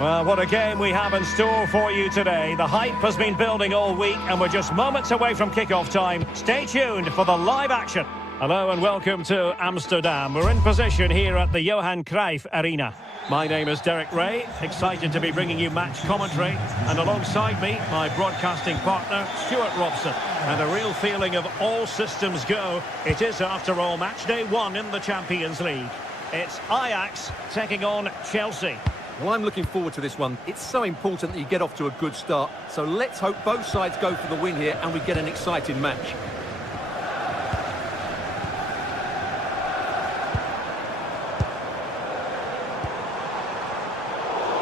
Well, what a game we have in store for you today. The hype has been building all week and we're just moments away from kick-off time. Stay tuned for the live action. Hello and welcome to Amsterdam. We're in position here at the Johan Cruyff Arena. My name is Derek Ray, excited to be bringing you match commentary. And alongside me, my broadcasting partner, Stuart Robson. And a real feeling of all systems go. It is, after all, match day 1 in the Champions League. It's Ajax taking on Chelsea. Well, I'm looking forward to this one. It's so important that you get off to a good start. So let's hope both sides go for the win here and we get an exciting match.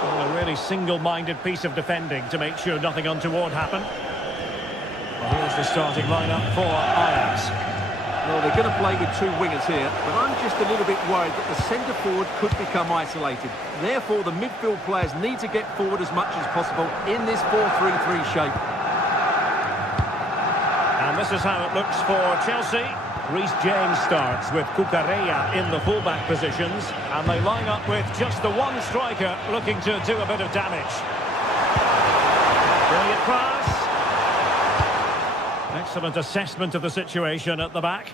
Well, a really single-minded piece of defending to make sure nothing untoward happened. Well, here's the starting lineup for Ajax. Well, they're going to play with 2 wingers here, but I'm just a little bit worried that the centre forward could become isolated. Therefore, the midfield players need to get forward as much as possible in this 4-3-3 shape. And this is how it looks for Chelsea. Reece James starts with Cucurella in the fullback positions, and they line up with just the one striker looking to do a bit of damage. Brilliant pass. Excellent assessment of the situation at the back.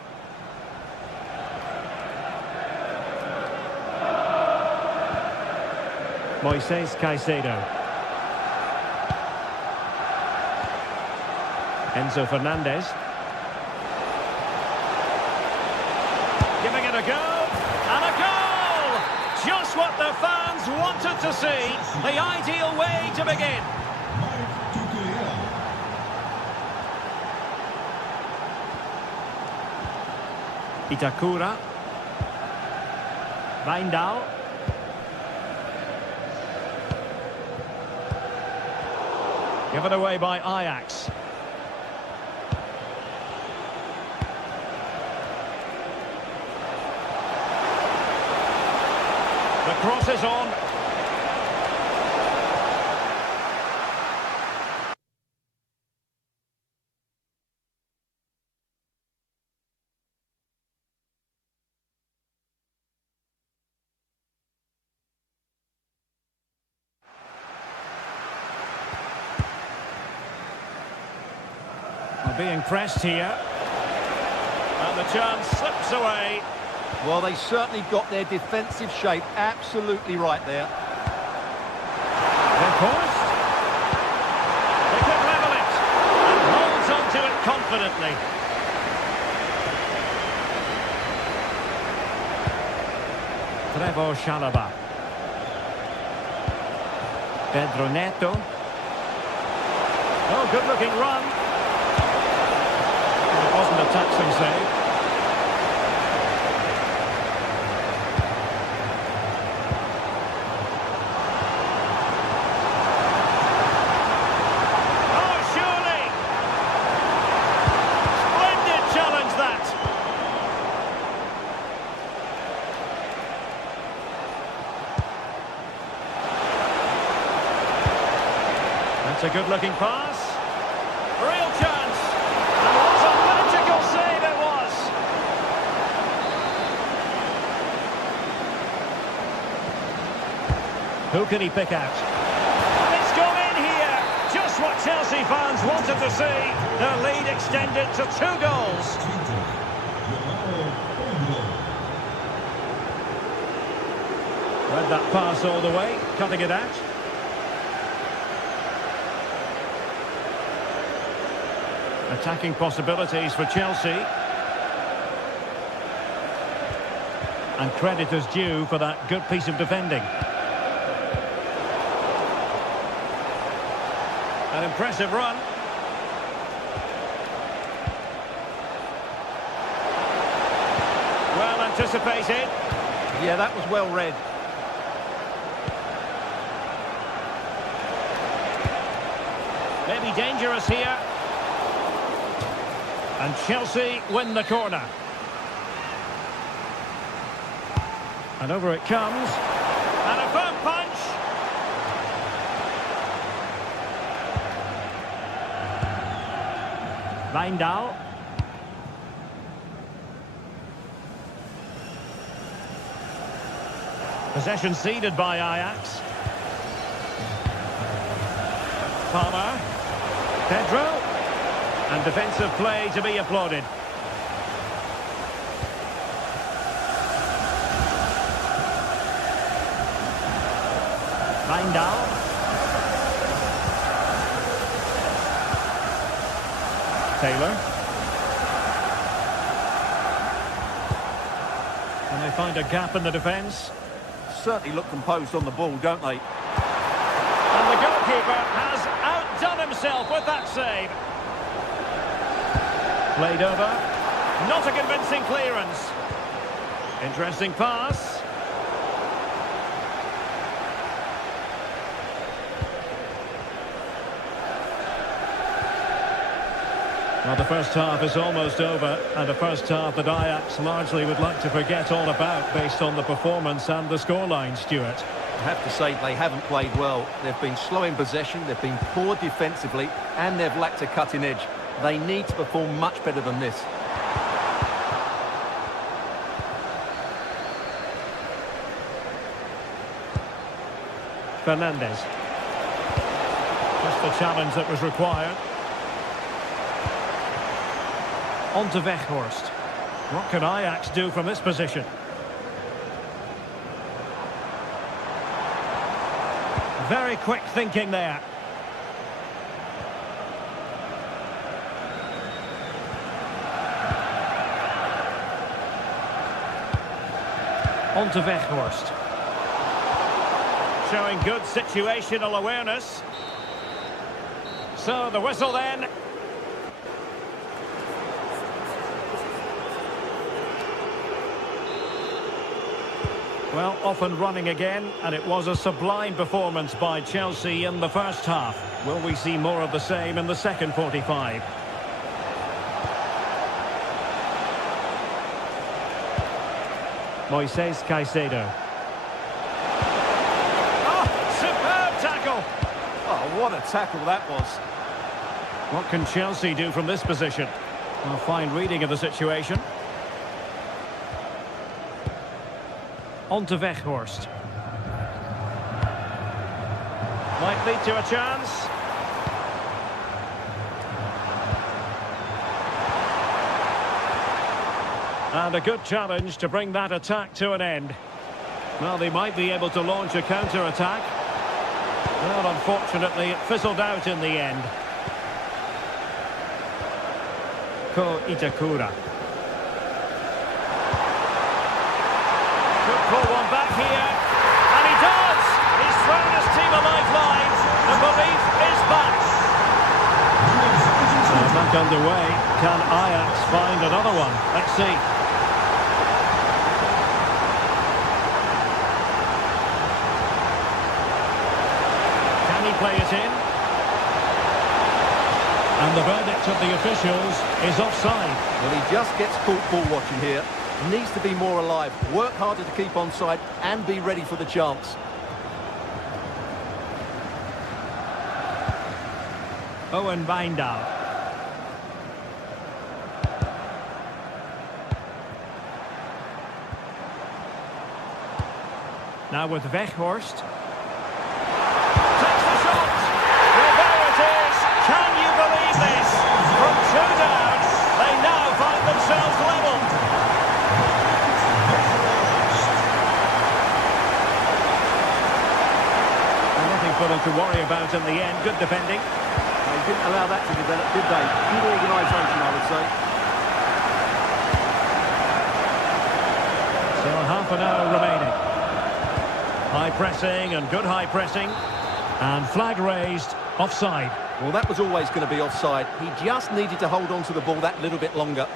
Moises Caicedo. Enzo Fernandez. Giving it a go. And a goal! Just what the fans wanted to see. The ideal way to begin. Itakura. Wijndal. Given away by Ajax. The cross is on. Being pressed here, and the chance slips away. Well, they certainly got their defensive shape absolutely right there. They're forced. They could level it, and holds on to it confidently. Trevor Chalobah. Pedro Neto. Oh, good-looking run. It wasn't a taxing save. Oh, surely! Splendid challenge, that! That's a good-looking pass. Real chance! Who can he pick out? And it's gone in here! Just what Chelsea fans wanted to see. Their lead extended to 2 goals. Read that pass all the way, cutting it out. Attacking possibilities for Chelsea. And credit is due for that good piece of defending. An impressive run. Well anticipated. Yeah, that was well read. Maybe dangerous here. And Chelsea win the corner. And over it comes. And a firm punch. Wijndal. Possession ceded by Ajax. Palmer. Pedro. And defensive play to be applauded. Wijndal. Taylor. And they find a gap in the defence. Certainly look composed on the ball, don't they? And the goalkeeper has outdone himself with that save. Played over. Not a convincing clearance. Interesting pass. Well, the first half is almost over, and a first half that Ajax largely would like to forget all about based on the performance and the scoreline, Stuart. I have to say they haven't played well. They've been slow in possession, they've been poor defensively, and they've lacked a cutting edge. They need to perform much better than this. Fernandes. Just the challenge that was required. On to Weghorst. What can Ajax do from this position? Very quick thinking there. On to Weghorst. Showing good situational awareness. So the whistle then. Well, off and running again, and it was a sublime performance by Chelsea in the first half. Will we see more of the same in the second 45? Moises Caicedo. Oh, superb tackle! Oh, what a tackle that was. What can Chelsea do from this position? A fine reading of the situation. On to Weghorst. Might lead to a chance. And a good challenge to bring that attack to an end. Well, they might be able to launch a counter-attack. Well, unfortunately, it fizzled out in the end. Ko Itakura. Pull one back here, and he does! He's thrown his team a lifeline. The belief is back. So back underway. Can Ajax find another one? Let's see. Can he play it in? And the verdict of the officials is offside. Well, he just gets caught ball watching here. Needs to be more alive, work harder to keep onside and be ready for the chance. Owen Wijndal. Now with Weghorst. Takes the shot! Well, there it is! Can you believe this? From two down, they now find themselves level. For them to worry about in the end. Good defending. They didn't allow that to develop, did they? Good organisation, I would say. So half an hour remaining. High pressing and good high pressing. And flag raised, offside. Well, that was always going to be offside. He just needed to hold on to the ball that little bit longer.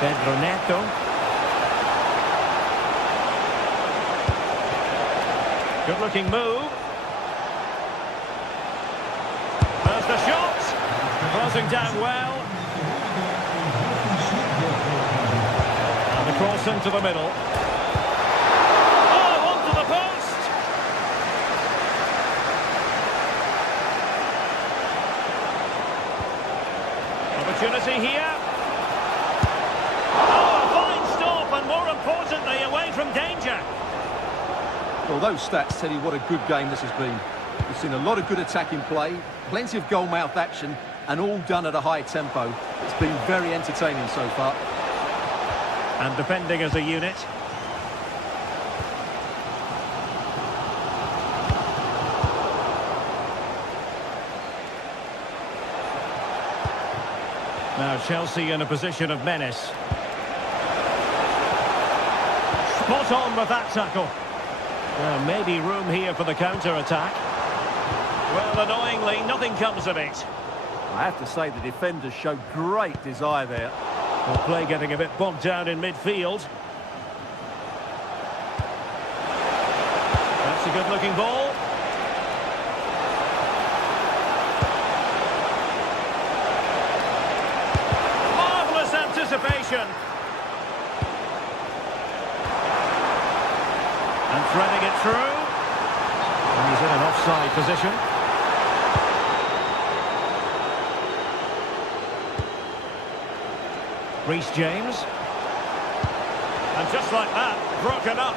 Pedro Neto. Good looking move. There's the shot. Crossing down well. And the cross into the middle. Oh, onto the post. Well, those stats tell you what a good game this has been. We've seen a lot of good attacking play, plenty of goal-mouth action, and all done at a high tempo. It's been very entertaining so far. And defending as a unit. Now Chelsea in a position of menace. Spot on with that tackle. Well, maybe room here for the counter-attack. Well, annoyingly, nothing comes of it. I have to say the defenders showed great desire there. Well, play getting a bit bogged down in midfield. That's a good-looking ball. Marvellous anticipation. And threading it through. And he's in an offside position. Reece James. And just like that, broken up.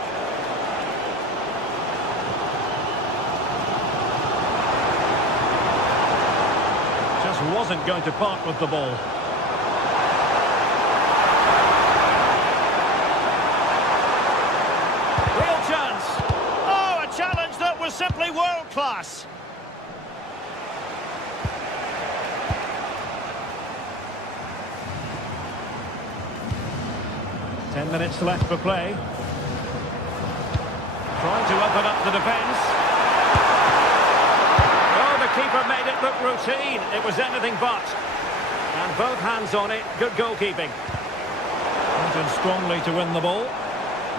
Just wasn't going to part with the ball. Real chance. Oh, a challenge that was simply world-class. Ten minutes left for play. Trying to open up the defence. Oh, the keeper made it look routine. It was anything but. And both hands on it. Good goalkeeping. Went in strongly to win the ball.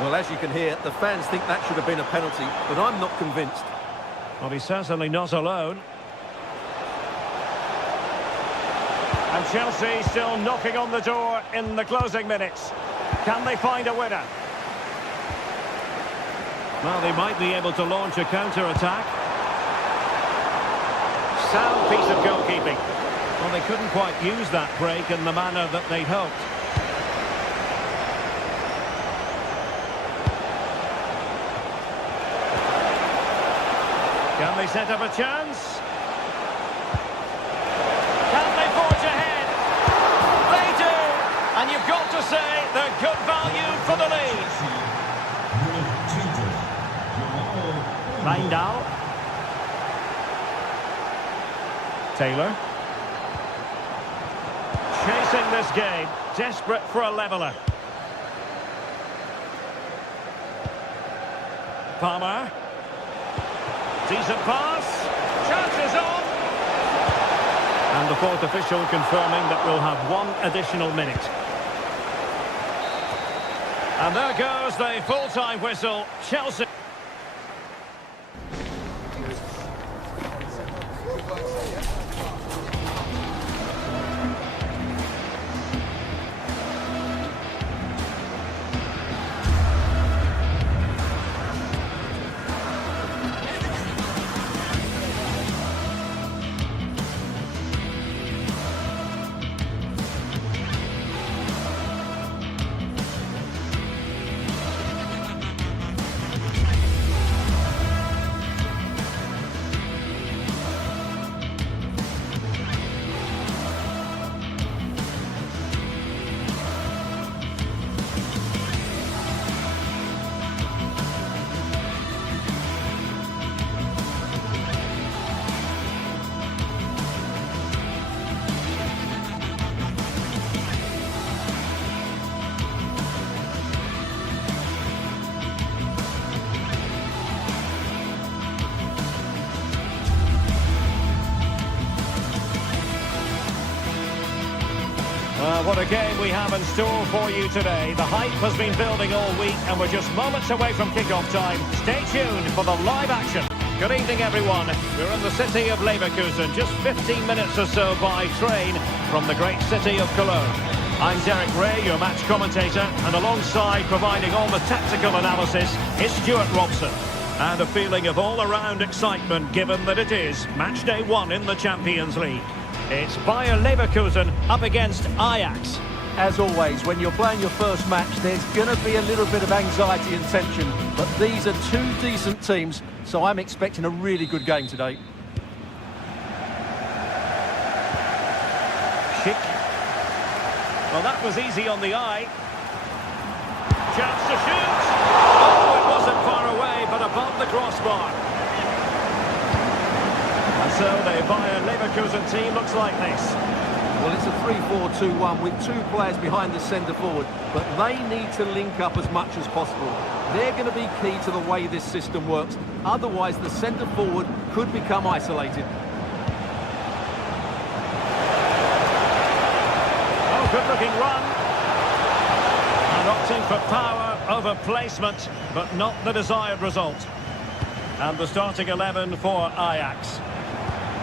Well, as you can hear, the fans think that should have been a penalty, but I'm not convinced. Well, he's certainly not alone. And Chelsea still knocking on the door in the closing minutes. Can they find a winner? Well, they might be able to launch a counter-attack. Sound piece of goalkeeping. Well, they couldn't quite use that break in the manner that they'd hoped. Can they set up a chance? Can they forge ahead? They do! And you've got to say they're good value for the lead. Rindal. Taylor. Chasing this game, desperate for a leveller. Palmer. Decent pass. Chances on. And the fourth official confirming that we'll have one additional minute. And there goes the full-time whistle. Chelsea. What a game we have in store for you today. The hype has been building all week and we're just moments away from kick-off time. Stay tuned for the live action. Good evening, everyone. We're in the city of Leverkusen, just 15 minutes or so by train from the great city of Cologne. I'm Derek Ray, your match commentator, and alongside providing all the tactical analysis is Stuart Robson. And a feeling of all-around excitement given that it is match day 1 in the Champions League. It's Bayer Leverkusen up against Ajax. As always, when you're playing your first match, there's going to be a little bit of anxiety and tension. But these are two decent teams, so I'm expecting a really good game today. Schick. Well, that was easy on the eye. Chance to shoot. Oh, it wasn't far away, but above the crossbar. And so the Bayern Leverkusen team looks like this. Well, it's a 3-4-2-1 with two players behind the centre-forward, but they need to link up as much as possible. They're going to be key to the way this system works. Otherwise, the centre-forward could become isolated. Oh, good-looking run. And opting for power over placement, but not the desired result. And the starting 11 for Ajax.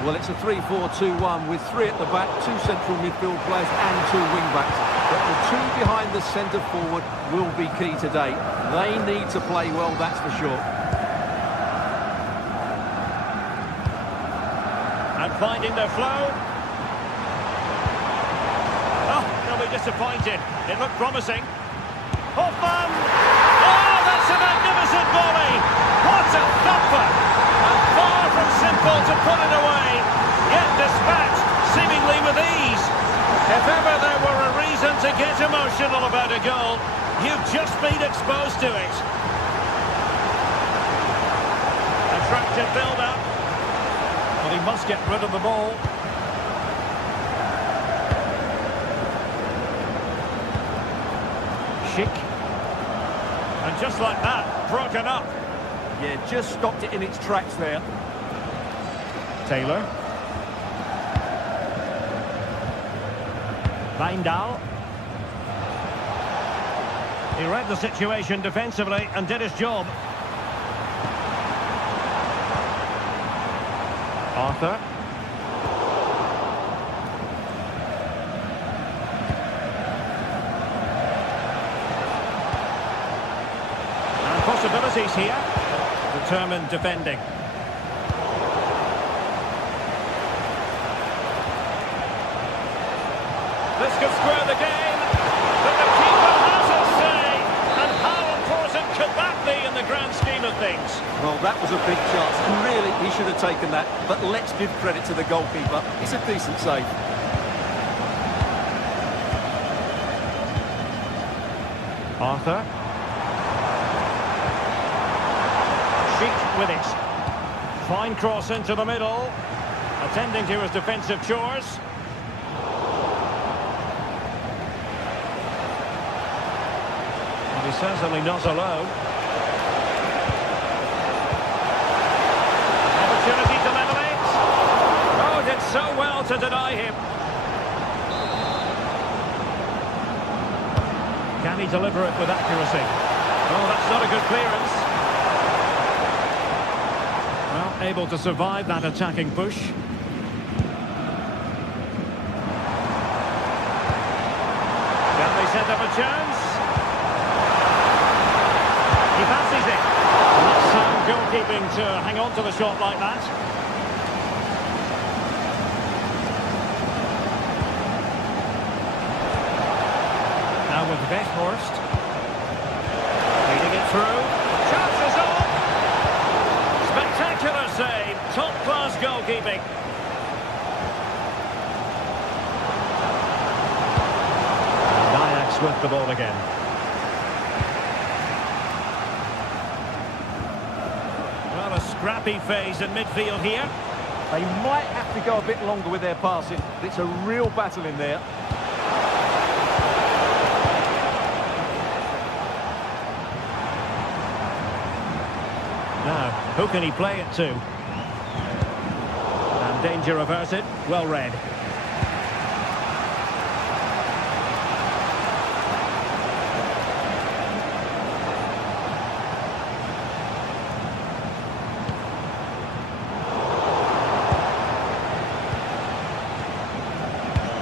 Well, it's a 3-4-2-1 with three at the back, two central midfield players and two wing-backs. But the two behind the centre-forward will be key today. They need to play well, that's for sure. And finding their flow. Oh, they'll be disappointed. It looked promising. Hoffman! Oh, that's a magnificent volley! What a thumper! And far from simple to put it away, yet dispatched seemingly with ease. If ever there were a reason to get emotional about a goal, you've just been exposed to it. Attractive build-up. But he must get rid of the ball. Schick. And just like that, broken up. Yeah, just stopped it in its tracks there. Taylor. Wijndal. He read the situation defensively and did his job. Arthur. And possibilities here. Determined defending. This could square the game, but the keeper has his say. And how important could that be in the grand scheme of things? Well, that was a big chance, and really, he should have taken that. But let's give credit to the goalkeeper. It's a decent save. Arthur. Schick with it. Fine cross into the middle. Attending to his defensive chores. And he's certainly not alone. Opportunity to level it. Oh, did so well to deny him. Can he deliver it with accuracy? Oh, that's not a good clearance. Well, able to survive that attacking push. Can they set up a chance? He passes it. And that's sound goalkeeping to hang on to the shot like that. Now with Weghorst. Feeding it through. Chances on! Spectacular save. Top-class goalkeeping. Ajax with the ball again. Well, a scrappy phase in midfield here. They might have to go a bit longer with their passing. It's a real battle in there. Now, who can he play it to? And danger averted. Well read.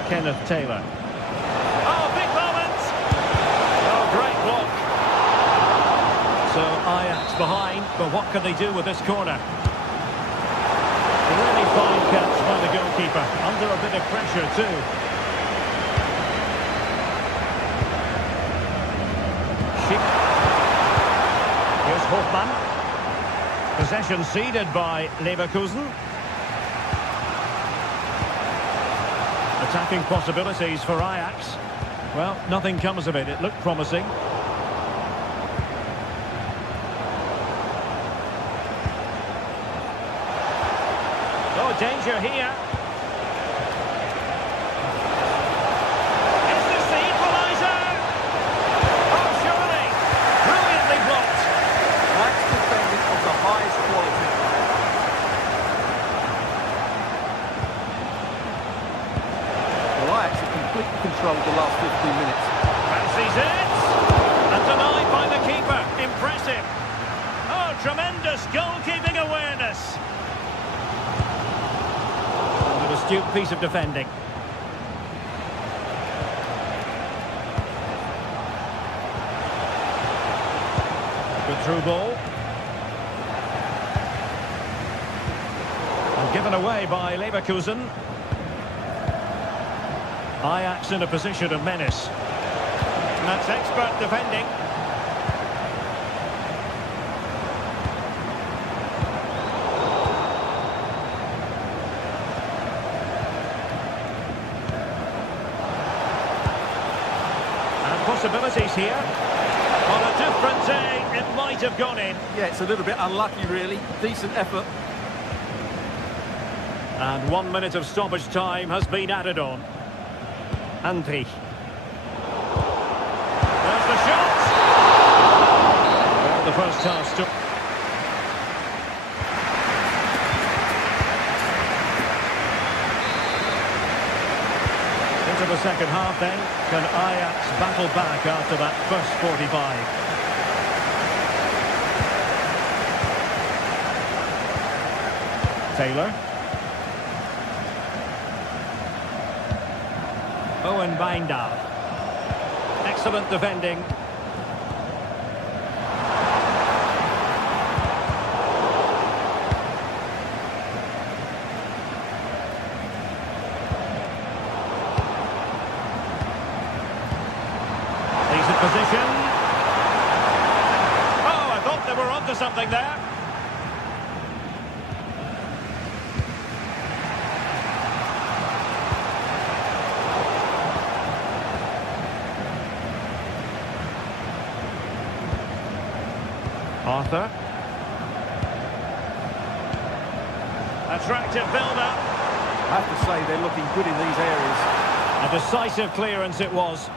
Kenneth Taylor. Oh, big moment! Oh, great block. So Ajax behind, but what can they do with this corner? A really fine catch by the goalkeeper, under a bit of pressure too. Here's Hofmann. Possession ceded by Leverkusen. Attacking possibilities for Ajax. Well, nothing comes of it. It looked promising. Oh, danger here. Is this the equaliser? Oh, surely. Brilliantly blocked. That's defending of the highest quality. Well, Ajax have completely controlled the last 15 minutes. Fancies it. And denied by the keeper. Impressive. Oh, tremendous goalkeeping awareness. An astute piece of defending. Good through ball. And given away by Leverkusen. Ajax in a position of menace. And that's expert defending. And possibilities here. On a different day, it might have gone in. Yeah, it's a little bit unlucky, really. Decent effort. And 1 minute of stoppage time has been added on. Andri. There's the shot! Well, the first half still... Into the second half then. Can Ajax battle back after that first 45? Taylor. Owen Wijndal. Excellent defending. Decent position. Oh, I thought they were onto something there. Arthur. Attractive build-up. I have to say, they're looking good in these areas. A decisive clearance it was.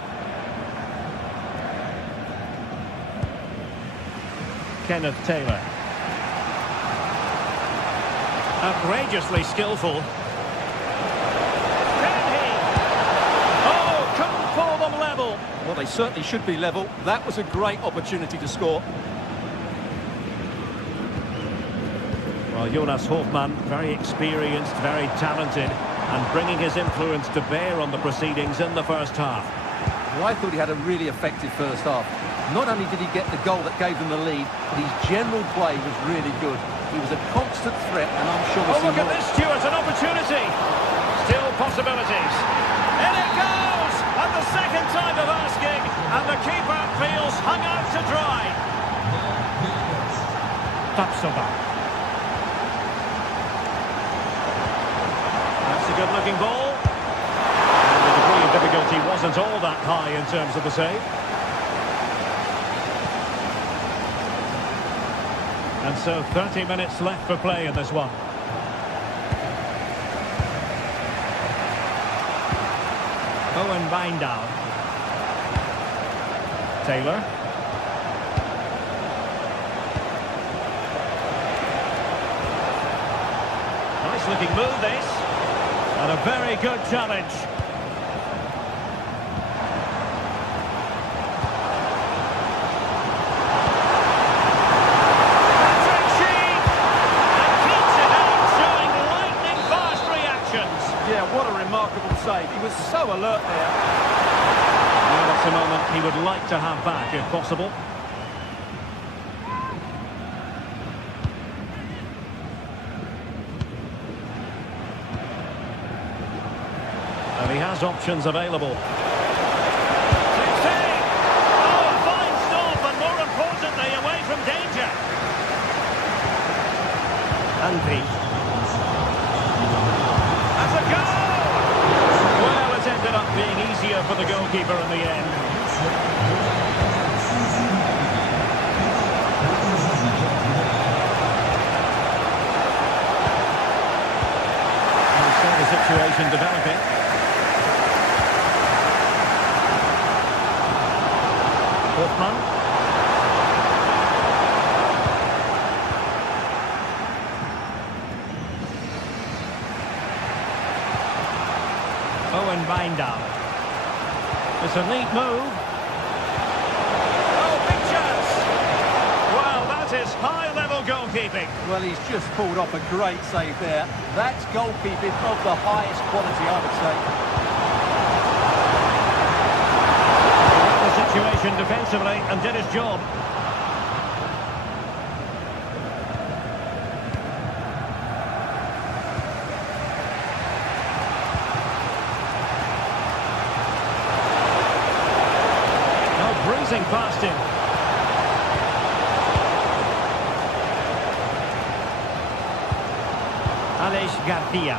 Kenneth Taylor. Outrageously skillful. Can he? Oh, couldn't pull them level. Well, they certainly should be level. That was a great opportunity to score. Well, Jonas Hofmann, very experienced, very talented, and bringing his influence to bear on the proceedings in the first half. Well, I thought he had a really effective first half. Not only did he get the goal that gave them the lead, but his general play was really good. He was a constant threat, and I'm sure we'll see look at more. this, Stuart, an opportunity. Still possibilities. In it goes! And the second time of asking, and the keeper feels hung out to dry. Tapsoba. That's a good-looking ball. And the degree of difficulty wasn't all that high in terms of the save. And so 30 minutes left for play in this one. Owen Wijndal. Taylor. Nice looking move this. And a very good challenge. What a remarkable save. He was so alert there. Well, that's a moment he would like to have back, if possible. And he has options available. Oh, fine stop, Hoffman. Owen Wijndal. It's a neat move. Oh, big chance! Well, that is high-level goalkeeping. Well, he's just pulled off a great save there. That's goalkeeping of the highest quality, I would say. He read the situation defensively and did his job. Breezing past him. Alex Garcia.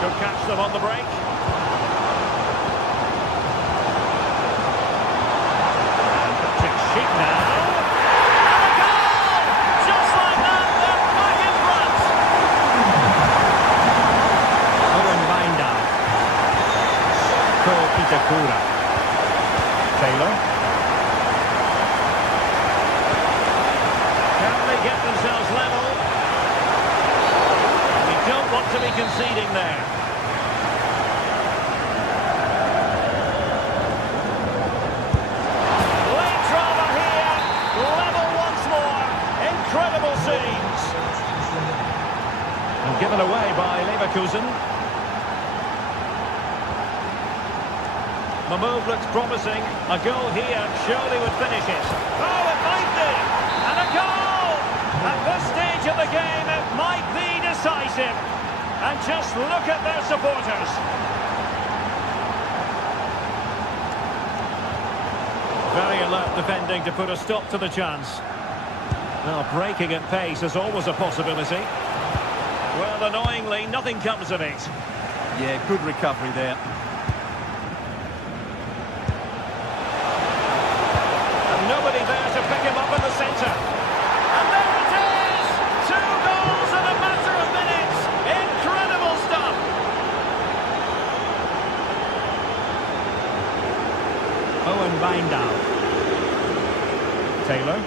Good catch them on the break. Cheek now. And a goal! Just like that, they're back in front. Owen Wijndal. Ko Itakura. Taylor. Can they get themselves level? We don't want to be conceding there. Late drama here. Level once more. Incredible scenes. And given away by Leverkusen. The move looks promising. A goal here surely would finish it. Oh, it might be! And a goal! At this stage of the game, it might be decisive. And just look at their supporters. Very alert defending to put a stop to the chance. Now, breaking at pace is always a possibility. Well, annoyingly, nothing comes of it. Yeah, good recovery there. Nobody there to pick him up in the centre. And there it is! 2 goals in a matter of minutes. Incredible stuff. Owen Wijndal. Taylor.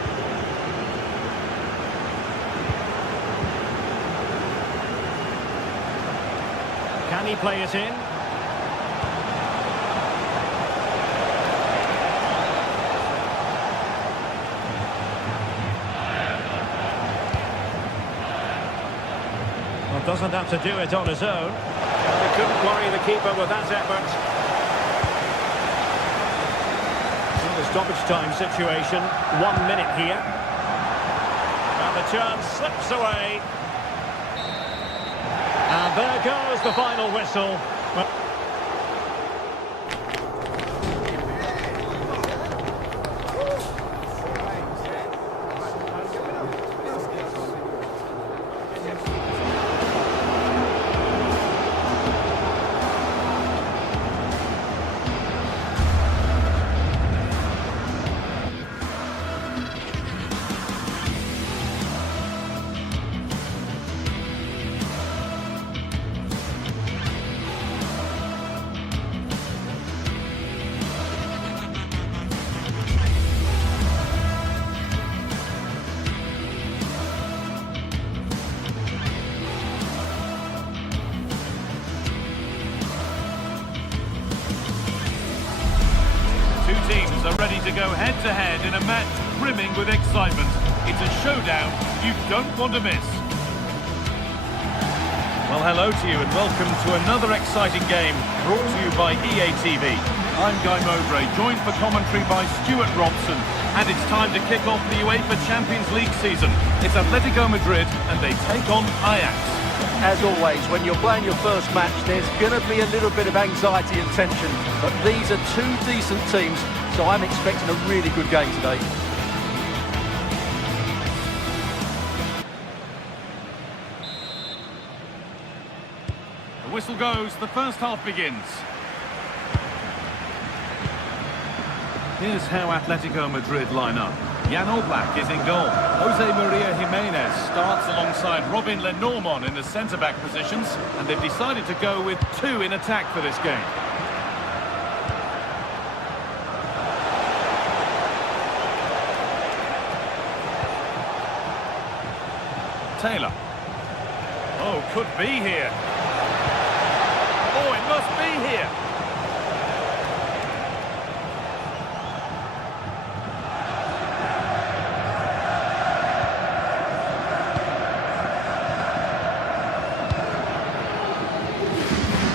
Can he play it in? Doesn't have to do it on his own. They couldn't worry the keeper with that effort. Well, the stoppage time situation, 1 minute here. And the chance slips away. And there goes the final whistle. Teams are ready to go head-to-head in a match brimming with excitement. It's a showdown you don't want to miss. Well, hello to you and welcome to another exciting game brought to you by EA TV. I'm Guy Mowbray, joined for commentary by Stuart Robson, and it's time to kick off the UEFA Champions League season. It's Atletico Madrid and they take on Ajax. As always, when you're playing your first match, there's going to be a little bit of anxiety and tension. But these are 2 decent teams, so I'm expecting a really good game today. The whistle goes, the first half begins. Here's how Atletico Madrid line up. Jan Oblak is in goal. Jose Maria Jimenez starts alongside Robin Lenormand in the centre-back positions, and they've decided to go with 2 in attack for this game. Taylor. Oh, could be here. Oh, it must be here.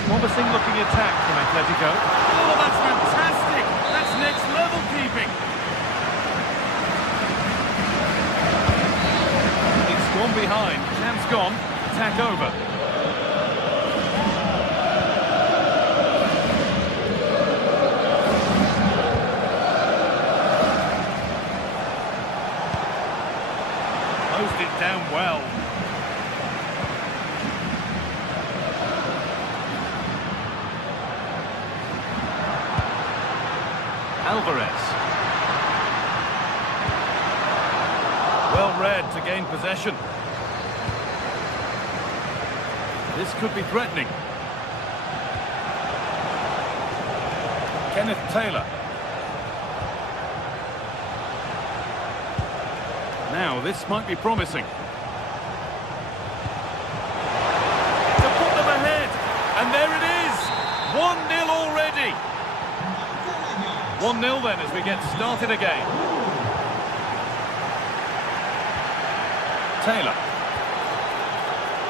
Promising looking attack from Atletico. Oh, that's fantastic. That's next level keeping. It's gone behind. Chance gone. Attack over. Closed it down well. Alvarez. Well read to gain possession. This could be threatening. Kenneth Taylor. Now, this might be promising. To put them ahead. And there it is. 1-0 already. 1-0 then as we get started again. Taylor.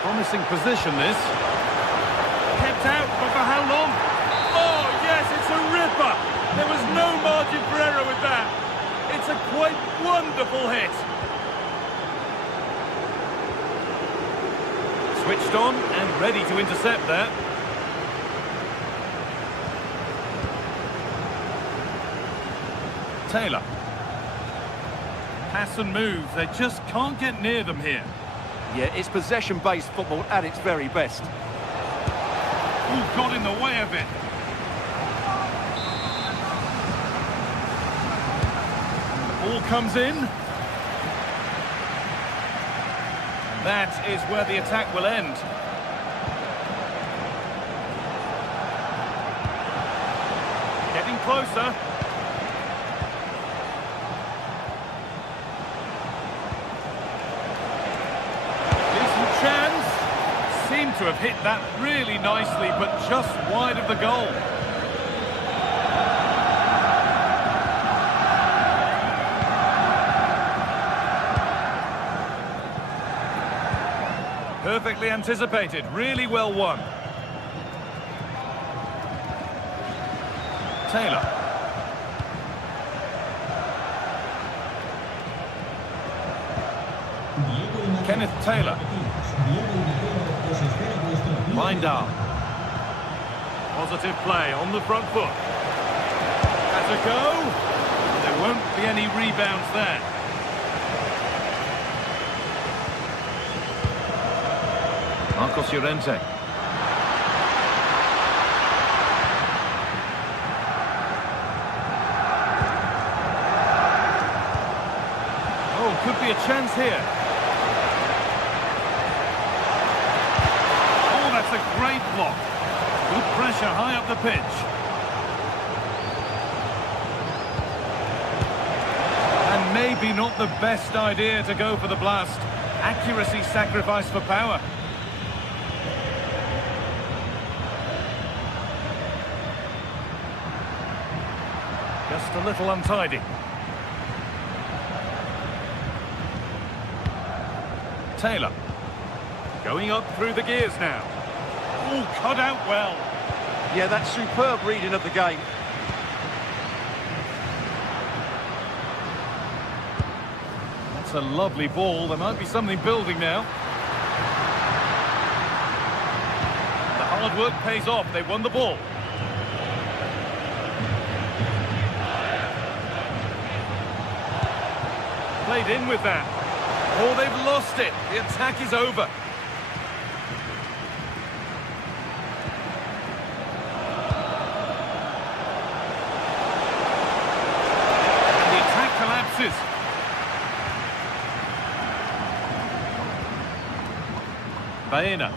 Promising position this. Kept out, but for how long? Oh yes, it's a ripper. There was no margin for error with that. It's a quite wonderful hit. Switched on and ready to intercept there. Taylor. Pass and move, they just can't get near them here. Yeah, it's possession-based football at its very best. Ooh, got in the way of it. Ball comes in. That is where the attack will end. Getting closer. Seemed to have hit that really nicely, but just wide of the goal. Perfectly anticipated, really well won. Taylor. Kenneth Taylor. Lindahl. Positive play on the front foot. Has a go. There won't be any rebounds there. Marcos Llorente. Oh, could be a chance here. That's a great block. Good pressure high up the pitch. And maybe not the best idea to go for the blast. Accuracy sacrificed for power. Just a little untidy. Taylor. Going up through the gears now. All cut out well. Yeah, that's superb reading of the game. That's a lovely ball. There might be something building now. The hard work pays off. They won the ball. Played in with that. Oh, they've lost it. The attack is over. Baena.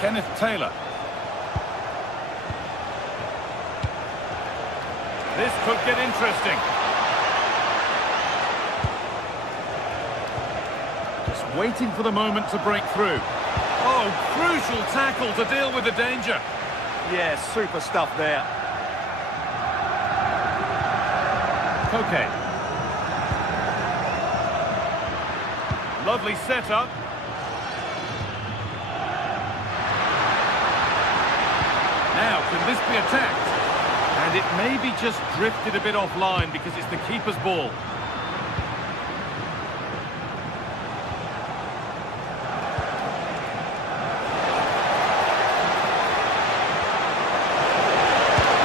Kenneth Taylor. This could get interesting. Just waiting for the moment to break through. Oh, crucial tackle to deal with the danger. Yeah, super stuff there. Okay. Lovely setup. Now, can this be attacked? And it maybe just drifted a bit offline because it's the keeper's ball.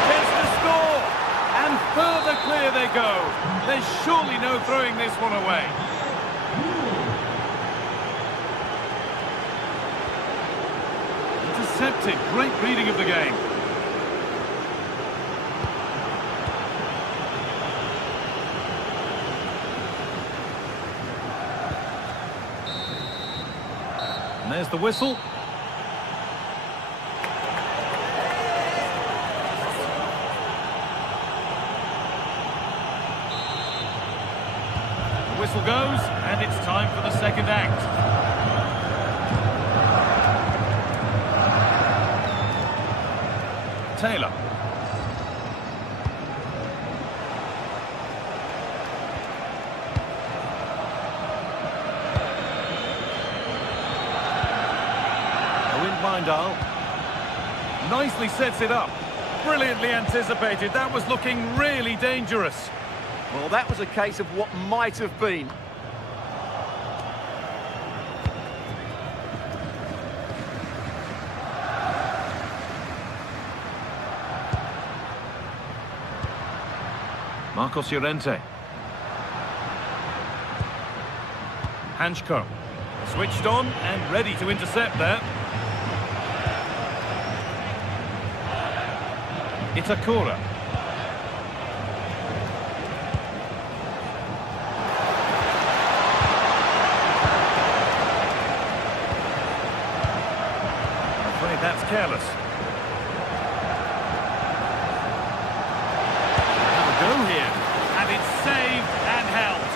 Gets the score! And further clear they go. There's surely no throwing this one away. Intercepted. Great reading of the game. And there's the whistle. The whistle goes, and it's time for the second act. Taylor. Nicely sets it up. Brilliantly anticipated. That was looking really dangerous. Well, that was a case of what might have been. Marcos Llorente. Hanchko. Switched on and ready to intercept there. Itakura. I'm afraid that's careless. Have a go here. And it's saved and held.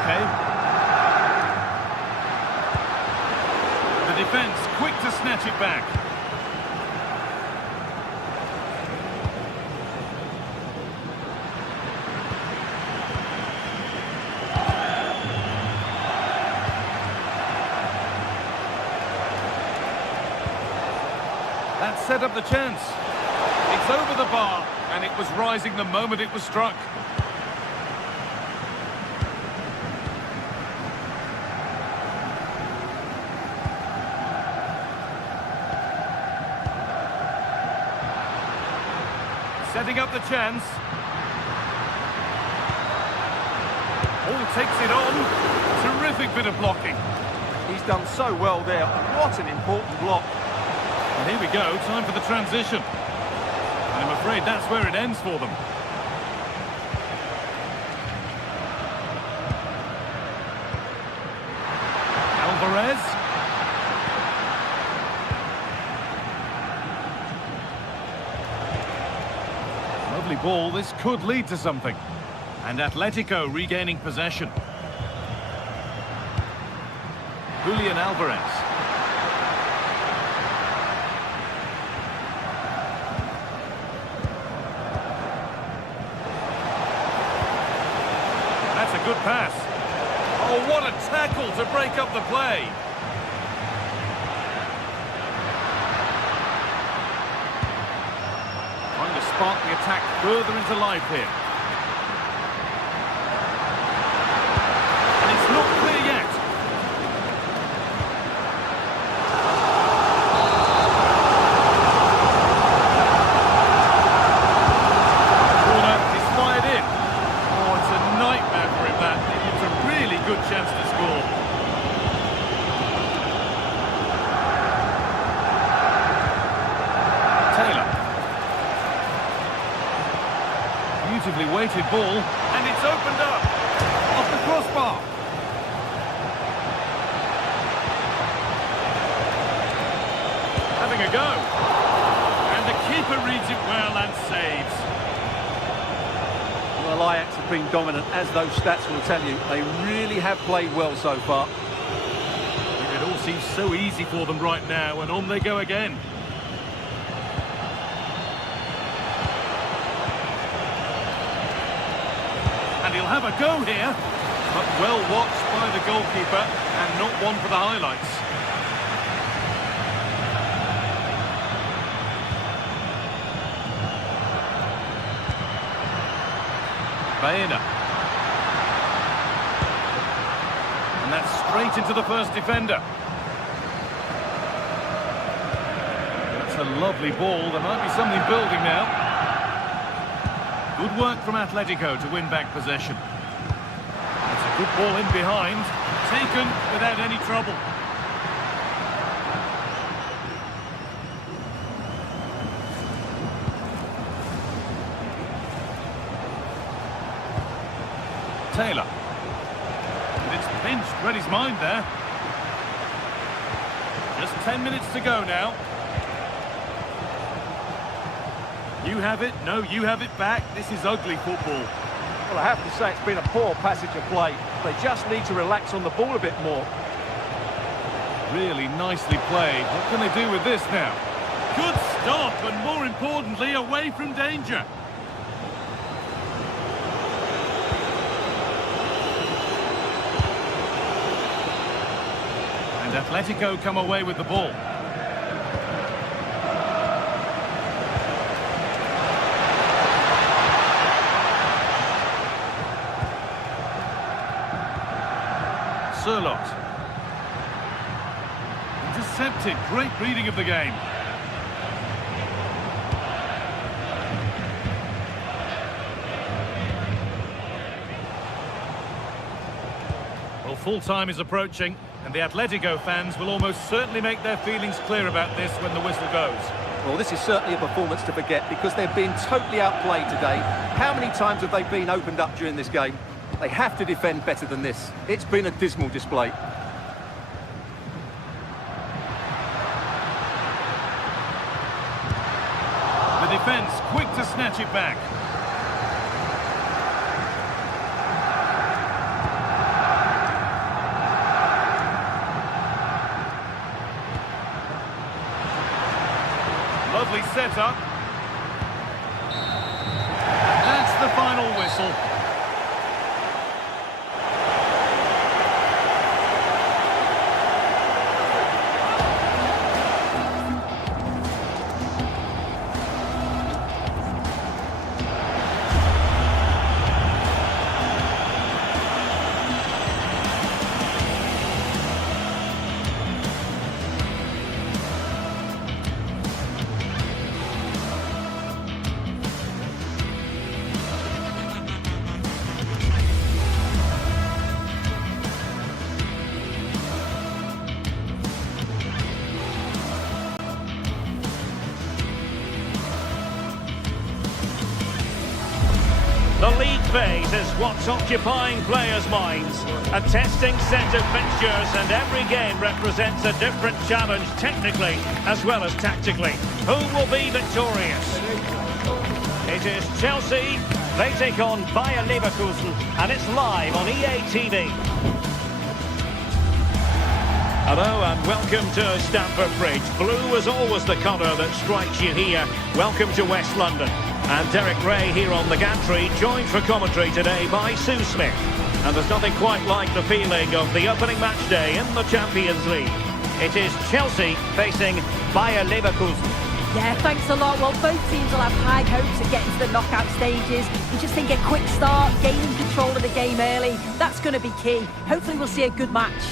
Okay. Defence quick to snatch it back. That set up the chance. It's over the bar, and it was rising the moment it was struck. Setting up the chance. All takes it on. Terrific bit of blocking. He's done so well there. What an important block. And here we go, time for the transition. And I'm afraid that's where it ends for them. Alvarez. Lovely ball, this could lead to something. And Atletico regaining possession. Julian Alvarez. That's a good pass. Oh, what a tackle to break up the play. Trying to spark the attack further into life here. And it's not clear yet. Corner is fired in. Oh, it's a nightmare for him, that. It's a really good chance to score. Taylor. Beautifully weighted ball, and it's opened up off the crossbar. having a go. And the keeper reads it well and saves. Well, Ajax have been dominant, as those stats will tell you. They really have played well so far. It all seems so easy for them right now, and on they go again. And he'll have a go here, but well watched by the goalkeeper, and not one for the highlights. Baena. And that's straight into the first defender. That's a lovely ball. There might be something building now. Good work from Atletico to win back possession. That's a good ball in behind. Taken without any trouble. Taylor. And it's pinched, read his mind there. Just 10 minutes to go now. You have it, no, you have it back. This is ugly football. Well, I have to say it's been a poor passage of play. They just need to relax on the ball a bit more. Really nicely played. What can they do with this now? Good stop, and more importantly, away from danger. Atletico come away with the ball. Sirlot. Intercepted. Great reading of the game. Well, full time is approaching, and the Atletico fans will almost certainly make their feelings clear about this when the whistle goes. Well, this is certainly a performance to forget because they've been totally outplayed today. How many times have they been opened up during this game? They have to defend better than this. It's been a dismal display. The defence quick to snatch it back. Lovely setup. That's the final whistle. The league phase is what's occupying players' minds. A testing set of fixtures, and every game represents a different challenge technically as well as tactically. Who will be victorious? It is Chelsea. They take on Bayer Leverkusen, and it's live on EA TV. Hello and welcome to Stamford Bridge. Blue is always the colour that strikes you here. Welcome to West London. And Derek Ray here on the gantry, joined for commentary today by Sue Smith. And there's nothing quite like the feeling of the opening match day in the Champions League. It is Chelsea facing Bayer Leverkusen. Yeah, thanks a lot. Well, both teams will have high hopes of getting to the knockout stages. You just think a quick start, gaining control of the game early, that's going to be key. Hopefully we'll see a good match.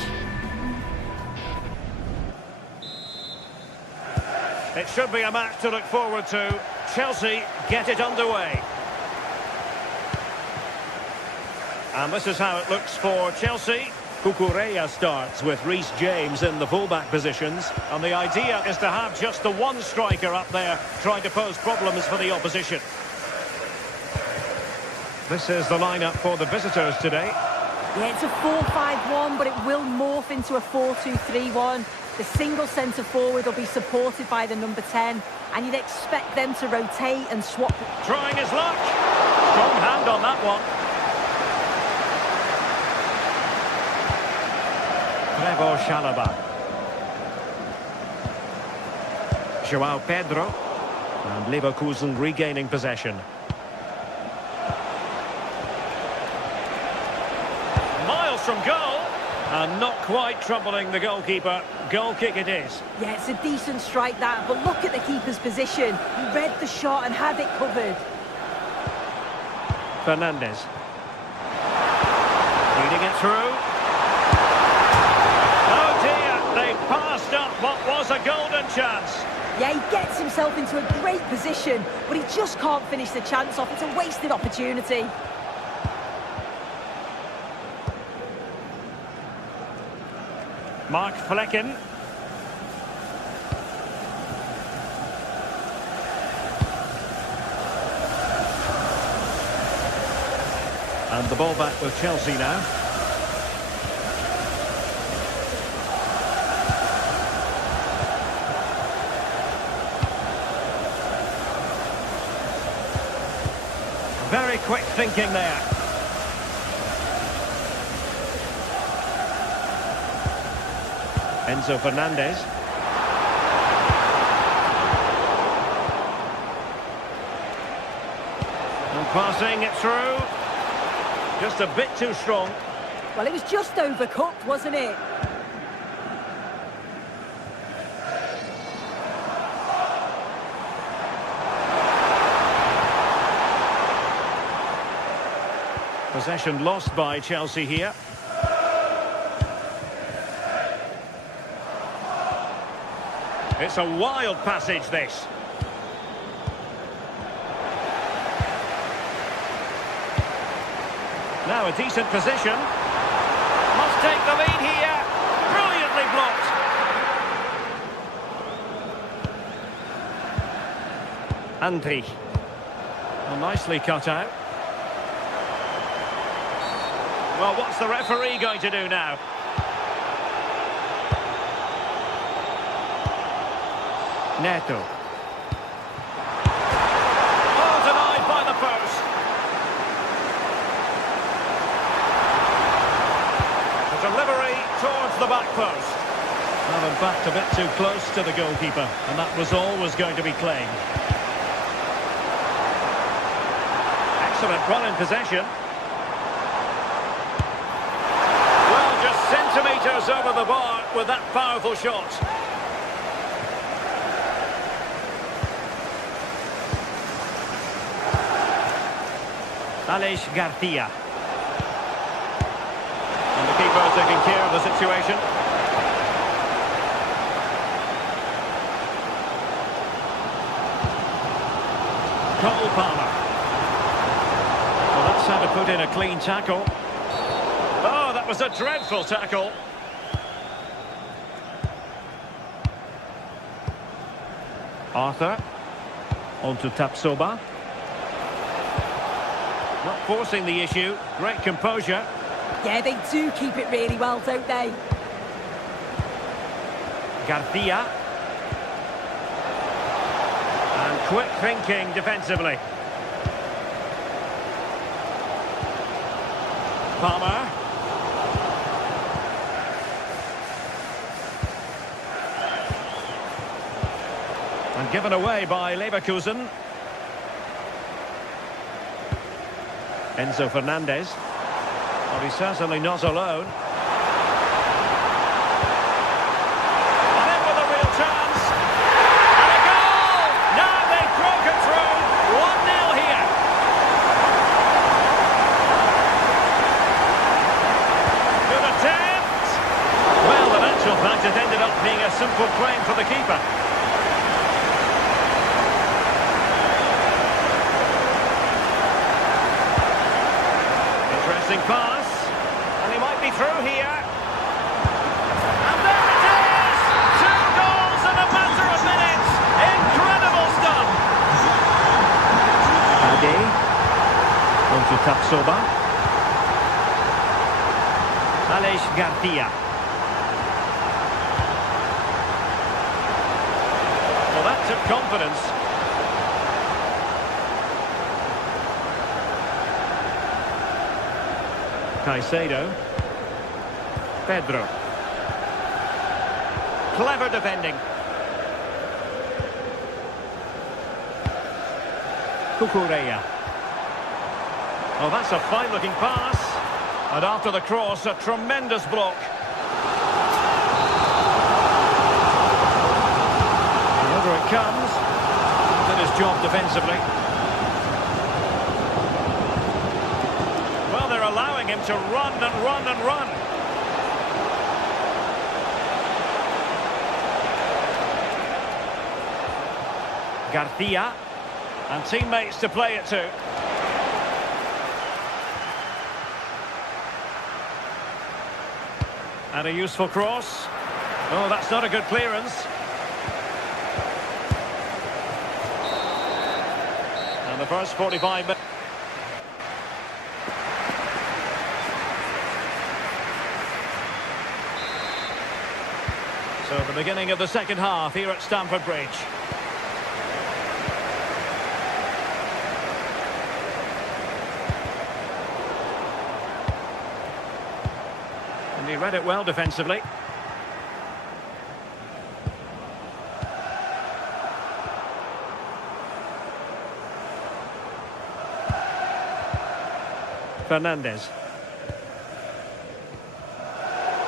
It should be a match to look forward to. Chelsea get it underway. And this is how it looks for Chelsea. Cucurella starts with Reece James in the fullback positions. And the idea is to have just the one striker up there trying to pose problems for the opposition. This is the lineup for the visitors today. Yeah, it's a 4-5-1, but it will morph into a 4-2-3-1. The single centre-forward will be supported by the number 10, and you'd expect them to rotate and swap. Trying his luck. Strong hand on that one. Trevoh Chalobah. João Pedro. And Leverkusen regaining possession. Miles from goal. And not quite troubling the goalkeeper. Goal kick it is. Yeah, it's a decent strike that, but look at the keeper's position. He read the shot and had it covered. Fernandes. Feeding it through. Oh dear, they passed up what was a golden chance. Yeah, he gets himself into a great position, but he just can't finish the chance off. It's a wasted opportunity. Mark Flecken. And the ball back with Chelsea now. Very quick thinking there. Enzo Fernandez. And passing it through. Just a bit too strong. Well, it was just overcooked, wasn't it? Possession lost by Chelsea here. It's a wild passage, this. Now a decent position. Must take the lead here. Brilliantly blocked. Andri. Well, nicely cut out. Well, what's the referee going to do now? Neto. Oh, denied by the post. The delivery towards the back post. Well, in fact, a bit too close to the goalkeeper, and that was always going to be claimed. Excellent run in possession. Well, just centimetres over the bar with that powerful shot. Aleix Garcia. And the keeper taking care of the situation. Cole Palmer. Well, that's how to put in a clean tackle. Oh, that was a dreadful tackle. Arthur. On to Tapsoba. Not forcing the issue. Great composure. Yeah, they do keep it really well, don't they? Garcia. And quick thinking defensively. Palmer. And given away by Leverkusen. Enzo Fernandez. Well, he's certainly not alone. And in with a real chance. And a goal! Now they've broken through. 1-0 here. Good attempt. Well, in actual fact, it ended up being a simple claim for the keeper. Pass, and he might be through here. And there it is! 2 goals in a matter of minutes. Incredible stuff. Ade. On to Tapsoba. Aleix Garcia. confidence. Caicedo. Pedro. Clever defending. Cucurella. Oh, that's a fine-looking pass. And after the cross, a tremendous block. And over it comes. Did his job defensively. Well, they're allowing him to run and run and run. Garcia. And teammates to play it to. And a useful cross. Oh, that's not a good clearance. And the first 45 minutes. So the beginning of the second half here at Stamford Bridge. And he read it well defensively. Fernandes.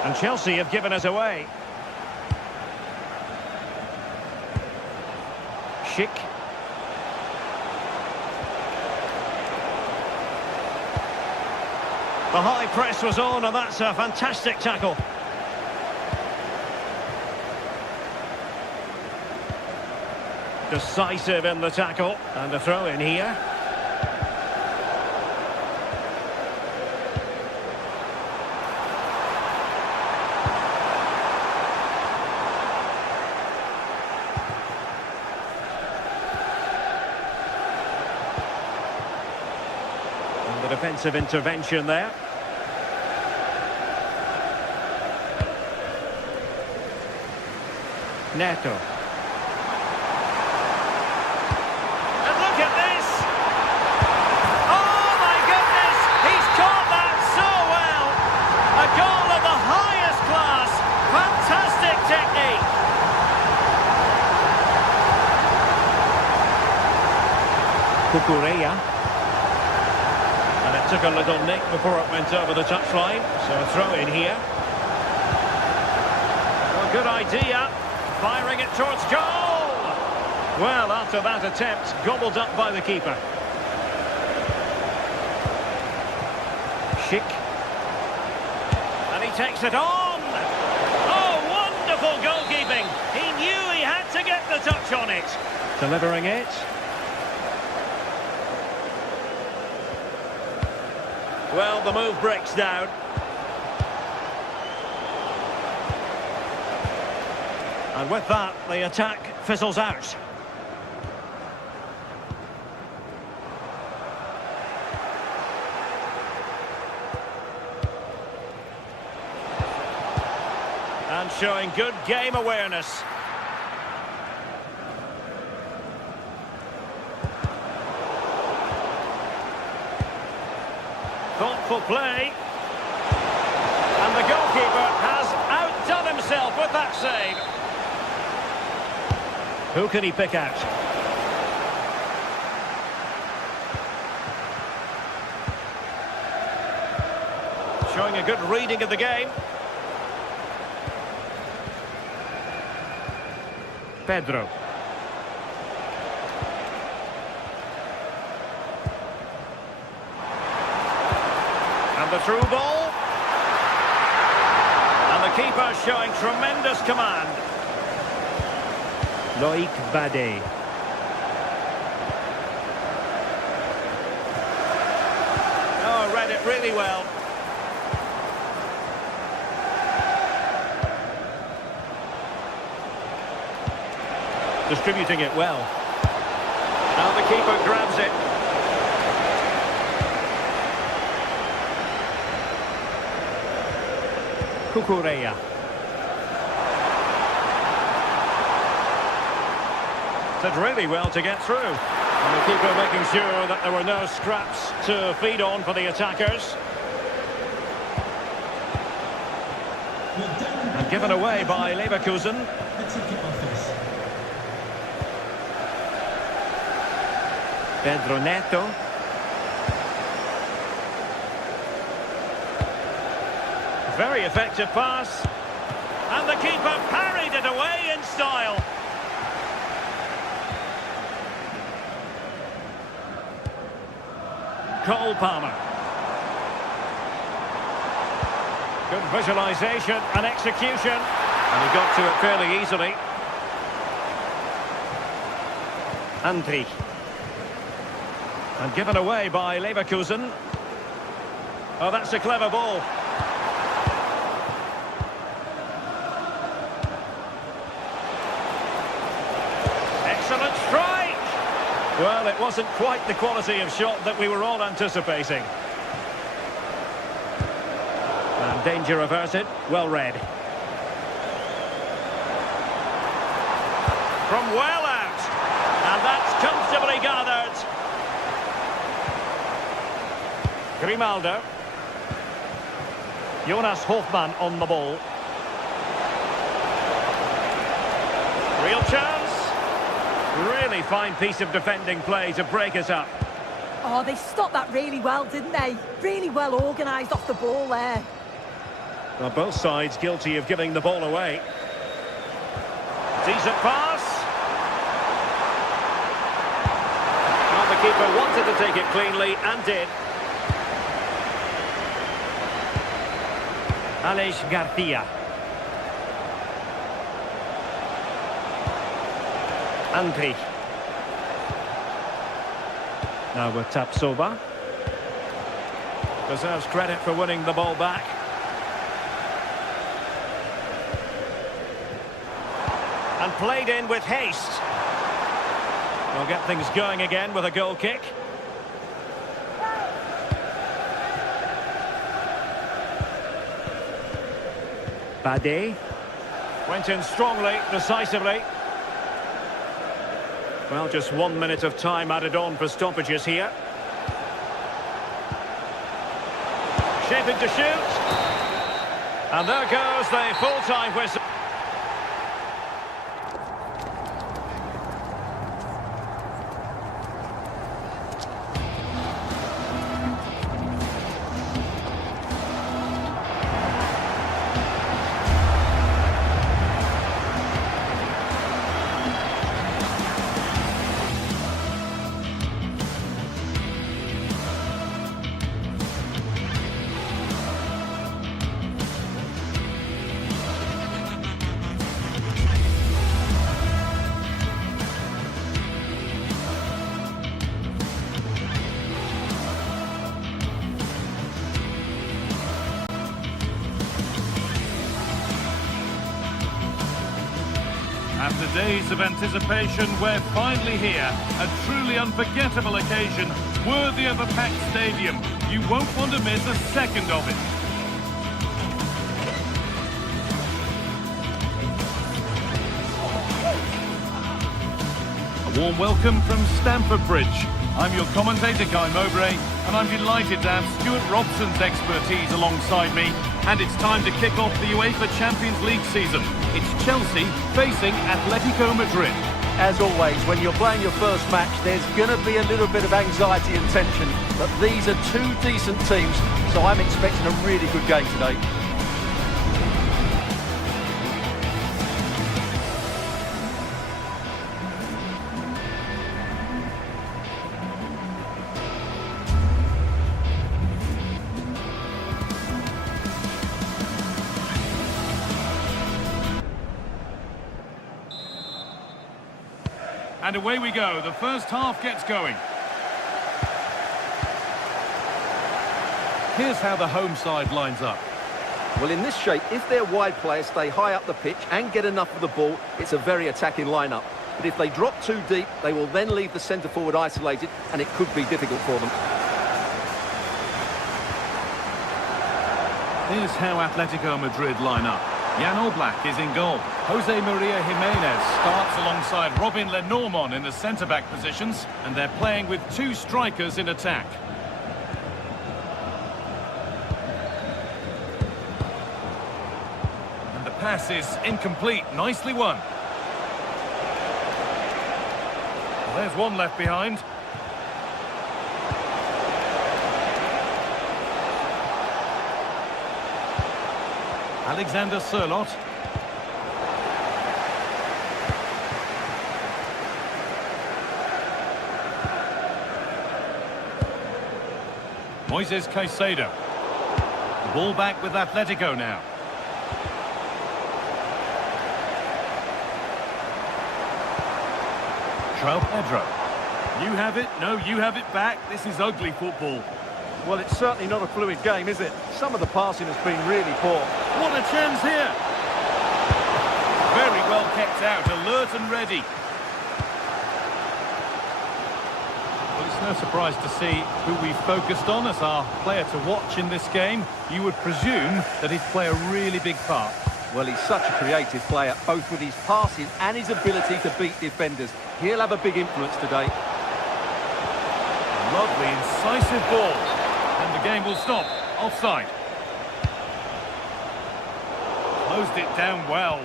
And Chelsea have given us away. Schick. The high press was on, and that's a fantastic tackle. Decisive in the tackle, and a throw in here. And the defensive intervention there. Neto. And look at this! Oh my goodness! He's caught that so well! A goal of the highest class! Fantastic technique! Cucurella. And it took a little nick before it went over the touchline, so a throw in here. Well, good idea. Firing it towards goal! Well, after that attempt, gobbled up by the keeper. Schick. And he takes it on! Oh, wonderful goalkeeping! He knew he had to get the touch on it. Delivering it. Well, the move breaks down. And with that, the attack fizzles out. And showing good game awareness. Thoughtful play. And the goalkeeper has outdone himself with that save. Who can he pick out? Showing a good reading of the game. Pedro. And the through ball. And the keeper showing tremendous command. Loic Bade. Oh, read it really well. Distributing it well. Now the keeper grabs it. Cucurella. Did really well to get through. And the keeper making sure that there were no scraps to feed on for the attackers. And given away by Leverkusen. Pedro Neto. Very effective pass. And the keeper parried it away in style. Cole Palmer. Good visualisation and execution. And he got to it fairly easily. Andri. And given away by Leverkusen. Oh, that's a clever ball. Excellent strike! Well, it wasn't quite the quality of shot that we were all anticipating. And danger averted, well read. From well out. And that's comfortably gathered. Grimaldo. Jonas Hofmann on the ball. Real chance. Really fine piece of defending play to break us up. Oh, they stopped that really well, didn't they? Really well organised off the ball there. Well, both sides guilty of giving the ball away. Decent pass. Well, the keeper wanted to take it cleanly and did. Alex Garcia. Andri. Now with Tapsoba. Deserves credit for winning the ball back. And played in with haste. We'll get things going again with a goal kick. Bade. Went in strongly, decisively. Well, just 1 minute of time added on for stoppages here. Shaping to shoot. And there goes the full-time whistle. After days of anticipation, we're finally here. A truly unforgettable occasion, worthy of a packed stadium. You won't want to miss a second of it. A warm welcome from Stamford Bridge. I'm your commentator, Guy Mowbray, and I'm delighted to have Stuart Robson's expertise alongside me. And it's time to kick off the UEFA Champions League season. It's Chelsea facing Atletico Madrid. As always, when you're playing your first match, there's going to be a little bit of anxiety and tension. But these are two decent teams, so I'm expecting a really good game today. And away we go. The first half gets going. Here's how the home side lines up. Well, in this shape, if their wide players stay high up the pitch and get enough of the ball, it's a very attacking lineup. But if they drop too deep, they will then leave the centre-forward isolated, and it could be difficult for them. Here's how Atletico Madrid line up. Jan Oblak is in goal. Jose Maria Jimenez starts alongside Robin Lenormand in the centre-back positions, and they're playing with two strikers in attack. And the pass is incomplete. Nicely won. Well, there's one left behind. Alexander Sørloth. Moises Caicedo. The ball back with Atletico now. João Pedro. You have it, no, you have it back. This is ugly football. Well, it's certainly not a fluid game, is it? Some of the passing has been really poor. What a chance here! Very well kept out, alert and ready. Well, it's no surprise to see who we focused on as our player to watch in this game. You would presume that he'd play a really big part. Well, he's such a creative player, both with his passing and his ability to beat defenders. He'll have a big influence today. Lovely, incisive ball. And the game will stop. Offside. Closed it down well.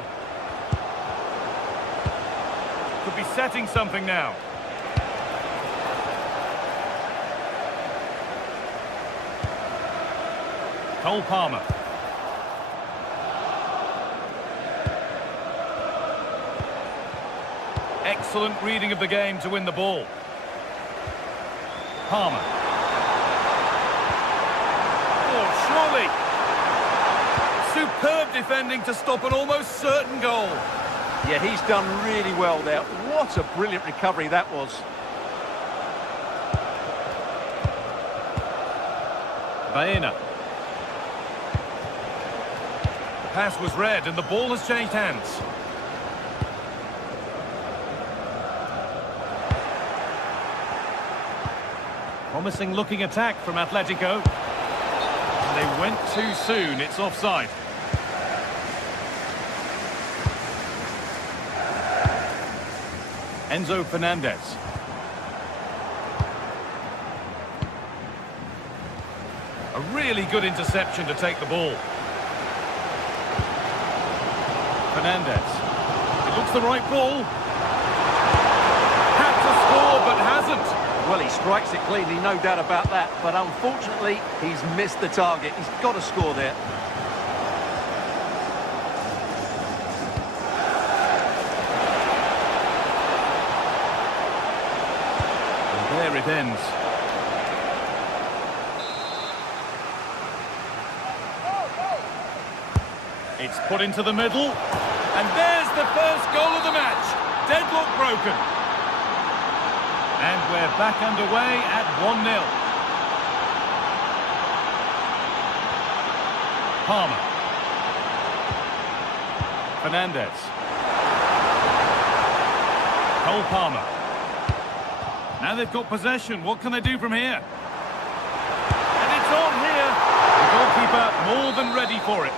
Could be setting something now. Cole Palmer. Excellent reading of the game to win the ball. Palmer. Surely. Superb defending to stop an almost certain goal. Yeah, he's done really well there. What a brilliant recovery that was. Baena. The pass was read and the ball has changed hands. Promising looking attack from Atletico. They went too soon. It's offside. Enzo Fernandez. A really good interception to take the ball. Fernandez. It looks the right ball. Had to score, but hasn't. Well, he strikes it cleanly, no doubt about that. But unfortunately, he's missed the target. He's got to score there. And there it ends. It's put into the middle. And there's the first goal of the match. Deadlock broken. And we're back underway at 1-0. Palmer. Fernandez. Cole Palmer. Now they've got possession. What can they do from here? And it's on here. The goalkeeper more than ready for it.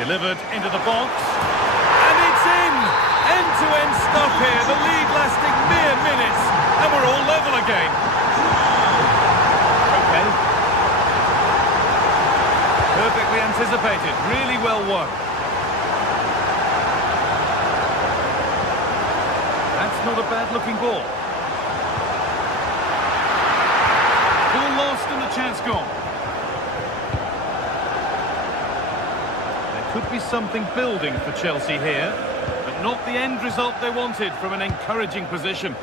Delivered into the box. And it's in! End-to-end stuff here, the lead lasting mere minutes, and we're all level again. Okay. Perfectly anticipated, really well won. That's not a bad-looking ball. Ball lost and the chance gone. There could be something building for Chelsea here. Not the end result they wanted from an encouraging position.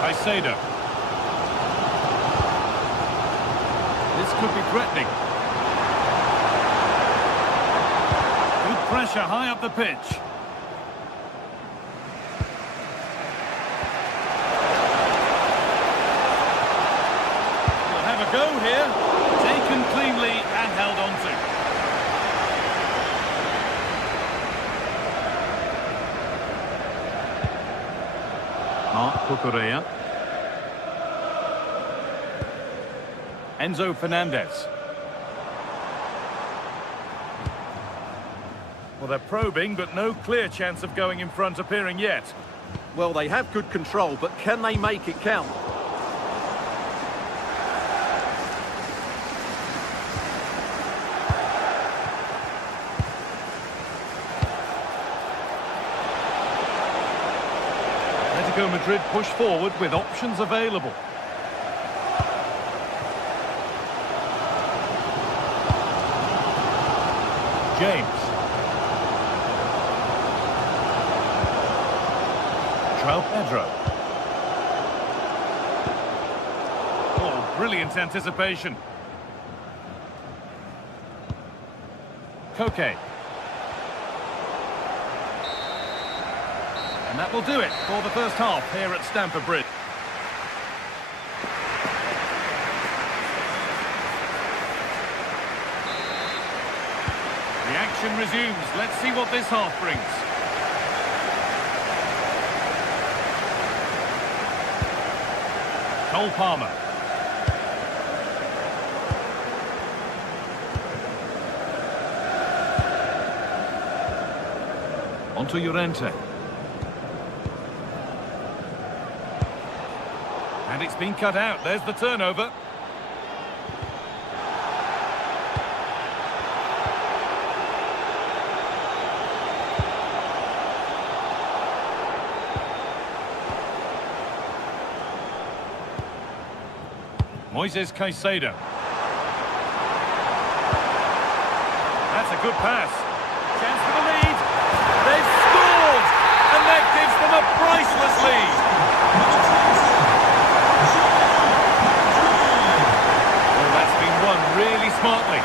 Caicedo. This could be threatening. Good pressure high up the pitch. Go here, taken cleanly and held on to. Cucurella. Enzo Fernandez. Well, they're probing, but no clear chance of going in front appearing yet. Well, they have good control, but can they make it count? Atletico Madrid push forward with options available. James. João Pedro. Oh, brilliant anticipation. Koke. And that will do it for the first half here at Stamford Bridge. The action resumes. Let's see what this half brings. Cole Palmer. Onto Llorente. And it's been cut out. There's the turnover. Moises Caicedo. That's a good pass. Chance for the lead. They've scored! And that gives them a priceless lead. Well, that's been won really smartly.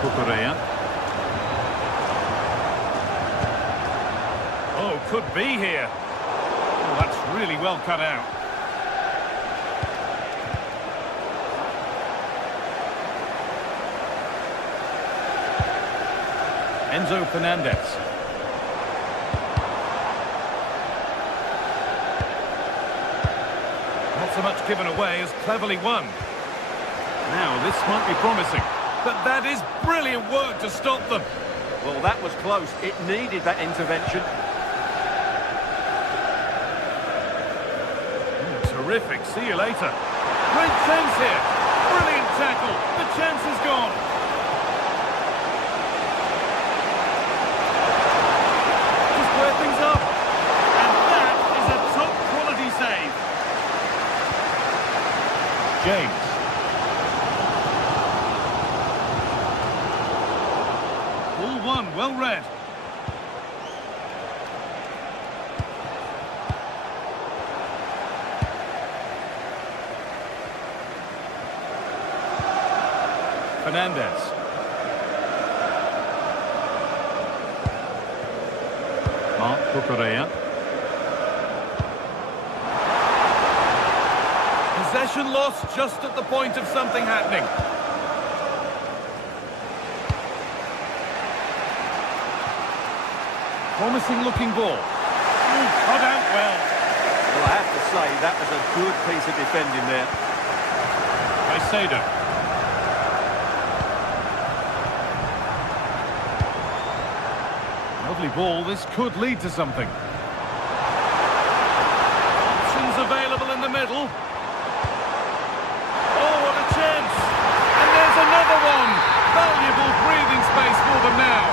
Cucurella. Oh, could be here. Oh, that's really well cut out. Enzo Fernandez. Not so much given away as cleverly won. Now, this might be promising. But that is brilliant work to stop them. Well, that was close. It needed that intervention. Terrific. See you later. Great chance here. Brilliant tackle. The chance is gone. To square things up. And that is a top-quality save. James. Well read. Fernandez. Marc Cucurella. Possession lost just at the point of something happening. Promising looking ball. Ooh, cut out well. Well, I have to say, that was a good piece of defending there. Caicedo. Lovely ball. This could lead to something. Options available in the middle. Oh, what a chance. And there's another one. Valuable breathing space for them now.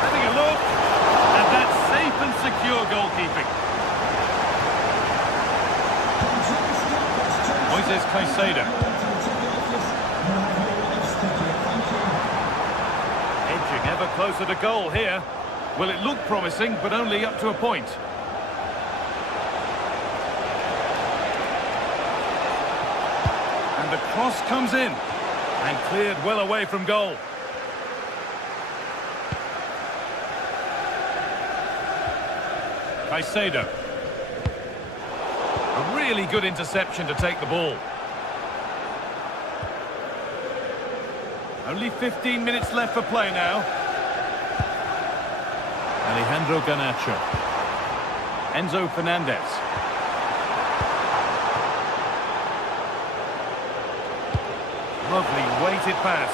Having a look, and that's safe and secure goalkeeping. Moises Caicedo. Edging ever closer to goal here. Well, it looked promising, but only up to a point. And And the cross comes in. And cleared well away from goal. Caicedo. A really good interception to take the ball. Only 15 minutes left for play now. Alejandro Garnacho. Enzo Fernandez. Lovely weighted pass.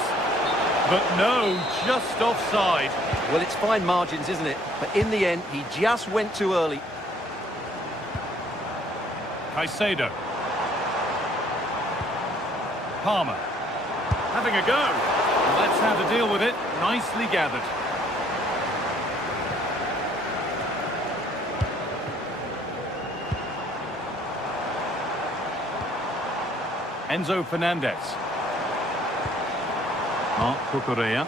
But no, just offside. Well, it's fine margins, isn't it? But in the end, he just went too early. Caicedo. Palmer. Having a go. Well, that's how to deal with it. Nicely gathered. Enzo Fernandez. Marc Cucurella.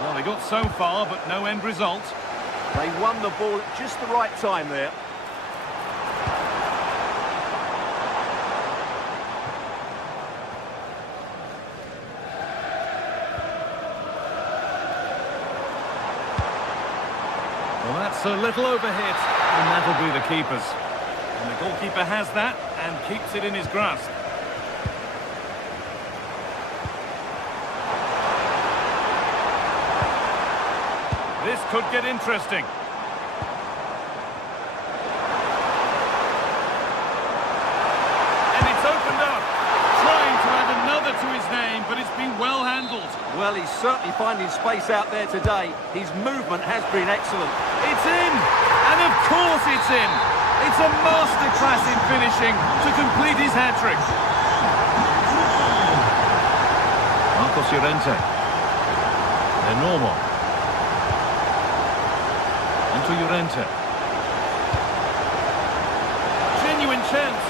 Well, they got so far, but no end result. They won the ball at just the right time there. Well, that's a little overhit, and that'll be the keeper's. And the goalkeeper has that and keeps it in his grasp. This could get interesting. And it's opened up. Trying to add another to his name, but it's been well handled. Well, he's certainly finding space out there today. His movement has been excellent. It's in! And of course it's in! It's a masterclass in finishing to complete his hat-trick. Marcos Llorente. De Normo. Into Llorente. Genuine chance.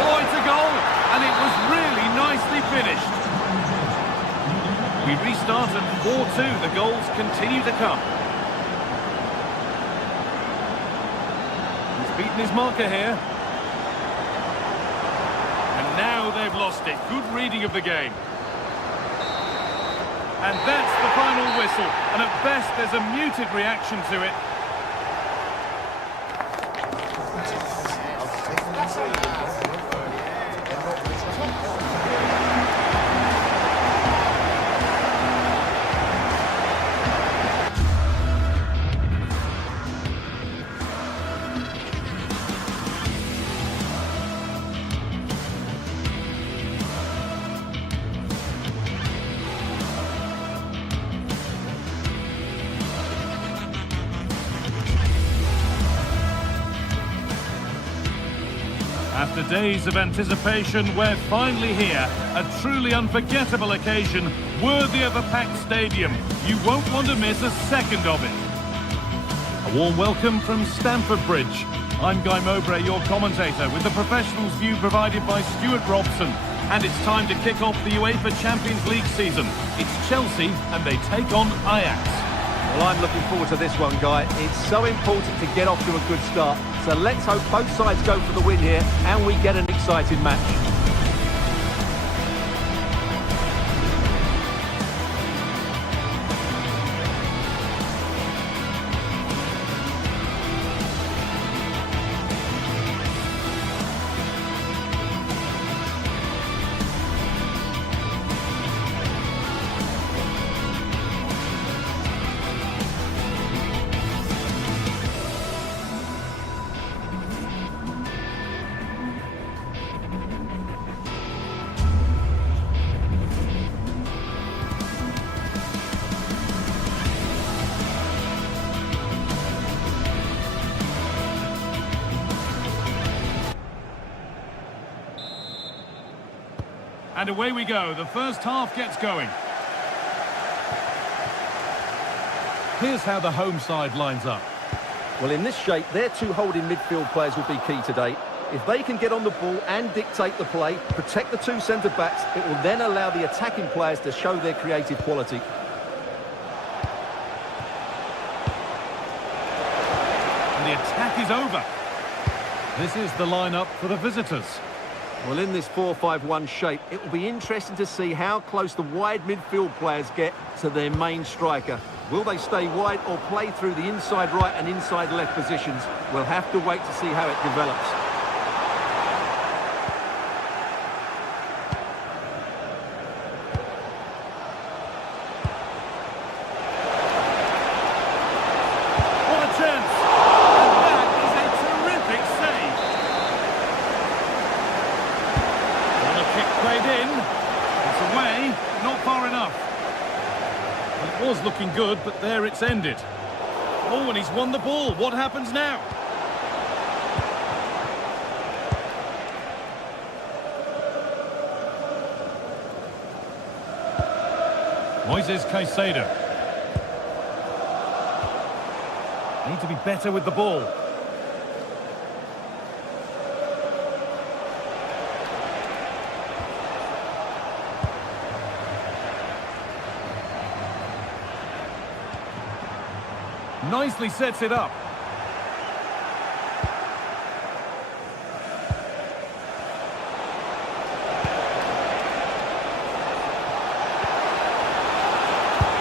Oh, it's a goal! And it was really nicely finished. We restart at 4-2. The goals continue to come. Beaten his marker here. And now they've lost it. Good reading of the game. And that's the final whistle. And at best, there's a muted reaction to it. After days of anticipation, we're finally here. A truly unforgettable occasion, worthy of a packed stadium. You won't want to miss a second of it. A warm welcome from Stamford Bridge. I'm Guy Mowbray, your commentator, with the professionals' view provided by Stuart Robson. And it's time to kick off the UEFA Champions League season. It's Chelsea, and they take on Ajax. Well, I'm looking forward to this one, Guy. It's so important to get off to a good start. So let's hope both sides go for the win here and we get an exciting match. And away we go. The first half gets going. Here's how the home side lines up. Well, in this shape, their two holding midfield players will be key today. If they can get on the ball and dictate the play, protect the two centre-backs, it will then allow the attacking players to show their creative quality. And the attack is over. This is the lineup for the visitors. Well, in this 4-5-1 shape, it will be interesting to see how close the wide midfield players get to their main striker. Will they stay wide or play through the inside right and inside left positions? We'll have to wait to see how it develops. What a chance! And that is a terrific save. Well, a kick played in. It's away, not far enough. It was looking good, but there it's ended. Oh, and he's won the ball. What happens now? Moises Caicedo. Need to be better with the ball. Nicely sets it up.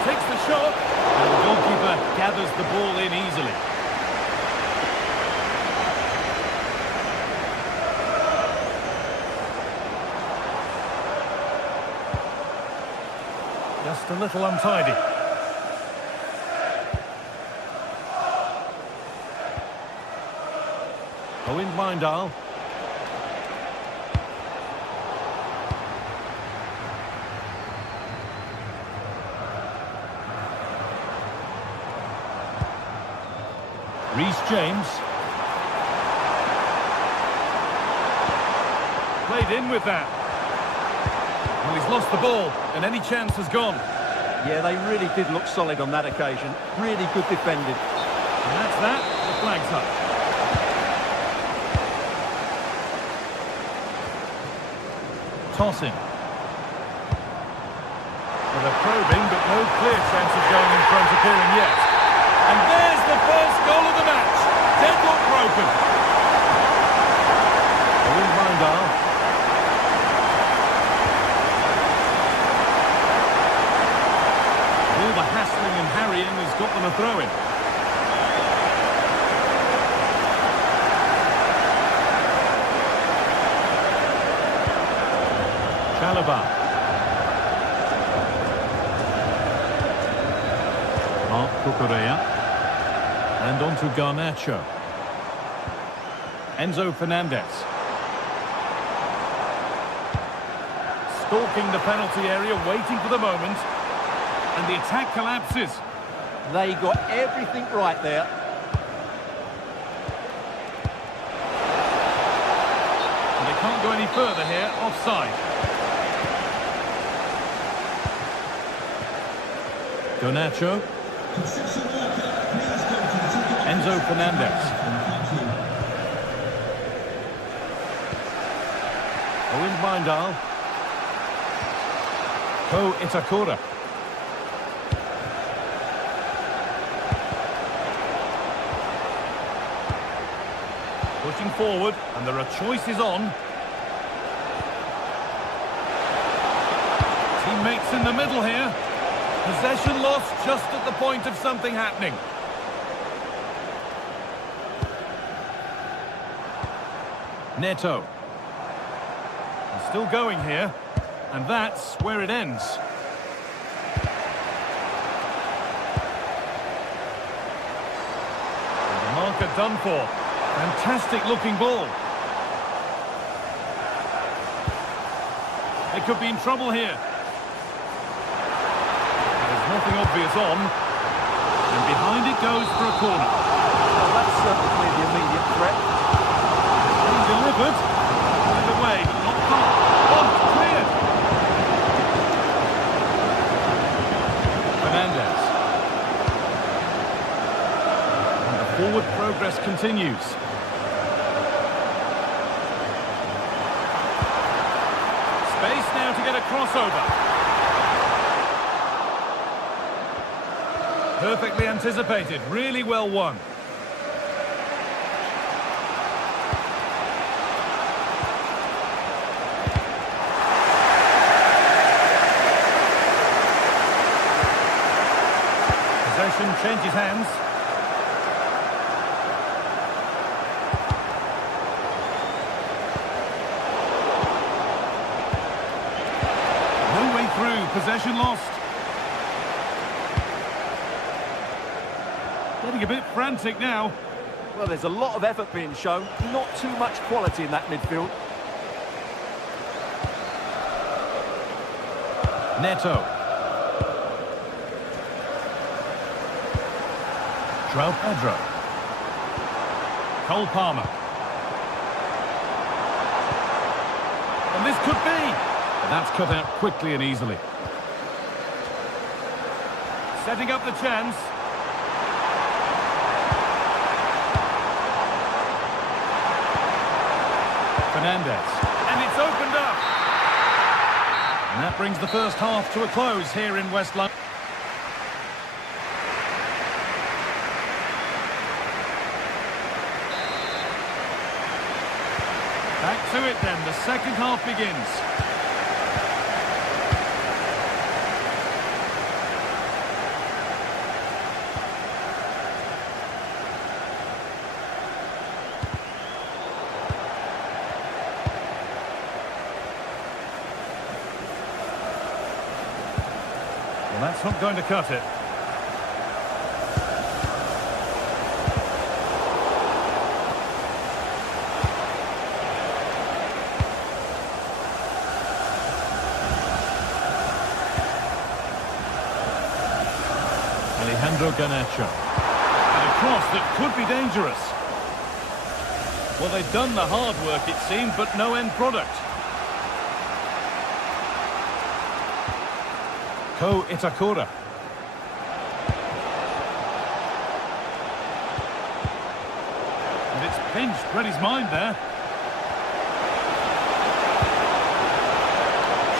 Takes the shot. And the goalkeeper gathers the ball in easily. Just a little untidy. Owen Mindal. Reece James. Played in with that. Well, he's lost the ball, and any chance has gone. Yeah, they really did look solid on that occasion. Really good defending. And that's that. The flag's up. Tossing. Well, they're probing, but no clear chance of going in front appearing yet. And there's the first goal of the match. Deadlock broken. Owen Mindal. All the hassling and harrying has got them a throw-in. Chalobah. Marc Cucurella. And on to Garnacho. Enzo Fernandez. Stalking the penalty area, waiting for the moment. And the attack collapses. They got everything right there. And they can't go any further here, offside. Garnacho. Enzo Fernandez. Owen Mindal. Ko Itakura. Pushing forward, and there are choices on. Teammates in the middle here. Possession lost just at the point of something happening. Neto. He's still going here, and that's where it ends. And the marker done for. Fantastic looking ball. They could be in trouble here. There's nothing obvious on. And behind it goes for a corner. Well, that's certainly the immediate threat. Being delivered. Put away, not far. Oh, it's cleared. Fernandez. And the forward progress continues. Space now to get a crossover. Perfectly anticipated, really well won. Possession changes hands. No way through, possession lost. Getting a bit frantic now. Well, there's a lot of effort being shown, not too much quality in that midfield. Neto. João Pedro. Cole Palmer. And this could be. And that's cut out quickly and easily. Setting up the chance. Fernandez. And it's opened up. And that brings the first half to a close here in West London. Back to it then, the second half begins. Well, that's not going to cut it. Garnacho. And a cross that could be dangerous. Well, they've done the hard work, it seemed, but no end product. Ko Itakura. And it's pinched, read his mind there.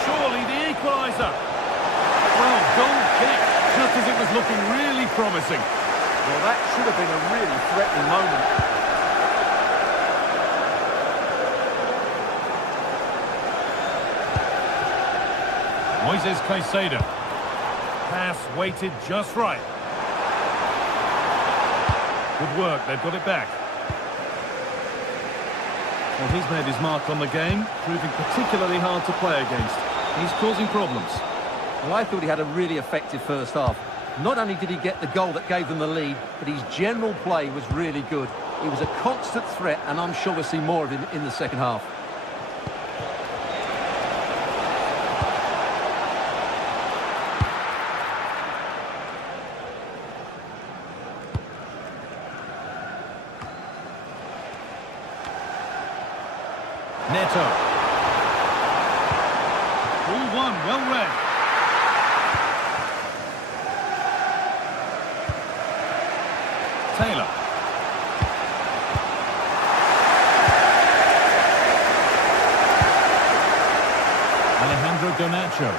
Surely the equaliser. Well, goal kick, just as it was looking really promising. Well, that should have been a really threatening moment. Moises Caicedo. Pass weighted just right. Good work, they've got it back. Well, he's made his mark on the game, proving particularly hard to play against. He's causing problems. Well, I thought he had a really effective first half. Not only did he get the goal that gave them the lead, but his general play was really good. He was a constant threat, and I'm sure we'll see more of him in the second half. Neto. Ball one, well read. Taylor. Alejandro Garnacho.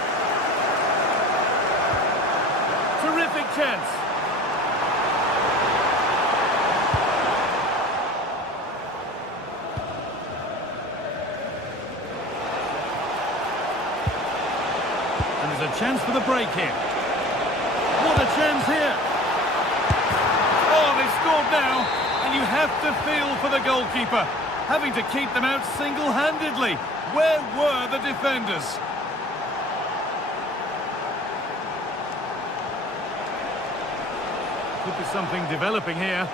Terrific chance. And there's a chance for the break here. What a chance here. Oh, they've scored now, and you have to feel for the goalkeeper, having to keep them out single-handedly. Where were the defenders? Could be something developing here.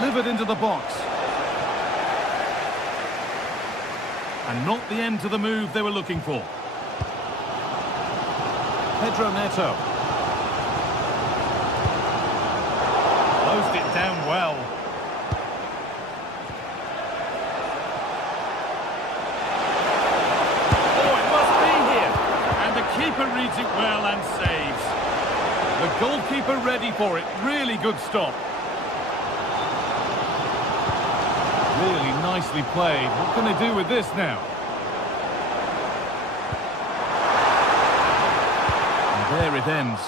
Delivered into the box. And not the end to the move they were looking for. Pedro Neto. Closed it down well. Oh, it must be here. And the keeper reads it well and saves. The goalkeeper ready for it. Really good stop. Really nicely played. What can they do with this now? And there it ends.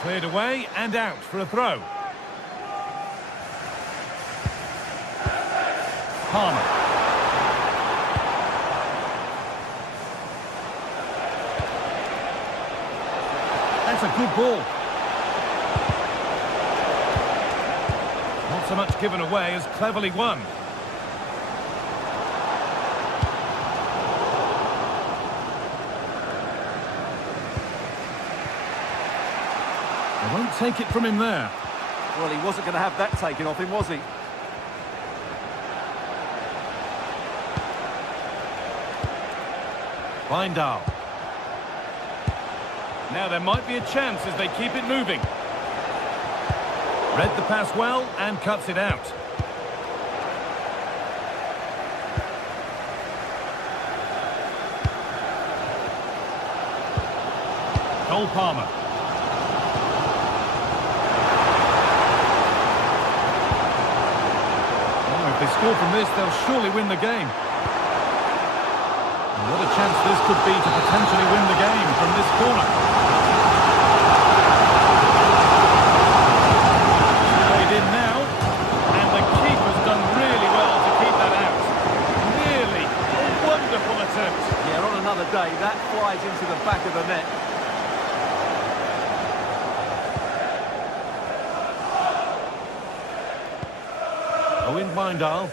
Cleared away and out for a throw. Palmer. That's a good ball. Not so much given away as cleverly won. They won't take it from him there. Well, he wasn't going to have that taken off him, was he? Bindal. Now there might be a chance as they keep it moving. Read the pass well and cuts it out. Cole Palmer. Oh, if they score from this, they'll surely win the game. And what a chance this could be to potentially win the game from this corner. Played in now, and the keeper's done really well to keep that out. Nearly a wonderful attempt. Yeah, on another day, that flies into the back of the net. Owen Bindal.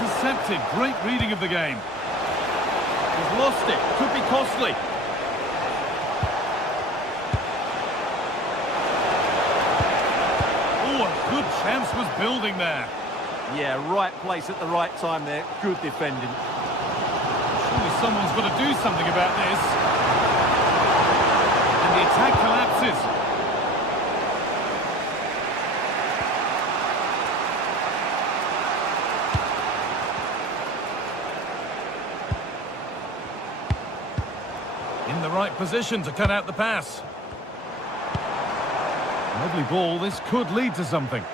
Intercepted. Great reading of the game. He's lost it. Could be costly. Oh, a good chance was building there. Yeah, right place at the right time there. Good defending. Surely someone's got to do something about this. And the attack collapses. In the right position to cut out the pass. Lovely ball. This could lead to something.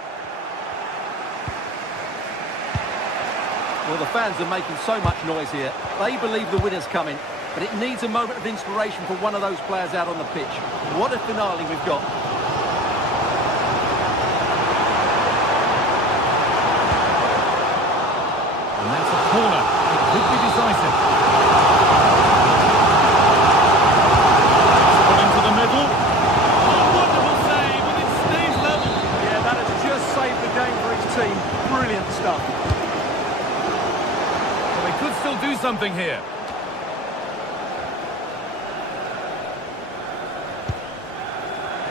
Well, the fans are making so much noise here. They believe the winner's coming, but it needs a moment of inspiration for one of those players out on the pitch. What a finale we've got. And that's a corner. It could be decisive. Put into the middle. Oh, wonderful save, and it stays level. Yeah, that has just saved the game for his team. Brilliant stuff. Well, they could still do something here.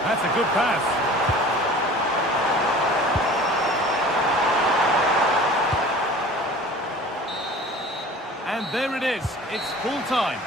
That's a good pass. And there it is. It's full time.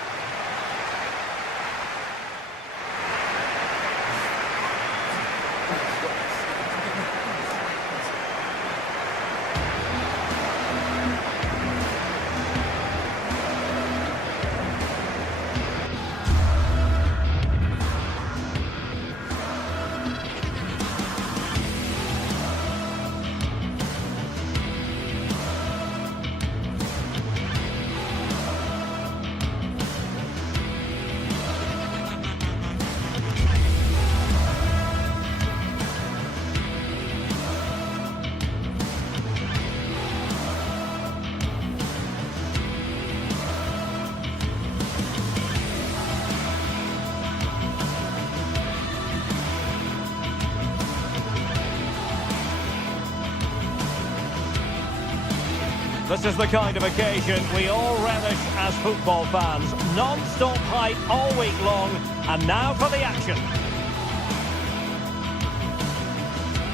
This is the kind of occasion we all relish as football fans. Non-stop hype all week long, and now for the action.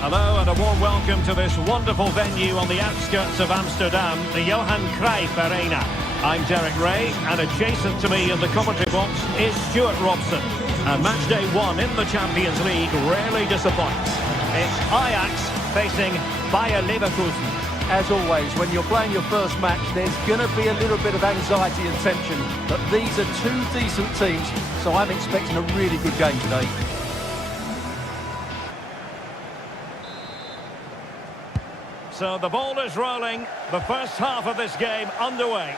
Hello and a warm welcome to this wonderful venue on the outskirts of Amsterdam, the Johan Cruyff Arena. I'm Derek Ray, and adjacent to me in the commentary box is Stuart Robson. And match day one in the Champions League rarely disappoints. It's Ajax facing Bayer Leverkusen. As always, when you're playing your first match, there's going to be a little bit of anxiety and tension. But these are two decent teams, so I'm expecting a really good game today. So the ball is rolling. The first half of this game underway.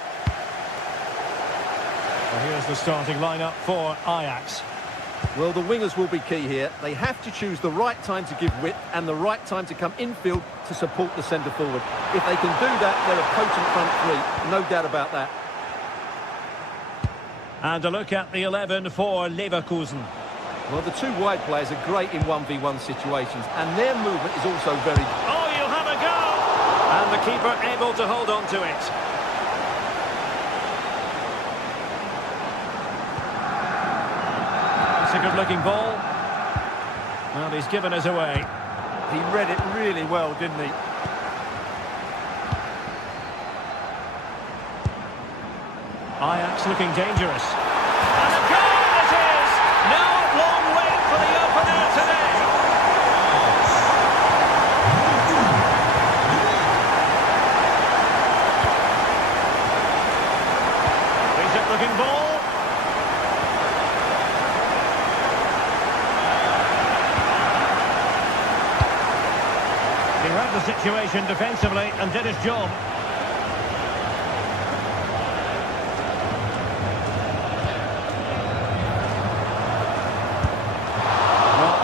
Well, here's the starting lineup for Ajax. Well, the wingers will be key here. They have to choose the right time to give width and the right time to come infield to support the centre forward. If they can do that, they're a potent front three. No doubt about that. And a look at the 11 for Leverkusen. Well, the two wide players are great in 1v1 situations, and their movement is also very... Oh, you'll have a go! And the keeper able to hold on to it. It's a good-looking ball. Well, he's given us away. He read it really well, didn't he? Ajax looking dangerous. And a goal it is! No long wait for the opener today. Decent looking ball. He read the situation defensively and did his job.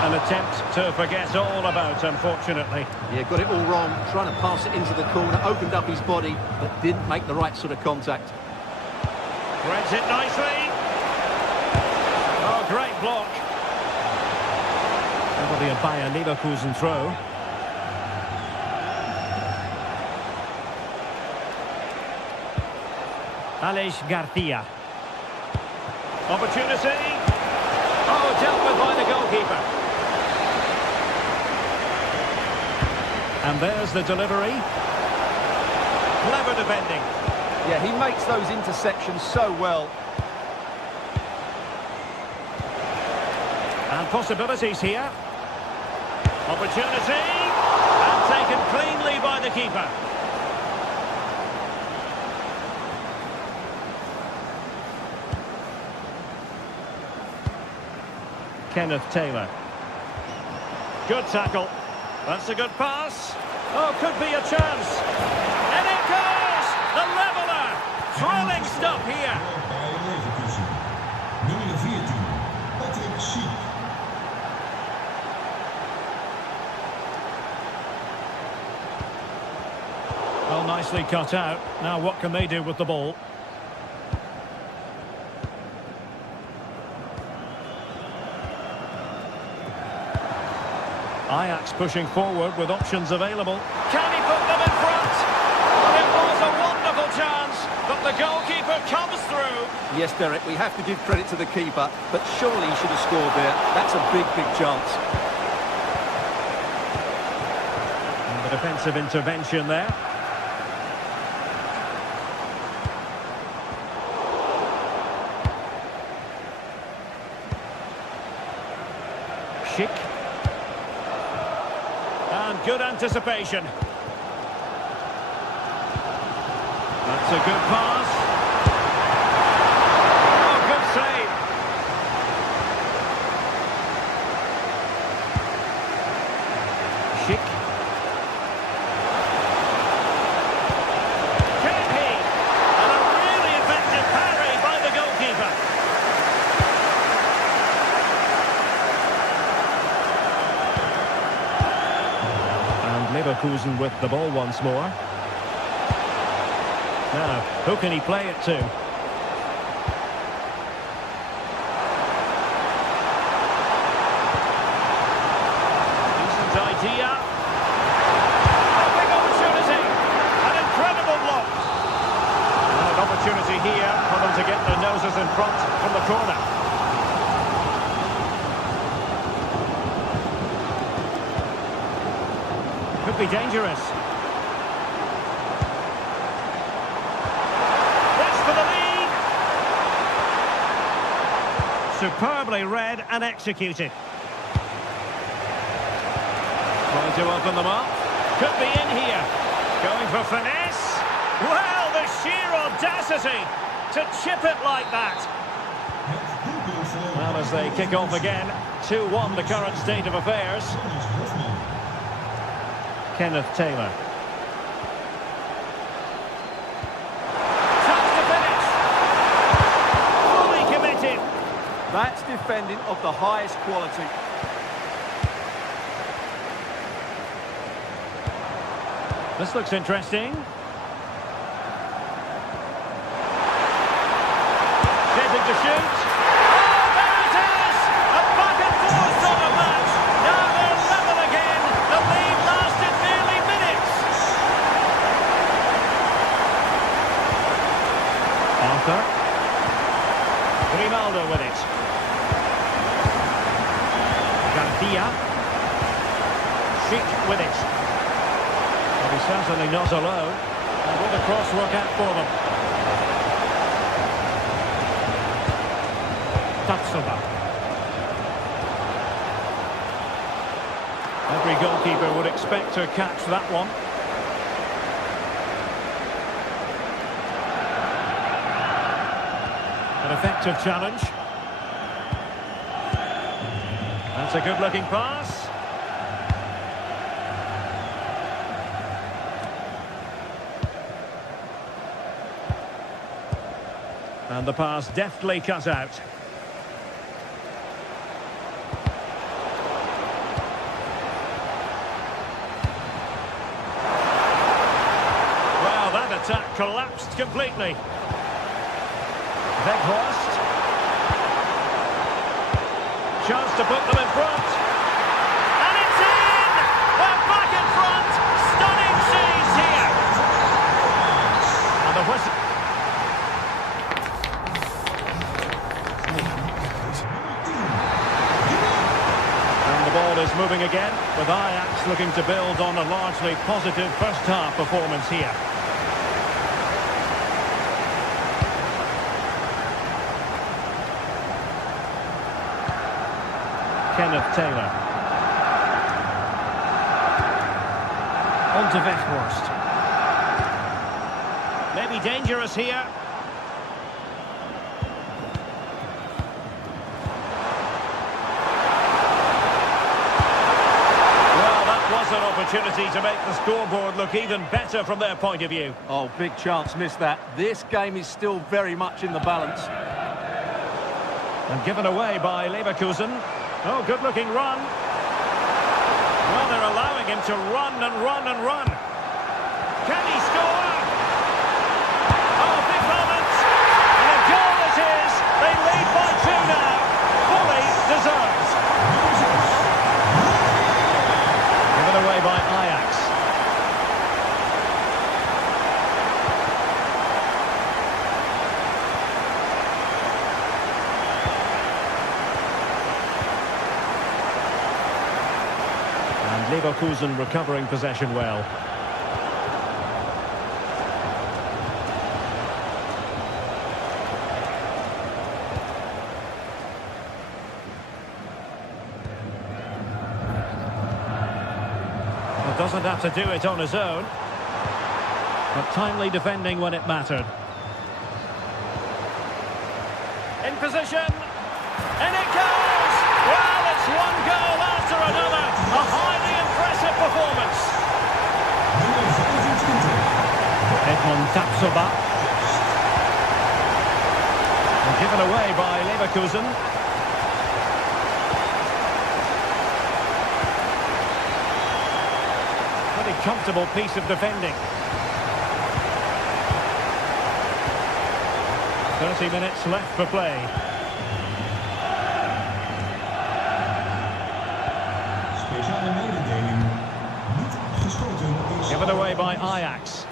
An attempt to forget all about, unfortunately. Yeah, got it all wrong. Trying to pass it into the corner, opened up his body, but didn't make the right sort of contact. Threads it nicely. Oh, great block. That'll be a Bayer Leverkusen throw. Alex Garcia. Opportunity. Oh, dealt with by the goalkeeper. And there's the delivery. Clever defending. Yeah, he makes those interceptions so well. And possibilities here. Opportunity. And taken cleanly by the keeper. Kenneth Taylor. Good tackle. That's a good pass. Oh, could be a chance. And it goes! The leveller! Thrilling stuff here. Well, nicely cut out. Now what can they do with the ball? Ajax pushing forward with options available. Can he put them in front? It was a wonderful chance, but the goalkeeper comes through. Yes, Derek, we have to give credit to the keeper, but surely he should have scored there. That's a big, big chance. And the defensive intervention there. Schick. And good anticipation. That's a good pass. Oh, good save. Schick. Can he? And a really effective parry by the goalkeeper. Leverkusen with the ball once more. Now, who can he play it to? Decent idea. A big opportunity. An incredible block. And an opportunity here for them to get their noses in front from the corner. Could be dangerous. That's for the lead. Superbly read and executed. Trying to open them up. Could be in here. Going for finesse. Well, the sheer audacity to chip it like that. Well, as they kick off again, 2-1 the current state of affairs. Kenneth Taylor. Chance to finish. Fully committed. That's defending of the highest quality. This looks interesting. Setting going to shoot. Oh, there it is! A back and forth sort of match. Now they're level again. The lead lasted nearly minutes. Arthur. Grimaldo with it. Garcia. Sheik with it. Well, he's certainly not alone. And will the cross work out for them? Tatsuba. Every goalkeeper would expect to catch that one. An effective challenge. That's a good-looking pass. And the pass deftly cut out. Well, that attack collapsed completely. Weghorst. Chance to put them in front. And it's in! We're back in front! Stunning scenes here! And the whistle... And the ball is moving again, with Ajax looking to build on a largely positive first-half performance here. Kenneth Taylor. On to Weghorst. Maybe dangerous here. Well, that was an opportunity to make the scoreboard look even better from their point of view. Oh, big chance missed that. This game is still very much in the balance. And given away by Leverkusen. Oh, good-looking run. Well, they're allowing him to run and run and run. Can he score? Oh, big moment. And a goal it is. They lead by 2 now. Fully deserved. Given away by Ajax. Leverkusen recovering possession well. Well, doesn't have to do it on his own, but timely defending when it mattered. In position, and it goes! Well, it's one goal after another. A highly impressive performance. Edmond Tatsuba. And given away by Leverkusen. Pretty comfortable piece of defending. 30 minutes left for play. Given away by Ajax.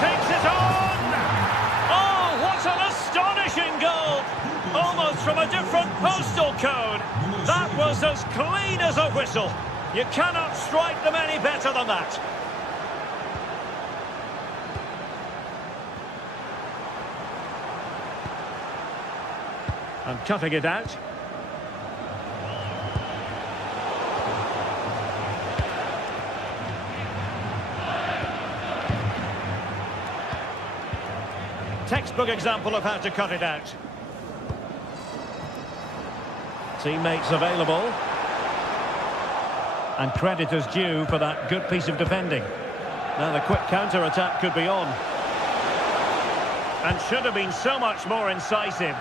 Takes it on! Oh, what an astonishing goal! Almost from a different postal code. That was as clean as a whistle. You cannot strike them any better than that. And cutting it out. Textbook example of how to cut it out. Teammates available. And credit is due for that good piece of defending. Now the quick counter-attack could be on. And should have been so much more incisive.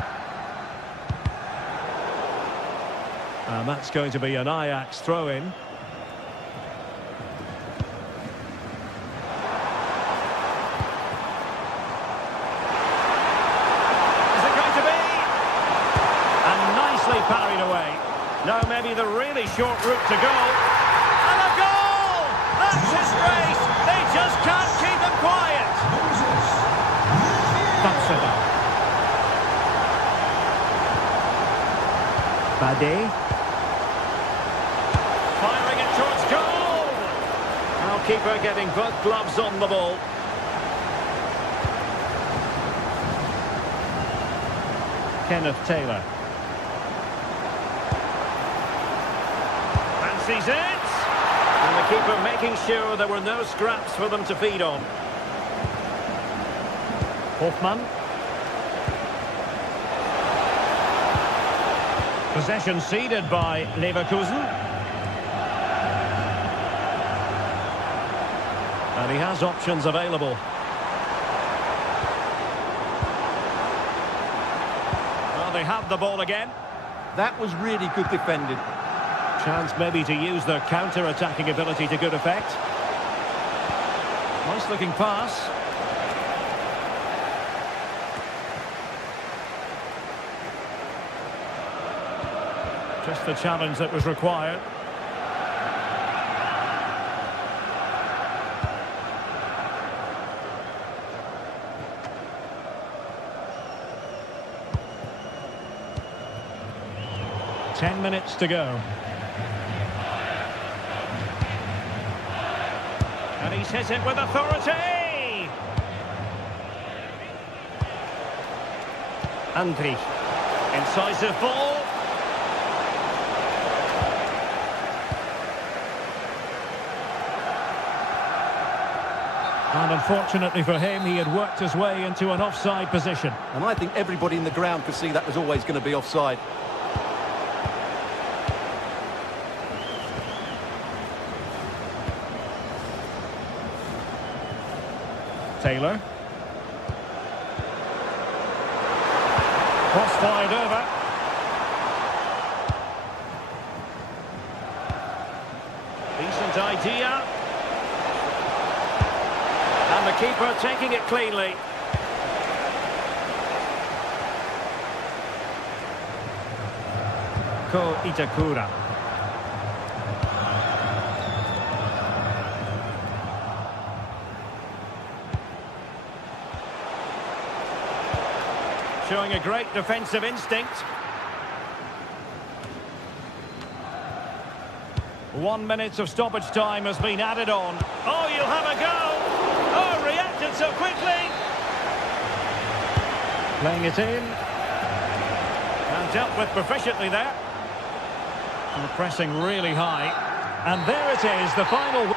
And that's going to be an Ajax throw-in. Now maybe the really short route to go. And a goal! That's his race! They just can't keep him quiet! That's it. Bade. Firing it towards goal! Now keeper getting both gloves on the ball. Kenneth Taylor. Fancies it! And the keeper making sure there were no scraps for them to feed on. Hoffmann. Possession ceded by Leverkusen. And he has options available. Well, they have the ball again. That was really good defending. Chance maybe to use their counter-attacking ability to good effect. Nice looking pass. Just the challenge that was required. Ten minutes to go. And he's hit it with authority! Andrich. Incisive ball. And unfortunately for him, he had worked his way into an offside position. And I think everybody in the ground could see that was always going to be offside. Taylor. Cross fired over. Decent idea. And the keeper taking it cleanly. Ko Itakura. Showing a great defensive instinct. 1 minute of stoppage time has been added on. Oh, you'll have a go! Oh, reacted so quickly! Playing it in. And dealt with proficiently there. And pressing really high. And there it is, the final...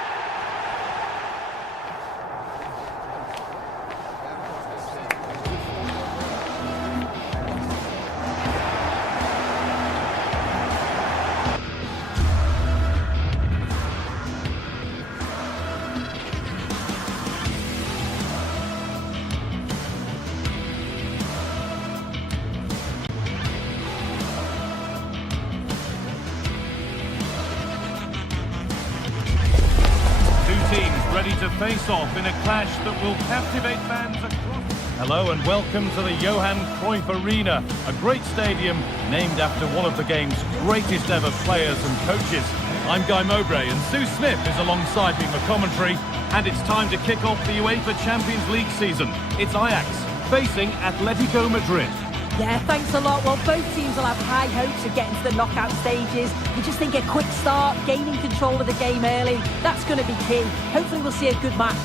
Ready to face off in a clash that will captivate fans across... Hello and welcome to the Johan Cruyff Arena, a great stadium named after one of the game's greatest ever players and coaches. I'm Guy Mowbray and Sue Smith is alongside me for commentary, and it's time to kick off the UEFA Champions League season. It's Ajax facing Atletico Madrid. Yeah, thanks a lot. Well, both teams will have high hopes of getting to the knockout stages. You just think a quick start, gaining control of the game early, that's going to be key. Hopefully we'll see a good match.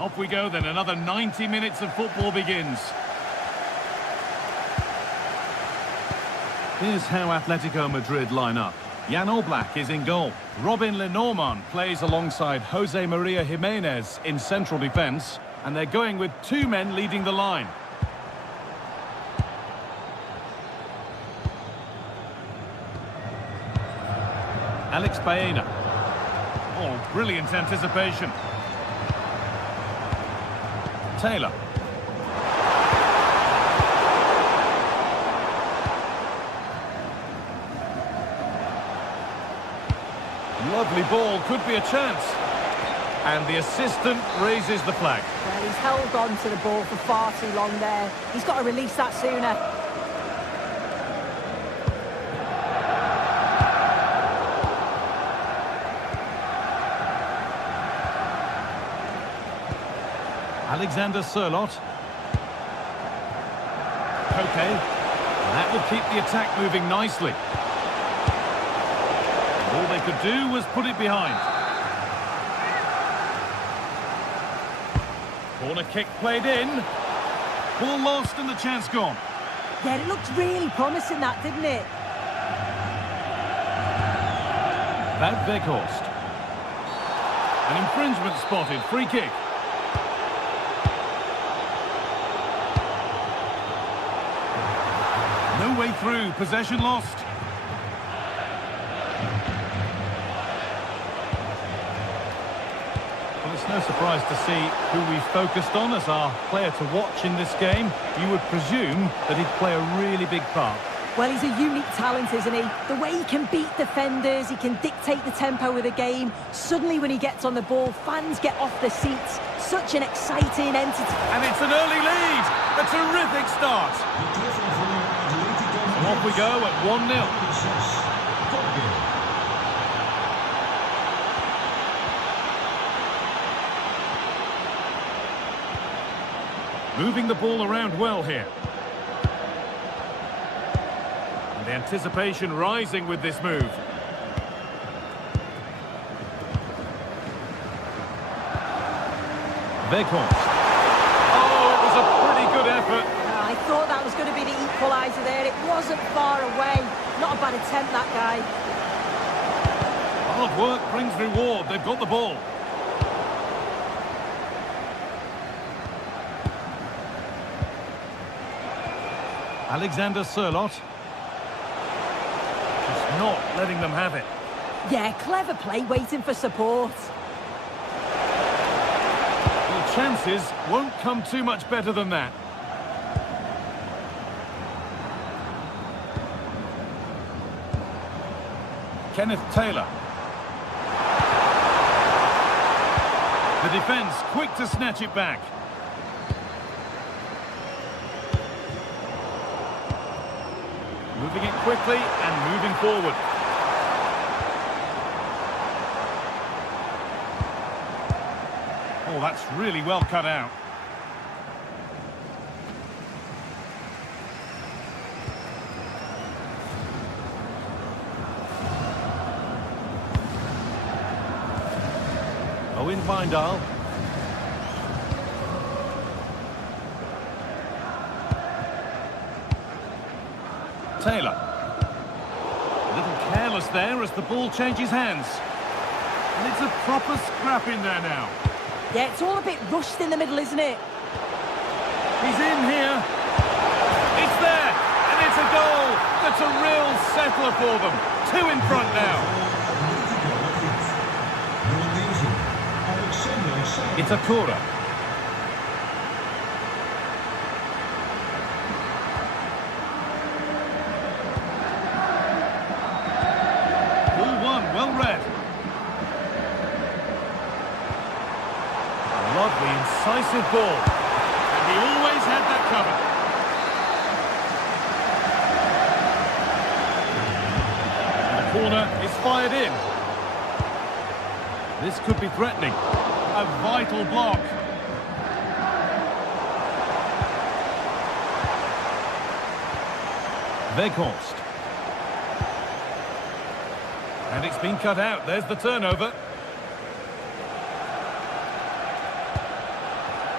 Off we go then, another 90 minutes of football begins. Here's how Atletico Madrid line up. Jan Oblak is in goal. Robin Lenormand plays alongside Jose Maria Jimenez in central defence. And they're going with two men leading the line. Alex Baena. Oh, brilliant anticipation. Taylor. Lovely ball, could be a chance. And the assistant raises the flag. Well, he's held on to the ball for far too long there. He's got to release that sooner. Alexander Sørloth. Okay. That will keep the attack moving nicely. All they could do was put it behind. Corner kick played in. Ball lost and the chance gone. Yeah, it looked really promising, that, didn't it? Wout Weghorst. An infringement spotted. Free kick. No way through. Possession lost. Well, it's no surprise to see who we focused on as our player to watch in this game. You would presume that he'd play a really big part. Well, he's a unique talent, isn't he? The way he can beat defenders, he can dictate the tempo of the game. Suddenly, when he gets on the ball, fans get off their seats. Such an exciting entity. And it's an early lead. A terrific start. And off we go at 1-0. Moving the ball around well here. And the anticipation rising with this move. Weghorst. Oh, it was a pretty good effort. I thought that was going to be the equaliser there. It wasn't far away. Not a bad attempt, that guy. Hard work brings reward. They've got the ball. Alexander Sørloth. Just not letting them have it. Yeah, clever play, waiting for support. Well, chances won't come too much better than that. Kenneth Taylor. The defence quick to snatch it back. Moving it quickly and moving forward. Oh, that's really well cut out. Owen Wijndal. Taylor. A little careless there as the ball changes hands. And it's a proper scrap in there now. Yeah, it's all a bit rushed in the middle, isn't it? He's in here. It's there. And it's a goal. That's a real settler for them. 2 in front now. It's a Kura. Well read. Lovely, incisive ball. And he always had that covered. And the corner is fired in. This could be threatening. A vital block. Weghorst. And it's been cut out. There's the turnover.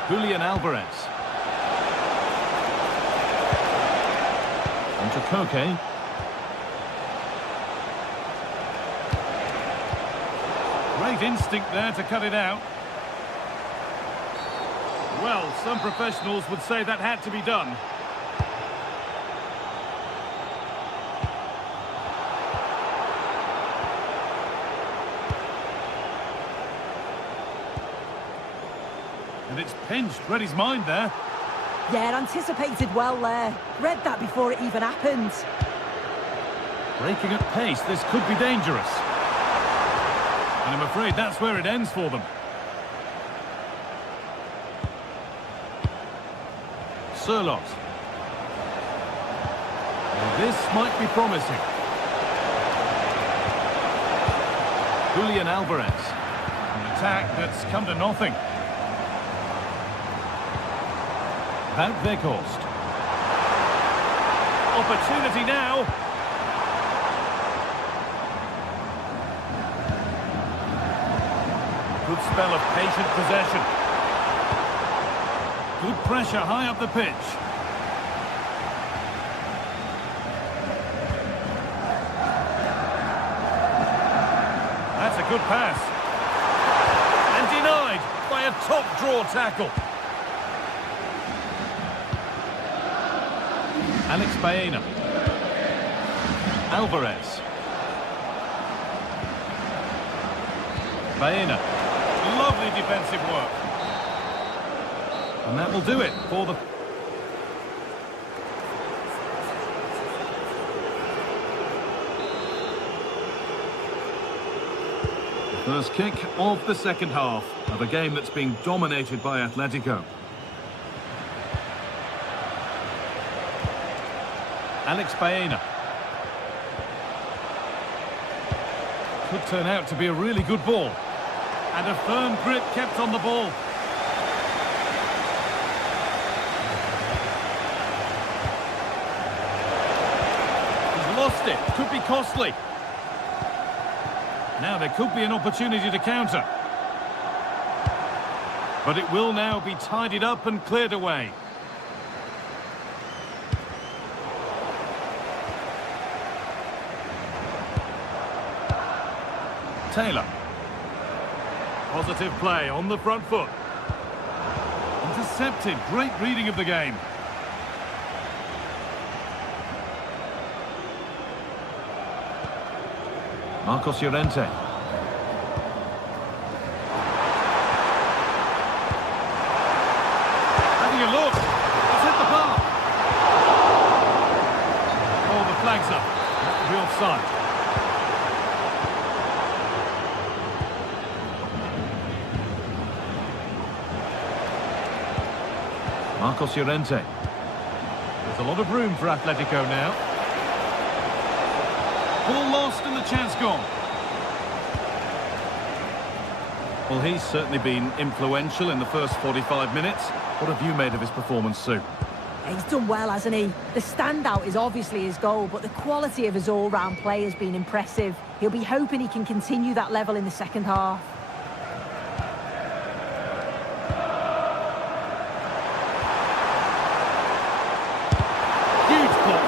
Julian Alvarez. On to Koke. Great instinct there to cut it out. Well, some professionals would say that had to be done. And it's pinched. Read his mind there. Yeah, anticipated well there. Read that before it even happened. Breaking at pace. This could be dangerous. And I'm afraid that's where it ends for them. Surlot. Well, this might be promising. Julian Alvarez. An attack that's come to nothing. Wout Weghorst. Opportunity now. Good spell of patient possession. Good pressure high up the pitch. That's a good pass. And denied by a top draw tackle. Alex Baena. Alvarez. Baena. Lovely defensive work. And that will do it for the... First kick of the second half of a game that's being dominated by Atletico. Alex Baena. Could turn out to be a really good ball. And a firm grip kept on the ball. He's lost it. Could be costly. Now there could be an opportunity to counter. But it will now be tidied up and cleared away. Taylor. Positive play on the front foot. Intercepted. Great reading of the game. Marcos Llorente. Having a look. It's hit the bar. Oh, the flag's up. That will be offside. Marcos Llorente. There's a lot of room for Atletico now. Ball lost and the chance gone. Well, he's certainly been influential in the first 45 minutes. What have you made of his performance, Sue? He's done well, hasn't he? The standout is obviously his goal, but the quality of his all-round play has been impressive. He'll be hoping he can continue that level in the second half.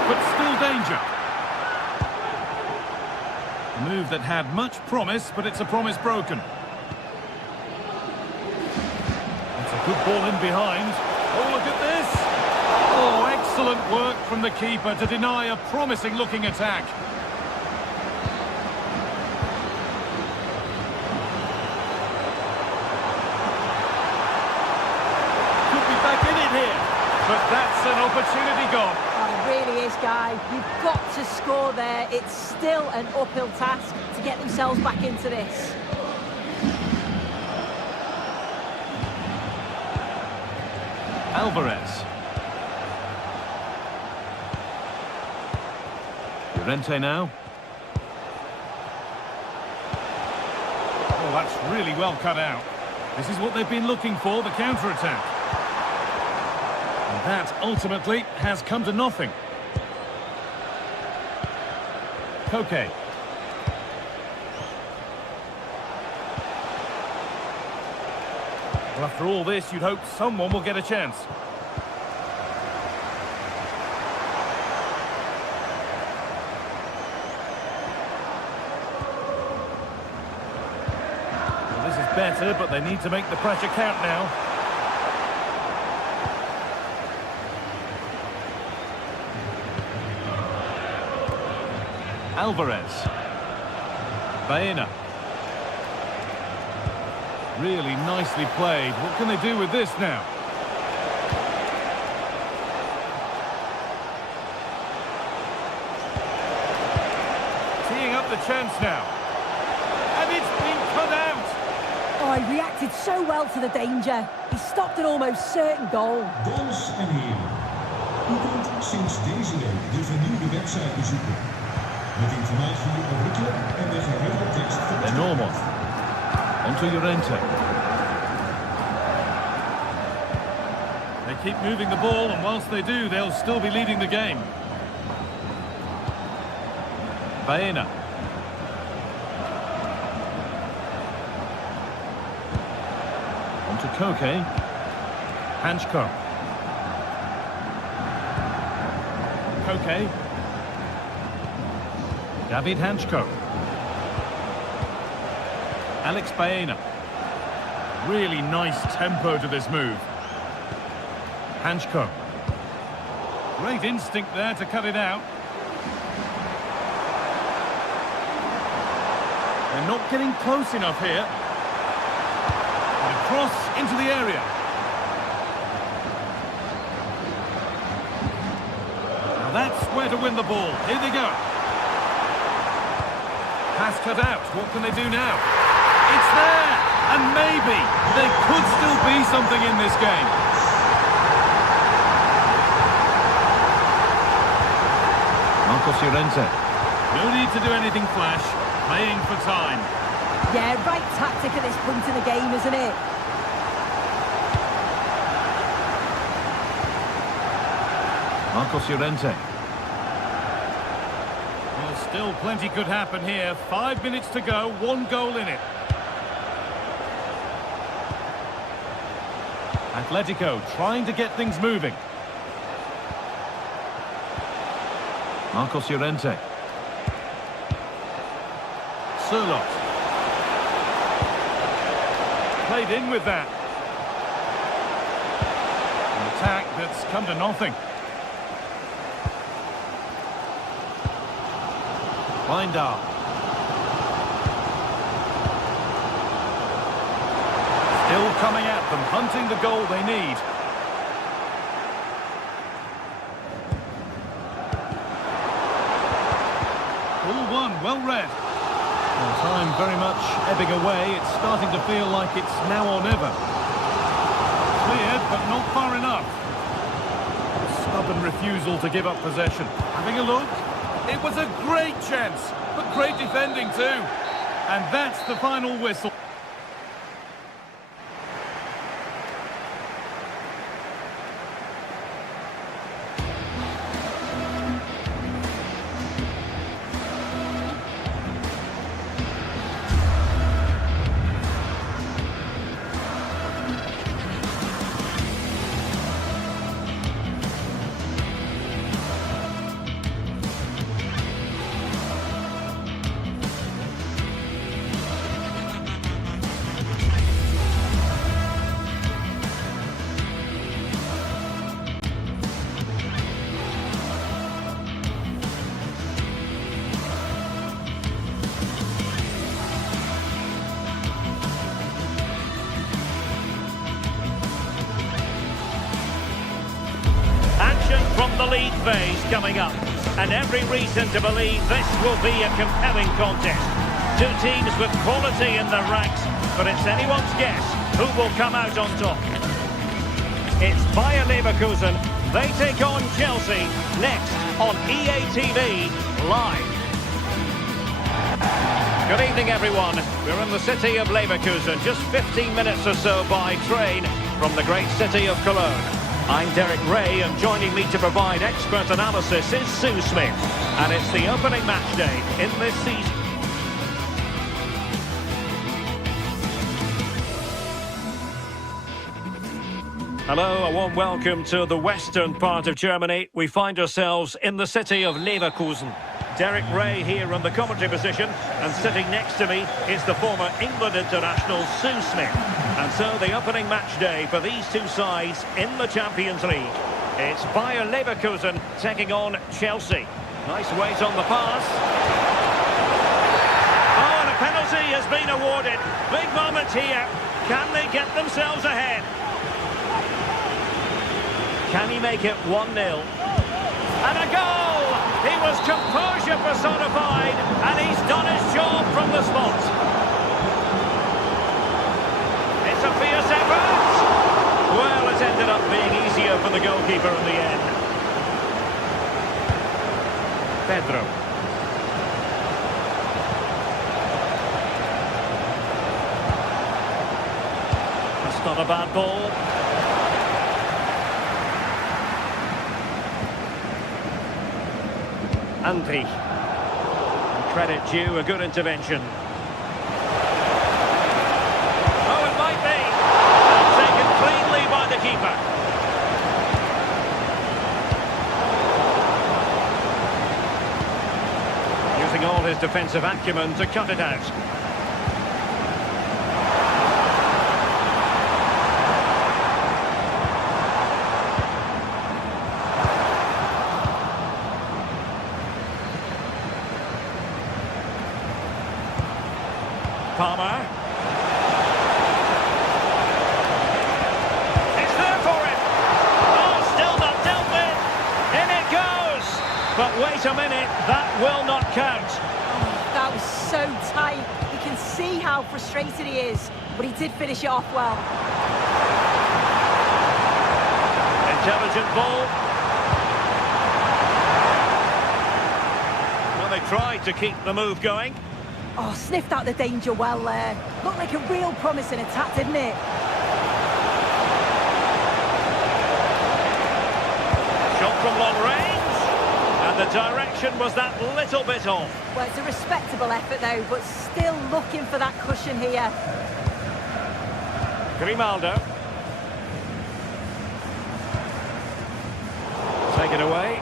But still danger. A move that had much promise, but it's a promise broken. It's a good ball in behind. Oh, look at this. Oh, excellent work from the keeper to deny a promising-looking attack. Could be back in it here, but that's an opportunity gone. Really is, Guy. You've got to score there. It's still an uphill task to get themselves back into this. Alvarez. Llorente now. Oh, that's really well cut out. This is what they've been looking for, the counter-attack. And that ultimately has come to nothing. Koke. Well, after all this, you'd hope someone will get a chance. Well, this is better, but they need to make the pressure count now. Alvarez. Baena. Really nicely played. What can they do with this now? Teeing up the chance now. And it's been cut out. Oh, he reacted so well to the danger. He stopped an almost certain goal. Goals in here. U kunt sinds deze week de vernieuwde website bezoeken. Met informatie over de club en de gehele tekst van de Enormo. Onto Llorente. They keep moving the ball, and whilst they do, they'll still be leading the game. Baena. Onto Koke. Hanchko. Koke. David Hanchko. Alex Baena. Really nice tempo to this move. Hanchko. Great instinct there to cut it out. They're not getting close enough here. And across into the area. Now that's where to win the ball. Here they go. Pass cut out. What can they do now? It's there! And maybe there could still be something in this game. Marcos Llorente. No need to do anything flash. Playing for time. Yeah, right tactic at this point in the game, isn't it? Marcos Llorente. Well, still plenty could happen here. 5 minutes to go, 1 goal in it. Atletico trying to get things moving. Marcos Llorente. Surlot. Played in with that. An attack that's come to nothing. Lindar. Still coming at them, hunting the goal they need. Ball one, well read. Well, time very much ebbing away. It's starting to feel like it's now or never. Cleared, but not far enough. Stubborn refusal to give up possession. Having a look. It was a great chance, but great defending too. And that's the final whistle. From the league phase coming up, and every reason to believe this will be a compelling contest. Two teams with quality in their ranks, but it's anyone's guess who will come out on top. It's Bayer Leverkusen. They take on Chelsea next on EA TV Live. Good evening, everyone. We're in the city of Leverkusen, just 15 minutes or so by train from the great city of Cologne. I'm Derek Ray, and joining me to provide expert analysis is Sue Smith. And it's the opening match day in this season. Hello, a warm welcome to the western part of Germany. We find ourselves in the city of Leverkusen. Derek Ray here in the commentary position, and sitting next to me is the former England international Sue Smith. And so the opening match day for these two sides in the Champions League. It's Bayer Leverkusen taking on Chelsea. Nice weight on the pass. Oh, and a penalty has been awarded. Big moment here. Can they get themselves ahead? Can he make it 1-0? And a goal! He was composure personified, and he's done his job from the spot. It's a fierce effort. Well, it ended up being easier for the goalkeeper in the end. Pedro. That's not a bad ball. Andri. Credit due, a good intervention. Oh, it might be. And taken cleanly by the keeper. Using all his defensive acumen to cut it out. Palmer. It's there for him. Oh, still not dealt with. In it goes. But wait a minute, that will not count. Oh, that was so tight. You can see how frustrated he is, but he did finish it off well. Intelligent ball. Well, they tried to keep the move going. Oh, sniffed out the danger well there. Looked like a real promising attack, didn't it? Shot from long range. And the direction was that little bit off. Well, it's a respectable effort, though, but still looking for that cushion here. Grimaldo. Take it away.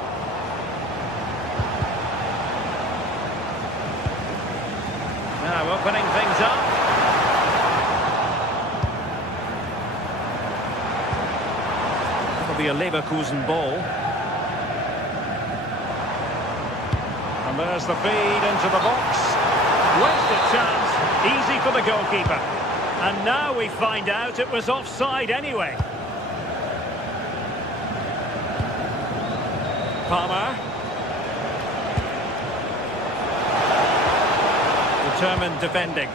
Now opening things up. That'll be a Leverkusen ball. And there's the feed into the box. Wasted chance. Easy for the goalkeeper. And now we find out it was offside anyway. Palmer. Determined defending.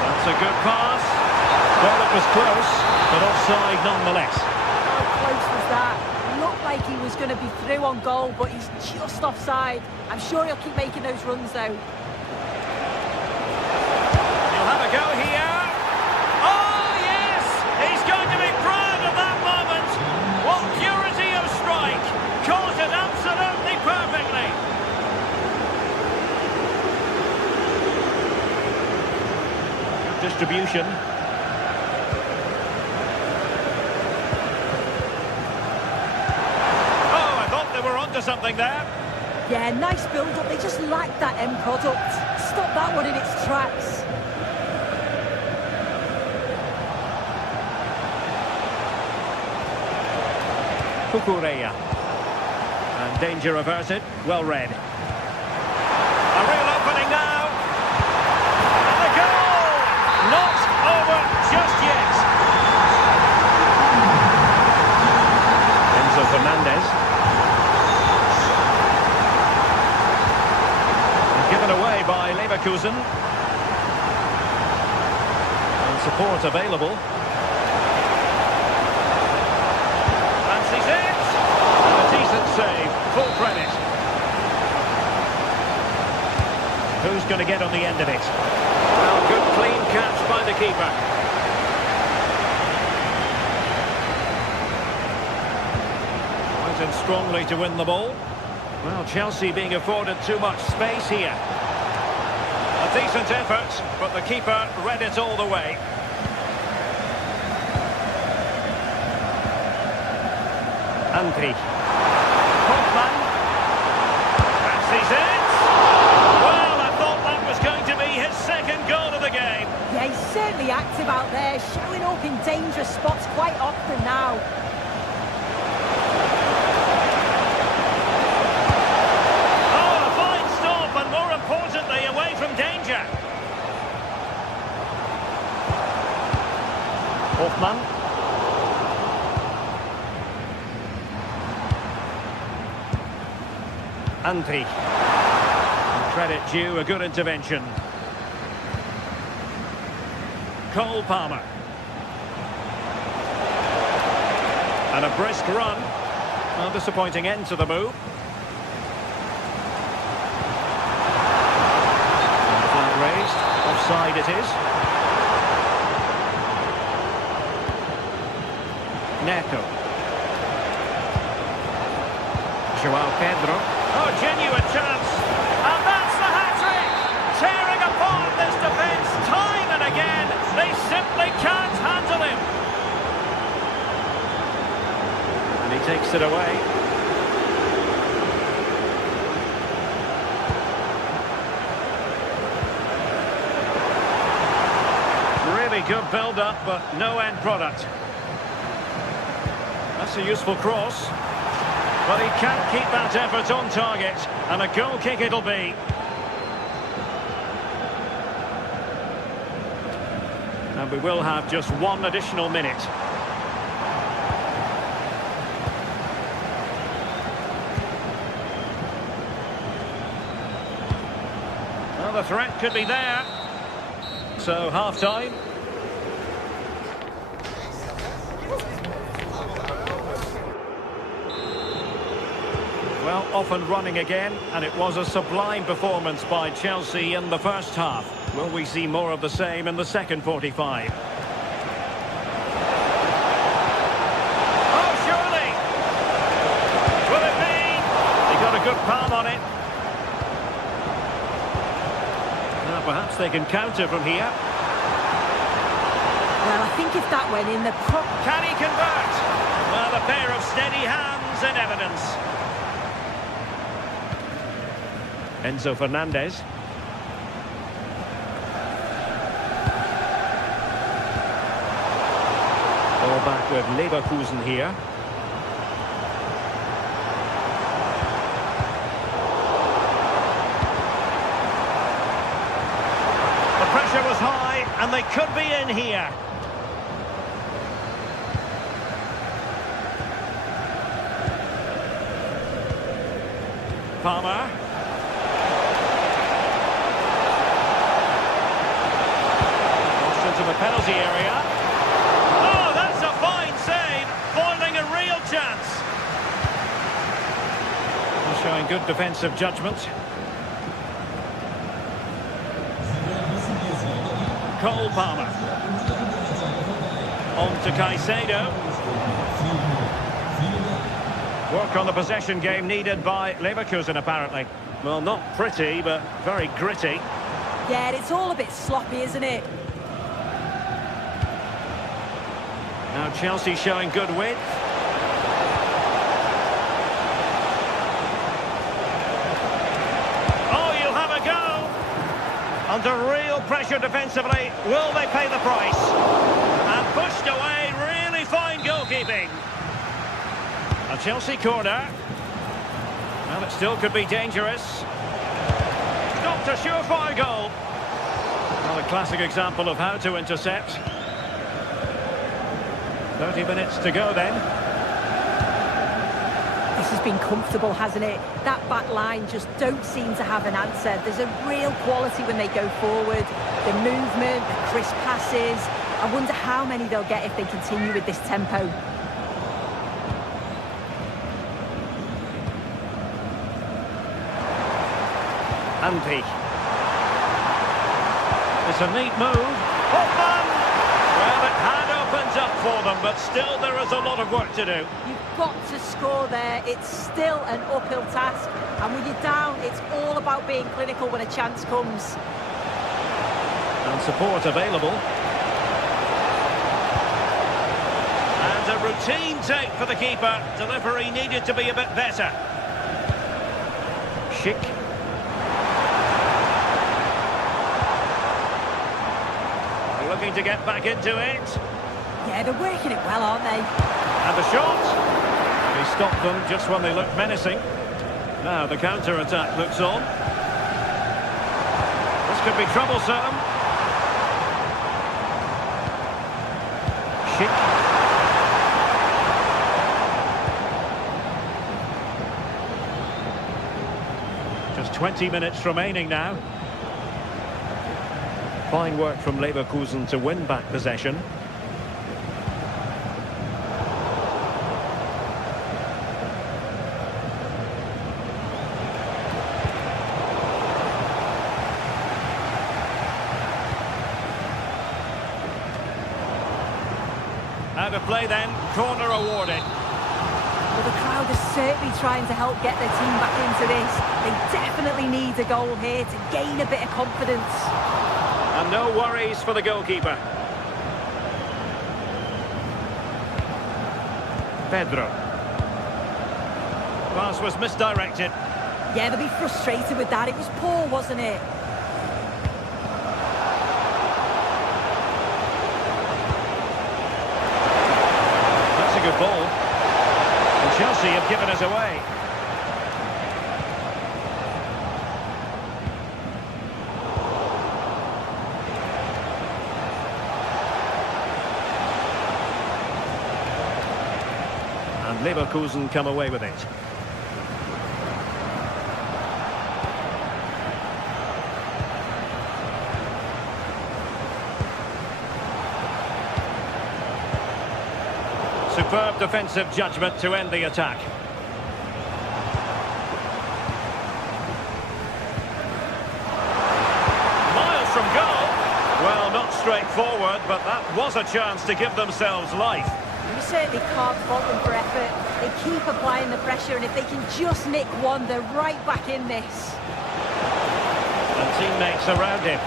That's a good pass. Well, it was close, but offside nonetheless. How close was that? Looked like he was going to be through on goal, but he's just offside. I'm sure he'll keep making those runs, though. Have a go here. Oh, yes! He's going to be proud of that moment. What purity of strike. Caught it absolutely perfectly. Good distribution. Oh, I thought they were onto something there. Yeah, nice build-up. They just lacked that end product. Stop that one in its tracks. Kukureya. And danger averted. Well read. A real opening now. And the goal! Not over just yet. Enzo Fernandez. And given away by Leverkusen. And support available. Save, full credit. Who's going to get on the end of it? Well, good clean catch by the keeper. Went in strongly to win the ball. Well, Chelsea being afforded too much space here. A decent effort, but the keeper read it all the way. Andri. Fancies it. Well, I thought that was going to be his second goal of the game. Yeah, he's certainly active out there, showing up in dangerous spots quite often now. Oh, a fine stop, and more importantly, away from danger. Hoffman. Antri. Credit due, a good intervention. Cole Palmer. And a brisk run. A disappointing end to the move. Flag raised. Offside it is. Neto. Joao Pedro. Oh, genuine chance. And that's the hat-trick! Tearing apart this defence time and again. They simply can't handle him. And he takes it away. Really good build-up, but no end product. That's a useful cross. But he can't keep that effort on target. And a goal kick it'll be. And we will have just one additional minute. Well, the threat could be there. So, half-time. Well, off and running again, and it was a sublime performance by Chelsea in the first half. Will we see more of the same in the second 45? Oh, surely! Will it be? He got a good palm on it. Now, perhaps they can counter from here. Well, I think if that went in, the Can he convert? Well, a pair of steady hands in evidence. Enzo Fernandez. Ball back with Leverkusen here. The pressure was high, and they could be in here. Palmer. To the penalty area. Oh, that's a fine save, foiling a real chance. He's showing good defensive judgment. Cole Palmer. On to Caicedo. Work on the possession game needed by Leverkusen, apparently. Well, not pretty, but very gritty. Yeah, it's all a bit sloppy, isn't it? Now Chelsea showing good width. Oh, you'll have a go. Under real pressure defensively. Will they pay the price? And pushed away. Really fine goalkeeping. A Chelsea corner. Well, it still could be dangerous. Not a surefire goal. Well, a classic example of how to intercept. 30 minutes to go then. This has been comfortable, hasn't it? That back line just don't seem to have an answer. There's a real quality when they go forward. The movement, the crisp passes. I wonder how many they'll get if they continue with this tempo. Antri. It's a neat move. Hoffman! Well, it had opened up for them, but still there is a lot of work to do. You've got to score there. It's still an uphill task. And when you're down, it's all about being clinical when a chance comes. And support available. And a routine take for the keeper. Delivery needed to be a bit better. Schick. Looking to get back into it. Yeah, they're working it well, aren't they? And the shot. He stopped them just when they looked menacing. Now the counter-attack looks on. This could be troublesome. Schick. Just 20 minutes remaining now. Fine work from Leverkusen to win back possession. Out of play then, corner awarded. Well, the crowd is certainly trying to help get their team back into this. They definitely need a goal here to gain a bit of confidence. And no worries for the goalkeeper. Pedro. Pass was misdirected. Yeah, they'll be frustrated with that. It was poor, wasn't it? That's a good ball. And Chelsea have given us away. And Leverkusen come away with it. Superb defensive judgment to end the attack. Miles from goal. Well, not straightforward, but that was a chance to give themselves life. You certainly can't fault them for effort. They keep applying the pressure, and if they can just nick one, they're right back in this. And teammates around him.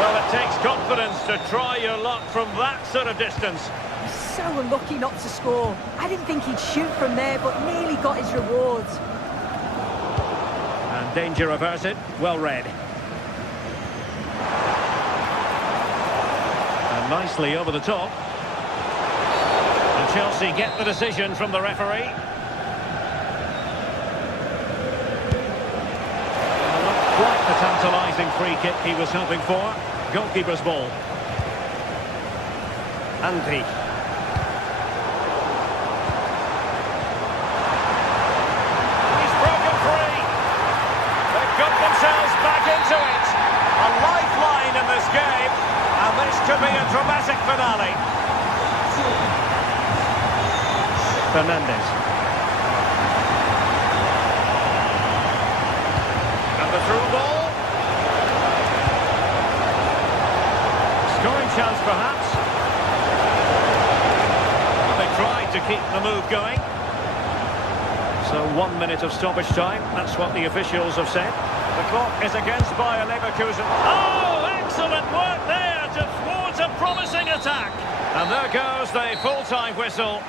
Well, it takes confidence to try your luck from that sort of distance. He's so unlucky not to score. I didn't think he'd shoot from there, but nearly got his rewards. And danger averted. Well read. And nicely over the top. And Chelsea get the decision from the referee. Not quite the tantalising free kick he was hoping for. Goalkeeper's ball. Andy. Back into it. A lifeline in this game, and this could be a dramatic finale. Fernandes. And the through ball. Scoring chance perhaps. And they tried to keep the move going. So 1 minute of stoppage time, that's what the officials have said. The clock is against Bayer Leverkusen. Oh, excellent work there to thwart a promising attack. And there goes the full-time whistle.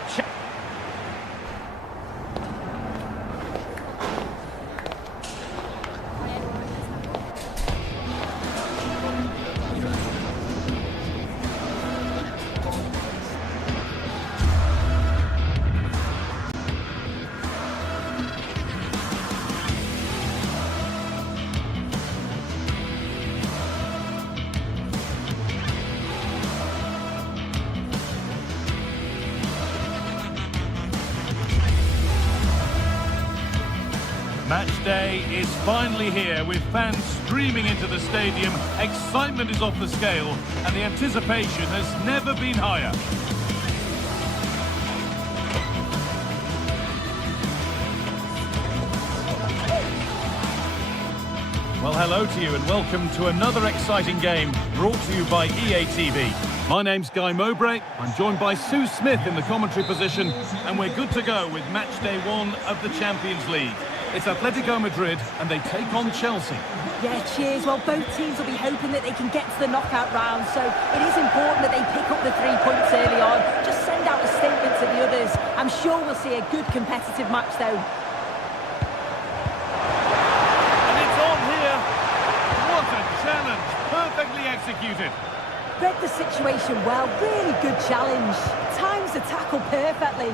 Match day is finally here with fans streaming into the stadium. Excitement is off the scale and the anticipation has never been higher. Well, hello to you and welcome to another exciting game brought to you by EA TV. My name's Guy Mowbray. I'm joined by Sue Smith in the commentary position, and we're good to go with match day 1 of the Champions League. It's Atletico Madrid and they take on Chelsea. Yeah, cheers. Well, both teams will be hoping that they can get to the knockout round, so it is important that they pick up the 3 points early on. Just send out a statement to the others. I'm sure we'll see a good competitive match, though. And it's on here. What a challenge. Perfectly executed. Read the situation well. Really good challenge. Times the tackle perfectly.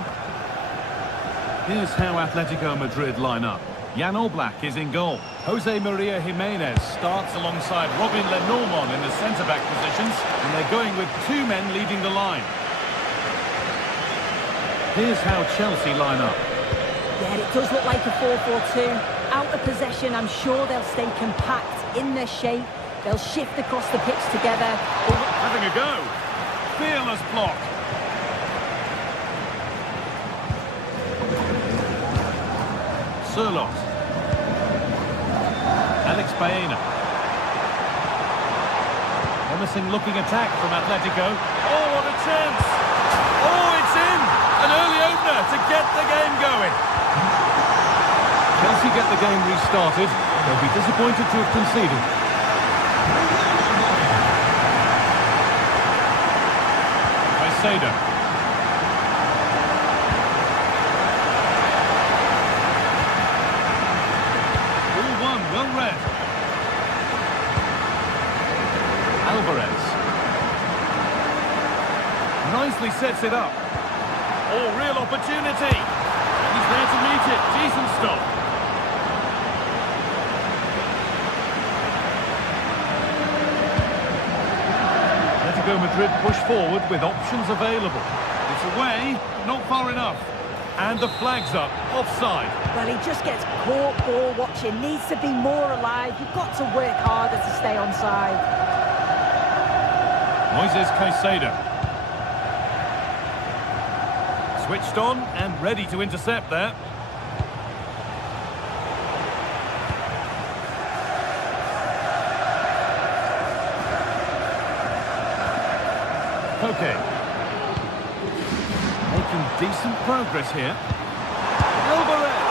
Here's how Atletico Madrid line up. Jan Oblak is in goal. Jose Maria Jimenez starts alongside Robin Lenormand in the centre-back positions, and they're going with 2 men leading the line. Here's how Chelsea line up. Yeah, it does look like a 4-4-2. out of possession, I'm sure they'll stay compact in their shape. They'll shift across the pitch together. Having a go. Fearless block. Surlot. Alex Baena. Promising looking attack from Atletico. Oh, what a chance! Oh, it's in! An early opener to get the game going. Chelsea get the game restarted. They'll be disappointed to have conceded. Caicedo. All one, well read. Alvarez. Nicely sets it up. Oh, real opportunity. He's there to meet it. Decent stop. Atletico Madrid push forward with options available. It's away, not far enough. And the flag's up, offside. Well, he just gets caught ball watching. Needs to be more alive. You've got to work harder to stay onside. Moises Caicedo. Switched on and ready to intercept there. Okay. Making decent progress here. Alvarez!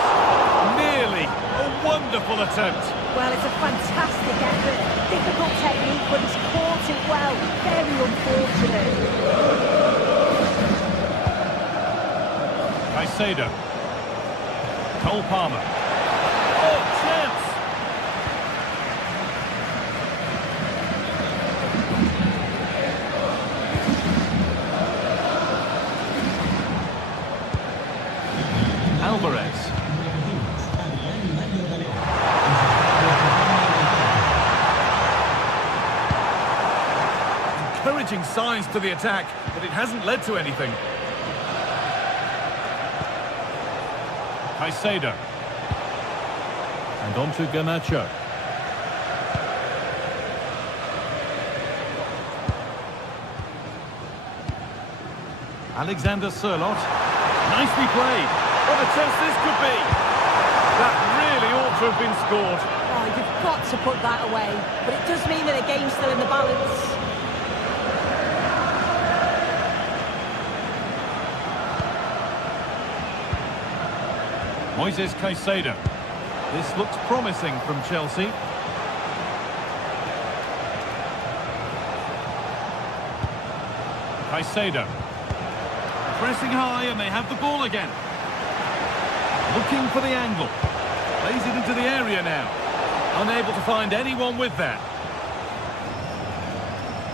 Nearly. A wonderful attempt. Well, it's a fantastic effort. Difficult technique, but he's caught it well. Very unfortunate. Caicedo. Cole Palmer. Oh, chance! Alvarez. Encouraging signs to the attack, but it hasn't led to anything. Caicedo. And on to Garnacho. Alexander Surlot. Nicely played. What a chance this could be. That really ought to have been scored. Oh, you've got to put that away. But it does mean that the game's still in the balance. Moises Caicedo. This looks promising from Chelsea. Caicedo. Pressing high and they have the ball again. Looking for the angle. Plays it into the area now. Unable to find anyone with that.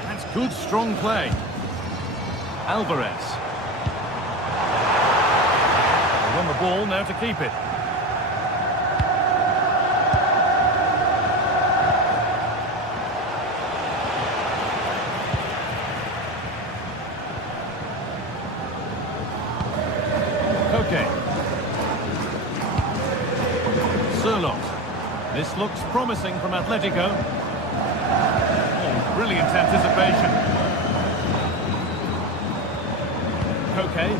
That's good, strong play. Alvarez. On the ball now to keep it. Okay. Surlot. This looks promising from Atletico. Oh, brilliant anticipation. Okay.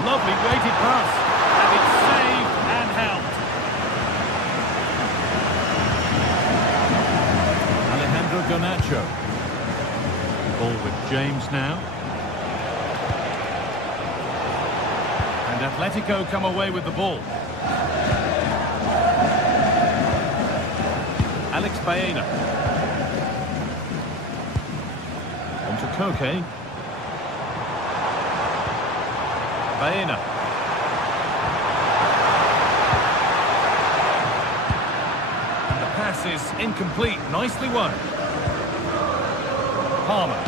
Lovely weighted pass, and it's saved and helped. Alejandro Garnacho. Ball with James now. And Atletico come away with the ball. Alex Baena. On to Koke. Baena. And the pass is incomplete. Nicely won. Palmer.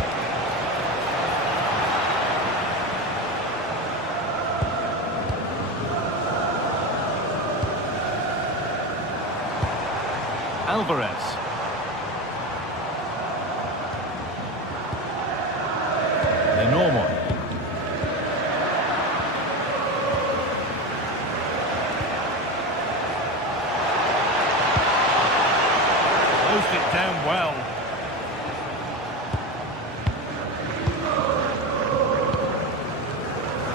Alvarez. Lenormand. closed it down well.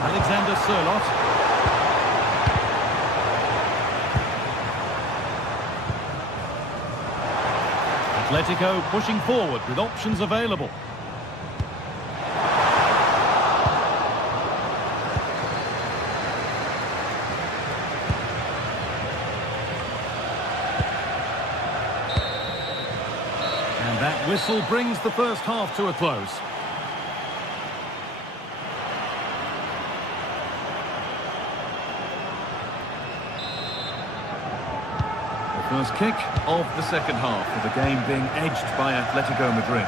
Alexander Sørloth. Atletico pushing forward with options available. And that whistle brings the first half to a close. First kick of the second half, with the game being edged by Atletico Madrid.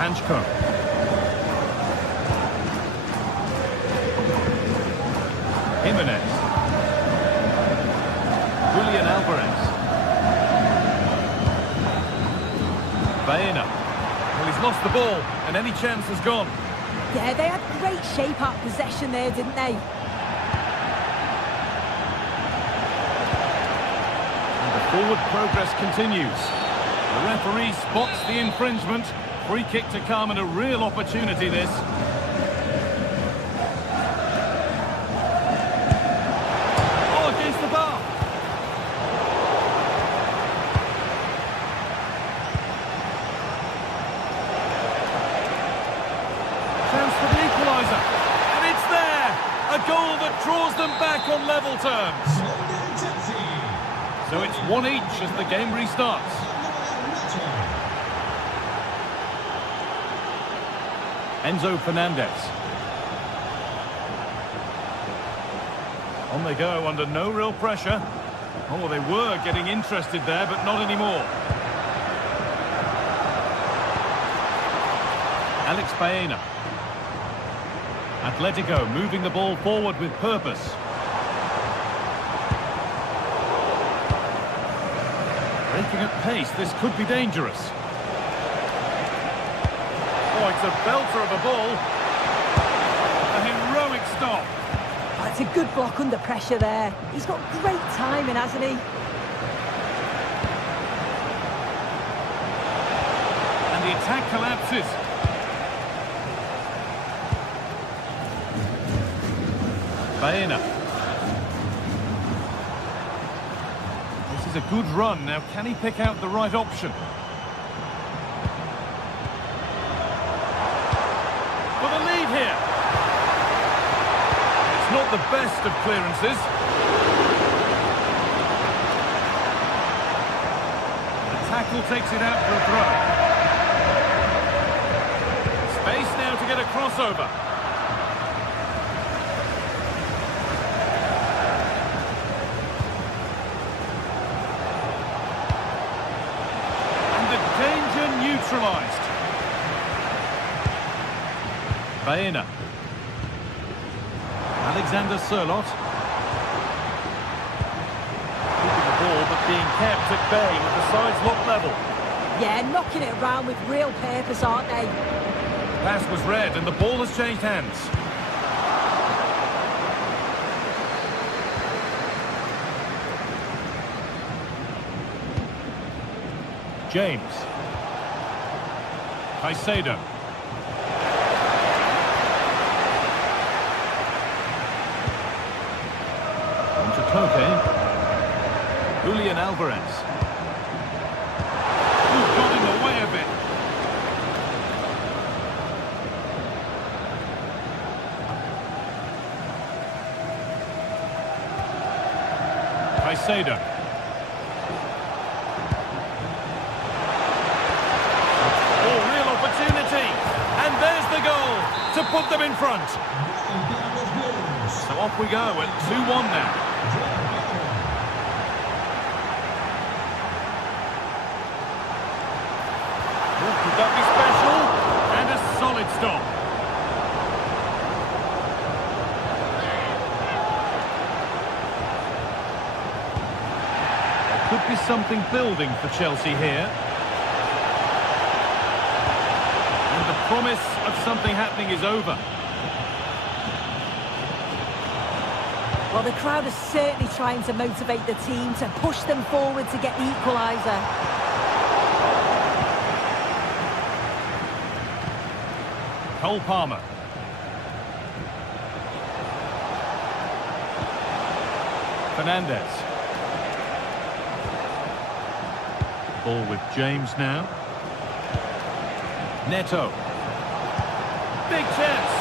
Hanchko. Jimenez. Julian Alvarez. Baena. Well, he's lost the ball, and any chance has gone. Yeah, they had great shape out possession there, didn't they? And the forward progress continues. The referee spots the infringement. Free kick to come, and a real opportunity this. Oh, against the bar. And it's there! A goal that draws them back on level terms. So it's 1 each as the game restarts. Enzo Fernandez. On they go under no real pressure. Oh, they were getting interested there, but not anymore. Alex Baena. Atletico moving the ball forward with purpose. Breaking at pace, this could be dangerous. Oh, it's a belter of a ball. A heroic stop. Oh, it's a good block under pressure there. He's got great timing, hasn't he? And the attack collapses. Baena. This is a good run. Now, can he pick out the right option? For the lead here. It's not the best of clearances. The tackle takes it out for a throw. Space now to get a crossover. Neutralised. Baena. Alexander Sørloth. Keeping the ball but being kept at bay with the sides locked level. Yeah, knocking it around with real purpose, aren't they? Pass was read and the ball has changed hands. James. Caicedo. On to Koke. Julian Alvarez. Who's got in the way of it? Caicedo. And there's the goal to put them in front. So off we go at 2-1 now. Oh, could that be special? And a solid stop. There could be something building for Chelsea here. The promise of something happening is over. Well, the crowd are certainly trying to motivate the team to push them forward to get the equaliser. Cole Palmer. Fernandez. Ball with James now. Neto. Big chance.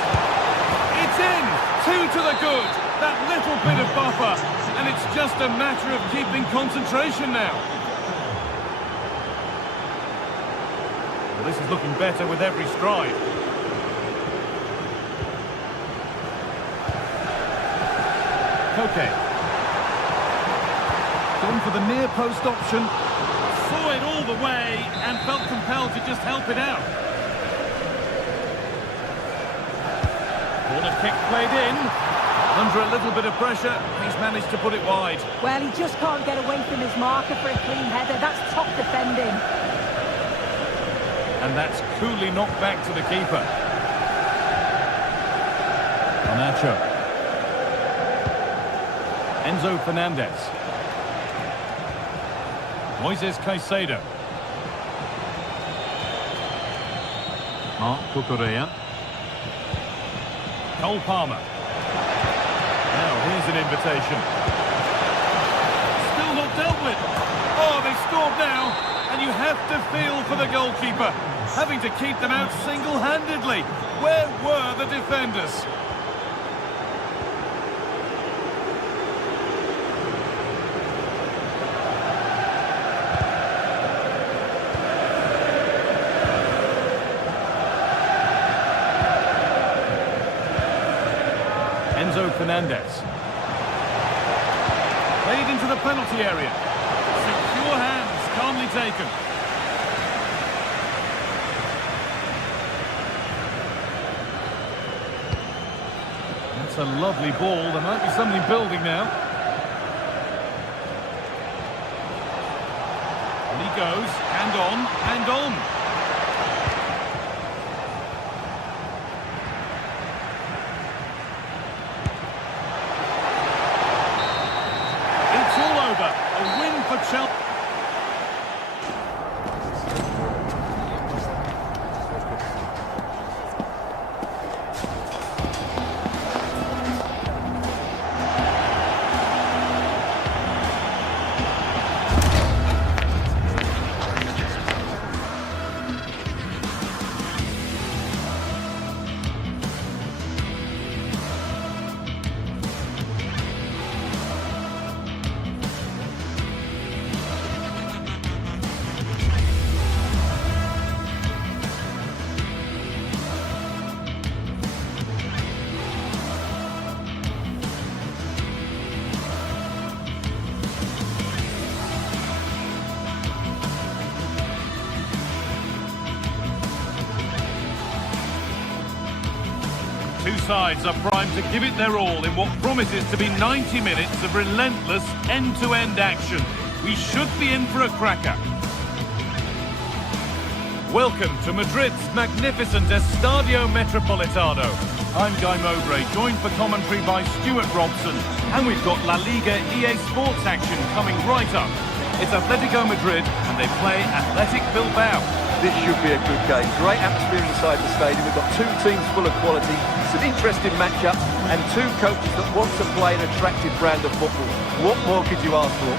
It's in. 2 to the good. That little bit of buffer. And it's just a matter of keeping concentration now. Well, this is looking better with every stride. Okay. Gone for the near post option. Saw it all the way and felt compelled to just help it out. Corner kick played in. Under a little bit of pressure, he's managed to put it wide. Well, he just can't get away from his marker for a clean header. That's top defending. And that's coolly knocked back to the keeper. Garnacho. Enzo Fernandez. Moises Caicedo. Marc Cucurella. Cole Palmer. Now here's an invitation. Still not dealt with. Oh, they scored now. And you have to feel for the goalkeeper. Having to keep them out single-handedly. Where were the defenders? Enzo Fernandez. Played into the penalty area. Secure hands, calmly taken. That's a lovely ball. There might be something building now. And he goes, hand on, and on. A win for Chelsea. Two sides are primed to give it their all in what promises to be 90 minutes of relentless end-to-end action. We should be in for a cracker. Welcome to Madrid's magnificent Estadio Metropolitano. I'm Guy Mowbray, joined for commentary by Stuart Robson, and we've got La Liga EA Sports action coming right up. It's Atletico Madrid, and they play Athletic Bilbao. This should be a good game. Great atmosphere inside the stadium. We've got two teams full of quality, some interesting matchups, and two coaches that want to play an attractive brand of football. What more could you ask for?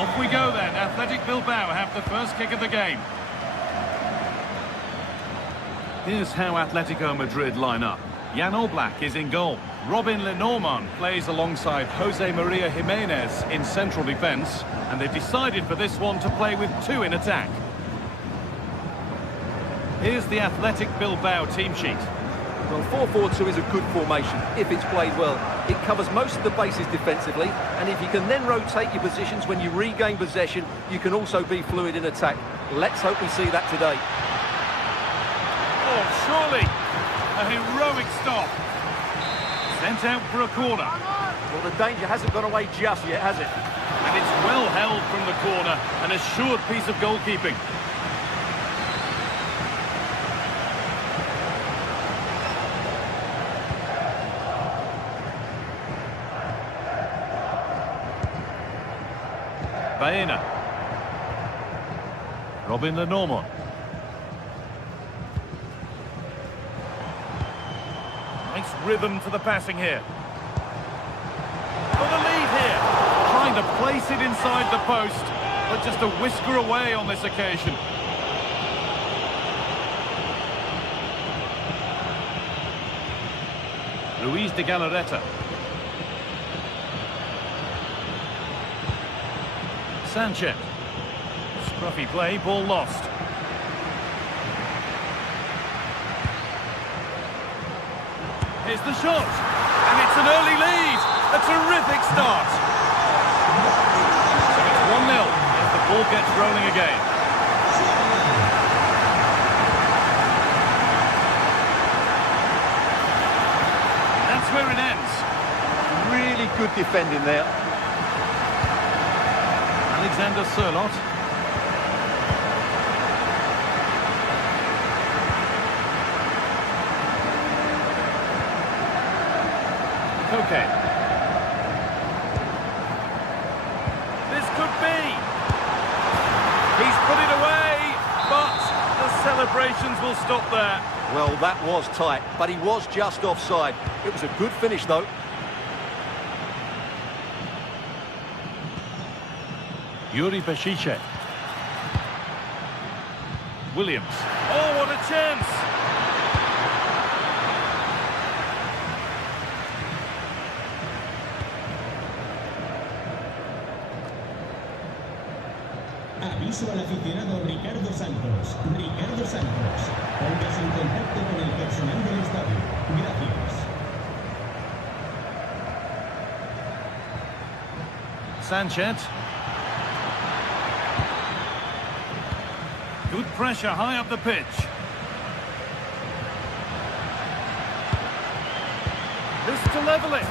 Off we go then. Athletic Bilbao have the first kick of the game. Here's how Atletico Madrid line up. Jan Oblak is in goal. Robin Lenormand plays alongside Jose Maria Jimenez in central defence, and they've decided for this one to play with two in attack. Here's the Athletic Bilbao team sheet. Well, 4-4-2 is a good formation if it's played well. It covers most of the bases defensively, and if you can then rotate your positions when you regain possession, you can also be fluid in attack. Let's hope we see that today. Oh, surely a heroic stop. Sent out for a corner. Well, the danger hasn't gone away just yet, has it? And it's well held from the corner, an assured piece of goalkeeping. Baena. Robin Lenormand. Nice rhythm to the passing here. For the lead here. Trying to place it inside the post, but just a whisker away on this occasion. Luis de Galarreta. Sanchez. Scruffy play, ball lost. Here's the shot, and it's an early lead. A terrific start. So it's 1-0 as the ball gets rolling again. That's where it ends. Really good defending there. Alexander Sørloth. Okay. This could be. He's put it away, but the celebrations will stop there. Well, that was tight, but he was just offside. It was a good finish, though. Yuri Bešice. Williams. Oh, what a chance! Aviso al aficionado Ricardo Santos. Ricardo Santos, póngase en contacto con el personal del estadio. Gracias. Sanchez. Good pressure high up the pitch. This to level it.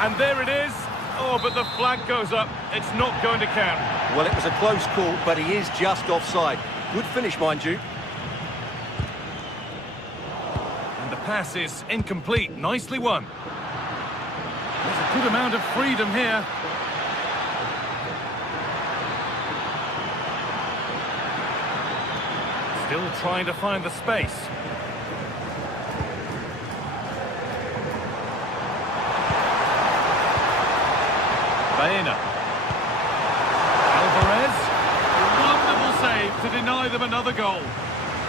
And there it is. Oh, but the flag goes up. It's not going to count. Well, it was a close call, but he is just offside. Good finish, mind you. And the pass is incomplete. Nicely won. There's a good amount of freedom here. Still trying to find the space. Baena. Alvarez. A wonderful save to deny them another goal.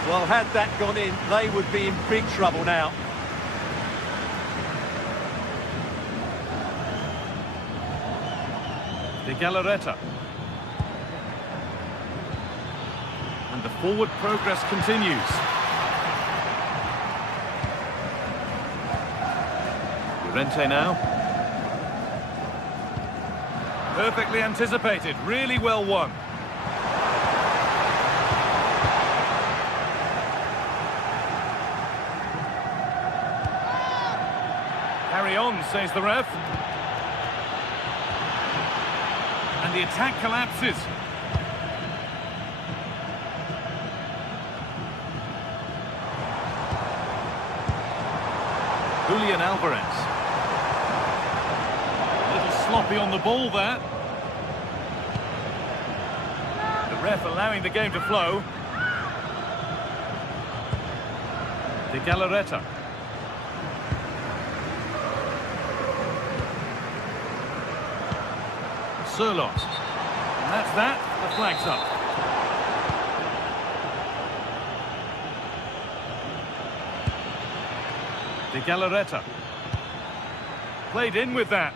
Well, had that gone in, they would be in big trouble now. De Galarreta. And the forward progress continues. Llorente now. Perfectly anticipated, really well won. Carry on, says the ref. And the attack collapses. Julian Alvarez. A little sloppy on the ball there. The ref allowing the game to flow. De Galarreta. Sørloth. And that's that. The flag's up. De Galarreta. Played in with that.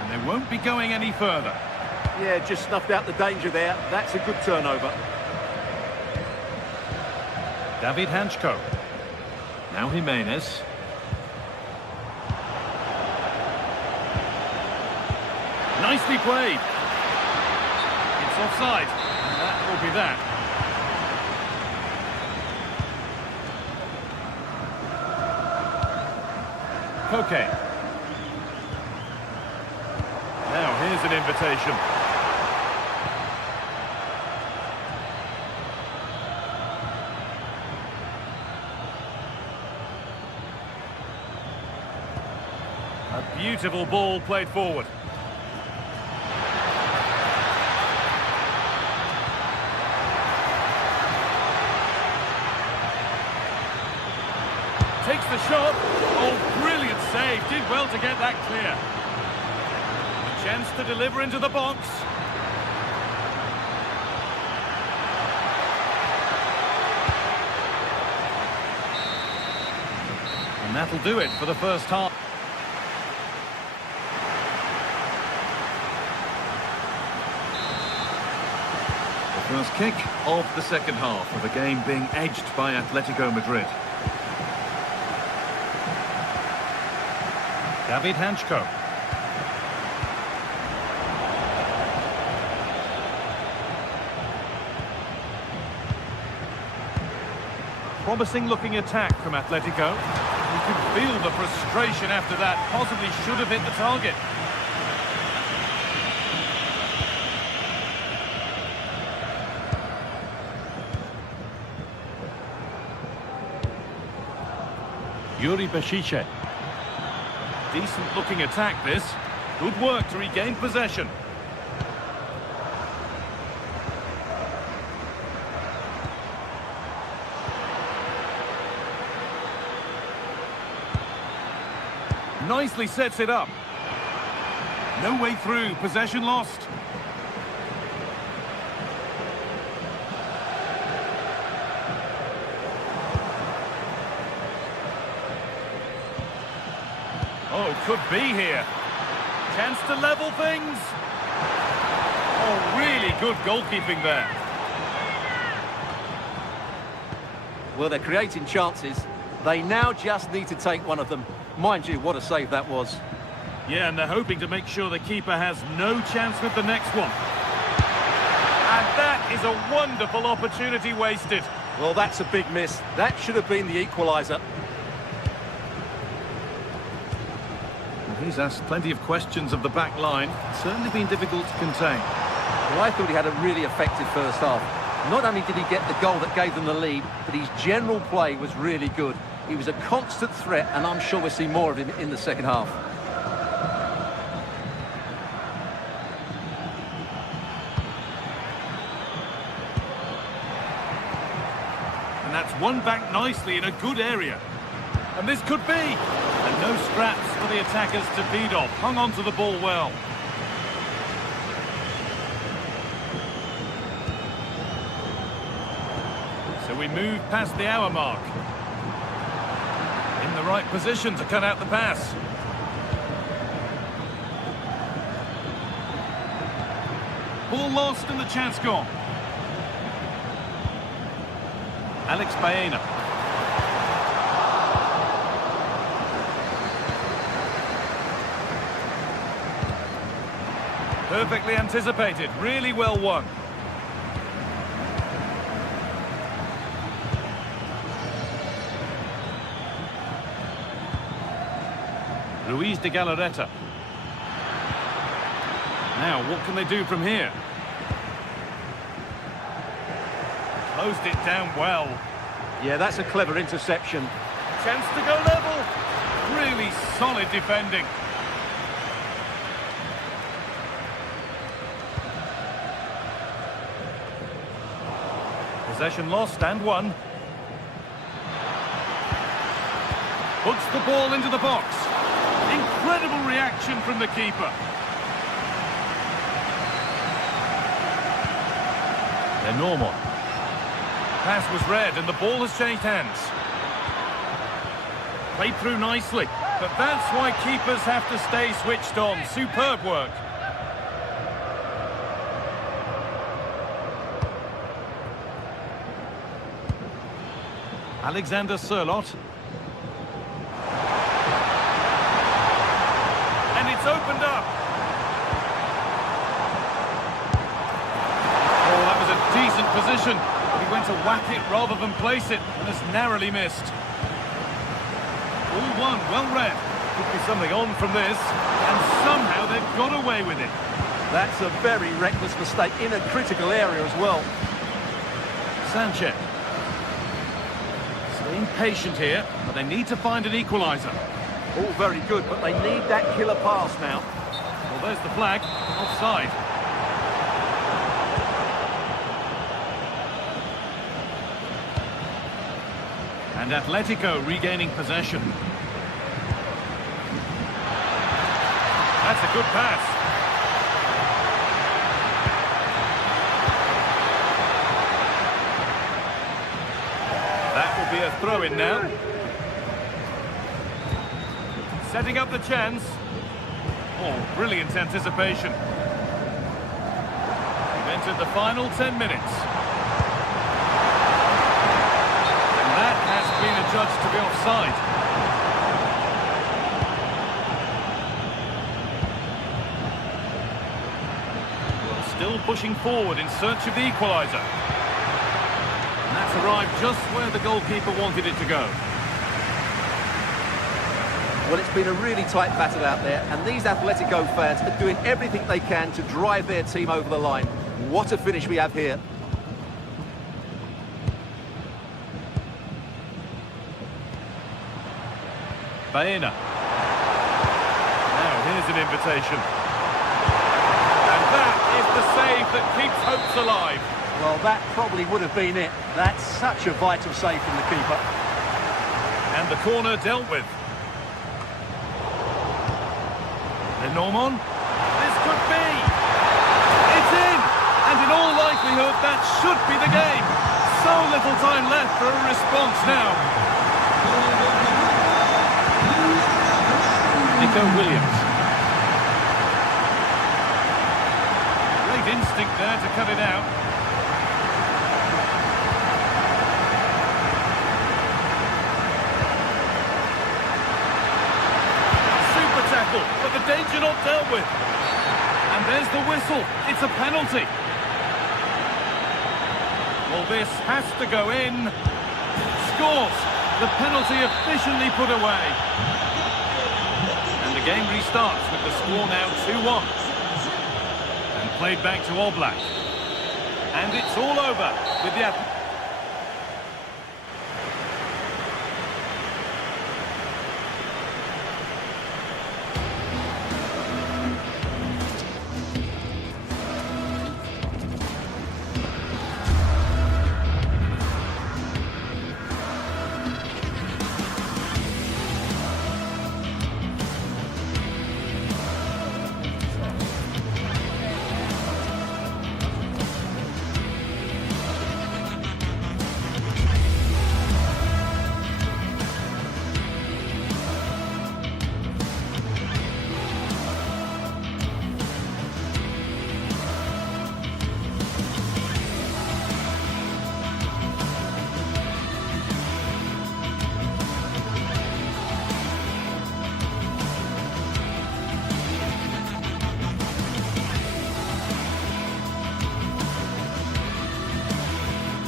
And they won't be going any further. Yeah, just snuffed out the danger there. That's a good turnover. David Hanchko. Now Jimenez. Nicely played. It's offside. And that will be that. Koke. Now here's an invitation. A Beautiful ball played forward. Takes the shot. Oh, brilliant save. Did well to get that clear. A chance to deliver into the box. And that'll do it for the first half. The first kick of the second half of a game being edged by Atletico Madrid. David Hanchko. Promising looking attack from Atletico. You can feel the frustration after that. Possibly should have hit the target. Yuri Beshiche. Decent looking attack this. Good work to regain possession. Nicely sets it up. No way through, possession lost. Oh, could be here. Chance to level things. Oh, really good goalkeeping there. Well, they're creating chances. They now just need to take one of them. Mind you, what a save that was. Yeah, and they're hoping to make sure the keeper has no chance with the next one. And that is a wonderful opportunity wasted. Well, that's a big miss. That should have been the equaliser. He's asked plenty of questions of the back line. It's certainly been difficult to contain. Well, I thought he had a really effective first half. Not only did he get the goal that gave them the lead, but his general play was really good. He was a constant threat, and I'm sure we'll see more of him in the second half. And that's won back nicely in a good area. And this could be. And no scraps for the attackers to feed off. Hung on to the ball well. So we move past the hour mark. In the right position to cut out the pass. Ball lost and the chance gone. Alex Baena. Perfectly anticipated, really well won. Luis de Galarreta. Now, what can they do from here? Closed it down well. Yeah, that's a clever interception. Chance to go level. Really solid defending. Possession lost and won. Puts the ball into the box. Incredible reaction from the keeper. They're normal. Pass was read and the ball has changed hands. Played through nicely, but that's why keepers have to stay switched on. Superb work. Alexander Sørloth. And it's opened up. Oh, that was a decent position. He went to whack it rather than place it and has narrowly missed. All one, well read. Could be something on from this. And somehow they've got away with it. That's a very reckless mistake in a critical area as well. Sanchez. Staying patient here, but they need to find an equaliser. All very good, but they need that killer pass now. Well, there's the flag. Offside. And Atletico regaining possession. That's a good pass. That will be a throw-in now. Setting up the chance. Oh, brilliant anticipation. We've entered the final 10 minutes. And that has been adjudged to be offside. Still pushing forward in search of the equaliser. And that's arrived just where the goalkeeper wanted it to go. Well, it's been a really tight battle out there, and these Atletico fans are doing everything they can to drive their team over the line. What a finish we have here. Baena. Now, here's an invitation. And that is the save that keeps hopes alive. Well, that probably would have been it. That's such a vital save from the keeper. And the corner dealt with. Normon, this could be, it's in, and in all likelihood that should be the game. So little time left for a response now. Nico Williams. Great instinct there to cut it out. But the danger not dealt with. And there's the whistle. It's a penalty. Well, this has to go in. Scores. The penalty officially put away. And the game restarts with the score now 2-1. And played back to Oblak. And it's all over with the...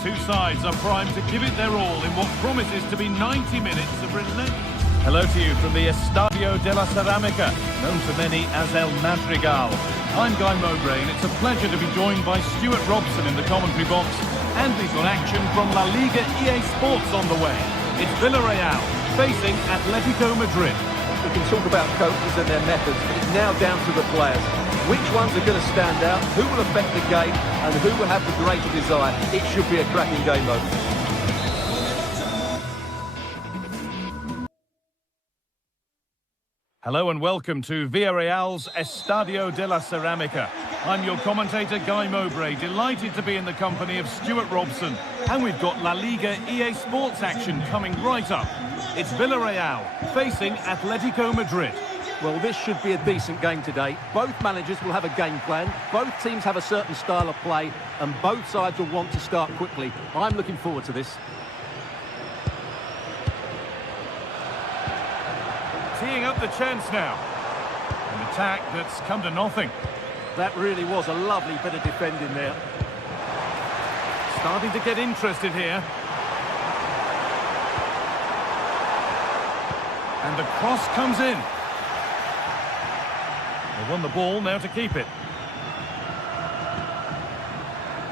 Two sides are primed to give it their all in what promises to be 90 minutes of relentless. Hello to you from the Estadio de la Ceramica, known to many as El Madrigal. I'm Guy Mowbray, and it's a pleasure to be joined by Stuart Robson in the commentary box. And we've got action from La Liga EA Sports on the way. It's Villarreal facing Atletico Madrid. We can talk about coaches and their methods, but it's now down to the players. Which ones are going to stand out, who will affect the game, and who will have the greater desire. It should be a cracking game, though. Hello and welcome to Villarreal's Estadio de la Ceramica. I'm your commentator, Guy Mowbray, delighted to be in the company of Stuart Robson. And we've got La Liga EA Sports action coming right up. It's Villarreal facing Atletico Madrid. Well, this should be a decent game today. Both managers will have a game plan. Both teams have a certain style of play, and both sides will want to start quickly. I'm looking forward to this. Teeing up the chance now. An attack that's come to nothing. That really was a lovely bit of defending there. Starting to get interested here. And the cross comes in. They won the ball, now to keep it.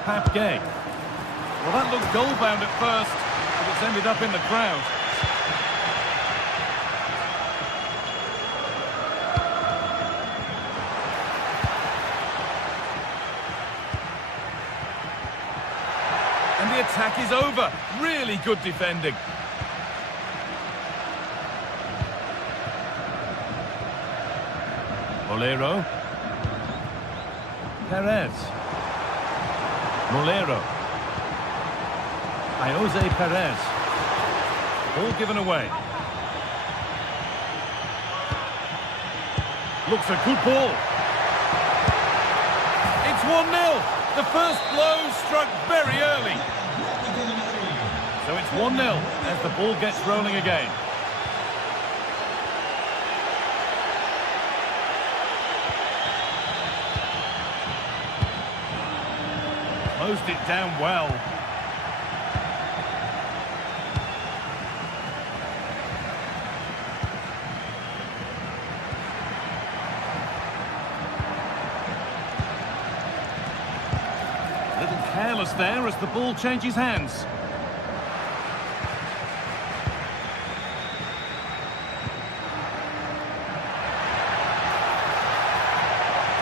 Pap Gay. Well, that looked goal-bound at first, but it's ended up in the crowd. And the attack is over. Really good defending. Molero. Perez. Molero. Jose Perez. All given away. Looks a good ball. It's 1-0. The first blow struck very early. So it's 1-0 as the ball gets rolling again. Closed it down well. A little careless there as the ball changes hands.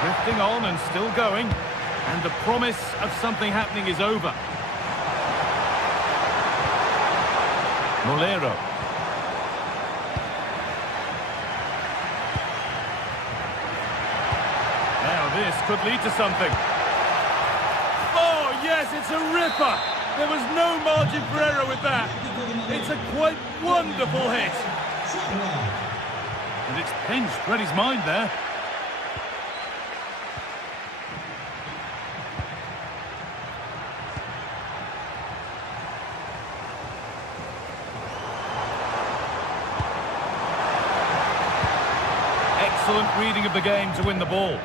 Drifting on and still going. And the promise of something happening is over. Molero. Now this could lead to something. Oh, yes, it's a ripper. There was no margin for error with that. It's a quite wonderful hit. And it's pinched Reddy's mind there. Excellent reading of the game to win the ball.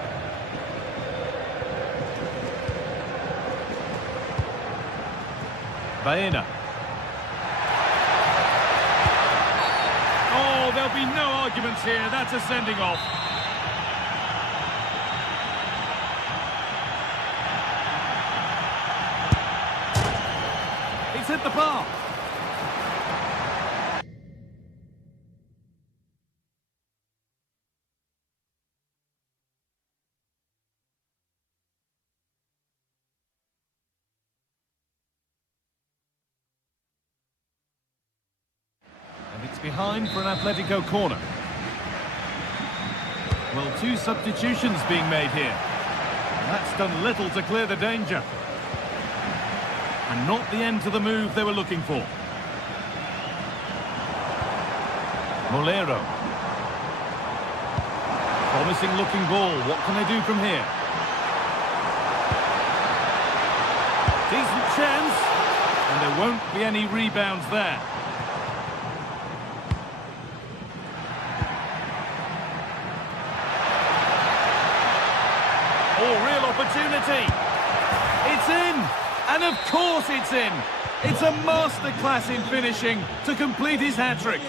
Baena. Oh, there'll be no arguments here. That's a sending off. He's hit the bar. Behind for an Atletico corner. Well, two substitutions being made here. And that's done little to clear the danger. And not the end to the move they were looking for. Molero. Promising looking ball. What can they do from here? Decent chance. And there won't be any rebounds there. Opportunity. It's in, and of course it's in. It's a masterclass in finishing to complete his hat-trick.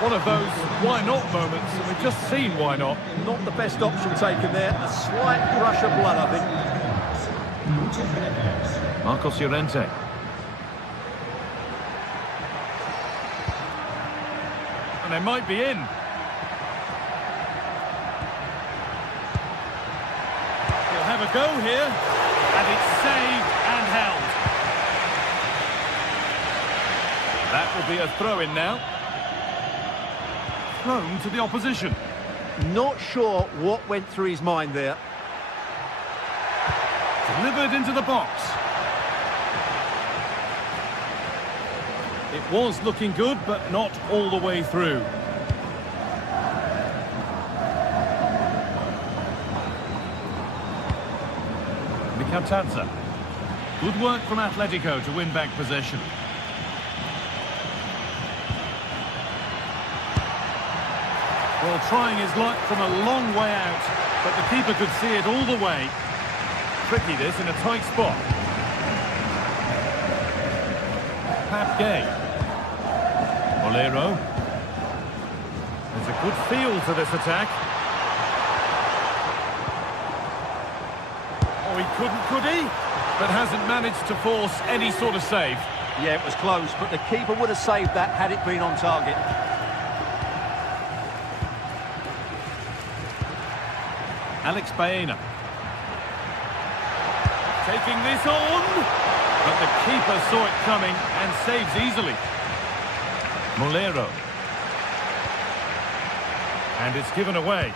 One of those why not moments, and we've just seen why not. Not the best option taken there. A slight rush of blood, I think. Marcos Llorente. And they might be in. He'll have a go here. And it's saved and held. That will be a throw-in now. Thrown to the opposition. Not sure what went through his mind there. Delivered into the box. It was looking good, but not all the way through. Mikatadze. Good work from Atletico to win back possession. Well, trying his luck from a long way out, but the keeper could see it all the way. Tricky this in a tight spot. Pap Gay. Molero. There's a good feel to this attack. Oh, he couldn't, could he? But hasn't managed to force any sort of save. Yeah, it was close, but the keeper would have saved that had it been on target. Alex Baena. Taking this on. But the keeper saw it coming and saves easily. Molero. And it's given away.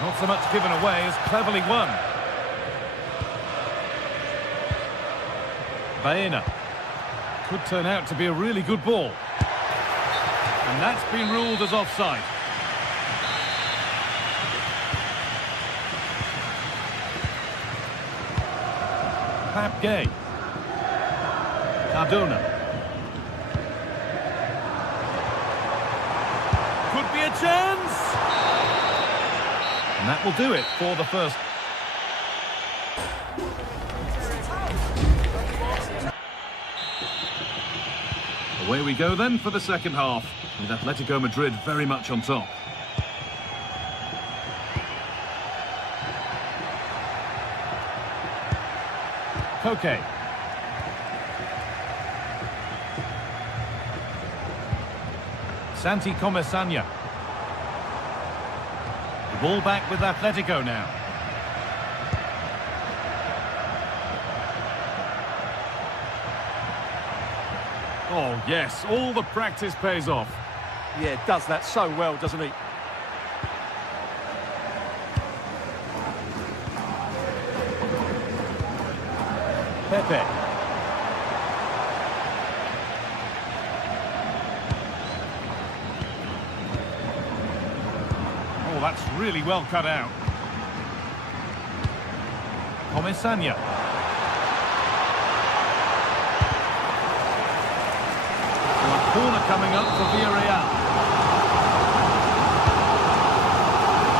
Not so much given away as cleverly won. Baena. Could turn out to be a really good ball. And that's been ruled as offside. Pap Gay. Cardona. Could be a chance. And that will do it for the first. Away we go then for the second half, with Atletico Madrid very much on top. Koke. Santi Comesaña. The ball back with Atletico now. Oh, yes, all the practice pays off. Yeah, does that so well, doesn't he? Pepe. Oh, that's really well cut out. Comesaña. Corner coming up for Villarreal.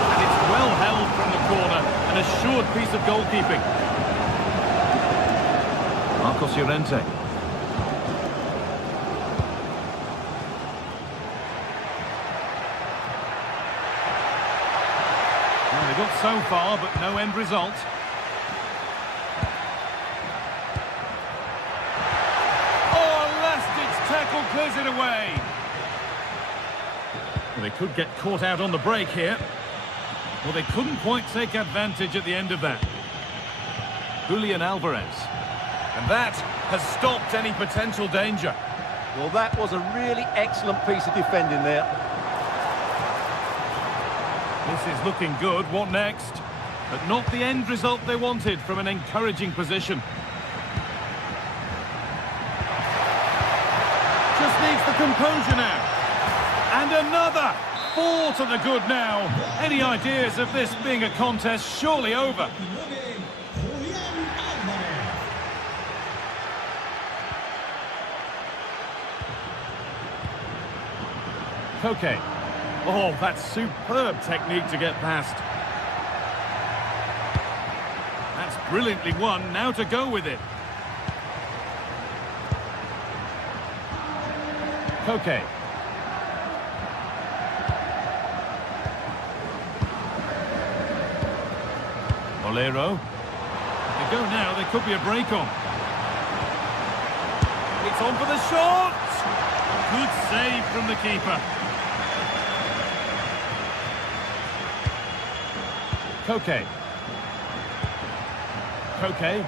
And it's well held from the corner. An assured piece of goalkeeping. Marcos Llorente. Well, they got so far, but no end result. Tackle clears it away. Well, they could get caught out on the break here. Well, they couldn't quite take advantage at the end of that. Julian Alvarez. And that has stopped any potential danger. Well, that was a really excellent piece of defending there. This is looking good. What next? But not the end result they wanted from an encouraging position. Just needs the composure now. And another. 4 to the good now. Any ideas of this being a contest surely over? Koke. Oh, that's superb technique to get past. That's brilliantly won. Now to go with it. Koke. Molero. They go now, there could be a break on. It's on for the shot! Good save from the keeper. Koke. Koke.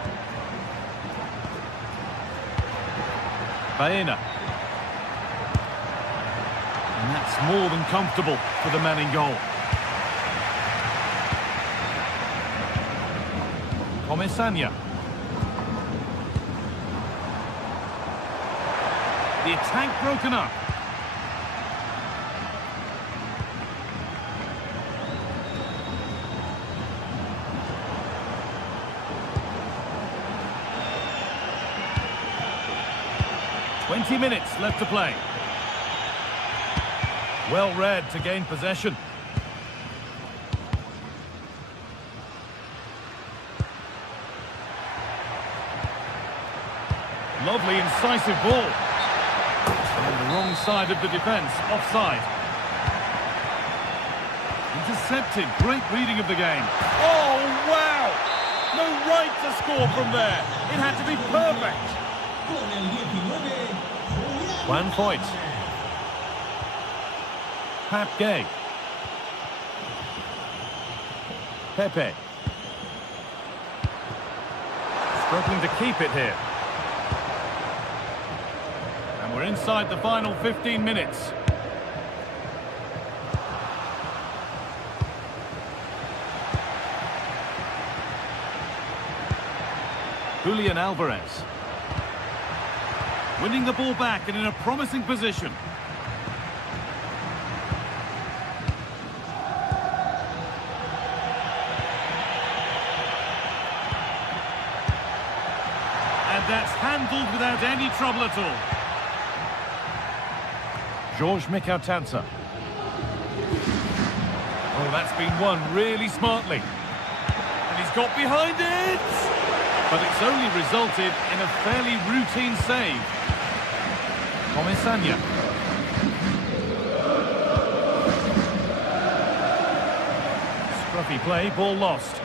Baena. And that's more than comfortable for the man in goal. Comesaña. The attack broken up. "20 minutes left to play." Well read to gain possession. Lovely incisive ball. On the wrong side of the defence, offside. Intercepted, great reading of the game. Oh, wow! No right to score from there. It had to be perfect. Con el 19, Juan Foyt. Pap Gay. Pepe. Struggling to keep it here. And we're inside the final 15 minutes. Julian Alvarez. Winning the ball back and in a promising position. And that's handled without any trouble at all. George Mikautanza. Oh, that's been won really smartly. And he's got behind it! But it's only resulted in a fairly routine save. Comisania. Scruffy play, ball lost.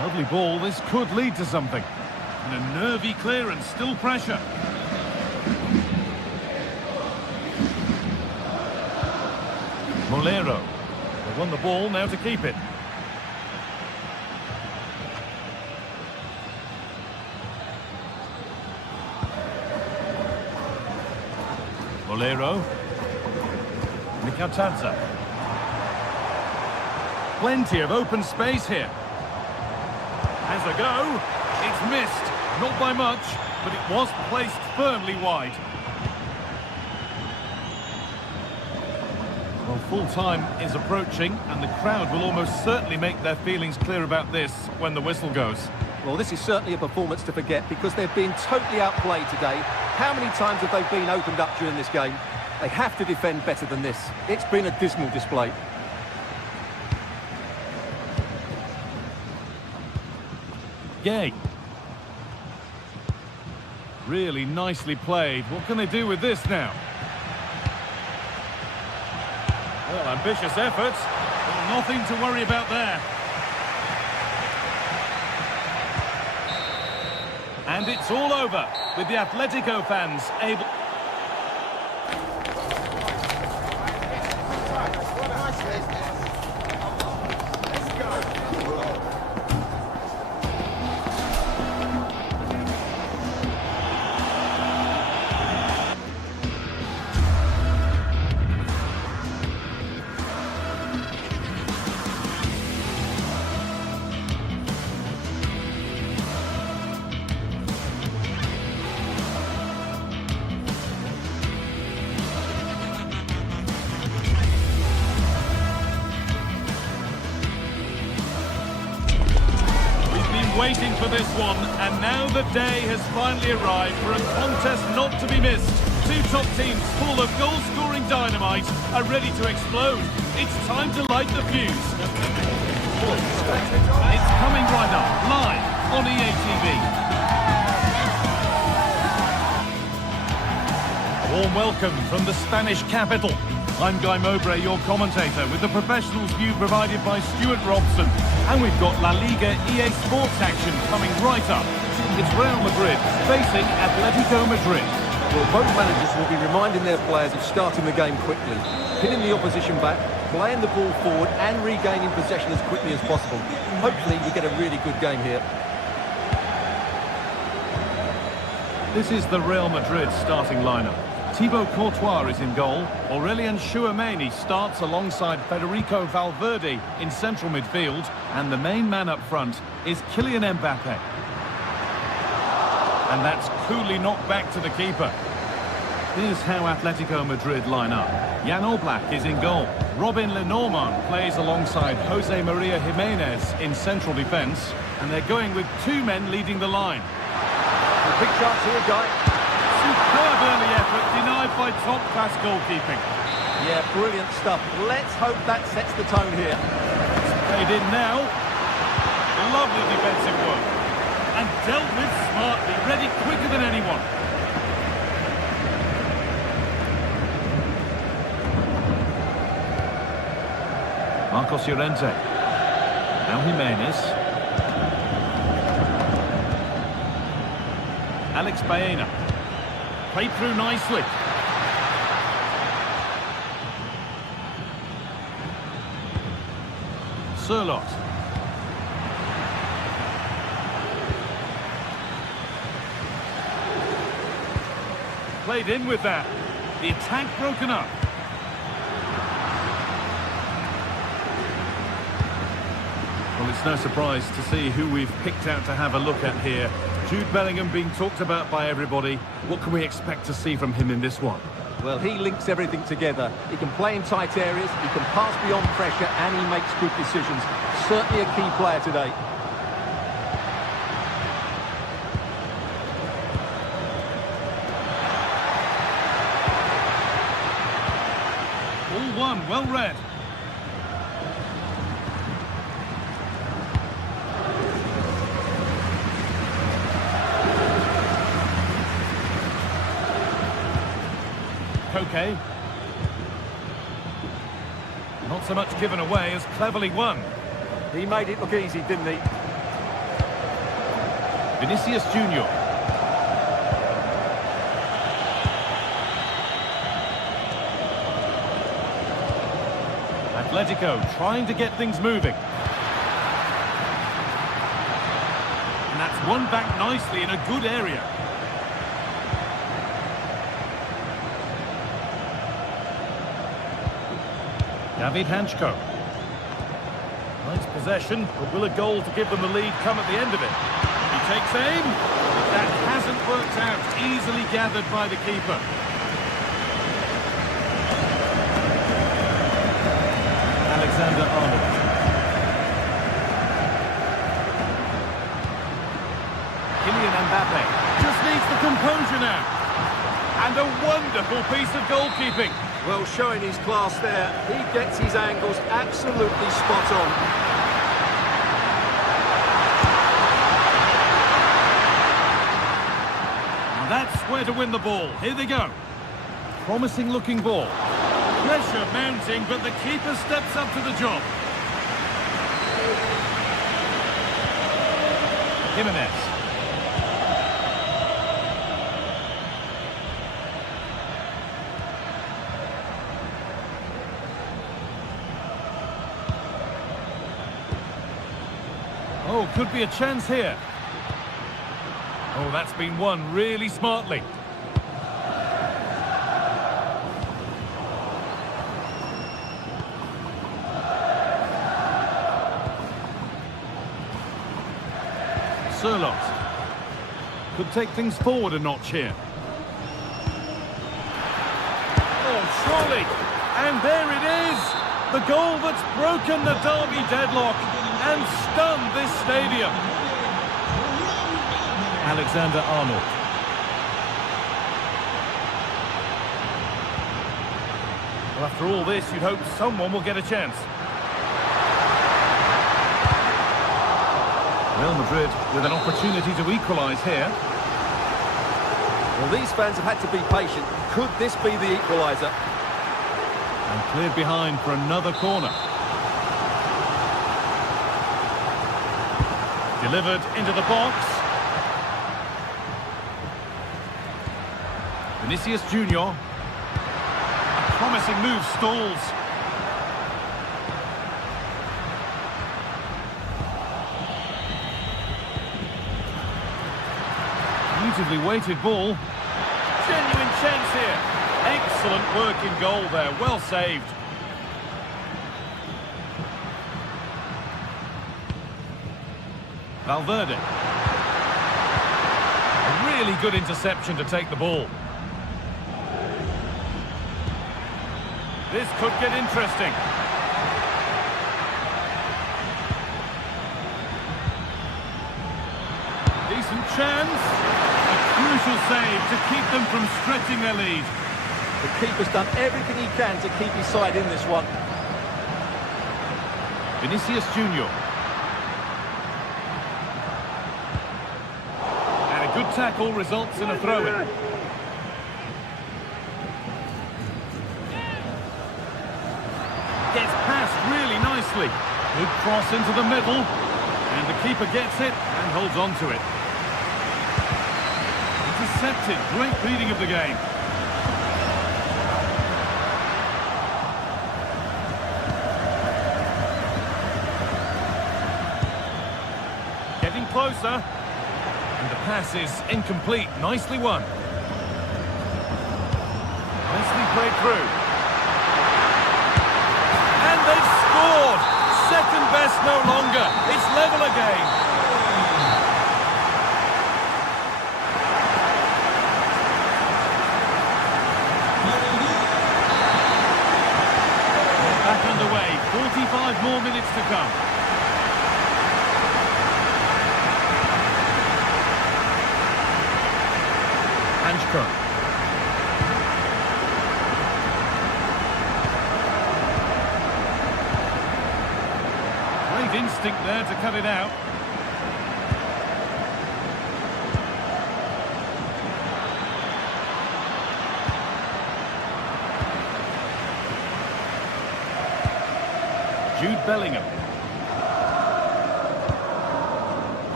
Lovely ball, this could lead to something. And a nervy clearance, still pressure. Molero. They won the ball, now to keep it. Molero. Mikautanza. Plenty of open space here. Has a go. It's missed. Not by much, but it was placed firmly wide. Well, full-time is approaching, and the crowd will almost certainly make their feelings clear about this when the whistle goes. Well, this is certainly a performance to forget because they've been totally outplayed today. How many times have they been opened up during this game? They have to defend better than this. It's been a dismal display. Gay. Really nicely played. What can they do with this now? Well, ambitious efforts, but nothing to worry about there. And it's all over, with the Atletico fans able... Waiting for this one, and now the day has finally arrived for a contest not to be missed. Two top teams full of goal-scoring dynamite are ready to explode. It's time to light the fuse. It's coming right up, live on EA TV. A warm welcome from the Spanish capital. I'm Guy Mowbray, your commentator, with the professionals view provided by Stuart Robson. And we've got La Liga EA Sports action coming right up. It's Real Madrid facing Atletico Madrid. Well, both managers will be reminding their players of starting the game quickly, hitting the opposition back, playing the ball forward and regaining possession as quickly as possible. Hopefully we get a really good game here. This is the Real Madrid starting lineup. Thibaut Courtois is in goal. Aurelien Tchouameni starts alongside Federico Valverde in central midfield. And the main man up front is Kylian Mbappe. And that's coolly knocked back to the keeper. Here's how Atletico Madrid line up. Jan Oblak is in goal. Robin Lenormand plays alongside Jose Maria Jimenez in central defence. And they're going with two men leading the line. A big chance here, Guy. Superb early effort, denied by top-class goalkeeping. Yeah, brilliant stuff. Let's hope that sets the tone here. It's played in now. Lovely defensive work. And dealt with smartly, ready quicker than anyone. Marcos Llorente. Now Jimenez. Alex Baena. Played through nicely. Surlot. Played in with that. The attack broken up. Well, it's no surprise to see who we've picked out to have a look at here. Jude Bellingham being talked about by everybody. What can we expect to see from him in this one? Well, he links everything together. He can play in tight areas, he can pass beyond pressure, and he makes good decisions. Certainly a key player today. All one, well read. Okay. Not so much given away as cleverly won. He made it look easy, didn't he? Vinicius Junior. Atletico trying to get things moving. And that's won back nicely in a good area. David Hanchko. Nice possession, but will a goal to give them the lead come at the end of it? He takes aim. That hasn't worked out. Easily gathered by the keeper. Alexander-Arnold. Kylian Mbappe just needs the composure now. And a wonderful piece of goalkeeping. Well, showing his class there. He gets his angles absolutely spot on. Now that's where to win the ball. Here they go. Promising looking ball. Pressure mounting, but the keeper steps up to the job. Jimenez. Oh, could be a chance here. Oh, that's been won really smartly. Surlot could take things forward a notch here. Oh, surely. And there it is. The goal that's broken the derby deadlock and stunned this stadium. Alexander-Arnold. Well, after all this, you'd hope someone will get a chance. Real Madrid with an opportunity to equalise here. Well, these fans have had to be patient. Could this be the equaliser? And cleared behind for another corner. Delivered into the box. Vinicius Junior. A promising move stalls. Beautifully weighted ball. Genuine chance here. Excellent work in goal there. Well saved. Valverde. A really good interception to take the ball. This could get interesting. Decent chance. A crucial save to keep them from stretching their lead. The keeper's done everything he can to keep his side in this one. Vinicius Junior. And a good tackle results in a throw-in. Gets past really nicely. Good cross into the middle. And the keeper gets it and holds on to it. intercepted. Great reading of the game. Getting closer. And the pass is incomplete. Nicely won. Nicely played through. And they've scored! Second best no longer. It's level again. Back underway. 45 more minutes to come. Great instinct there to cut it out. Jude Bellingham.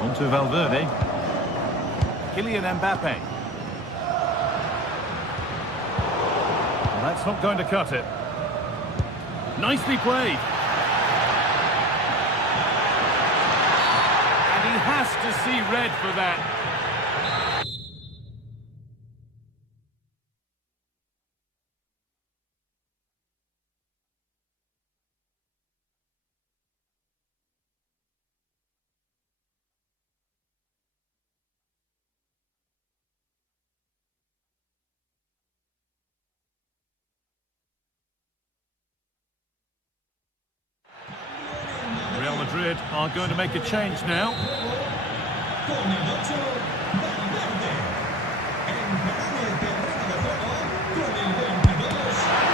On to Valverde. Kylian Mbappe. Well, that's not going to cut it. Nicely played. And he has to see red for that. Real Madrid are going to make a change now.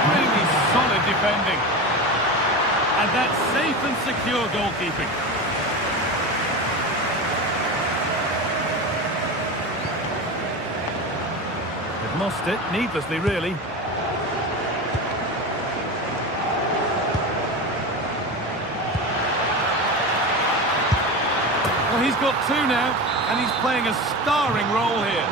Really solid defending. And that's safe and secure goalkeeping. They've lost it needlessly, really. Well, he's got two now, and he's playing a starring role here.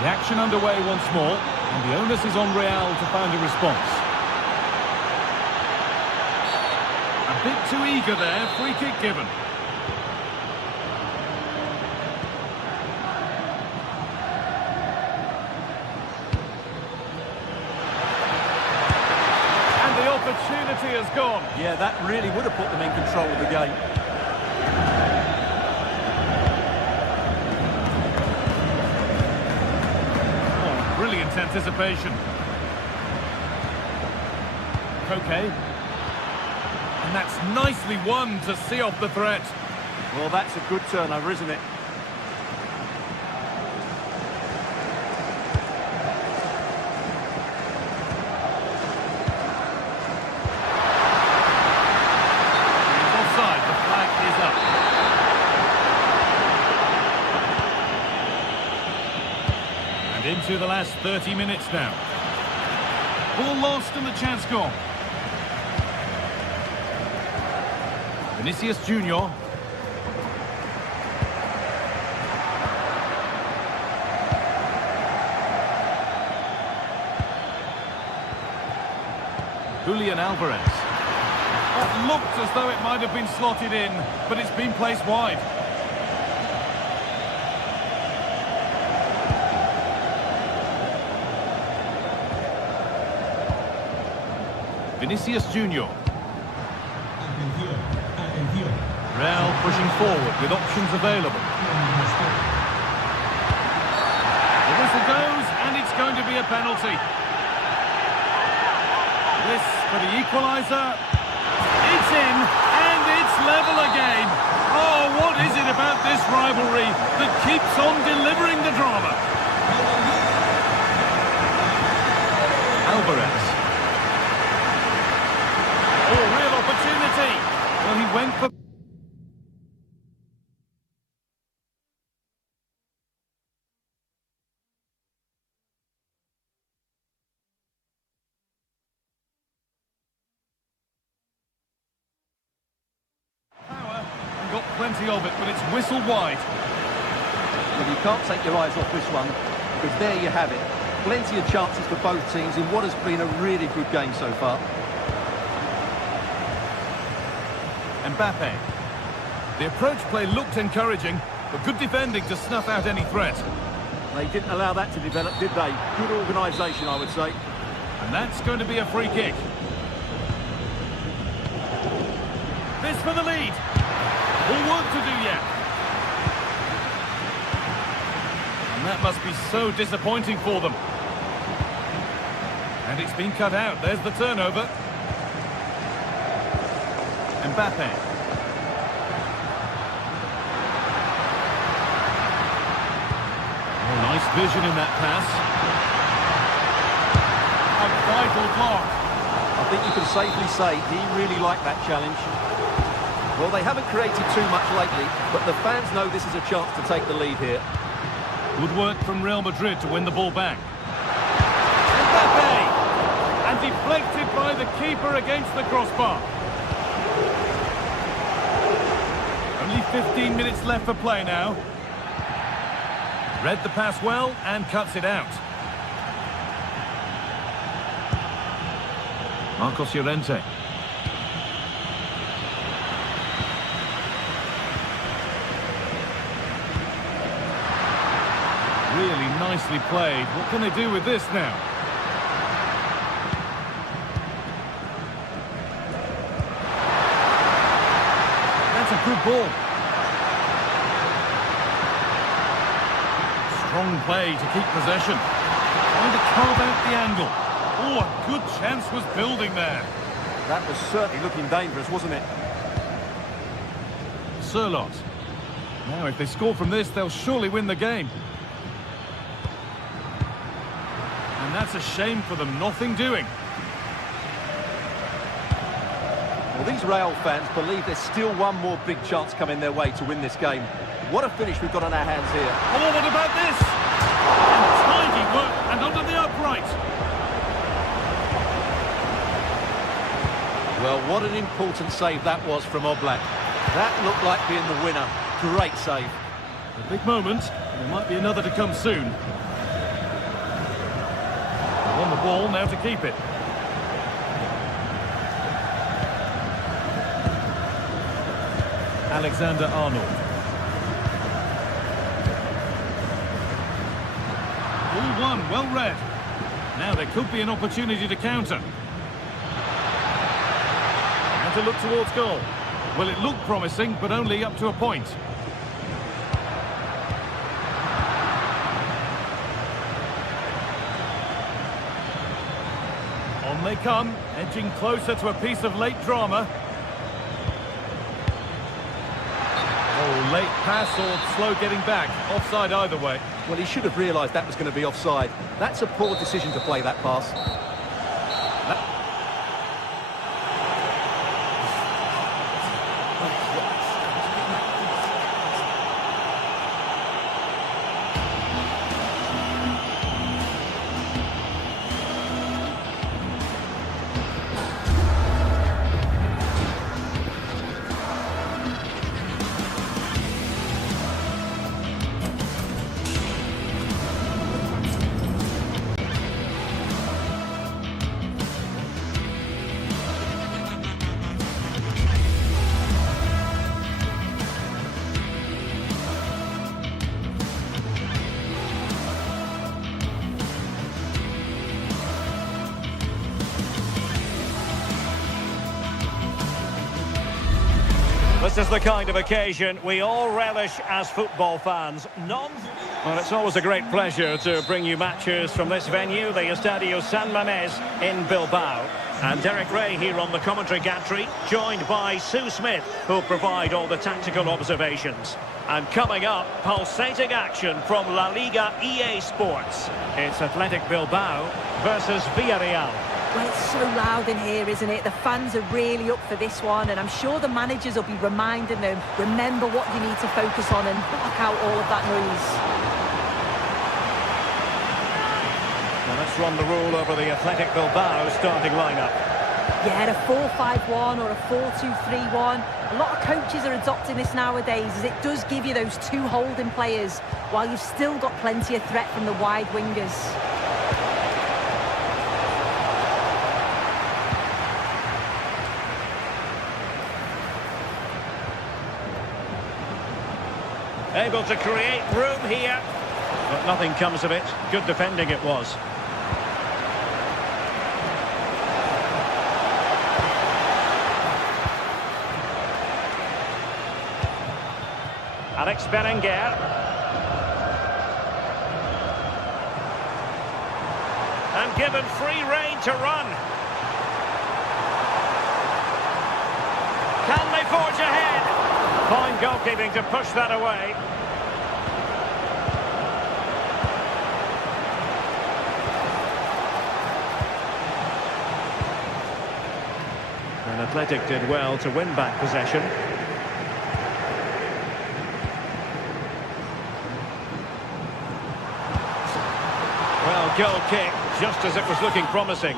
The action underway once more, and the onus is on Real to find a response. A bit too eager there, free kick given. And the opportunity has gone. Yeah, that really would have put them in control of the game. Brilliant anticipation. Koke. And that's nicely won to see off the threat. Well, that's a good turnover, isn't it? He's offside. The flag is up. Into the last 30 minutes now. Ball lost and the chance gone. Vinicius Junior. Julian Alvarez. That looked as though it might have been slotted in, but it's been placed wide. Vinicius Junior. Real pushing forward with options available. The whistle goes, and it's going to be a penalty. This for the equaliser. It's in, and it's level again. Oh, what is it about this rivalry that keeps on delivering the drama? Alvarez. Oh, real opportunity. Well, he went for... power and got plenty of it, but it's whistled wide. Well, you can't take your eyes off this one, because there you have it. Plenty of chances for both teams in what has been a really good game so far. Mbappe. The approach play looked encouraging, but good defending to snuff out any threat. They didn't allow that to develop, did they? Good organisation, I would say. And that's going to be a free kick. This for the lead. More work to do yet. And that must be so disappointing for them. And it's been cut out. There's the turnover. Mbappe. Oh, nice vision in that pass. A vital block. I think you can safely say he really liked that challenge. Well, they haven't created too much lately, but the fans know this is a chance to take the lead here. Good work from Real Madrid to win the ball back. Mbappe! And deflected by the keeper against the crossbar. Only 15 minutes left for play now. Read the pass well and cuts it out. Marcos Llorente. Really nicely played. What can they do with this now? That's a good ball. Strong play to keep possession. Trying to carve out the angle. Oh, a good chance was building there. That was certainly looking dangerous, wasn't it? Sirlot. Now, if they score from this, they'll surely win the game. And that's a shame for them. Nothing doing. Well, these Real fans believe there's still one more big chance coming their way to win this game. What a finish we've got on our hands here. Oh, what about this? And tidy work and under the upright. Well, what an important save that was from Oblak. That looked like being the winner. Great save. A big moment. There might be another to come soon. On the ball, now to keep it. Alexander-Arnold. All one, well read. Now there could be an opportunity to counter. And to look towards goal. Well, it looked promising, but only up to a point. On they come, edging closer to a piece of late drama. Oh, late pass or slow getting back. Offside either way. Well, he should have realised that was going to be offside. That's a poor decision to play that pass. This is the kind of occasion we all relish as football fans. Well, it's always a great pleasure to bring you matches from this venue, the Estadio San Mamés in Bilbao. And Derek Ray here on the commentary gantry, joined by Sue Smith, who'll provide all the tactical observations. And coming up, pulsating action from La Liga EA Sports. It's Athletic Bilbao versus Villarreal. Well, it's so loud in here, isn't it? The fans are really up for this one, and I'm sure the managers will be reminding them, remember what you need to focus on and block out all of that noise. Well, let's run the rule over the Athletic Bilbao starting lineup. Yeah, a 4-5-1 or a 4-2-3-1. A lot of coaches are adopting this nowadays, as it does give you those two holding players, while you've still got plenty of threat from the wide wingers. Able to create room here, but nothing comes of it. Good defending it was. Alex Berenguer. And given free rein to run. Can they forge ahead? Fine goalkeeping to push that away. And Athletic did well to win back possession. Well, goal kick, just as it was looking promising.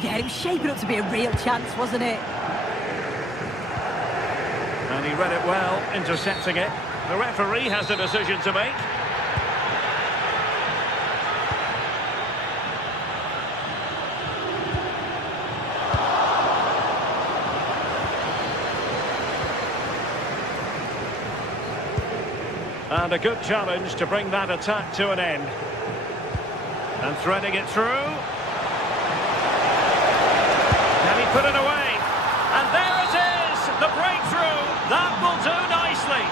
Yeah, it was shaping up to be a real chance, wasn't it? And he read it well, intercepting it. The referee has a decision to make. And a good challenge to bring that attack to an end. And threading it through. Can he put it away? And there it is! The breakthrough! That will do nicely!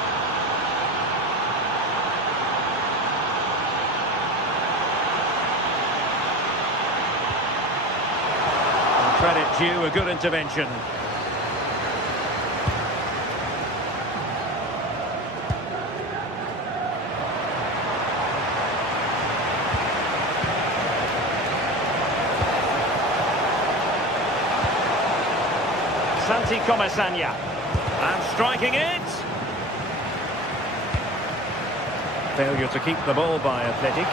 And credit due, a good intervention. Santi Comesaña, and striking it. Failure to keep the ball by Athletic.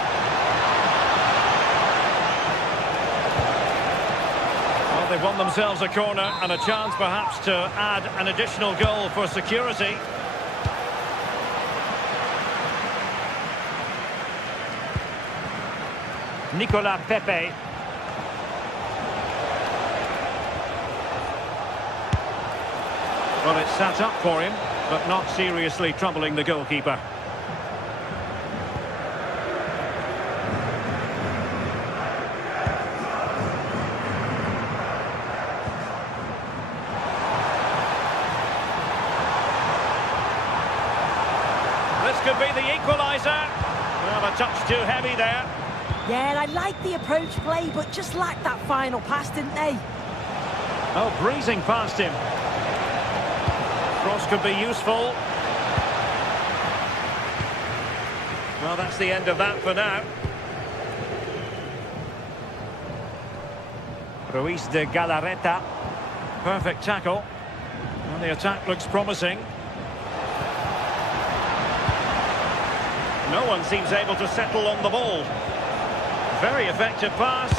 Well, they've won themselves a corner and a chance perhaps to add an additional goal for security. Nicolas Pepe. Well, it's sat up for him, but not seriously troubling the goalkeeper. This could be the equaliser. Well, a touch too heavy there. Yeah, I like the approach play, but just lacked that final pass, didn't they? Oh, breezing past him. Cross could be useful. Well, that's the end of that for now. Ruiz de Galarreta. Perfect tackle. And the attack looks promising. No one seems able to settle on the ball. Very effective pass.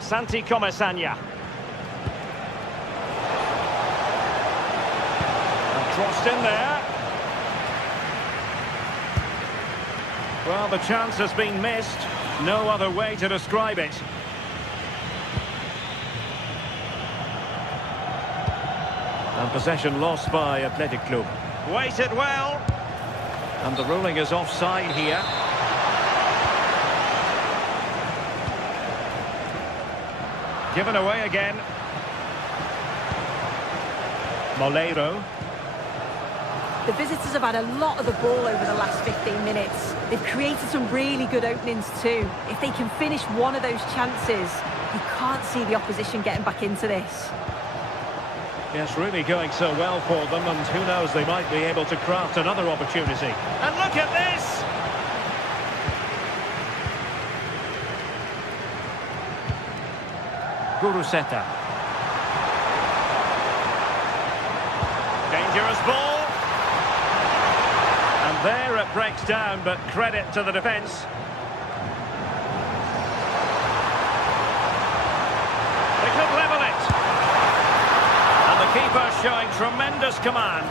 Santi Comesaña. And crossed in there. Well, the chance has been missed. No other way to describe it. And possession lost by Athletic Club. Waited well. And the ruling is offside here. Given away again. Moleiro. The visitors have had a lot of the ball over the last 15 minutes. They've created some really good openings too. If they can finish one of those chances, you can't see the opposition getting back into this. Yes, really going so well for them, and who knows, they might be able to craft another opportunity. And look at this! Guruseta. Dangerous ball. There it breaks down, but credit to the defence. They could level it. And the keeper showing tremendous command.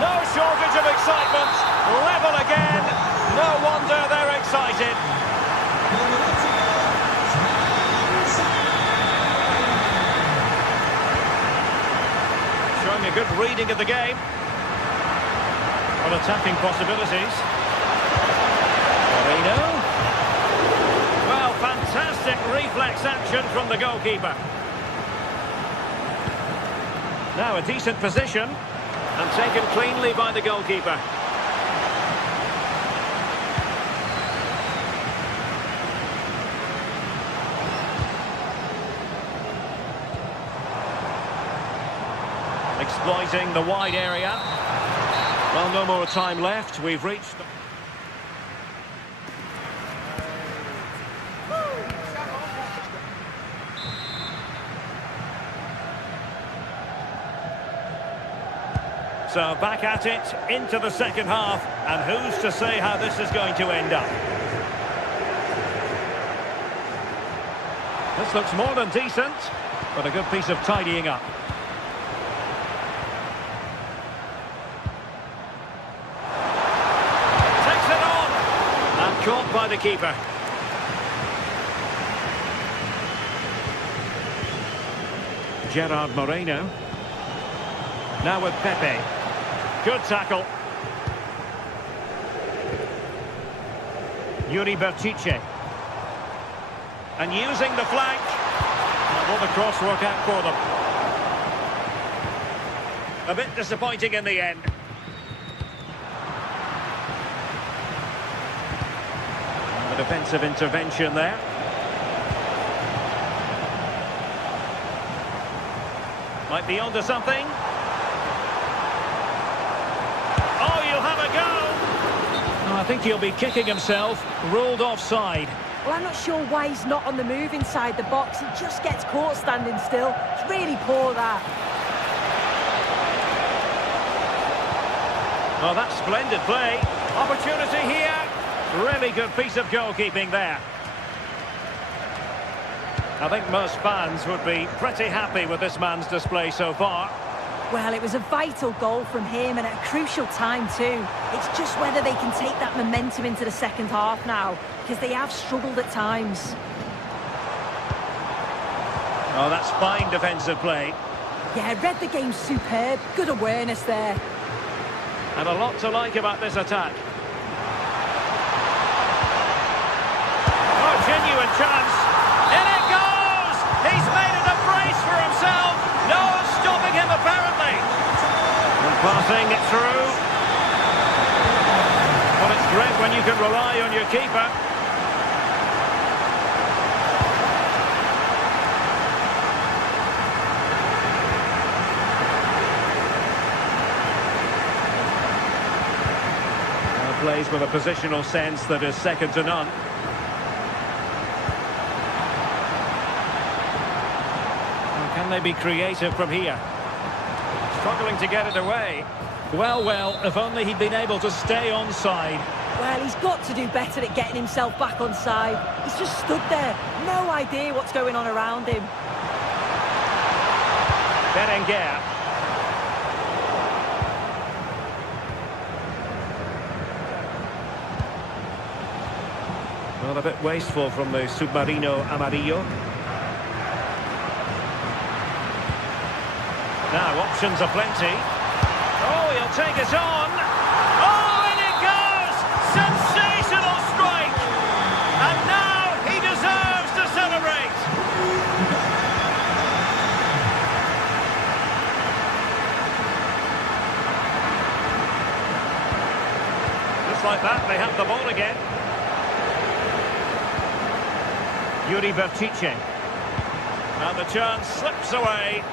No shortage of excitement. Level again. No wonder they're excited. Showing a good reading of the game. Well, attacking possibilities. Marino. Well, fantastic reflex action from the goalkeeper. Now a decent position and taken cleanly by the goalkeeper. Exploiting the wide area. Well, no more time left. We've reached... So back at it, into the second half, and who's to say how this is going to end up? This looks more than decent, but a good piece of tidying up. Takes it on, and caught by the keeper. Gerard Moreno. Now with Pepe. Good tackle. Yuri Bertice. And using the flank. And will the cross work out for them? A bit disappointing in the end. And the defensive intervention there. Might be onto something. I think he'll be kicking himself, ruled offside. Well, I'm not sure why he's not on the move inside the box. He just gets caught standing still. It's really poor, that. Well, that's splendid play. Opportunity here. Really good piece of goalkeeping there. I think most fans would be pretty happy with this man's display so far. Well, it was a vital goal from him and at a crucial time too. It's just whether they can take that momentum into the second half now, because they have struggled at times. Oh, that's fine defensive play. Yeah, read the game superb. Good awareness there. And a lot to like about this attack. Oh, genuine chance. In it goes! He's made it a brace for himself. No stopping him, apparently. And passing it through. Well, it's great when you can rely on your keeper. Plays with a positional sense that is second to none. Can they be creative from here? Struggling to get it away. Well, if only he'd been able to stay onside. Well, he's got to do better at getting himself back onside. He's just stood there. No idea what's going on around him. Berenguer. Well, a bit wasteful from the Submarino Amarillo. Now, options are plenty. Oh, he'll take it on. Oh, in it goes! Sensational strike! And now he deserves to celebrate! Just like that, they have the ball again. Yuri Bertice. And the chance slips away.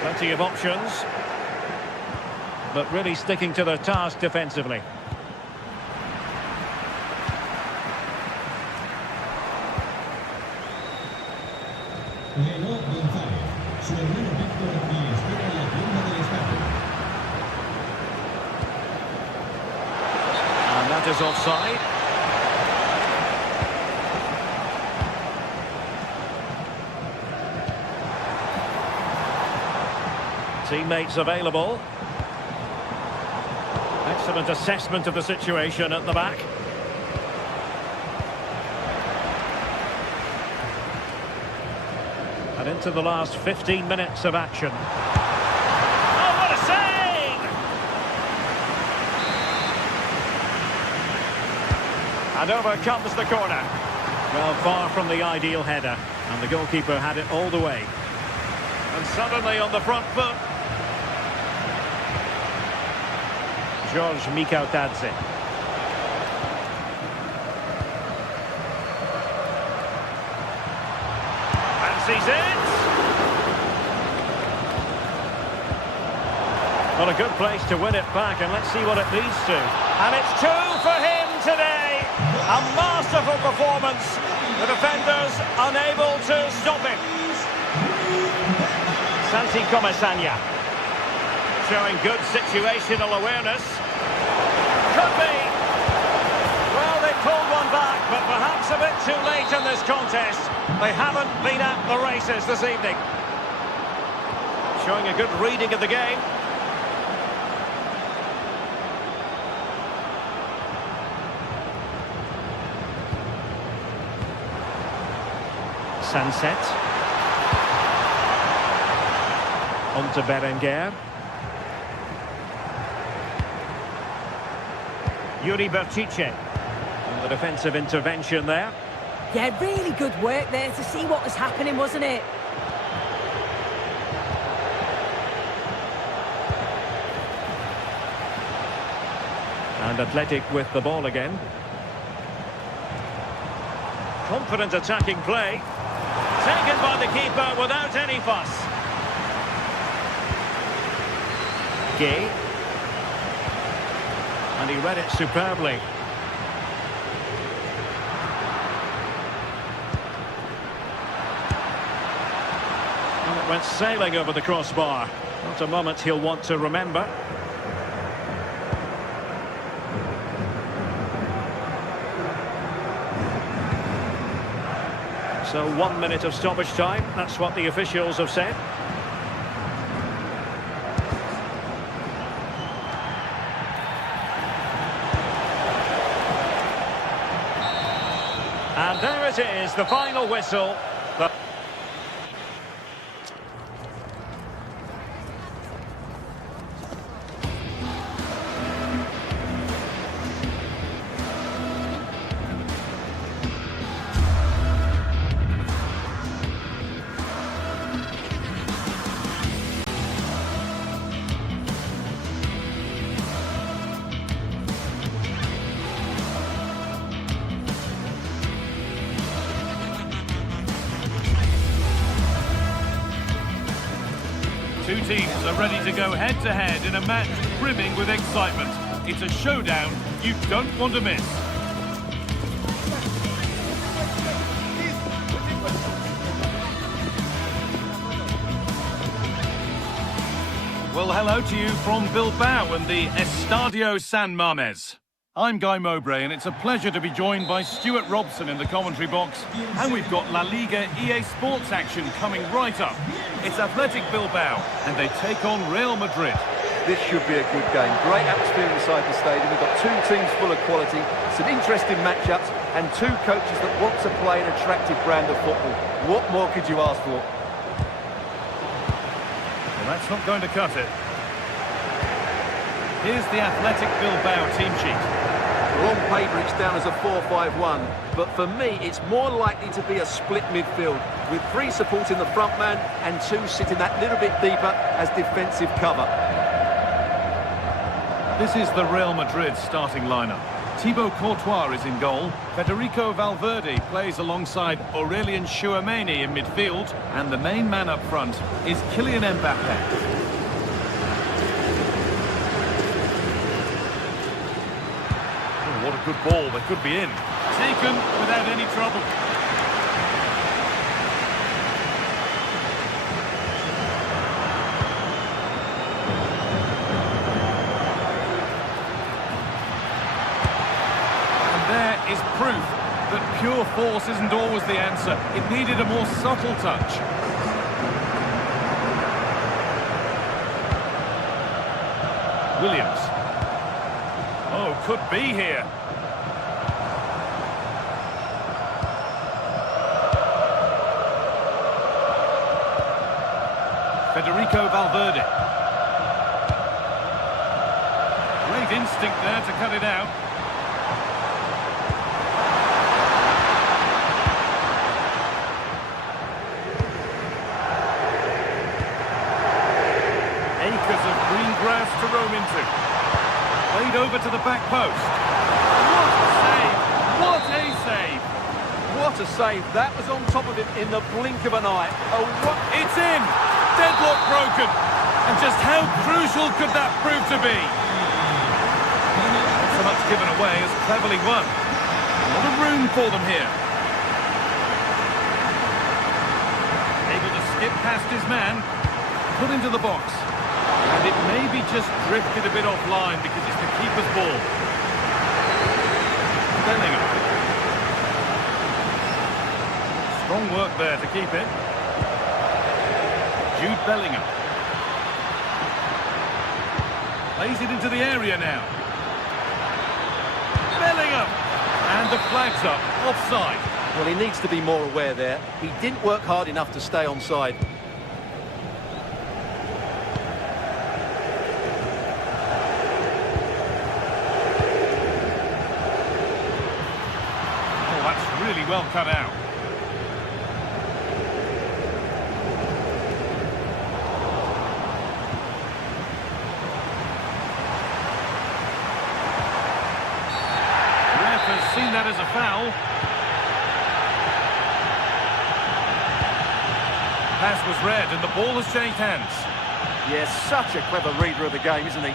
Plenty of options. But really sticking to their task defensively. Leno Su hermano Víctor le espera en la tienda del estadio. And that is offside. Teammates available. Excellent assessment of the situation at the back. And into the last 15 minutes of action. Oh, what a save! And over comes the corner. Well, far from the ideal header. And the goalkeeper had it all the way. And suddenly on the front foot. George Mikautadze. Fancies it. Well, a good place to win it back, and let's see what it leads to. And it's 2 for him today. A masterful performance. The defenders unable to stop him. Santi Comesaña. Showing good situational awareness. Could be. Well, they pulled one back, but perhaps a bit too late in this contest. They haven't been at the races this evening. Showing a good reading of the game. Sunset. On to Berenguer. Yuri Berchiche. And the defensive intervention there. Yeah, really good work there to see what was happening, wasn't it? And Athletic with the ball again. Confident attacking play. Taken by the keeper without any fuss. Gay. And he read it superbly. And it went sailing over the crossbar. Not a moment he'll want to remember. So 1 minute of stoppage time. That's what the officials have said. And there it is, the final whistle. Two teams are ready to go head-to-head in a match brimming with excitement. It's a showdown you don't want to miss. Well, hello to you from Bilbao and the Estadio San Mamés. I'm Guy Mowbray, and it's a pleasure to be joined by Stuart Robson in the commentary box. And we've got La Liga EA Sports action coming right up. It's Athletic Bilbao, and they take on Real Madrid. This should be a good game. Great atmosphere inside the stadium. We've got two teams full of quality, some interesting matchups, and two coaches that want to play an attractive brand of football. What more could you ask for? Well, that's not going to cut it. Here's the Athletic Bilbao team sheet. Well, on paper, it's down as a 4-5-1, but for me, it's more likely to be a split midfield, with three supporting the front man and two sitting that little bit deeper as defensive cover. This is the Real Madrid starting lineup. Thibaut Courtois is in goal. Federico Valverde plays alongside Aurelien Tchouameni in midfield, and the main man up front is Kylian Mbappé. What a good ball, they could be in. Taken without any trouble. Pure force isn't always the answer. It needed a more subtle touch. Williams. Oh, could be here. Federico Valverde. Great instinct there to cut it out. Acres of green grass to roam into. Played over to the back post. What a save! What a save! What a save. That was on top of it in the blink of an eye. Oh, what? It's in! Deadlock broken! And just how crucial could that prove to be? Not so much given away as cleverly won. A lot of room for them here. Able to skip past his man. Put into the box. And it maybe just drifted a bit offline because it's the keeper's ball. Bellingham. Strong work there to keep it. Jude Bellingham. Plays it into the area now. Bellingham! And the flag's up. Offside. Well, he needs to be more aware there. He didn't work hard enough to stay onside. Oh, that's really well cut out. Seen that as a foul. Pass was read and the ball has changed hands. Yes, such a clever reader of the game, isn't he?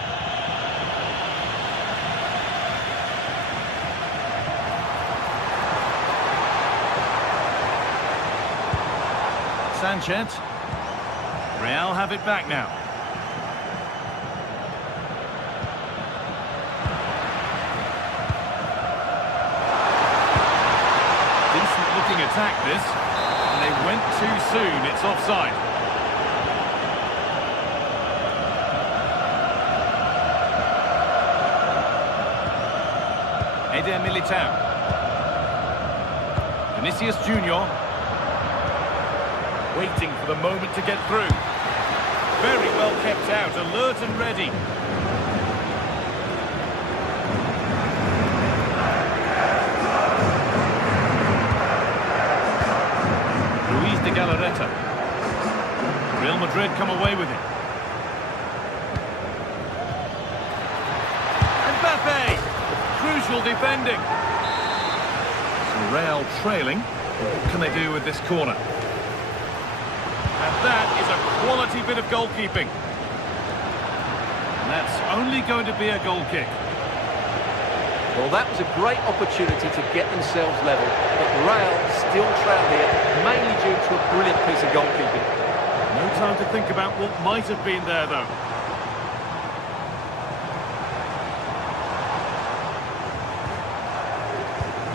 Sanchez. Real have it back now. Attack this, and they went too soon. It's offside. Eder Militao. Vinicius Junior. Waiting for the moment to get through. Very well kept out, alert and ready. Galarreta. Real Madrid come away with it. Mbappe! Crucial defending. So Real trailing. What can they do with this corner? And that is a quality bit of goalkeeping. And that's only going to be a goal kick. Well, that was a great opportunity to get themselves level, but Real still trail here, mainly due to a brilliant piece of goalkeeping. No time to think about what might have been there, though.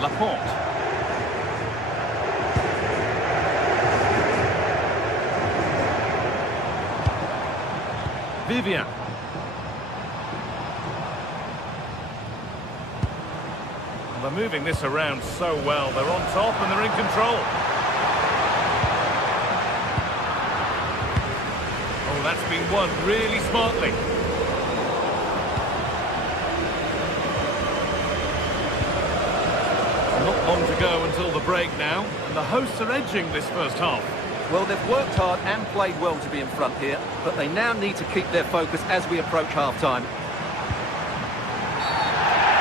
Laporte. Vivian. They're moving this around so well. They're on top and they're in control. Oh, that's been won really smartly. Not long to go until the break now, and the hosts are edging this first half. Well, they've worked hard and played well to be in front here, but they now need to keep their focus as we approach half-time.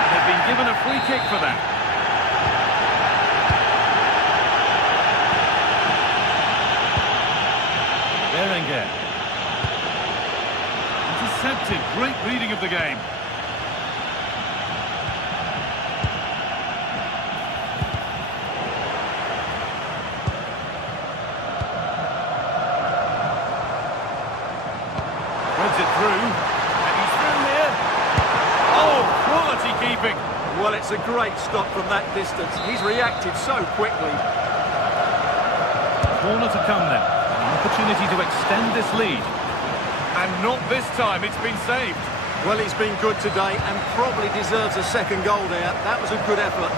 They've been given a free kick for that. Berenguer. Intercepted. Great reading of the game. Threads it through. And he's through here. Oh, quality keeping. Well, it's a great stop from that distance. He's reacted so quickly. Corner to come then. An opportunity to extend this lead. And not this time, it's been saved. Well, he's been good today and probably deserves a second goal there. That was a good effort.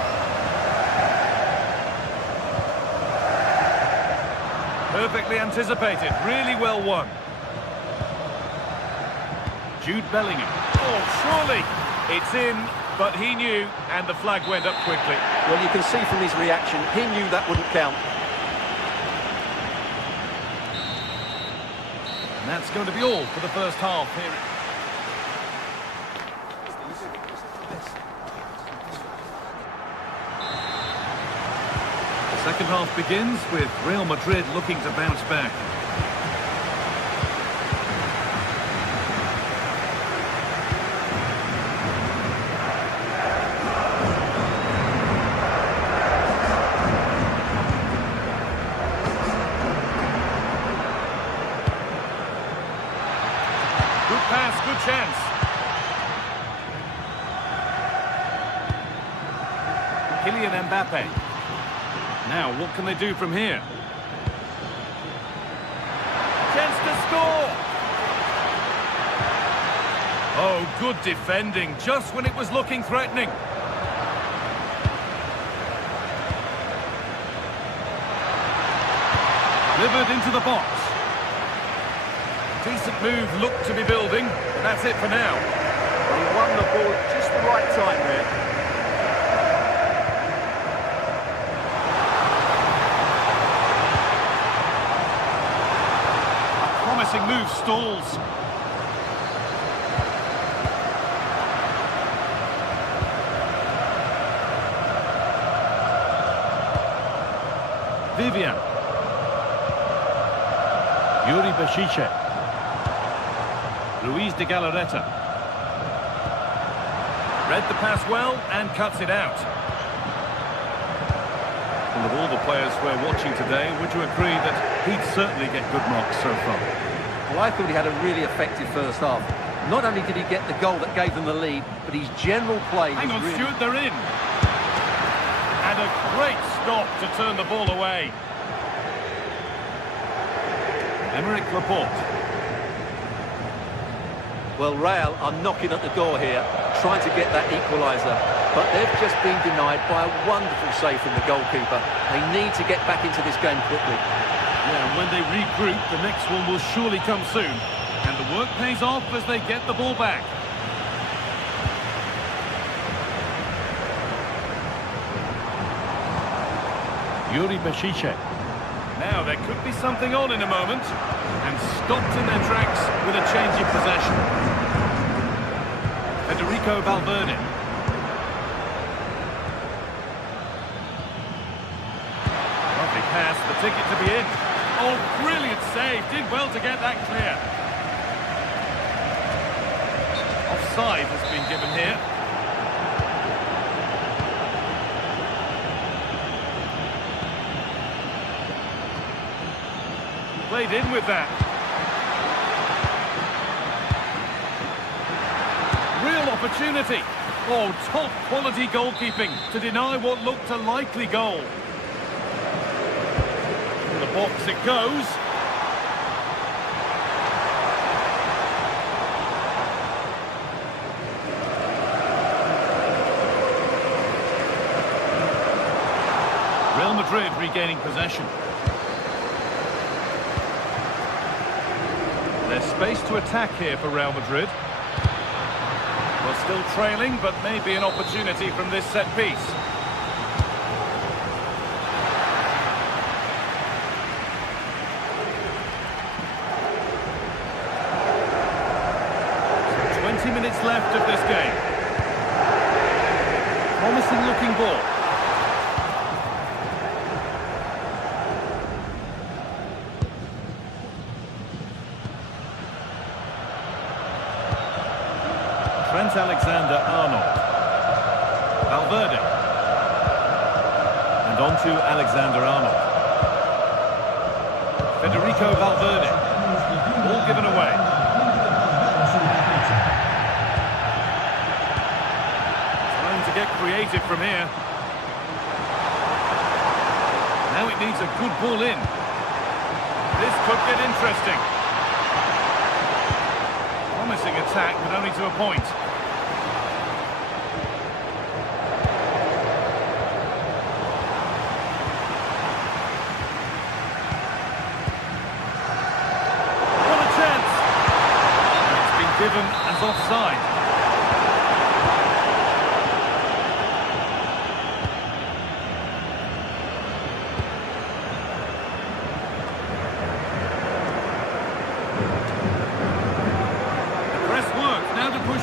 Perfectly anticipated, really well won. Jude Bellingham. Oh, surely! It's in, but he knew, and the flag went up quickly. Well, you can see from his reaction, he knew that wouldn't count. And that's going to be all for the first half here. The second half begins with Real Madrid looking to bounce back. Good pass, good chance. Kylian Mbappe. Now, what can they do from here? Chance to score! Oh, good defending, just when it was looking threatening. Delivered into the box. Decent move, looked to be building. That's it for now. He won the ball at just the right time there. Promising move stalls. Vivian. Yuri Bashice. Luis de Galarreta. Read the pass well and cuts it out. And of all the players we're watching today, would you agree that he'd certainly get good marks so far? Well, I thought he had a really effective first half. Not only did he get the goal that gave them the lead, but his general play was Hang on, really... Stuart, they're in. And a great stop to turn the ball away. Emerick Laporte. Well, Real are knocking at the door here, trying to get that equaliser. But they've just been denied by a wonderful save from the goalkeeper. They need to get back into this game quickly. Yeah, and when they regroup, the next one will surely come soon. And the work pays off as they get the ball back. Yuri Bashice. Now, there could be something on in a moment. And stopped in their tracks with a change in possession. Federico Valverde. Lovely pass, the ticket to be in. Oh, brilliant save. Did well to get that clear. Offside has been given here. Played in with that. Real opportunity. Oh, top quality goalkeeping to deny what looked a likely goal. In the box it goes. Real Madrid regaining possession. There's space to attack here for Real Madrid. Well, still trailing, but maybe an opportunity from this set piece. So 20 minutes left of this game. Promising looking ball. Trent Alexander-Arnold. Valverde. And on to Alexander-Arnold. Federico Valverde. Ball given away. Trying to get creative. creative from here. Now it needs a good ball in. This could get interesting. Promising attack, but only to a point. What a chance! It's been given as offside.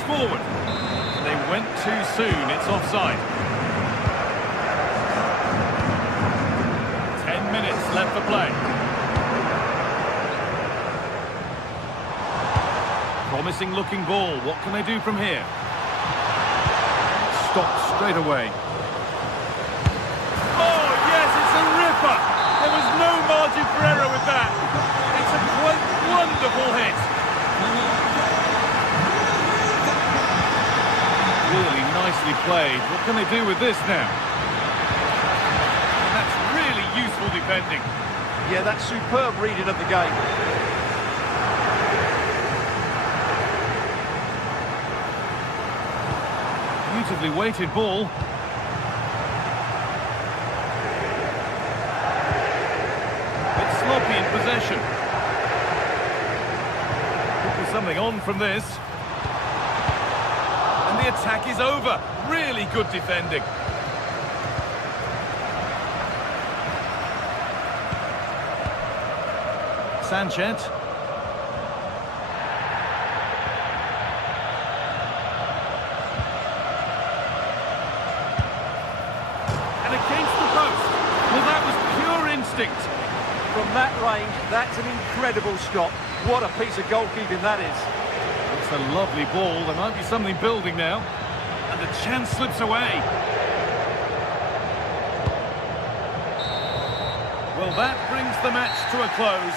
Forward. They went too soon, it's offside. 10 minutes left for play. Promising looking ball, what can they do from here? Stopped straight away. Oh yes, it's a ripper! There was no margin for error with that. It's a quite wonderful hit. Really nicely played. What can they do with this now? And that's really useful defending. Yeah, that's superb reading of the game. Beautifully weighted ball. Bit sloppy in possession. Could be something on from this. The attack is over. Really good defending. Sanchez. And against the post. Well, that was pure instinct. From that range, that's an incredible shot. What a piece of goalkeeping that is. It's a lovely ball. There might be something building now. And the chance slips away. Well, that brings the match to a close.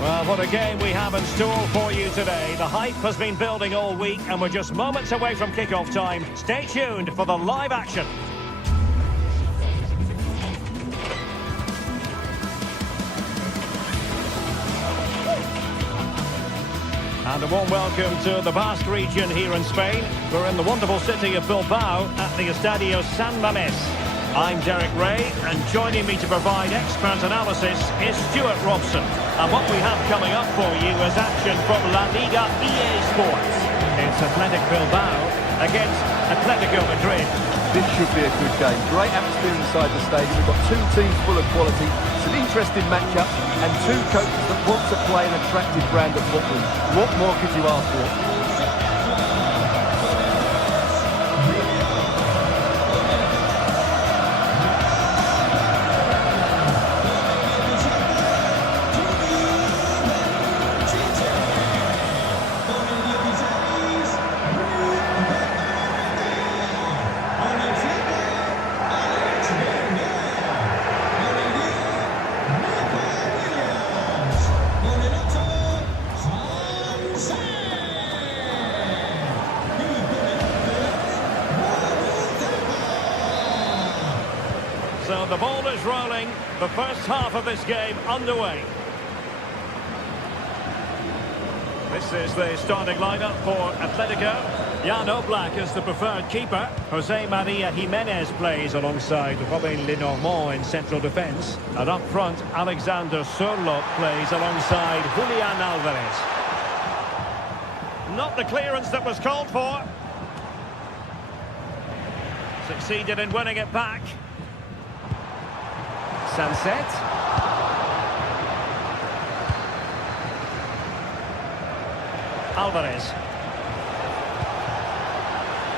Well, what a game we have in store for you today. The hype has been building all week and we're just moments away from kick-off time. Stay tuned for the live action. And a warm welcome to the Basque region here in Spain. We're in the wonderful city of Bilbao at the Estadio San Mamés. I'm Derek Ray, and joining me to provide expert analysis is Stuart Robson. And what we have coming up for you is action from La Liga Sports. It's Athletic Bilbao against Atletico Madrid. This should be a good game. Great atmosphere inside the stadium. We've got two teams full of quality, some interesting matchups, and two coaches that want to play an attractive brand of football. What more could you ask for? So the ball is rolling, the first half of this game underway. This is the starting lineup for Atletico. Jan Oblak is the preferred keeper. Jose Maria Jimenez plays alongside Robin Lenormand in central defence. And up front, Alexander Sørloth plays alongside Julian Alvarez. Not the clearance that was called for. Succeeded in winning it back. Sunset. Alvarez.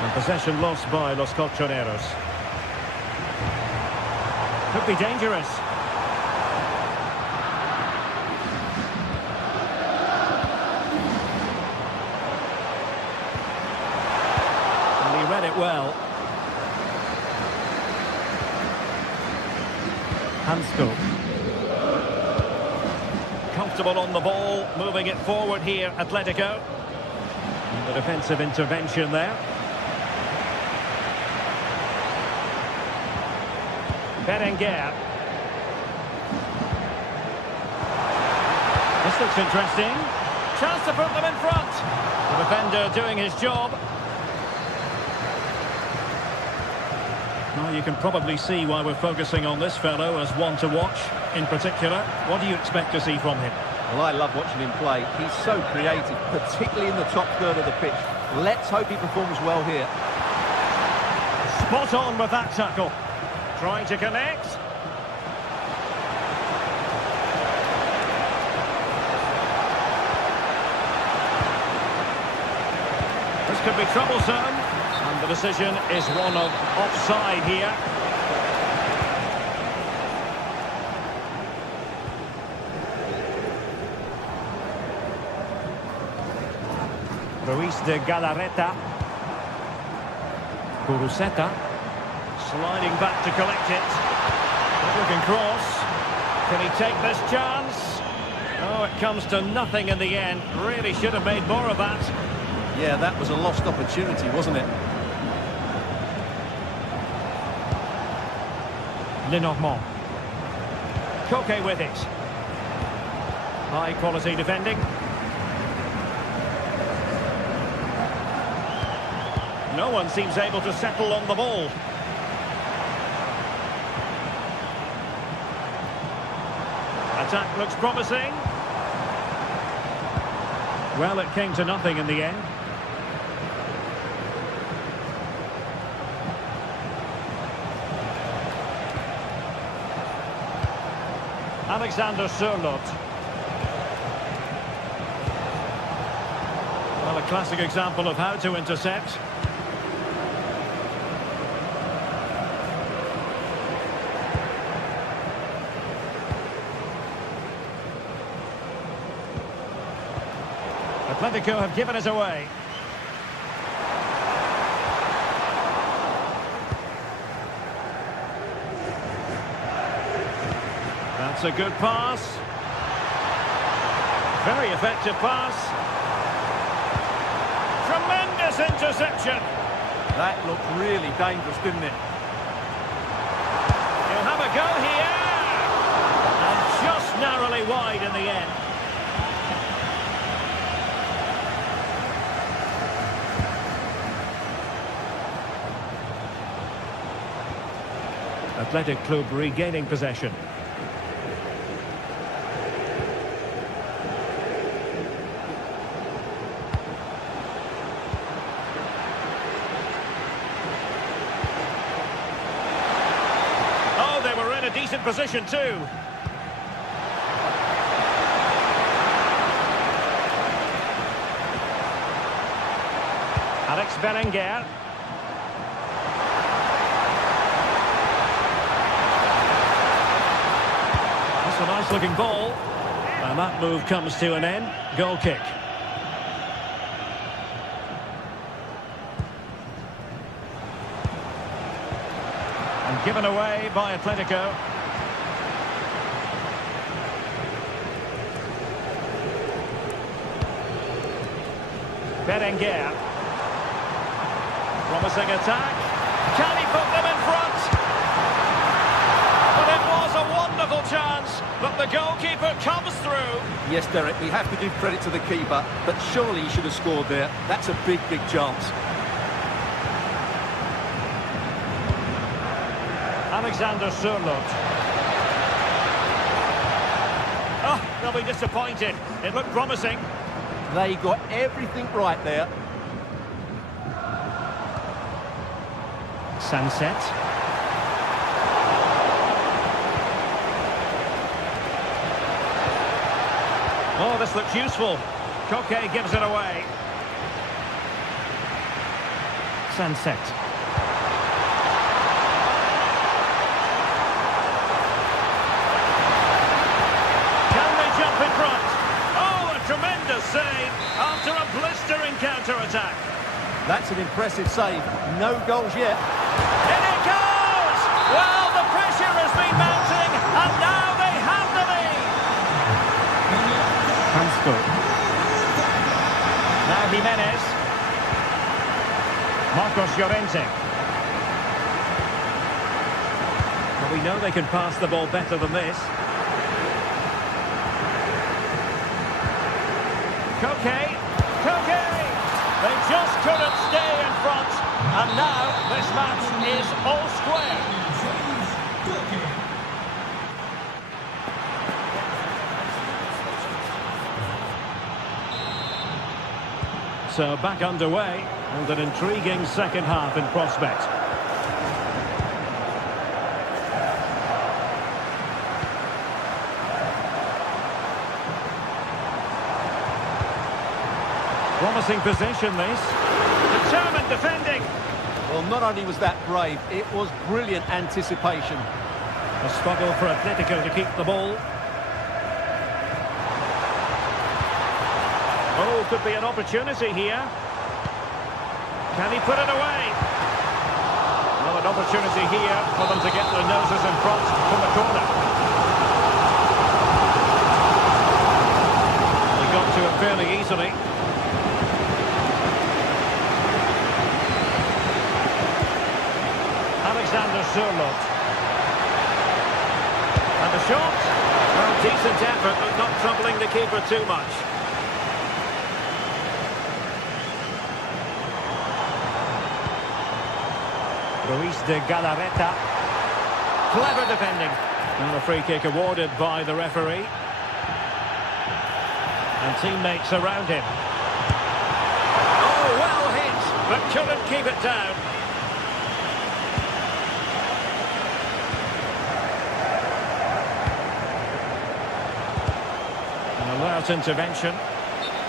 And possession lost by Los Colchoneros. Could be dangerous. And he read it well. Hansko. Comfortable on the ball, moving it forward here, Atletico. And the defensive intervention there. Berenguer. This looks interesting. Chance to put them in front. The defender doing his job. Well, you can probably see why we're focusing on this fellow as one to watch in particular. What do you expect to see from him? Well, I love watching him play. He's so creative, particularly in the top third of the pitch. Let's hope he performs well here. Spot on with that tackle. Trying to connect. This could be troublesome. And the decision is one of offside here. Ruiz de Galarreta. Kuruseta. Sliding back to collect it. Good-looking cross. Can he take this chance? Oh, it comes to nothing in the end. Really should have made more of that. Yeah, that was a lost opportunity, wasn't it? Lenormand. Koke with it. High quality defending. No one seems able to settle on the ball. Attack looks promising. Well, it came to nothing in the end. Alexander Sørloth. Well, a classic example of how to intercept. Atletico have given us away. That's a good pass. Very effective pass. Tremendous interception. That looked really dangerous, didn't it? He'll have a go here. And just narrowly wide in the end. Athletic Club regaining possession. Oh, they were in a decent position too. Alex Berenguer. That's a nice looking ball. And that move comes to an end. Goal kick. And given away by Atletico. Berenguer. Promising attack. Can he put them in front? Well, it was a wonderful chance, but the goalkeeper comes through. Yes, Derek, we have to give credit to the keeper, but surely he should have scored there. That's a big, big chance. Alexander Sørloth. Oh, they'll be disappointed. It looked promising. They got everything right there. Sunset. Oh, this looks useful. Koke gives it away. Sunset. Can they jump in front? Oh, a tremendous save after a blistering counter-attack. That's an impressive save. No goals yet. In it goes! Well, the pressure has been mounting, and now they have the lead. Hansco. Now Jimenez. Marcos Llorente. Well, we know they can pass the ball better than this. Koke. They just couldn't stay in front. And now this match is all square. So back underway, and an intriguing second half in prospect. Promising position, this. Determined defending. Well, not only was that brave, it was brilliant anticipation. A struggle for Atletico to keep the ball. Oh, could be an opportunity here. Can he put it away? Well, an opportunity here for them to get their noses in front from the corner. They got to it fairly easily. Alexander Sørloth. And the shot. Well, decent effort, but not troubling the keeper too much. Luis de Galarreta. Clever defending. And a free kick awarded by the referee. And teammates around him. Oh, well hit, but couldn't keep it down. An alert intervention.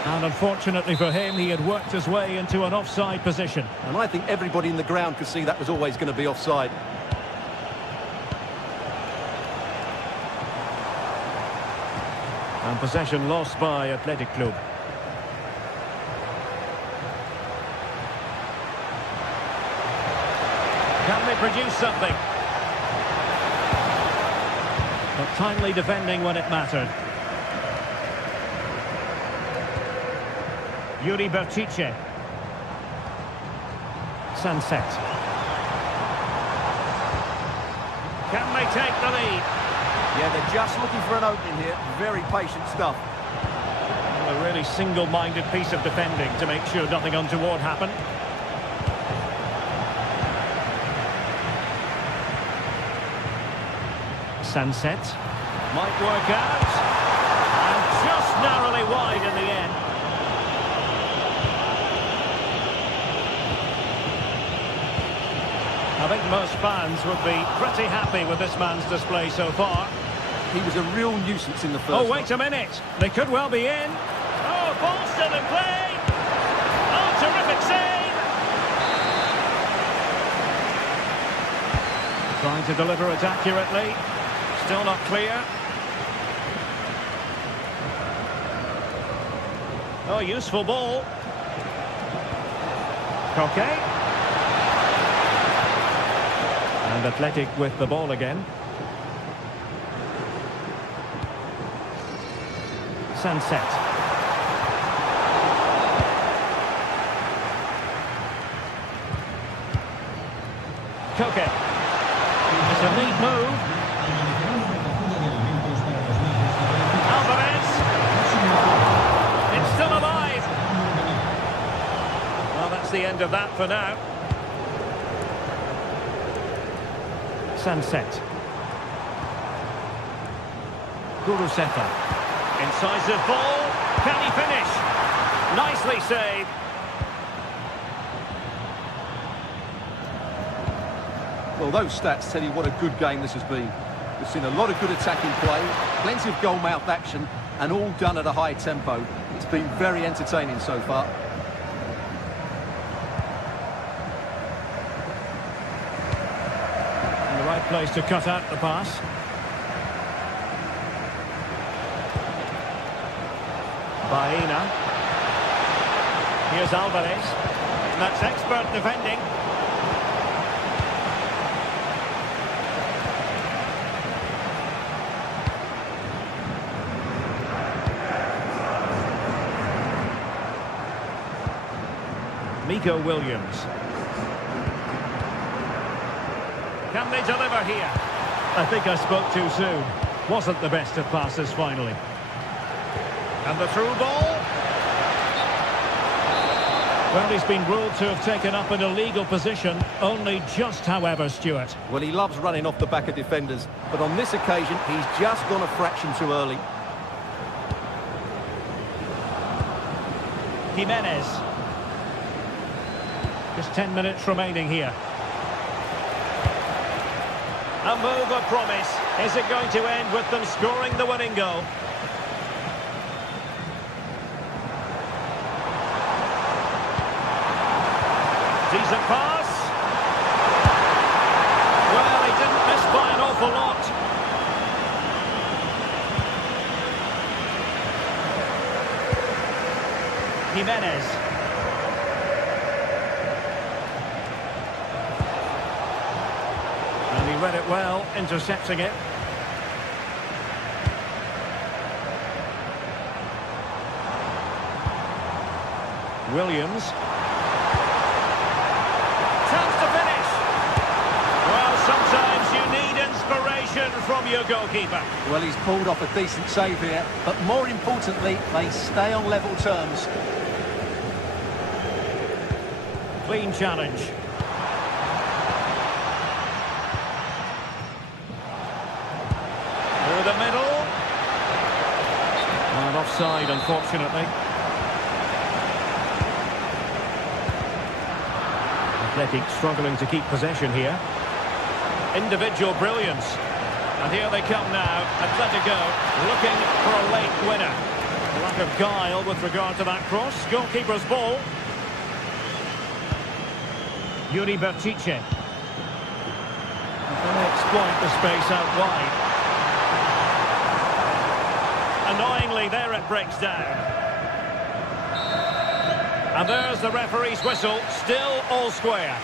And unfortunately for him, he had worked his way into an offside position. And I think everybody in the ground could see that was always going to be offside. And possession lost by Athletic Club. Can they produce something? But timely defending when it mattered. Yuri Bertice. Sunset. Can they take the lead? Yeah, they're just looking for an opening here. Very patient stuff. A really single-minded piece of defending to make sure nothing untoward happened. Sunset. Might work out. And just narrowly wide in the end. I think most fans would be pretty happy with this man's display so far. He was a real nuisance in the first Oh, wait a minute. They could well be in. Oh, ball still in play. Oh, terrific save. Trying to deliver it accurately. Still not clear. Oh, useful ball. Coquet. And Athletic with the ball again. Sunset. Coquet. It's a neat move. Alvarez. It's still alive. Well, that's the end of that for now. Sunset. Gurusefa. Incisive ball. Can he finish? Nicely saved. Well, those stats tell you what a good game this has been. We've seen a lot of good attacking play, plenty of goal-mouth action, and all done at a high tempo. It's been very entertaining so far. In the right place to cut out the pass. Baena. Here's Alvarez. That's expert defending. Nico Williams. Can they deliver here? I think I spoke too soon. Wasn't the best of passes finally. And the through ball. Well, he's been ruled to have taken up an illegal position. Only just, however, Stuart. Well, he loves running off the back of defenders, but on this occasion, he's just gone a fraction too early. Jimenez. Just 10 minutes remaining here. A move of promise. Is it going to end with them scoring the winning goal? Decent pass. Well, he didn't miss by an awful lot. Jimenez. And he read it well, intercepting it. Williams. Chance to finish. Well, sometimes you need inspiration from your goalkeeper. Well, he's pulled off a decent save here, but more importantly, they stay on level terms. Clean challenge. Through the middle. And offside, unfortunately. Athletic struggling to keep possession here. Individual brilliance. And here they come now. Atletico looking for a late winner. Lack of guile with regard to that cross. Goalkeeper's ball. Yuri Bertice. Can they exploit the space out wide? Annoyingly, there it breaks down. And there's the referee's whistle, still all square.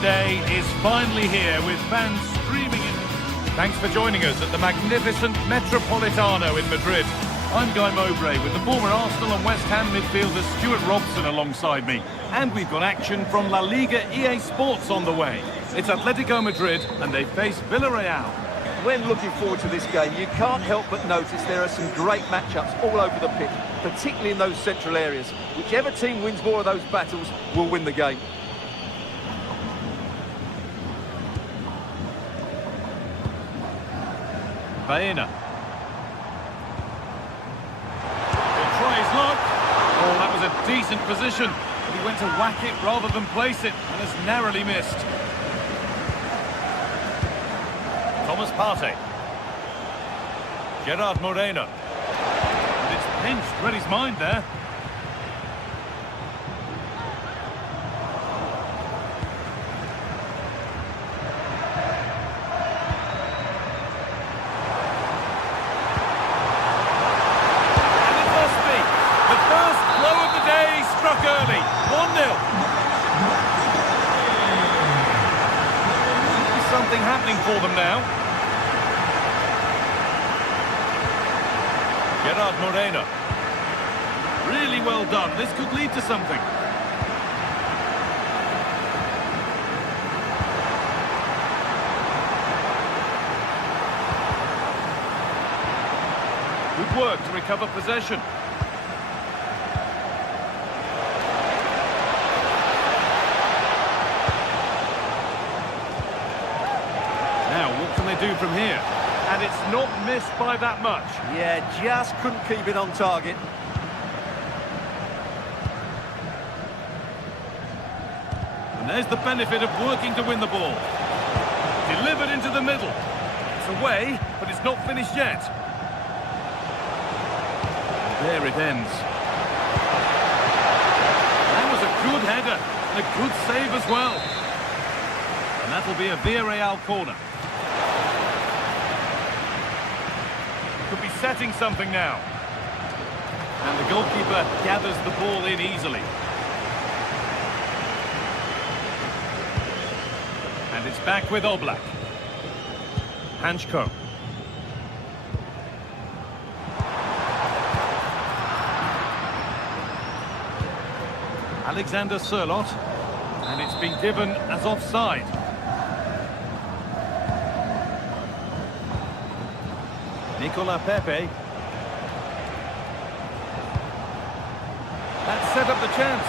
day is finally here with fans streaming in. Thanks for joining us at the magnificent Metropolitano in Madrid. I'm Guy Mowbray with the former Arsenal and West Ham midfielder Stuart Robson alongside me. And we've got action from La Liga EA Sports on the way. It's Atletico Madrid and they face Villarreal. When looking forward to this game, you can't help but notice there are some great matchups all over the pitch, particularly in those central areas. Whichever team wins more of those battles will win the game. Baena. He'll try his luck. Oh, that was a decent position. But he went to whack it rather than place it and has narrowly missed. Thomas Partey. Gerard Moreno. And it's pinched, read his mind there. Early, 1-0. Something happening for them now. Gerard Moreno. Really well done. This could lead to something. Good work to recover possession. Do from here, and it's not missed by that much. Yeah, just couldn't keep it on target. And there's the benefit of working to win the ball. Delivered into the middle. It's away, but it's not finished yet. There it ends. That was a good header and a good save as well. And that'll be a Villarreal corner. Could be setting something now. And the goalkeeper gathers the ball in easily. And it's back with Oblak. Hanchko. Alexander Sørloth. And it's been given as offside. Nicolas Pepe. That set up the chance.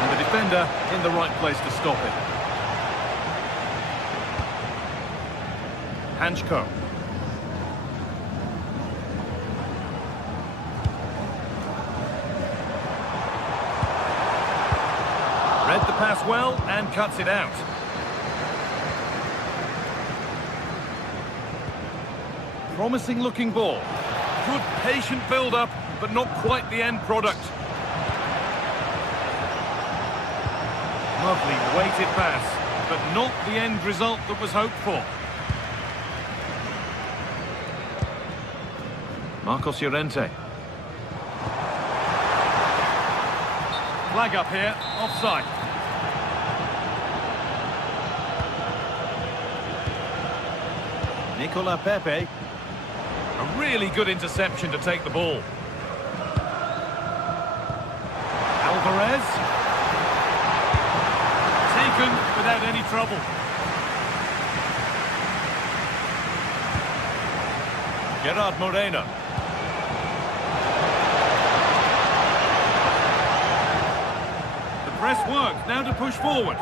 And the defender in the right place to stop it. Hanchko. Read the pass well and cuts it out. Promising looking ball. Good patient build-up, but not quite the end product. Lovely weighted pass, but not the end result that was hoped for. Marcos Llorente. Flag up here, offside. Nicolas Pepe. A really good interception to take the ball. Alvarez. Taken without any trouble. Gerard Moreno. The press work, now to push forward.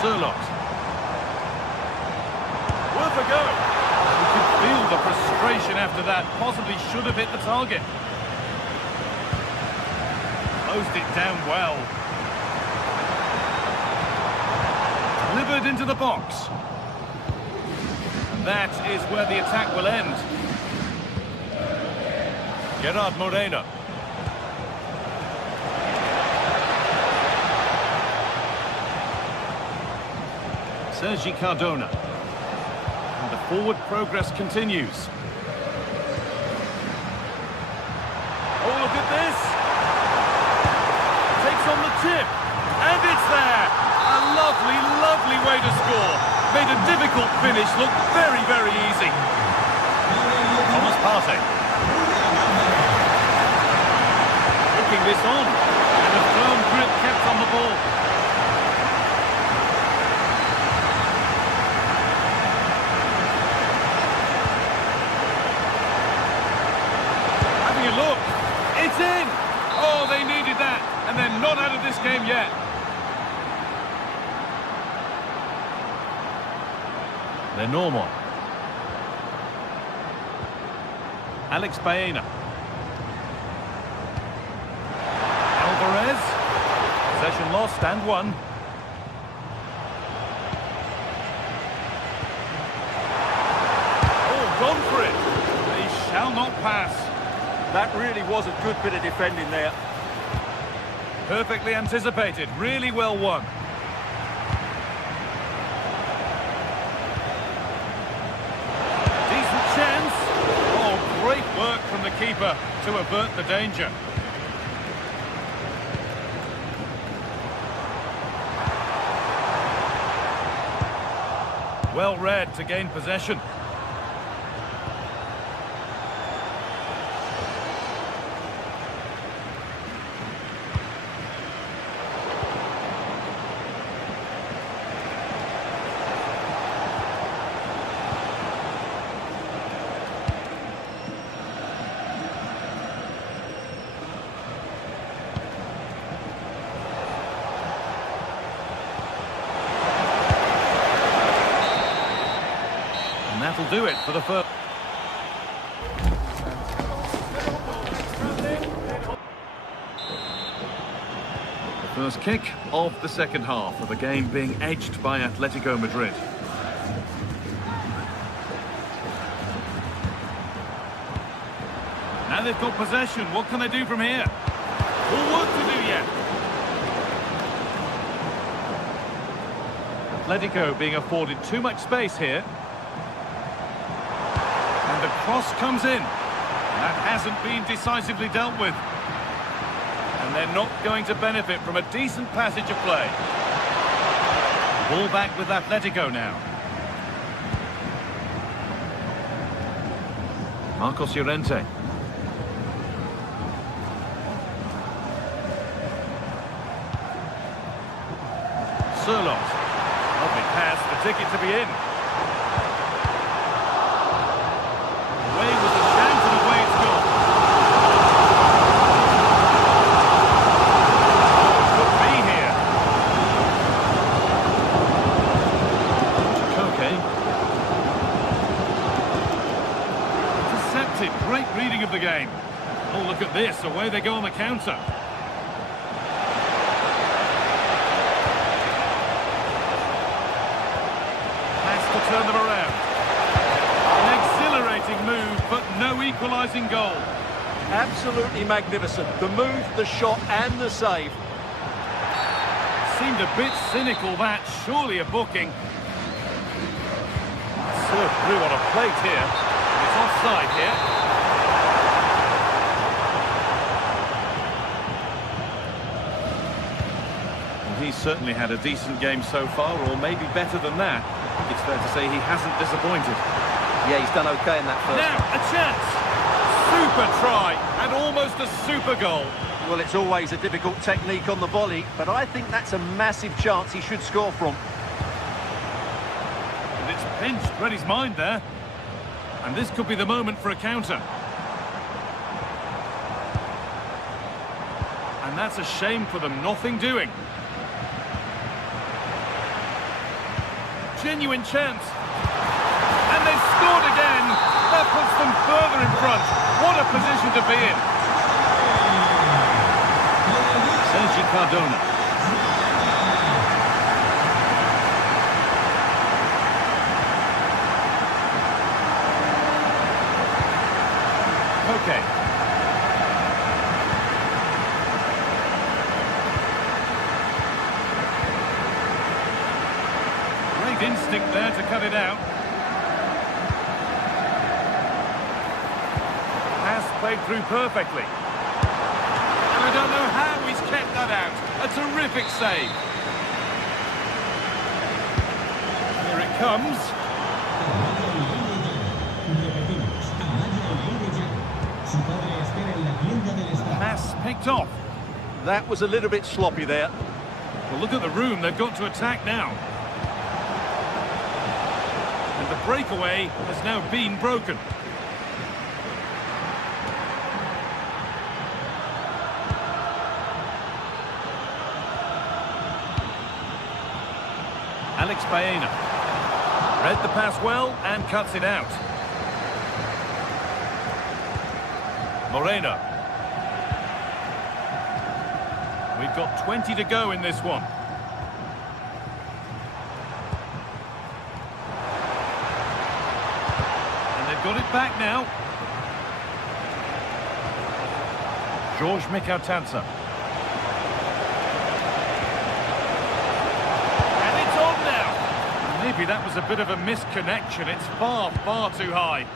Sørloth. Worth a go. You could feel the frustration after that. Possibly should have hit the target. Closed it down well. Delivered into the box. And that is where the attack will end. Gerard Moreno. Sergi Cardona. And the forward progress continues. All of tip, and it's there. A lovely, lovely way to score. Made a difficult finish look very, very easy. Thomas Partey. Hooking this on, and a firm grip kept on the ball. Having a look. It's in! Oh, they needed that, and they're not out of this game yet. They're normal. Alex Baena. Alvarez. Possession lost and won. Oh, gone for it. They shall not pass. That really was a good bit of defending there. Perfectly anticipated. Really well won. Decent chance. Oh, great work from the keeper to avert the danger. Well read to gain possession. And that'll do it for the first. The first kick of the second half, of the game being edged by Atletico Madrid. Now they've got possession. What can they do from here? All work to do yet. Atletico being afforded too much space here. And the cross comes in. That hasn't been decisively dealt with. And they're not going to benefit from a decent passage of play. Ball back with Atletico now. Marcos Llorente. Surlot. Lovely pass, the ticket to be in. Away with the chance and away it's gone. Could be here. Koke. Intercepted. Great reading of the game. Oh, look at this. Away they go on the counter. Turn them around. An exhilarating move, but no equalising goal. Absolutely magnificent. The move, the shot and the save. Seemed a bit cynical, that. Surely a booking. Served through on a plate here. It's offside here. Well, he's certainly had a decent game so far, or maybe better than that. It's fair to say he hasn't disappointed. Yeah, he's done okay in that first. Now, a chance! Super try, and almost a super goal. Well, it's always a difficult technique on the volley, but I think that's a massive chance he should score from. And it's pinched, read his mind there. And this could be the moment for a counter. And that's a shame for them, nothing doing. Genuine chance. And they've scored again. That puts them further in front. What a position to be in. Sergi Cardona. Okay. Instinct there to cut it out. Pass played through perfectly. And I don't know how he's kept that out. A terrific save. Here it comes. Pass picked off. That was a little bit sloppy there. Well, look at the room. They've got to attack now. And the breakaway has now been broken. Alex Baena read the pass well and cuts it out. Moreno. We've got 20 to go in this one. And they've got it back now. George Mikautanza. And it's on now. Maybe that was a bit of a misconnection. It's far, far too high.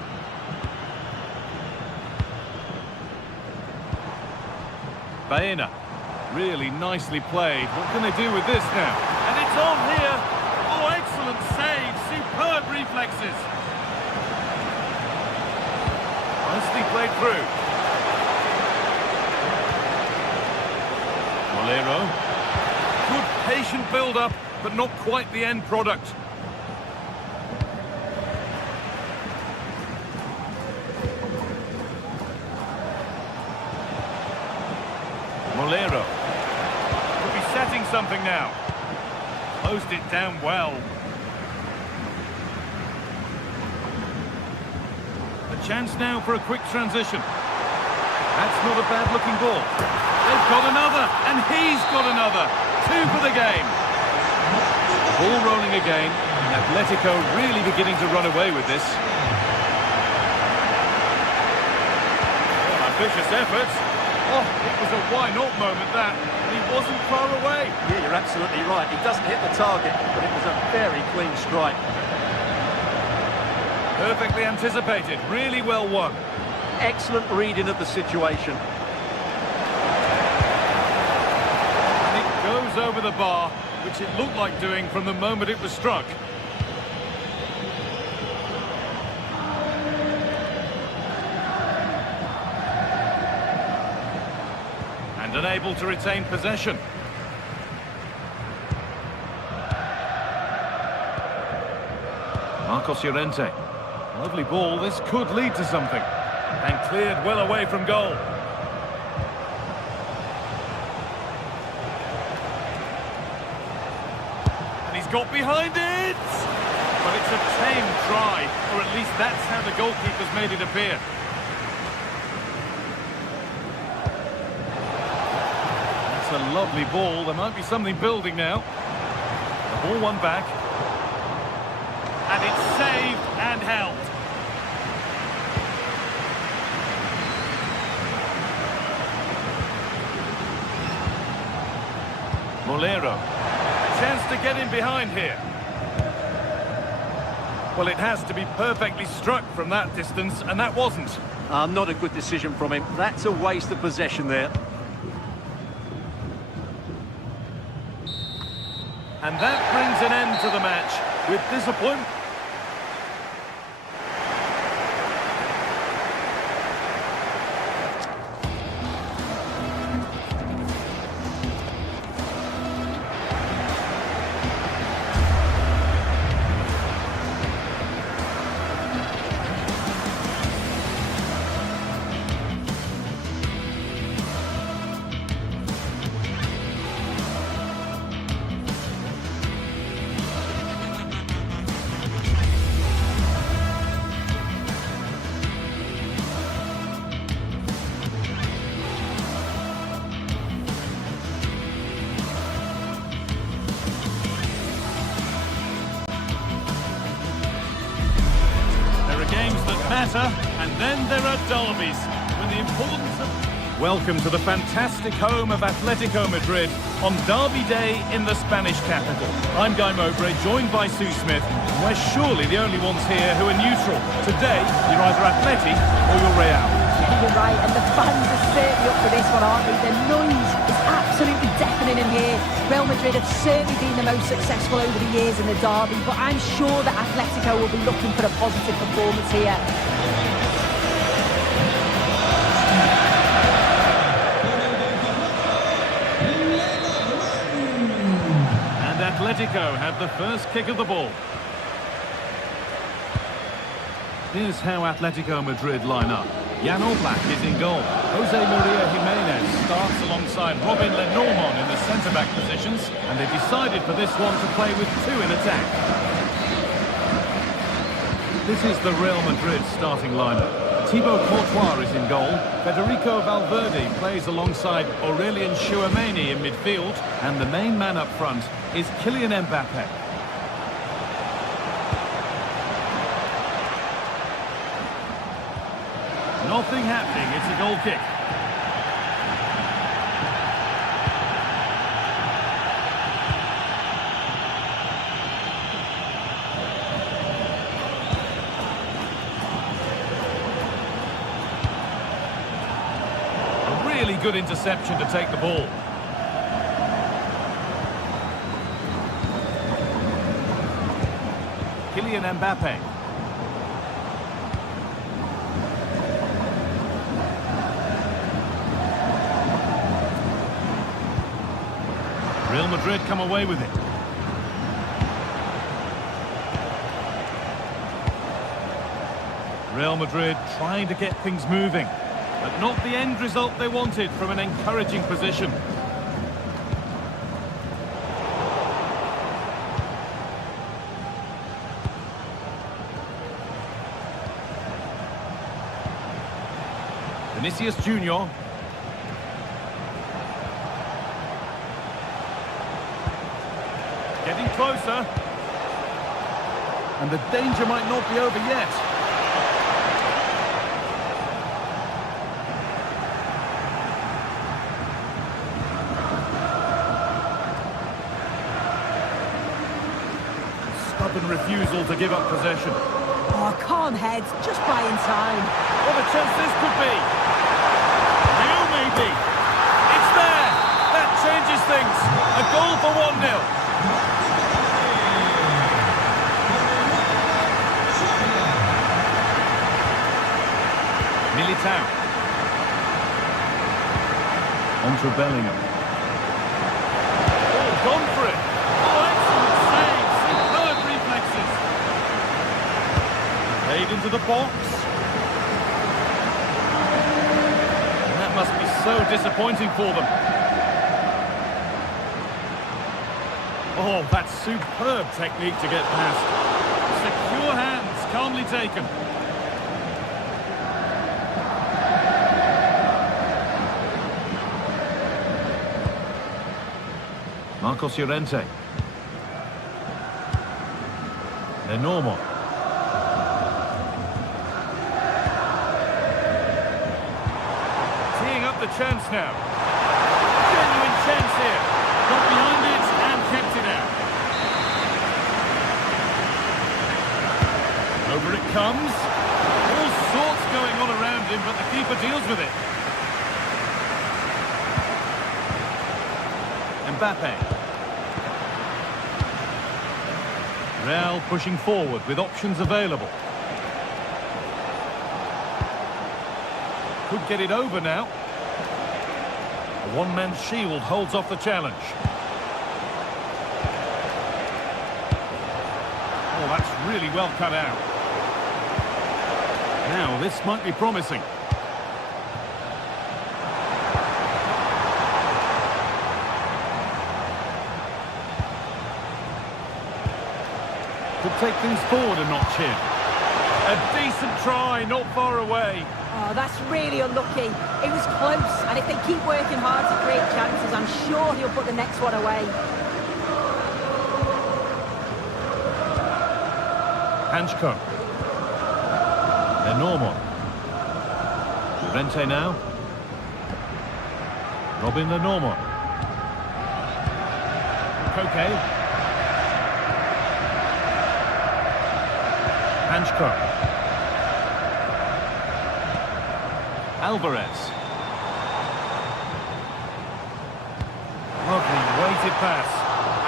Baena. Really nicely played. What can they do with this now? And it's on here. Oh, excellent save. Superb reflexes. Nicely played through. Molero. Good patient build-up, but not quite the end product. Molero. Setting something now. Closed it down well. A chance now for a quick transition. That's not a bad looking ball. They've got another, and he's got another. 2 for the game. Ball rolling again, and Atletico really beginning to run away with this. Well, ambitious efforts. Oh, it was a why-not moment, that. He wasn't far away. Yeah, you're absolutely right. He doesn't hit the target, but it was a very clean strike. Perfectly anticipated. Really well won. Excellent reading of the situation. And it goes over the bar, which it looked like doing from the moment it was struck. Unable to retain possession. Marcos Llorente. Lovely ball. This could lead to something. And cleared well away from goal. And he's got behind it! But it's a tame try, or at least that's how the goalkeeper's made it appear. A lovely ball. There might be something building now. The ball won back. And it's saved and held. Molero. Chance to get in behind here. Well, it has to be perfectly struck from that distance, and that wasn't. Not a good decision from him. That's a waste of possession there. And that brings an end to the match with disappointment. Matter, and then there are derbies when the importance of... Welcome to the fantastic home of Atletico Madrid on Derby Day in the Spanish capital. I'm Guy Mowbray, joined by Sue Smith. We're surely the only ones here who are neutral. Today, you're either Atleti or you're Real. You're right, and the fans are certainly up for this one, aren't they? The noise is absolutely deafening in here. Real Madrid have certainly been the most successful over the years in the derby, but I'm sure that Atletico will be looking for a positive performance here. And Atletico have the first kick of the ball. Here's how Atletico Madrid line up. Jan Oblak is in goal. Jose Maria Jimenez starts alongside Robin Lenormand in the centre-back positions, and they've decided for this one to play with two in attack. This is the Real Madrid starting lineup. Thibaut Courtois is in goal. Federico Valverde plays alongside Aurelien Tchouameni in midfield, and the main man up front is Kylian Mbappe. Nothing happening, it's a goal kick. A really good interception to take the ball. Kylian Mbappe. Real Madrid come away with it. Real Madrid trying to get things moving, but not the end result they wanted from an encouraging position. Vinicius Junior. Getting closer. And the danger might not be over yet. Stubborn refusal to give up possession. Oh, calm heads, just buying time. What a chance this could be. Now maybe. It's there. That changes things. A goal for 1-0. Militao. On to Bellingham. Oh, gone for it. Oh, excellent save. Superb reflexes. Played into the box. And that must be so disappointing for them. Oh, that's superb technique to get past. Secure hands, calmly taken. Marcos Llorente. Lenormand. Teeing up the chance now. Genuine chance here. Got behind it and kept it out. Over it comes. All sorts going on around him, but the keeper deals with it. Mbappe. Real pushing forward with options available. Could get it over now. A one-man shield holds off the challenge. Oh, that's really well cut out. Now, this might be promising. Could take things forward a notch here. A decent try, not far away. Oh, that's really unlucky. It was close, and if they keep working hard to create chances, I'm sure he'll put the next one away. Hanchko. Lenormand. Llorente now. Robin Lenormand. Koke. Hanchko. Alvarez. Lovely weighted pass.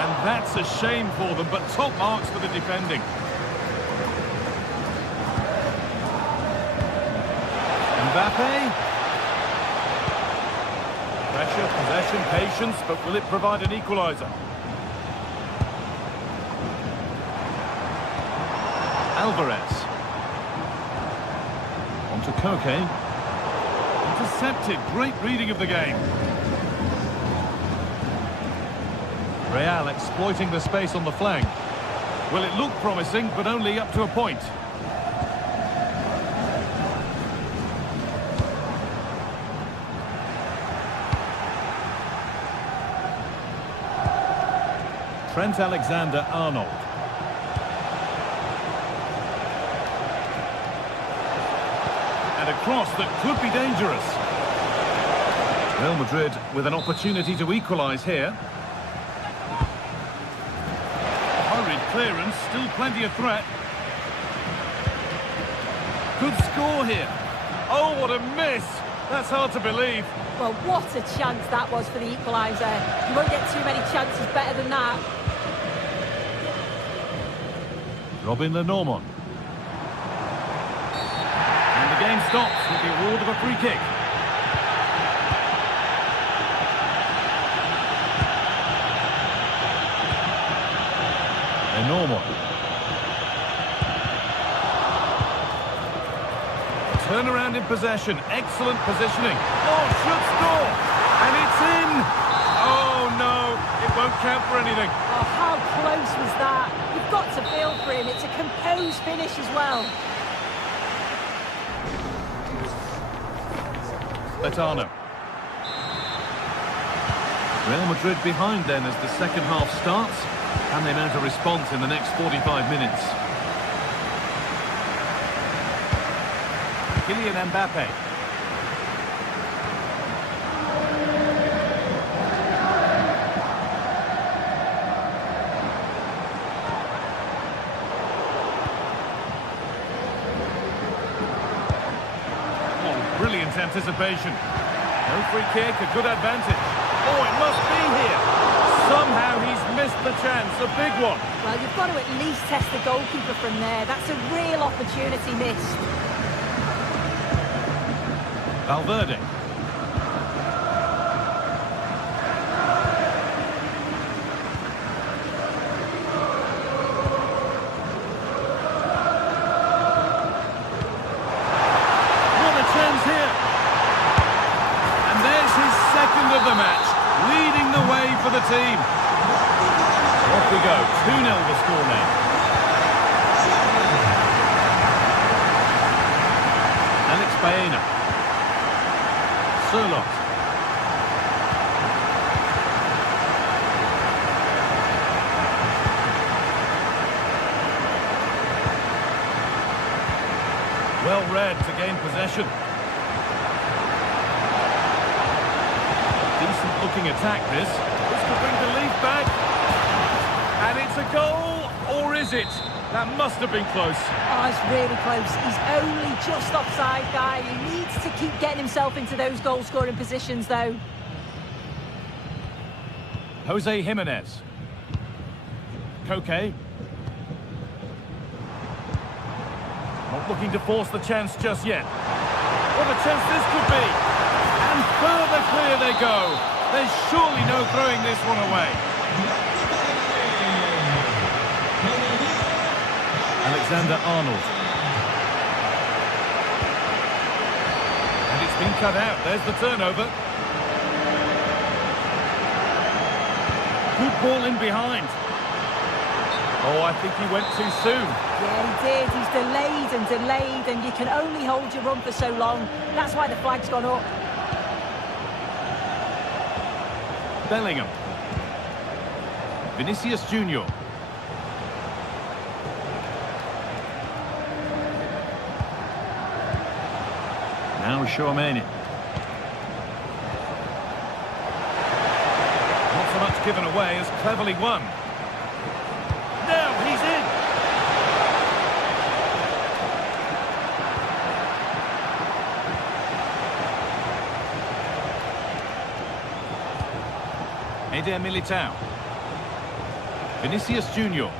And that's a shame for them, but top marks for the defending. Mbappe. Pressure, possession, patience, but will it provide an equaliser? Alvarez. On to Koke. Intercepted. Great reading of the game. Real exploiting the space on the flank. Well, it looked promising, but only up to a point. Trent Alexander-Arnold. And a cross that could be dangerous. Real Madrid with an opportunity to equalise here. Hurried clearance, still plenty of threat. Good score here. Oh, what a miss! That's hard to believe. Well, what a chance that was for the equaliser. You won't get too many chances better than that. Robin Lenormand. And the game stops with the award of a free kick. Lenormand. Turnaround in possession. Excellent positioning. Oh, should score. And it's in. Oh, no. It won't count for anything. Oh, how close was that? You've got to feel for him. It's a composed finish as well. Betano. Real Madrid behind then as the second half starts. And they mount a response in the next 45 minutes. Kylian Mbappe. Oh, brilliant anticipation. No free kick, a good advantage. Oh, it must be here. Somehow he's missed the chance, a big one. Well, you've got to at least test the goalkeeper from there. That's a real opportunity missed. Valverde. What a chance here. And there's his second of the match, leading the way for the team. Off we go, 2-0 the score now. Alex Baena. Surlot. Well read to gain possession. Decent looking attack this. This could bring belief back. And it's a goal, or is it? That must have been close. Oh, it's really close. He's only just offside, guy. He needs to keep getting himself into those goal-scoring positions, though. Jose Jimenez. Koke. Not looking to force the chance just yet. What a chance this could be. And further clear they go. There's surely no throwing this one away. Alexander-Arnold. And it's been cut out. There's the turnover. Good ball in behind. Oh, I think he went too soon. Yeah, he did. He's delayed, and you can only hold your run for so long. That's why the flag's gone up. Bellingham. Vinicius Junior. Now Tchouaméni. Not so much given away as cleverly won. Now he's in. Eder Militao. Vinicius Junior.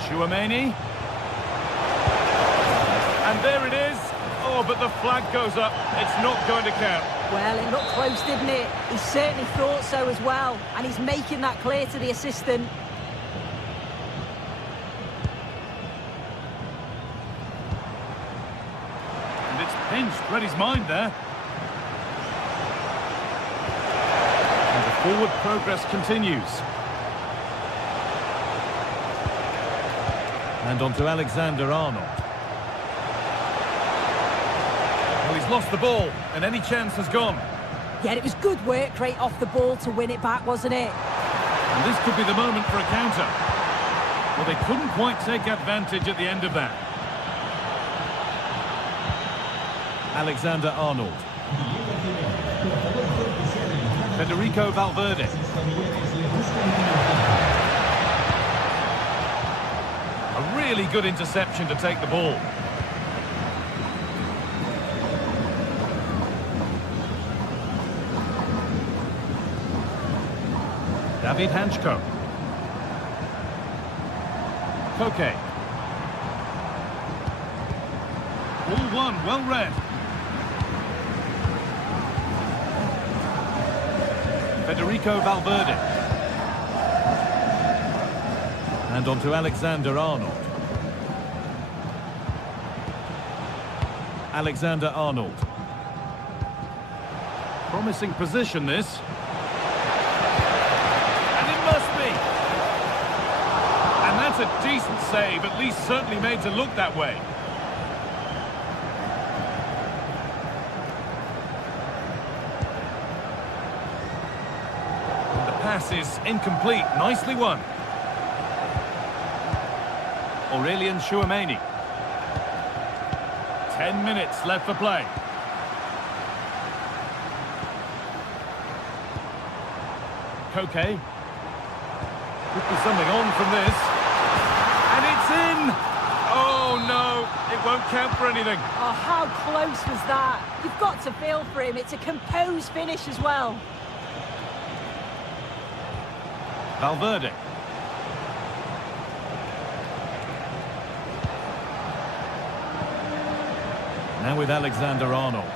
Tchouaméni. And there it is. Oh, but the flag goes up. It's not going to count. Well, it looked close, didn't it? He certainly thought so as well. And he's making that clear to the assistant. And it's pinched. Read his mind there. And the forward progress continues. And on to Alexander-Arnold. Well, he's lost the ball, and any chance has gone. Yeah, it was good work right off the ball to win it back, wasn't it? And this could be the moment for a counter. Well, they couldn't quite take advantage at the end of that. Alexander-Arnold. Federico Valverde. A really good interception to take the ball. David Hanchko. Koke. All one, well read. Federico Valverde. And on to Alexander-Arnold. Alexander-Arnold. Promising position, this. A decent save, at least certainly made to look that way. And the pass is incomplete. Nicely won. Aurelien Tchouaméni. 10 minutes left for play. Koke. Could be something on from this. And it's in! Oh, no, it won't count for anything. Oh, how close was that? You've got to feel for him. It's a composed finish as well. Valverde. Now with Alexander-Arnold.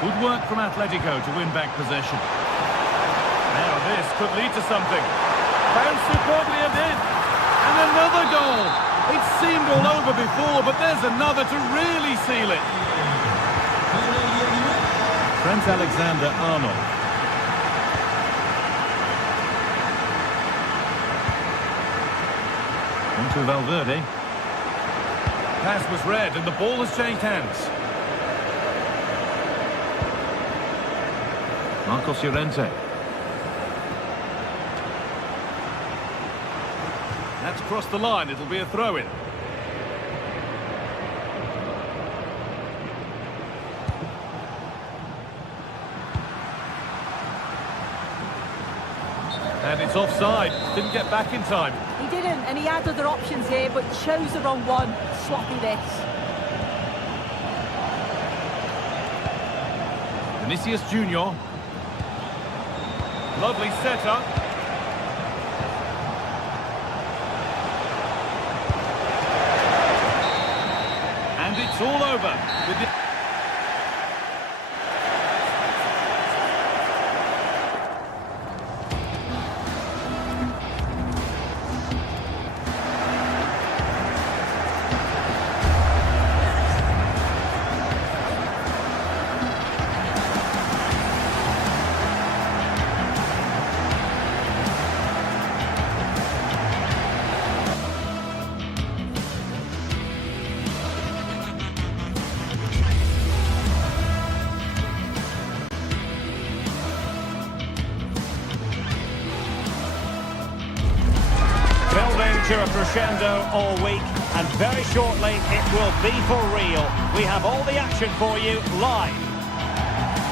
Good work from Atletico to win back possession. Now this could lead to something. Bounced superbly and in. And another goal. It seemed all over before, but there's another to really seal it. Trent Alexander-Arnold. On to Valverde. Pass was read and the ball has changed hands. Marcos Llorente. That's crossed the line, it'll be a throw-in. And it's offside, didn't get back in time. He didn't, and he had other options here, but chose the wrong one. Sloppy this. Vinicius Junior. Lovely setup. And it's all over. With the to a crescendo all week, and very shortly it will be for real. We have all the action for you live.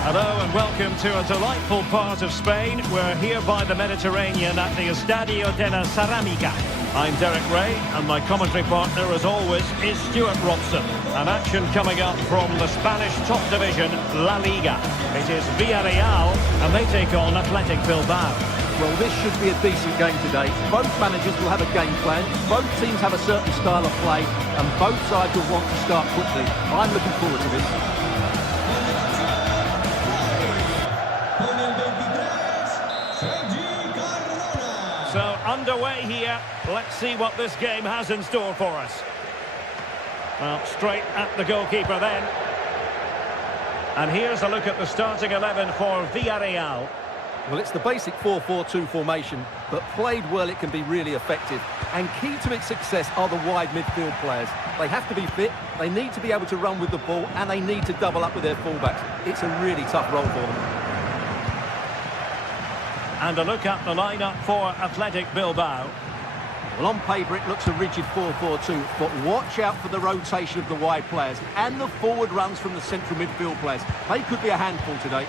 Hello and welcome to a delightful part of Spain. We're here by the Mediterranean at the Estadio de la Ceramica. I'm Derek Ray, and my commentary partner, as always, is Stuart Robson. An action coming up from the Spanish top division, La Liga. It is Villarreal, and they take on Athletic Bilbao. Well, this should be a decent game today. Both managers will have a game plan. Both teams have a certain style of play, and both sides will want to start quickly. I'm looking forward to this. So, underway here. Let's see what this game has in store for us. Well, straight at the goalkeeper then. And here's a look at the starting 11 for Villarreal. Well, it's the basic 4-4-2 formation, but played well, it can be really effective. And key to its success are the wide midfield players. They have to be fit, they need to be able to run with the ball, and they need to double up with their fullbacks. It's a really tough role for them. And a look at the lineup for Athletic Bilbao. Well, on paper, it looks a rigid 4-4-2, but watch out for the rotation of the wide players and the forward runs from the central midfield players. They could be a handful today.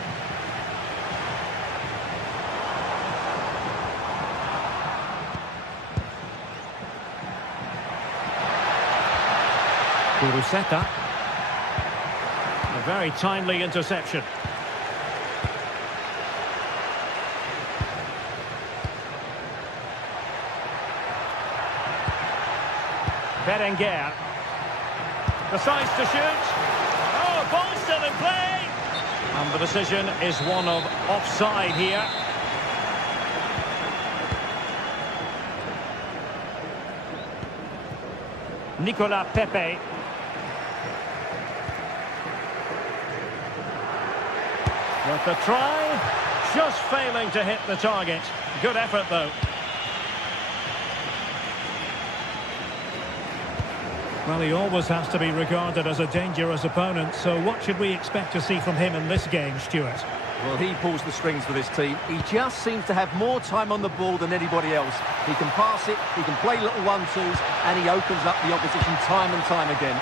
Kuruseta. A very timely interception. Berenguer. Decides to shoot. Oh, ball still in play. And the decision is one of offside here. Nicolas Pepe. With the try, just failing to hit the target. Good effort, though. Well, he always has to be regarded as a dangerous opponent, so what should we expect to see from him in this game, Stuart? Well, he pulls the strings for this team. He just seems to have more time on the ball than anybody else. He can pass it, he can play little 1-2s, and he opens up the opposition time and time again.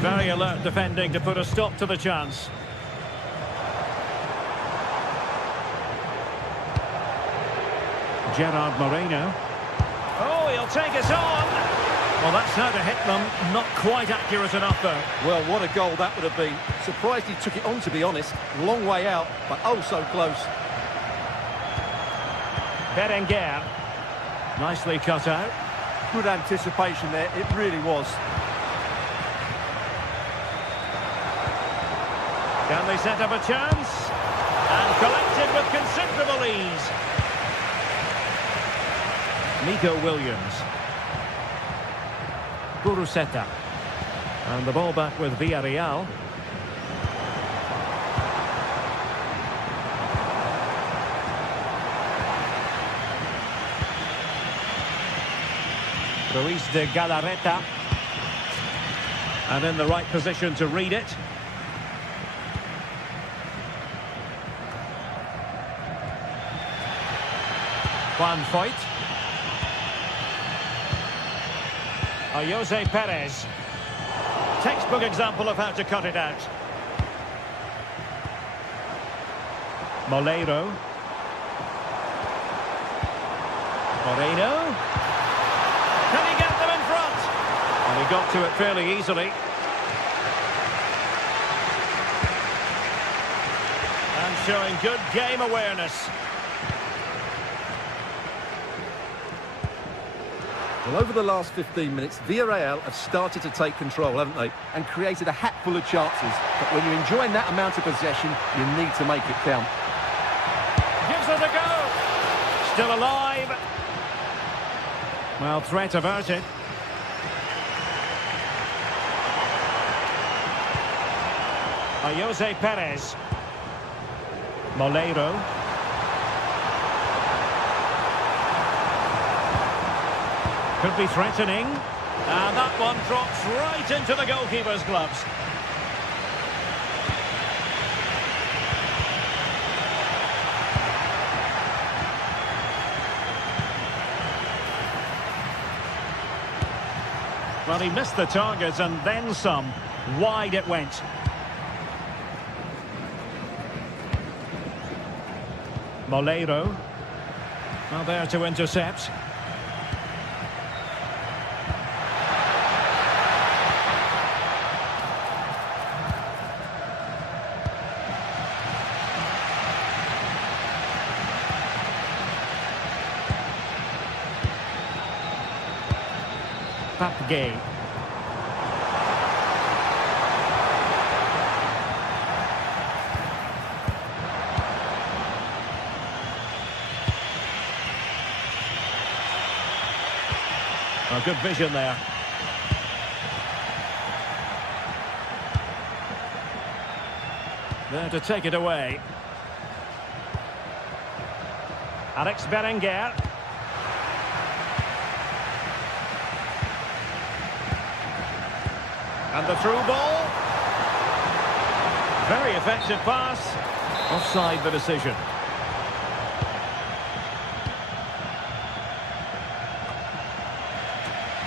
Very alert defending to put a stop to the chance. Gerard Moreno. Oh, he'll take it on. Well, that's how to hit them. Not quite accurate enough, though. Well, what a goal that would have been. Surprised he took it on, to be honest. Long way out, but oh so close. Berenguer. Nicely cut out. Good anticipation there, it really was. Can they set up a chance? And collected with considerable ease. Nico Williams. Kuruseta. And the ball back with Villarreal. Ruiz de Galarreta. And in the right position to read it. Juan Foyt. Jose Perez. Textbook example of how to cut it out. Molero. Moreno. Can he get them in front? And he got to it fairly easily. And showing good game awareness. Well, over the last 15 minutes, Villarreal have started to take control, haven't they? And created a hatful of chances. But when you're enjoying that amount of possession, you need to make it count. Gives it a go. Still alive. Well, threat averted. Jose Perez. Molero. Could be threatening. And that one drops right into the goalkeeper's gloves. Well, he missed the target and then some. Wide it went. Moleiro. Now there to intercept. Papgay. Oh, good vision there. There to take it away. Alex Berenguer. And the through ball. Very effective pass. Offside the decision.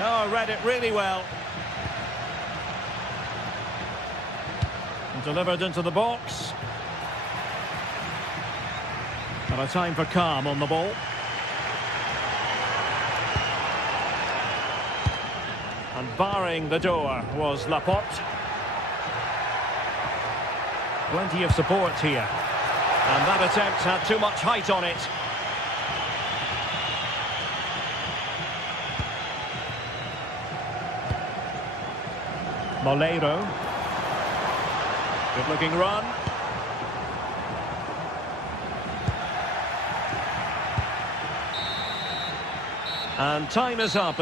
Oh, read it really well. And delivered into the box. And a time for calm on the ball. And barring the door was Laporte. Plenty of support here. And that attempt had too much height on it. Moleiro. Good looking run. And time is up.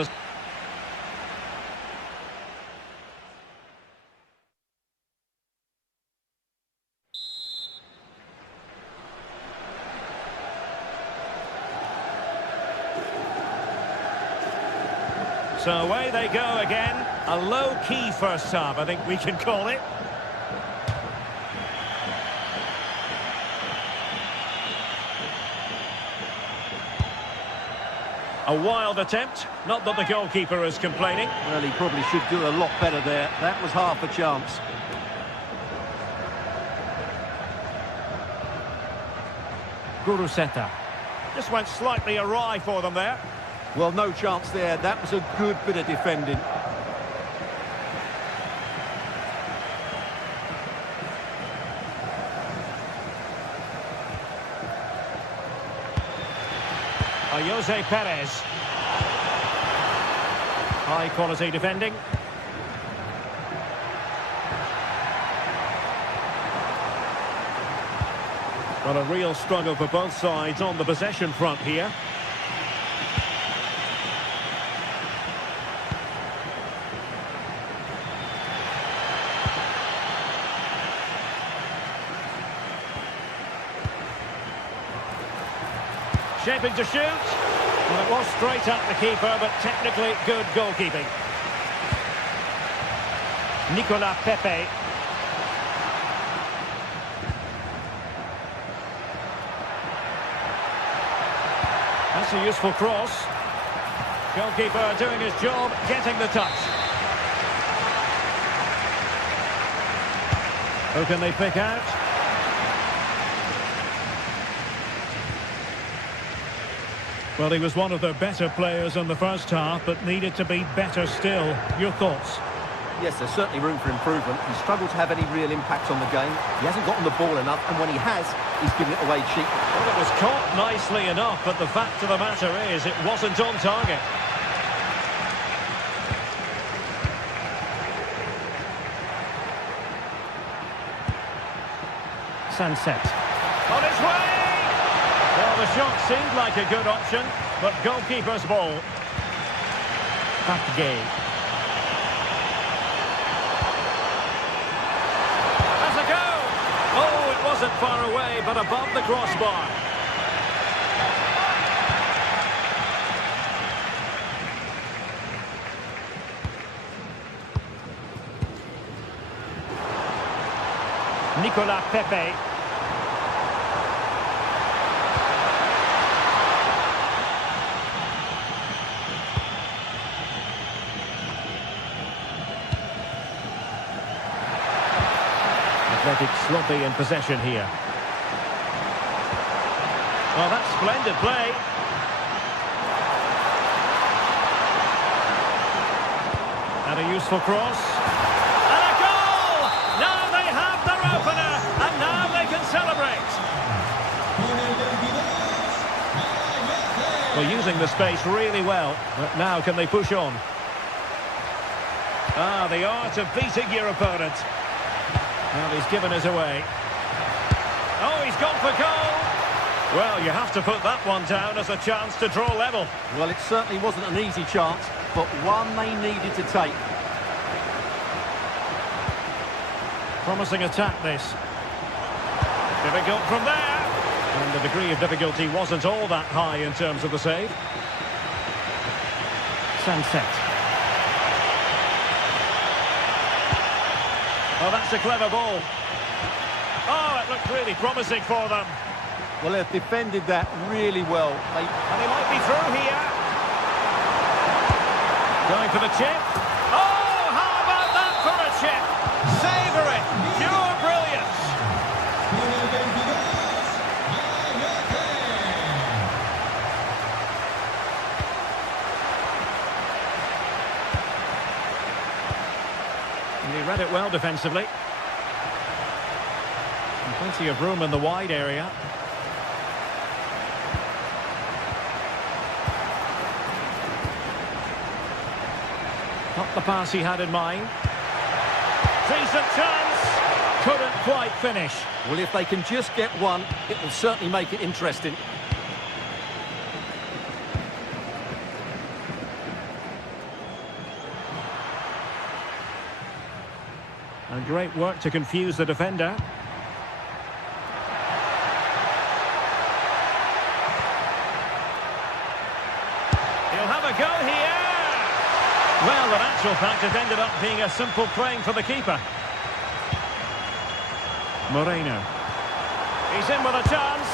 So away they go again. A low-key first half, I think we can call it. A wild attempt. Not that the goalkeeper is complaining. Well, he probably should do a lot better there. That was half a chance. Guruseta. Just went slightly awry for them there. Well, no chance there. That was a good bit of defending. Jose Perez. High quality defending. Well, a real struggle for both sides on the possession front here. Shaping to shoot. Well, it was straight at the keeper, but technically good goalkeeping. Nicolas Pepe. That's a useful cross. Goalkeeper doing his job, getting the touch. Who can they pick out? Well, he was one of their better players in the first half, but needed to be better still. Your thoughts? Yes, there's certainly room for improvement. He struggled to have any real impact on the game. He hasn't gotten the ball enough, and when he has, he's given it away cheap. Well, it was caught nicely enough, but the fact of the matter is it wasn't on target. Sunset. On his way! Well, the shot seemed like a good option, but goalkeeper's ball. Papgay. That's a go! Oh, it wasn't far away, but above the crossbar. Nicolas Pepe. Celtic sloppy in possession here. Well, that's splendid play. And a useful cross. And a goal! Now they have their opener, and now they can celebrate. Well, using the space really well, but now can they push on? Ah, the art of beating your opponent. Well, he's given us away. Oh, he's gone for goal! Well, you have to put that one down as a chance to draw level. Well, it certainly wasn't an easy chance, but one they needed to take. Promising attack, this. Difficult from there. And the degree of difficulty wasn't all that high in terms of the save. Sunset. Oh, that's a clever ball. Oh, it looked really promising for them. Well, they've defended that really well. And they might be through here. Going for the chip. Oh, how about that for a chip? Savour it. Pure brilliance. And he read it well defensively. And plenty of room in the wide area. Not the pass he had in mind. Decent chance. Couldn't quite finish. Well, if they can just get one, it will certainly make it interesting. And great work to confuse the defender. He'll have a go here. Well, in actual fact, it ended up being a simple claim for the keeper. Moreno. He's in with a chance.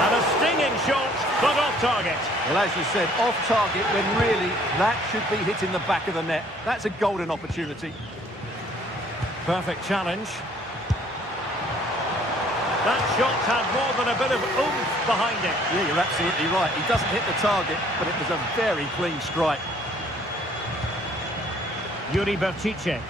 And a stinging shot, but off target. Well, as you said, off target when really that should be hitting the back of the net. That's a golden opportunity. Perfect challenge. That shot had more than a bit of oomph behind it. Yeah, you're absolutely right. He doesn't hit the target, but it was a very clean strike. Yuri Berchiche.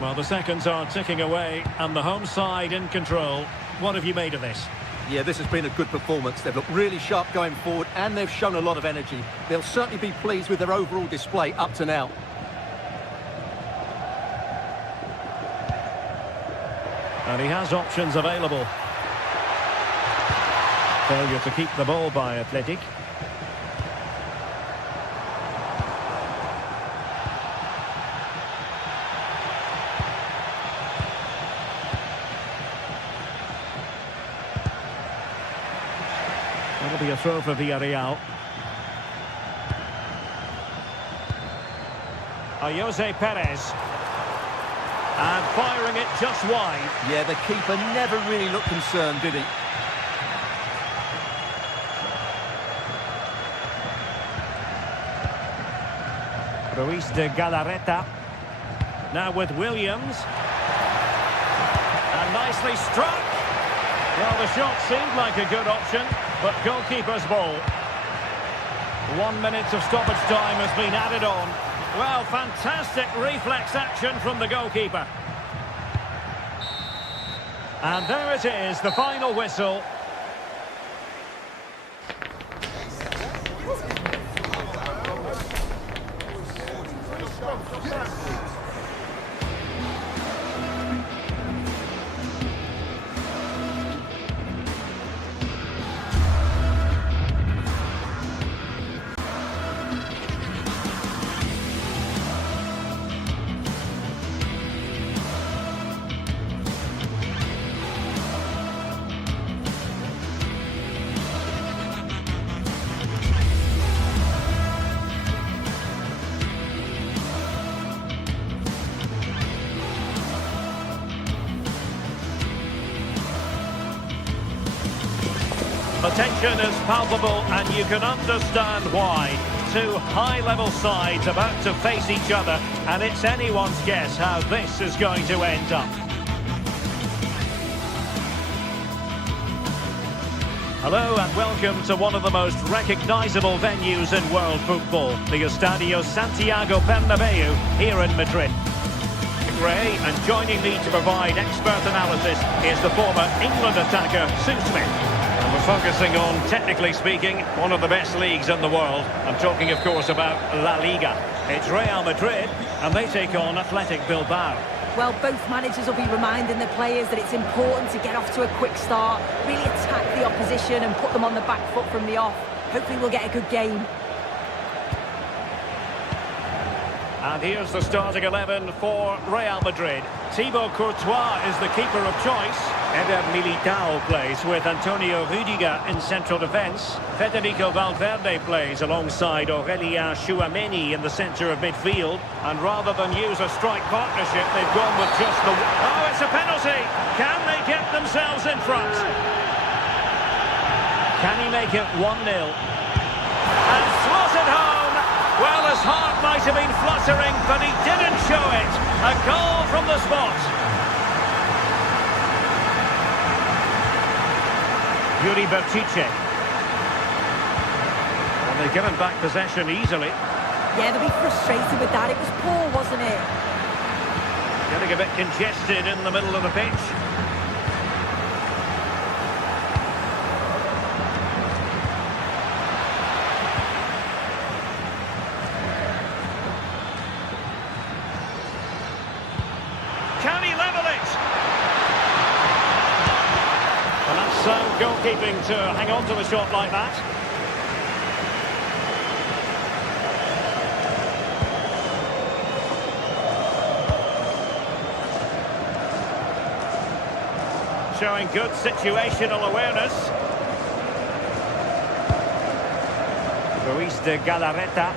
Well, the seconds are ticking away, and the home side in control. What have you made of this? Yeah, this has been a good performance. They've looked really sharp going forward, and they've shown a lot of energy. They'll certainly be pleased with their overall display up to now. And he has options available. Failure to keep the ball by Athletic. That'll be a throw for Villarreal. Jose Perez. And firing it just wide. Yeah, the keeper never really looked concerned, did he? Ruiz de Galarreta. Now with Williams. And nicely struck. Well, the shot seemed like a good option, but goalkeeper's ball. 1 minute of stoppage time has been added on. Well, fantastic reflex action from the goalkeeper. And there it is, the final whistle. The tension is palpable, and you can understand why. two high-level sides about to face each other, and it's anyone's guess how this is going to end up. Hello and welcome to one of the most recognisable venues in world football, the Estadio Santiago Bernabeu here in Madrid. Ray, and joining me to provide expert analysis is the former England attacker, Sue Smith. And we're focusing on, technically speaking, one of the best leagues in the world. I'm talking, of course, about La Liga. It's Real Madrid, and they take on Athletic Bilbao. Well, both managers will be reminding the players that it's important to get off to a quick start, really attack the opposition and put them on the back foot from the off. Hopefully we'll get a good game. And here's the starting 11 for Real Madrid. Thibaut Courtois is the keeper of choice. Eder Militao plays with Antonio Rüdiger in central defence. Federico Valverde plays alongside Aurélien Tchouaméni in the centre of midfield. And rather than use a strike partnership, they've gone with just the... Oh, it's a penalty! Can they get themselves in front? Can he make it 1-0? And slotted home! Well, his heart might have been fluttering, but he didn't show it. A goal from the spot. Yuri Berchiche. Well, they've given back possession easily. Yeah, they'll be frustrated with that. It was poor, wasn't it? Getting a bit congested in the middle of the pitch. Can he level it? And that's sound goalkeeping to hang on to the shot like that. Showing good situational awareness. Ruiz de Galarreta.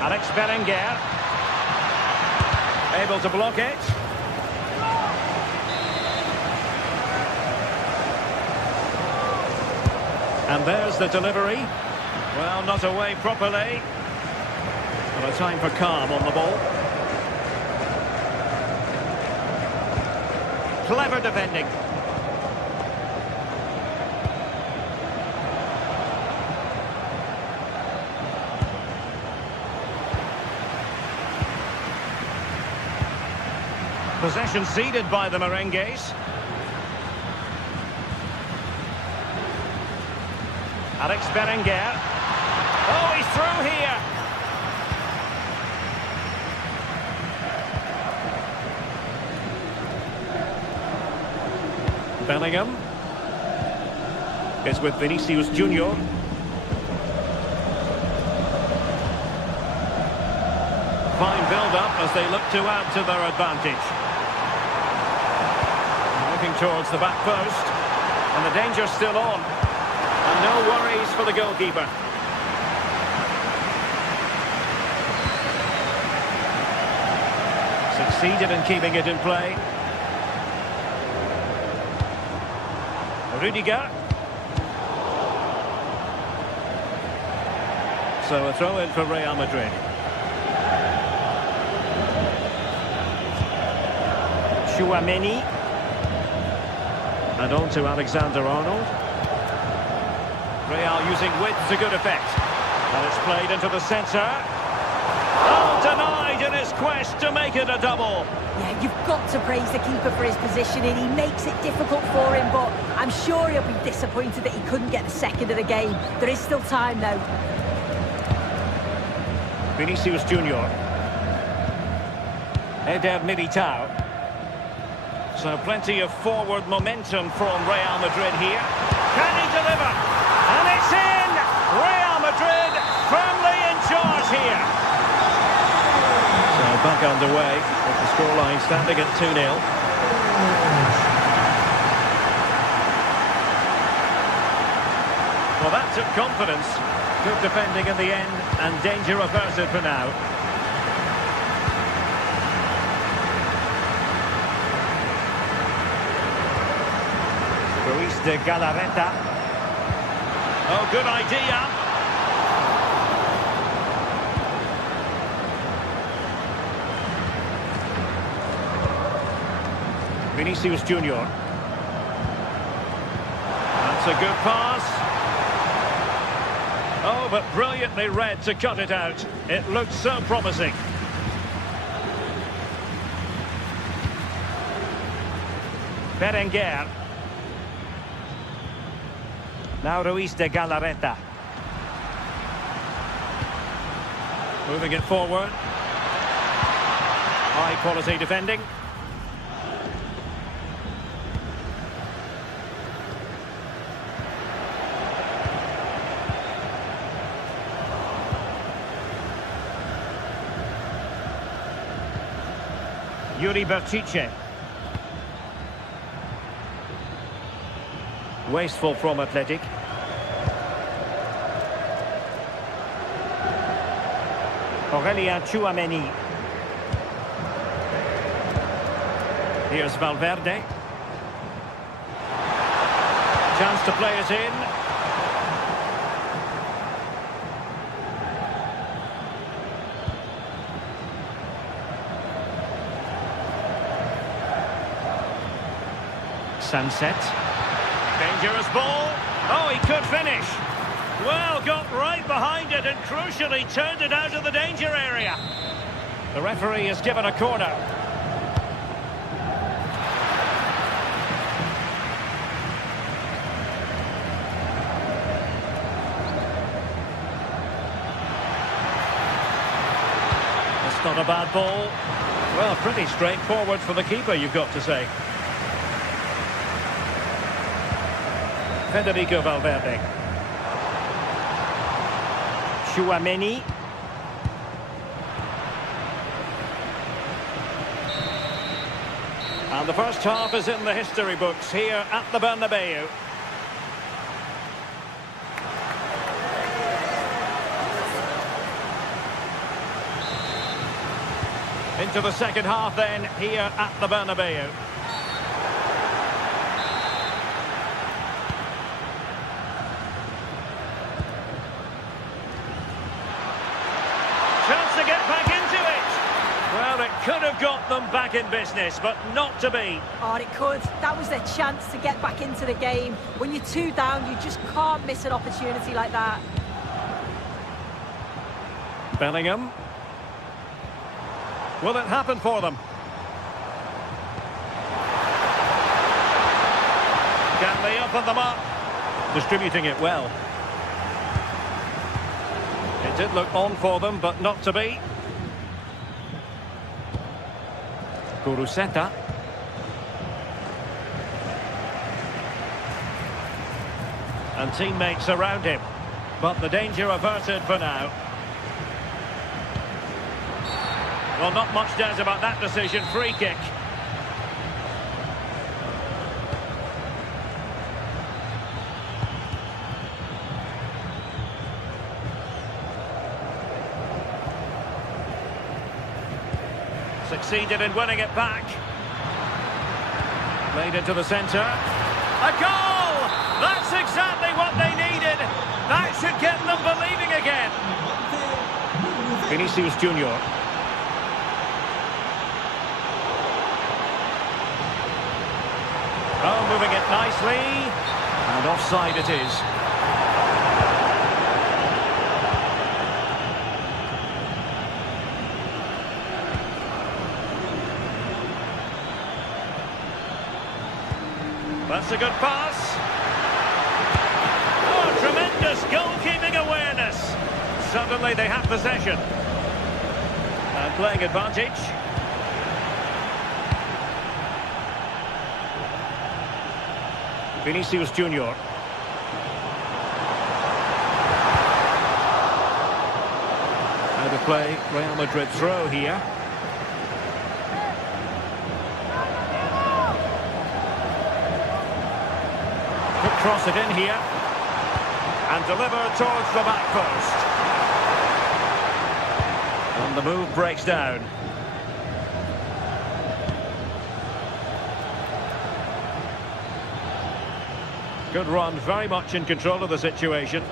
Alex Berenguer. Able to block it. And there's the delivery. Well, not away properly. But a time for calm on the ball. Clever defending. Possession ceded by the Merengues. Alex Berenguer. Oh, he's through here. Bellingham is with Vinicius Junior. Fine build-up as they look to add to their advantage. Looking towards the back post, and the danger's still on. And no worries for the goalkeeper. Succeeded in keeping it in play. Rüdiger. So a throw in for Real Madrid. Tchouaméni. And on to Alexander-Arnold. Real using width to good effect. And it's played into the centre. Oh, denied in his quest to make it a double. Yeah, you've got to praise the keeper for his positioning. He makes it difficult for him, but I'm sure he'll be disappointed that he couldn't get the second of the game. There is still time, though. Vinicius Junior. Eder Militao. So plenty of forward momentum from Real Madrid here. Can he deliver? And it's in! Real Madrid firmly in charge here. So back underway with the scoreline standing at 2-0. Well, that took confidence. Good defending in the end and danger averted for now. Ruiz de Galarreta. Oh, good idea. Vinicius Junior. That's a good pass. Oh, but brilliantly read to cut it out. It looked so promising. Berenguer. Now Ruiz de Galarreta. Moving it forward. High quality defending. Yuri Berchiche. Wasteful from Athletic. Aurelien Tchouameni. Here's Valverde. Chance to play it in. Sunset. Dangerous ball. Oh, he could finish. Well, got right behind it and crucially turned it out of the danger area. The referee has given a corner. That's not a bad ball. Well, pretty straightforward for the keeper, you've got to say. Federico Valverde. Tchouameni. And the first half is in the history books here at the Bernabeu. Into the second half then here at the Bernabeu. To get back into it. Well, it could have got them back in business, but not to be. Oh, it could. That was their chance to get back into the game. When you're 2 down, you just can't miss an opportunity like that. Bellingham. Will it happen for them? Can they open them up? Distributing it well. It did look on for them, but not to be. Kuruseta. And teammates around him. But the danger averted for now. Well, not much doubt about that decision. Free kick. Succeeded in winning it back. Played it to the centre. A goal! That's exactly what they needed. That should get them believing again. Vinicius Junior. Oh, moving it nicely. And offside it is. That's a good pass. Oh, tremendous goalkeeping awareness. Suddenly they have possession. And playing advantage. Vinicius Junior. Out of play, Real Madrid throw here. Cross it in here and deliver towards the back post. And the move breaks down. Good run, very much in control of the situation.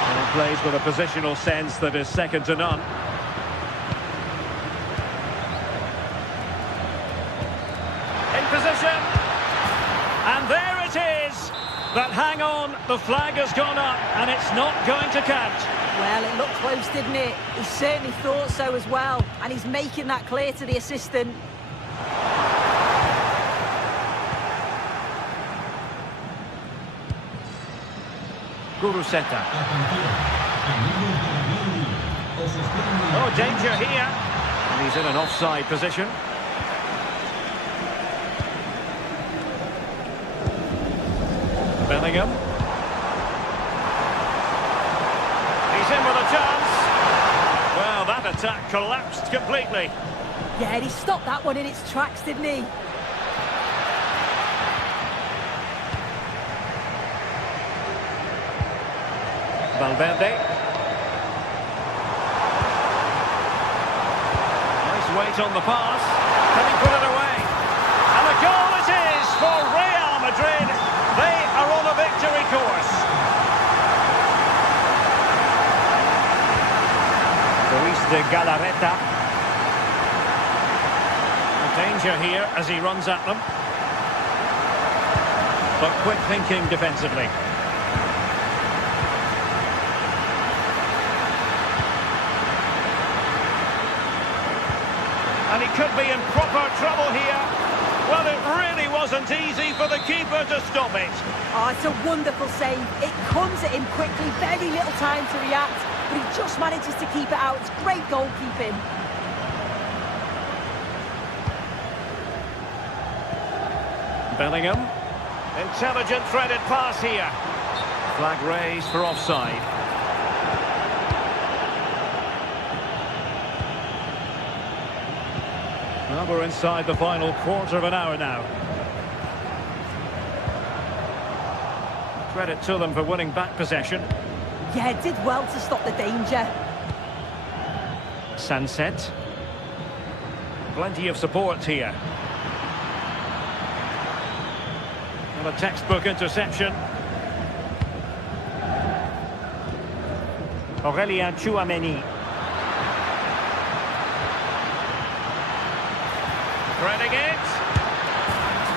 And plays with a positional sense that is second to none. In position. And there it is. But hang on, the flag has gone up and it's not going to count. Well, it looked close, didn't it? He certainly thought so as well. And he's making that clear to the assistant. Guruseta. Oh, danger here. And he's in an offside position. Bellingham. He's in with a chance. Well, that attack collapsed completely. Yeah, and he stopped that one in its tracks, didn't he? Valverde. Nice weight on the pass. Can he put it away? And a goal it is for Real Madrid. They are on a victory course. Luis de Galarreta. Danger here as he runs at them. But quick thinking defensively. And he could be in proper trouble here. Well, it really wasn't easy for the keeper to stop it. Oh, it's a wonderful save. It comes at him quickly, very little time to react, but he just manages to keep it out. It's great goalkeeping. Bellingham. Intelligent threaded pass here. Flag raised for offside. Well, we're inside the final quarter of an hour now. Credit to them for winning back possession. Yeah, did well to stop the danger. Sunset. Plenty of support here. And a textbook interception. Aurélien Tchouameni. Threading it.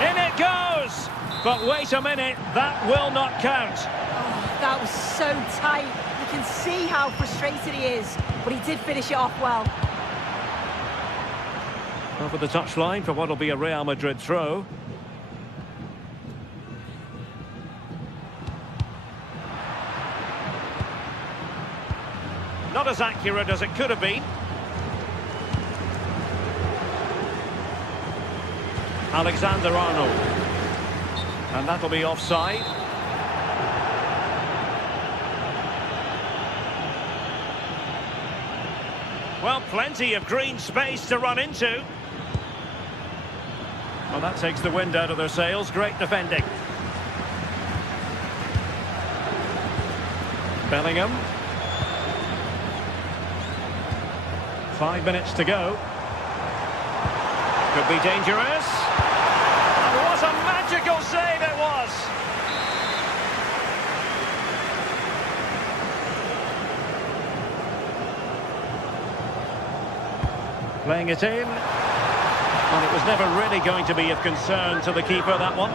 In it goes. But wait a minute, that will not count. Oh, that was so tight. You can see how frustrated he is, but he did finish it off well. Over the touchline for what will be a Real Madrid throw. Not as accurate as it could have been. Alexander-Arnold. And that'll be offside. Well, plenty of green space to run into. Well, that takes the wind out of their sails. Great defending. Bellingham. 5 minutes to go. Could be dangerous. And what a magical save it was! Playing it in. And it was never really going to be of concern to the keeper, that one.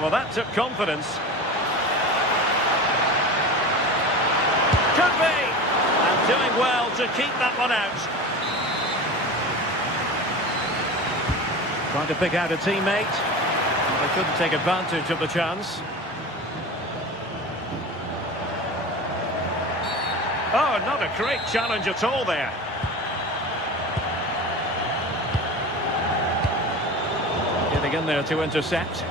Well, that took confidence. Could be. And doing well to keep that one out. Trying to pick out a teammate. They couldn't take advantage of the chance. Oh, not a great challenge at all there. Getting in there to intercept.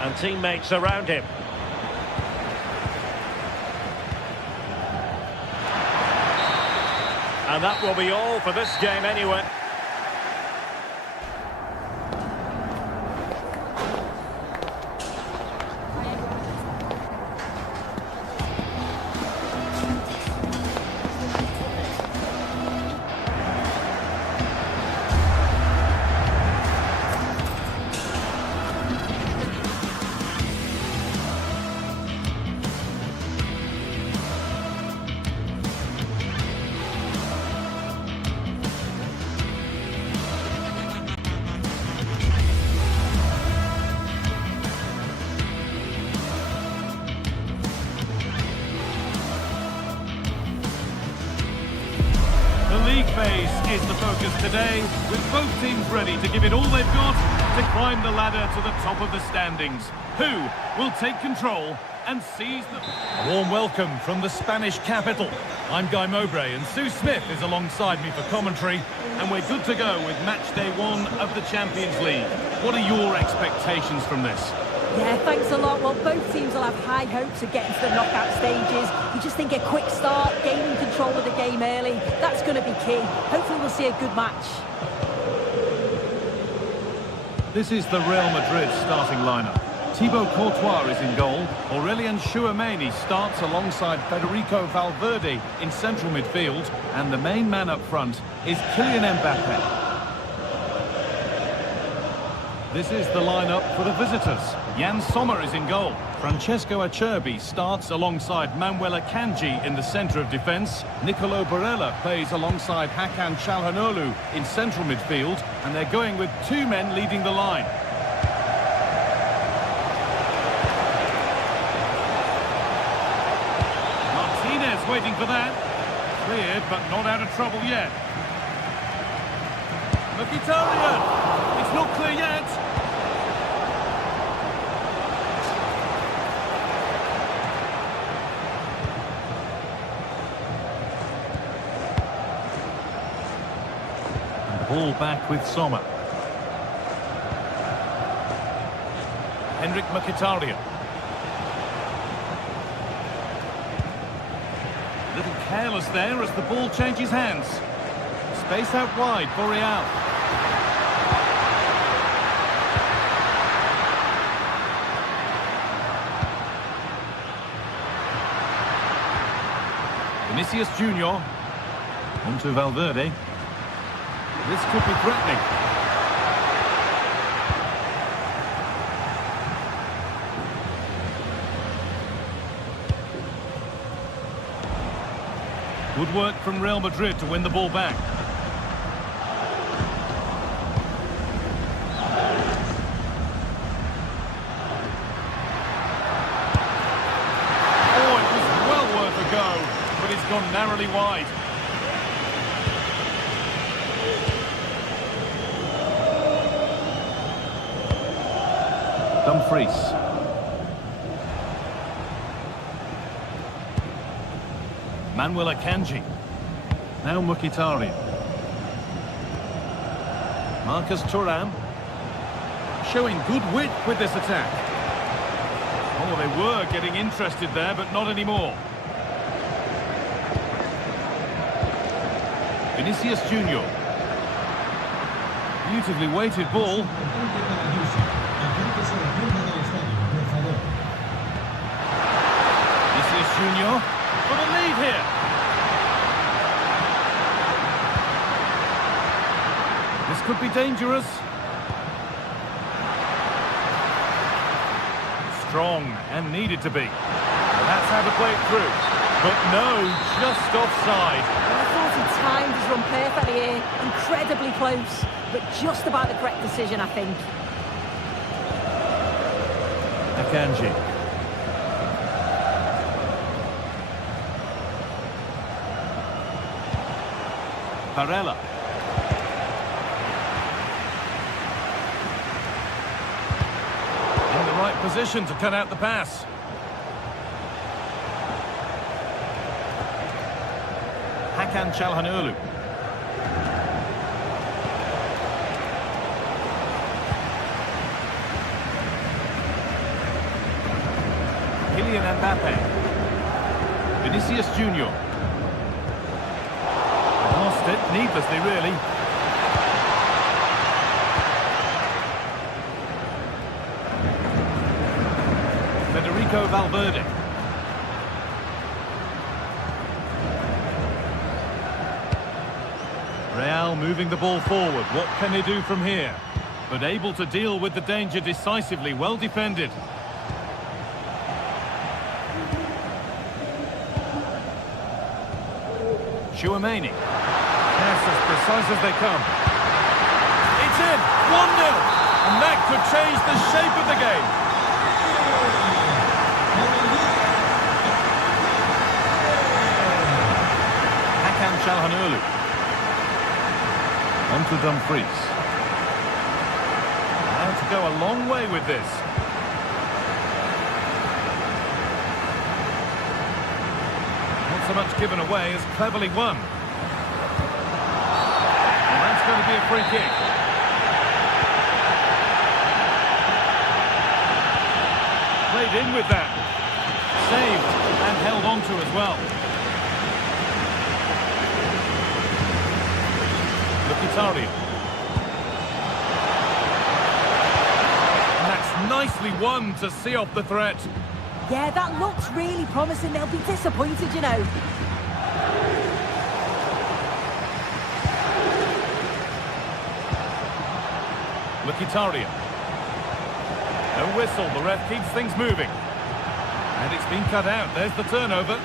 And teammates around him. And that will be all for this game anyway. today, with both teams ready to give it all they've got to climb the ladder to the top of the standings. Who will take control and seize the... A warm welcome from the Spanish capital. I'm Guy Mowbray and Sue Smith is alongside me for commentary, and we're good to go with match day 1 of the Champions League. What are your expectations from this? Yeah, thanks a lot. Well, both teams will have high hopes of getting to the knockout stages. You just think a quick start, gaining control of the game early, that's going to be key. Hopefully we'll see a good match. This is the Real Madrid starting lineup. Thibaut Courtois is in goal. Aurélien Tchouameni starts alongside Federico Valverde in central midfield. And the main man up front is Kylian Mbappe. This is the lineup for the visitors. Jan Sommer is in goal. Francesco Acerbi starts alongside Manuel Akanji in the centre of defence. Nicolo Barella plays alongside Hakan Çalhanoğlu in central midfield. And they're going with 2 men leading the line. Martinez waiting for that. Cleared, but not out of trouble yet. Mkhitaryan. It's not clear yet. Ball back with Sommer. Henrik Mkhitaryan. A little careless there as the ball changes hands. Space out wide for Real. Vinicius Junior. Onto Valverde. This could be threatening. Good work from Real Madrid to win the ball back. Oh, it was well worth a go, but it's gone narrowly wide. Dumfries. Manuel Akanji. Now Mkhitaryan. Marcus Thuram. Showing good width with this attack. Oh, they were getting interested there, but not anymore. Vinicius Junior. Beautifully weighted ball. Junior for the lead here. This could be dangerous. Strong and needed to be. That's how to play it through. But no, just offside. I thought he timed his run perfectly here. Incredibly close, but just about the correct decision, I think. Akanji. Barella. In the right position to cut out the pass. Hakan Çalhanoğlu. Kylian Mbappe. Vinicius Junior. Lost it needlessly, really. Federico Valverde. Real moving the ball forward. What can they do from here? But able to deal with the danger decisively. Well defended. Tchouameni. Pass as precise as they come. It's in! 1-0! And that could change the shape of the game. Hakan Çalhanoğlu. On to Dumfries. Now to go a long way with this. Not so much given away as cleverly won. And that's going to be a free kick. Played in with that. Saved and held on to as well. Mkhitaryan. And that's nicely won to see off the threat. Yeah, that looks really promising. They'll be disappointed, you know. Mkhitaryan. No whistle, the ref keeps things moving. And it's been cut out. There's the turnover.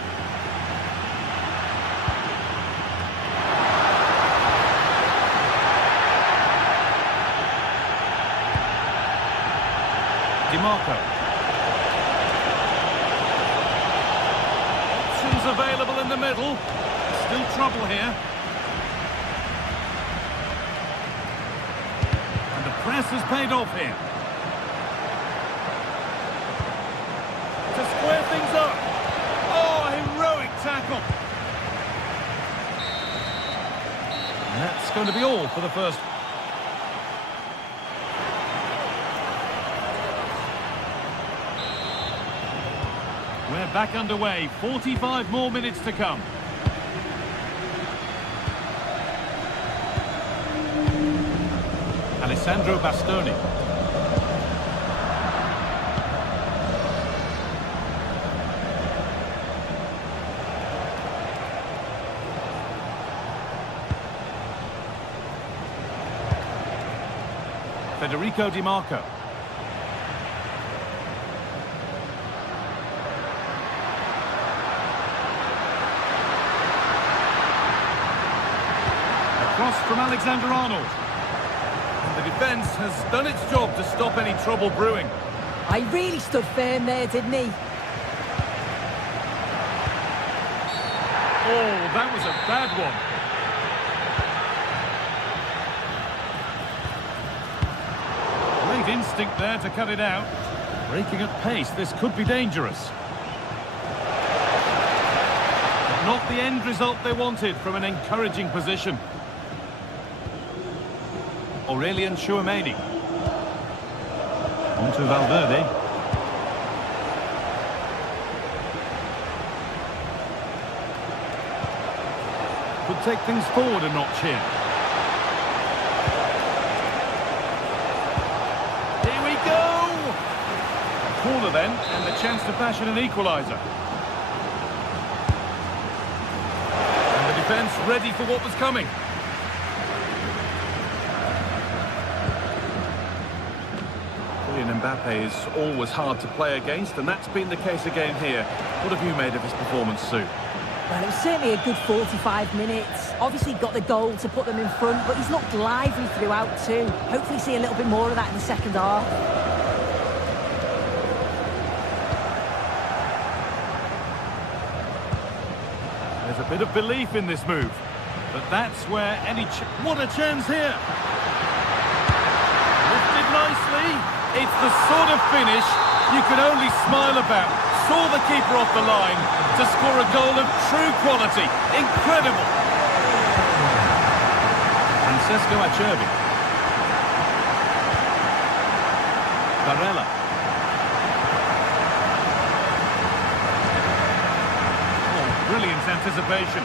DiMarco. Options available in the middle. Still trouble here. And the press has paid off here. To square things up. Oh, heroic tackle. And that's going to be all for the first. We're back underway. 45 more minutes to come. Alessandro Bastoni. Federico DiMarco. Cross from Alexander-Arnold. And the defence has done its job to stop any trouble brewing. I really stood firm there, didn't he? Oh, that was a bad one. Great instinct there to cut it out. Breaking at pace, this could be dangerous. But not the end result they wanted from an encouraging position. Aurelian Chouameni. On to Valverde. Could take things forward a notch here. Here we go! A corner then, and the chance to fashion an equaliser. And the defence ready for what was coming. Mbappe is always hard to play against, and that's been the case again here. What have you made of his performance, Sue? Well, it was certainly a good 45 minutes. Obviously got the goal to put them in front, but he's looked lively throughout too. Hopefully see a little bit more of that in the second half. There's a bit of belief in this move, but that's where what a chance here! Lifted nicely. It's the sort of finish you can only smile about. Saw the keeper off the line to score a goal of true quality. Incredible. Francesco Acerbi. Barella. Oh, brilliant anticipation.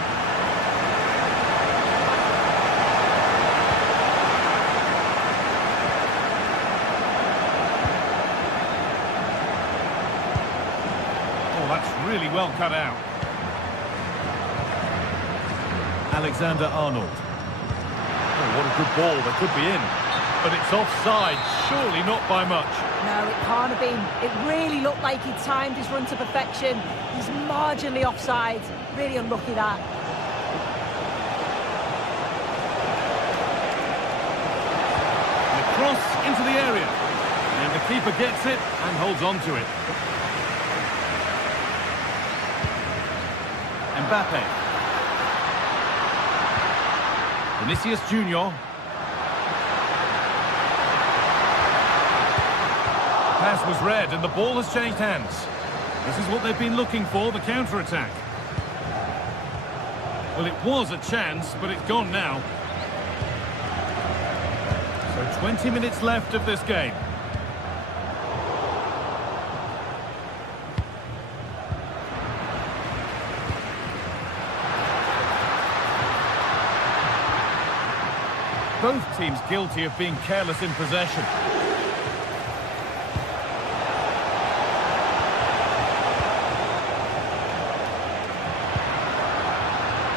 Really well cut out. Alexander-Arnold. Oh, what a good ball. They could be in. But it's offside. Surely not by much. No, it can't have been. It really looked like he timed his run to perfection. He's marginally offside. Really unlucky that. And a cross into the area. And the keeper gets it and holds on to it. Mbappe. Vinicius Junior. pass was read and the ball has changed hands. This is what they've been looking for, the counter-attack. Well, it was a chance, but it's gone now. So 20 minutes left of this game. Both teams guilty of being careless in possession.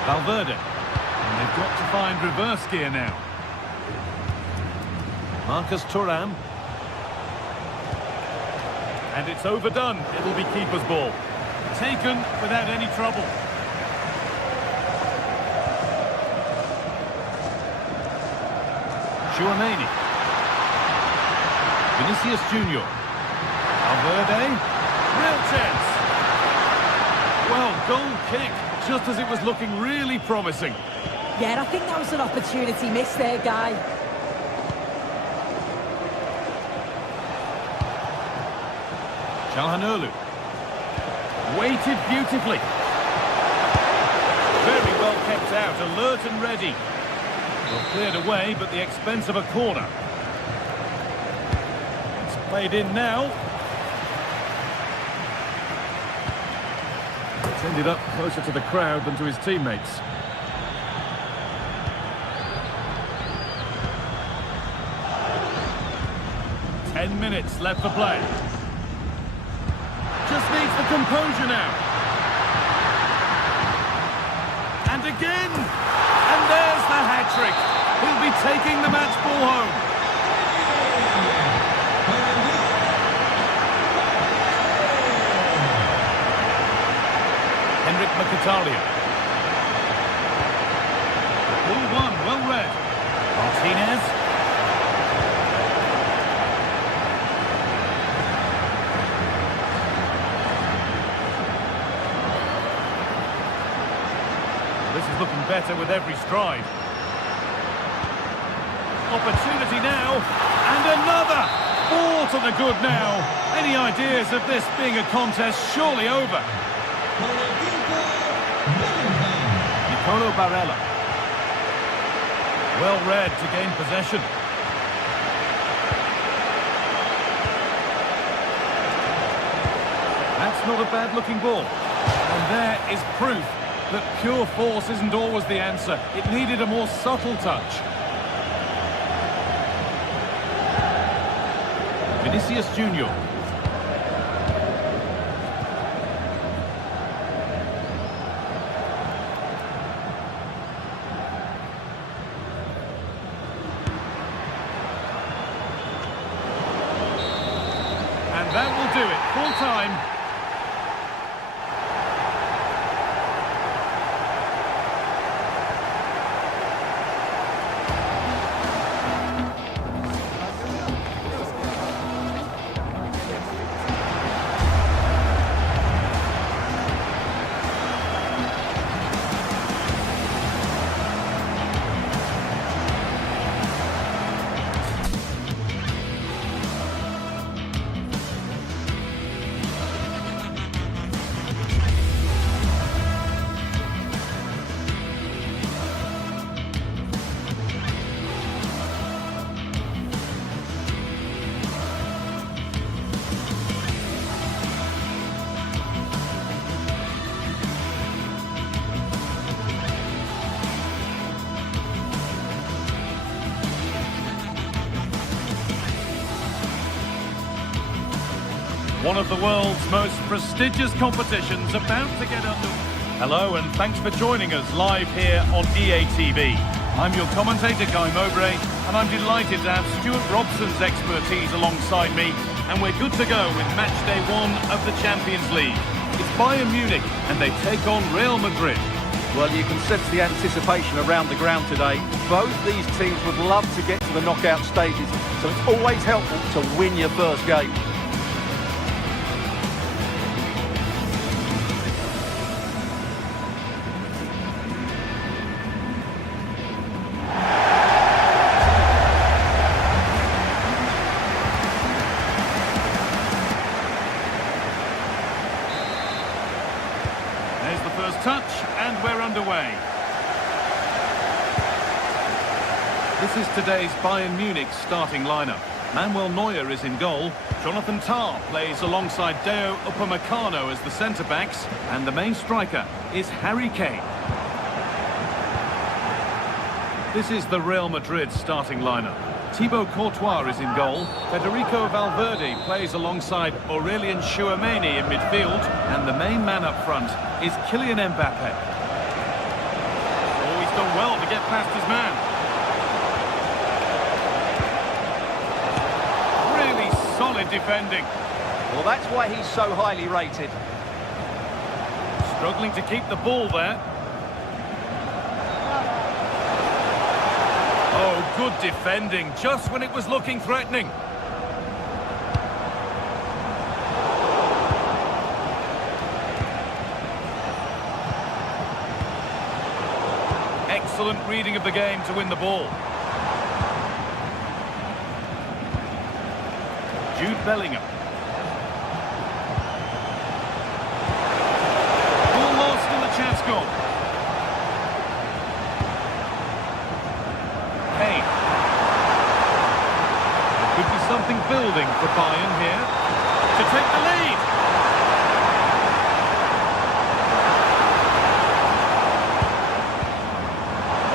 Valverde. And they've got to find reverse gear now. Marcus Thuram. And it's overdone. It'll be keeper's ball. Taken without any trouble. Chouameni. Vinicius Junior. Valverde. Real chance. Well, goal kick, just as it was looking really promising. Yeah, I think that was an opportunity missed there, Guy. Calhanoglu. Waited beautifully. Very well kept out, alert and ready. Well, cleared away, but the expense of a corner. It's played in now. It's ended up closer to the crowd than to his teammates. Ten minutes left for play. Just needs the composure now. And again! And there's the hat-trick. He'll be taking the match ball home. Henrik Mkhitaryan. Ball one, well read. Martinez. This is looking better with every stride. Opportunity now, and another! 4 to the good now. Any ideas of this being a contest surely over? Nicolo Barella. Well read to gain possession. That's not a bad looking ball. And there is proof that pure force isn't always the answer. It needed a more subtle touch. Vinicius Junior. And that will do it. Full time. One of the world's most prestigious competitions about to get under. Hello and thanks for joining us live here on EA TV. I'm your commentator Guy Mowbray and I'm delighted to have Stuart Robson's expertise alongside me, and we're good to go with match day 1 of the Champions League. It's Bayern Munich and they take on Real Madrid. Well, you can sense the anticipation around the ground today. Both these teams would love to get to the knockout stages, so it's always helpful to win your first game. touch, and we're underway. This is today's Bayern Munich starting lineup. Manuel Neuer is in goal. Jonathan Tah plays alongside Deo Upamecano as the centre-backs. And the main striker is Harry Kane. This is the Real Madrid starting lineup. Thibaut Courtois is in goal. Federico Valverde plays alongside Aurelien Tchouameni in midfield. And the main man up front is Kylian Mbappe. Oh, he's done well to get past his man. Really solid defending. Well, that's why he's so highly rated. Struggling to keep the ball there. Oh, good defending, just when it was looking threatening. Excellent reading of the game to win the ball. Jude Bellingham. Ball lost and the chance gone. Kane. Could be something building for Bayern here to take the lead.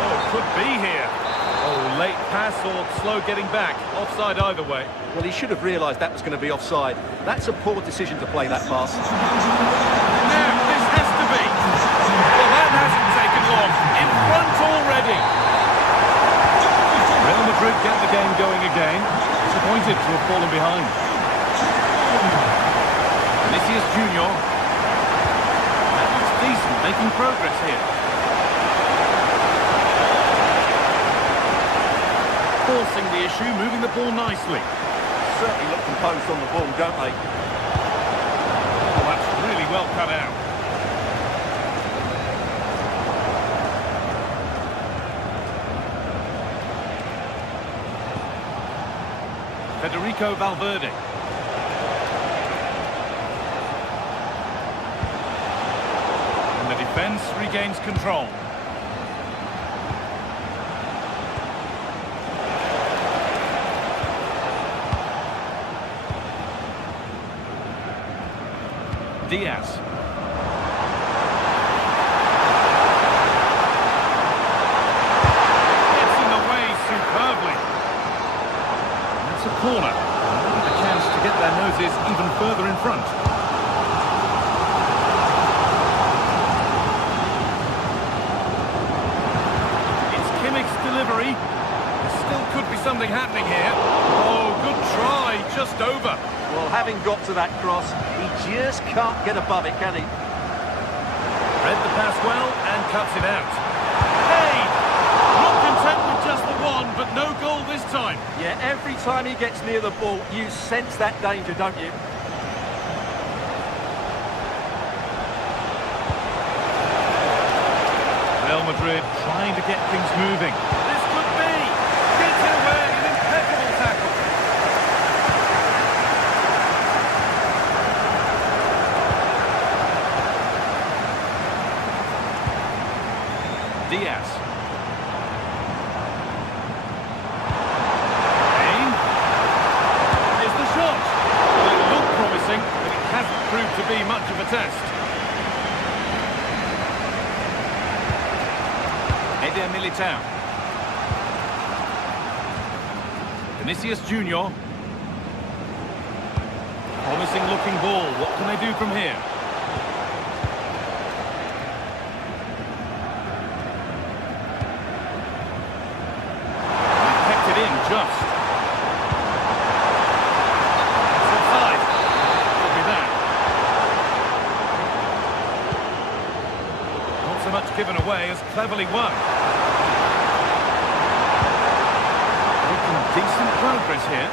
Oh, could be here. Oh, late pass or slow getting back. Offside either way. Well, he should have realised that was going to be offside. That's a poor decision to play that pass. Now, this has to be. Well, that hasn't taken long. In front already. Real Madrid get the game going again. Disappointed to have fallen behind. Vinicius Junior. That looks decent, making progress here. Forcing the issue, moving the ball nicely. Certainly look composed on the ball, don't they? Oh, that's really well cut out. Federico Valverde. And the defence regains control. Diaz. Gets in the way superbly. That's a corner. A chance to get their noses even further in front. It's Kimmich's delivery. There still could be something happening here. Oh, good try, just over. Well, having got to that cross, he just can't get above it, can he? Read the pass well and cuts it out. Hey! Not content with just the one, but no goal this time. Yeah, every time he gets near the ball, you sense that danger, don't you? Real Madrid trying to get things moving. This could be! Gets it away, an impeccable tackle. Diaz. Kane. Here's the shot. Well, it looked promising, but it hasn't proved to be much of a test. Eder Militao. Vinicius Junior. Promising looking ball. What can they do from here? Just. It's offside. Could be that. Not so much given away as cleverly won. Making decent progress here.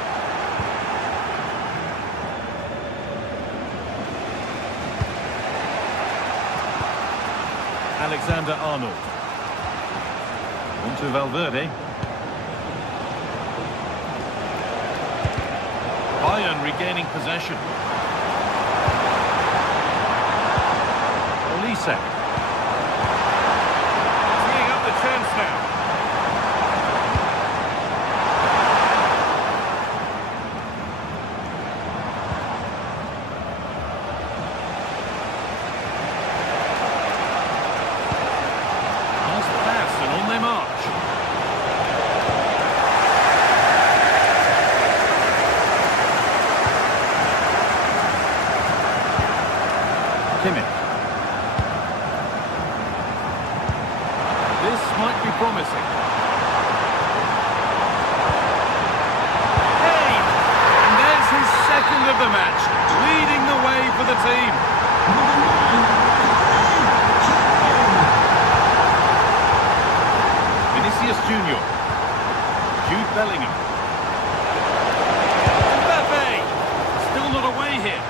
Alexander-Arnold. On to Valverde. Bayern regaining possession. Olise. Kimmich. This might be promising. Hey! And there's his second of the match, leading the way for the team. Vinicius Junior. Jude Bellingham. Mbappe! Still not away here.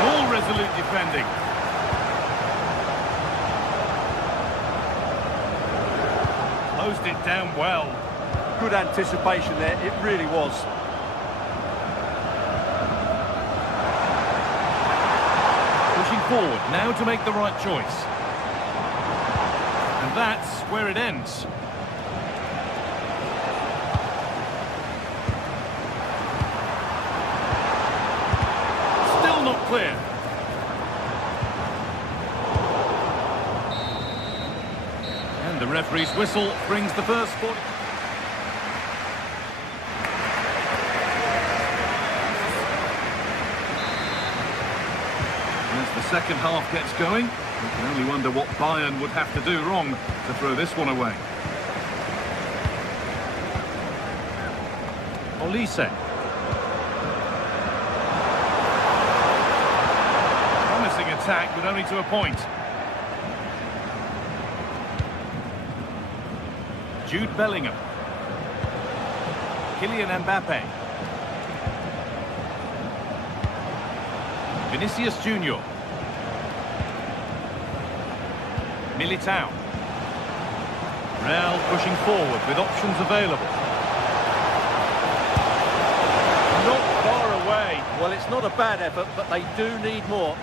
More resolute defending. Closed it down well. Good anticipation there, it really was. Pushing forward now to make the right choice. And that's where it ends. Still not clear. And the referee's whistle brings the first 40. As the second half gets going, you can only wonder what Bayern would have to do wrong to throw this one away. Olise. Promising attack, but only to a point. Jude Bellingham. Kylian Mbappe. Vinicius Junior. Militao. Real pushing forward with options available. Not far away. Well, it's not a bad effort, but they do need more.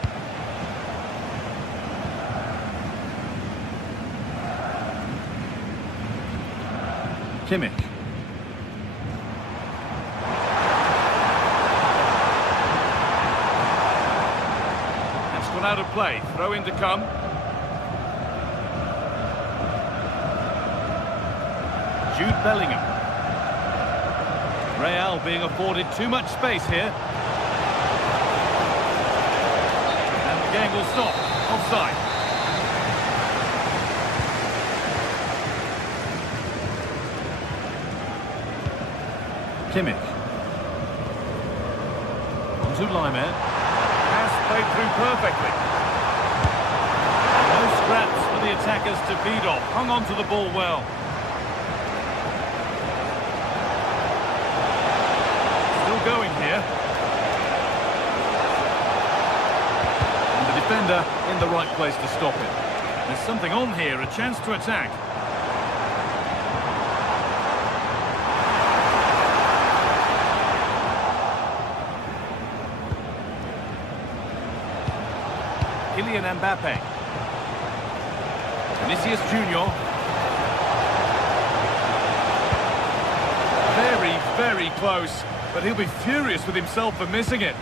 Kimmich. That's gone out of play. Throw in to come. Jude Bellingham. Real being afforded too much space here. And the game will stop. Offside. Kimmich. On to Laimer. Pass played through perfectly. No scraps for the attackers to feed off. Hung on to the ball well. Going here. And the defender in the right place to stop it. There's something on here, a chance to attack. Kylian Mbappe. Vinicius Junior. Very, very close. But he'll be furious with himself for missing it.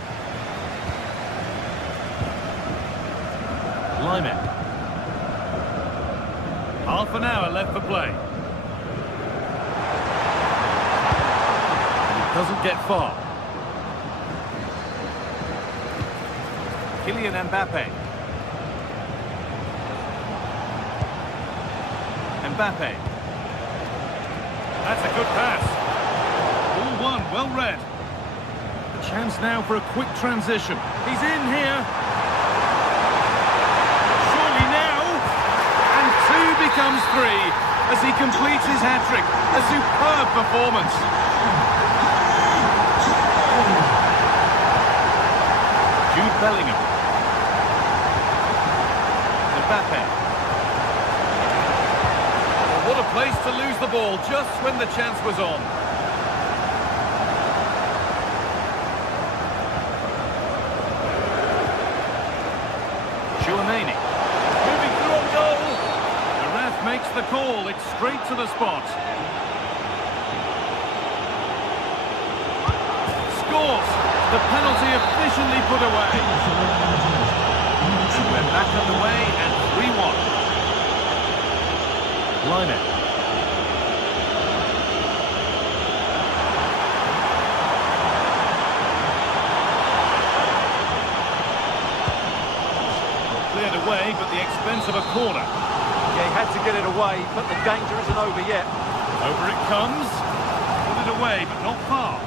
Laimer. Half an hour left for play. He doesn't get far. Kylian Mbappe. Mbappe. That's a good pass. All one, well read. A chance now for a quick transition. He's in here. Surely now. And two becomes three as he completes his hat-trick. A superb performance. Jude Bellingham. Mbappe. Well, what a place to lose the ball just when the chance was on. Moving through on goal. The ref makes the call. It's straight to the spot. Scores. The penalty efficiently put away. And we're back underway at 3-1. Laimer. away, but the expense of a corner. Yeah, he had to get it away, but the danger isn't over yet. Over it comes. Put it away, but not far.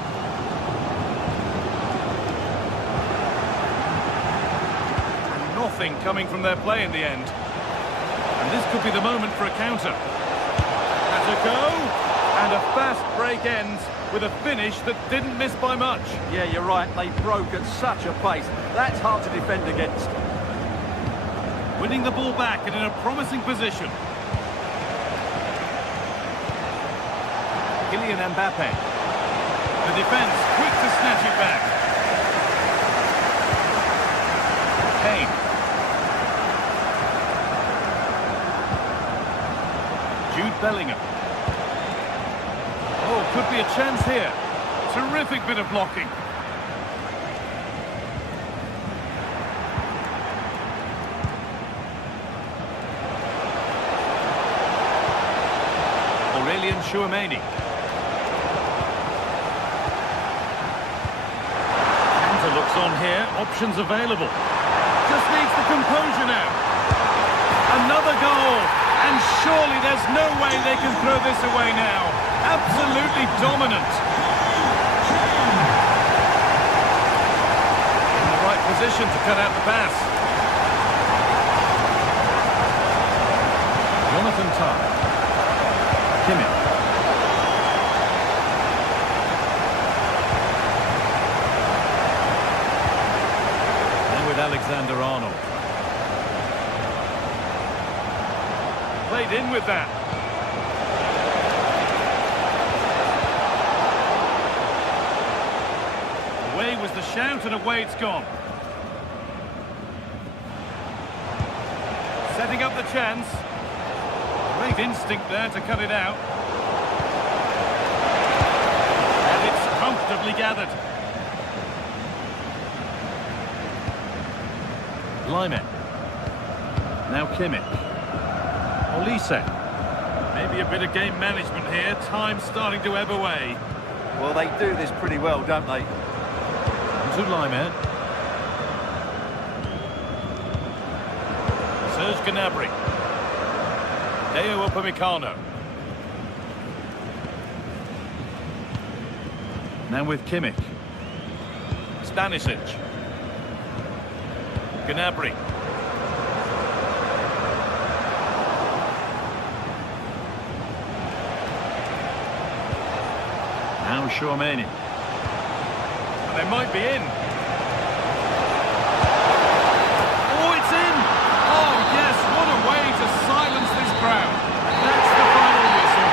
Nothing coming from their play in the end. And this could be the moment for a counter. Has a go. And a fast break ends with a finish that didn't miss by much. Yeah, you're right. They broke at such a pace. That's hard to defend against. Winning the ball back and in a promising position. Kylian Mbappe. The defence quick to snatch it back. Kane. Jude Bellingham. Oh, could be a chance here. Terrific bit of blocking. Aurelien Tchouameni. Counter looks on here. Options available. Just needs the composure now. Another goal. And surely there's no way they can throw this away now. Absolutely dominant. In the right position to cut out the pass. Jonathan Tah. Kimmich. And with Alexander-Arnold. Played in with that. Away was the shout and away it's gone. Setting up the chance. Great instinct there to cut it out. And it's comfortably gathered. Lyman. Now Kimmich. Olise. Maybe a bit of game management here. Time starting to ebb away. Well, they do this pretty well, don't they? To Lyman. Serge Gnabry. Deo Upamecano. Now with Kimmich. Stanisic. Gnabry. Now Tchouameni. They might be in. Oh, it's in! Oh, yes, what a way to silence this crowd. That's the final whistle.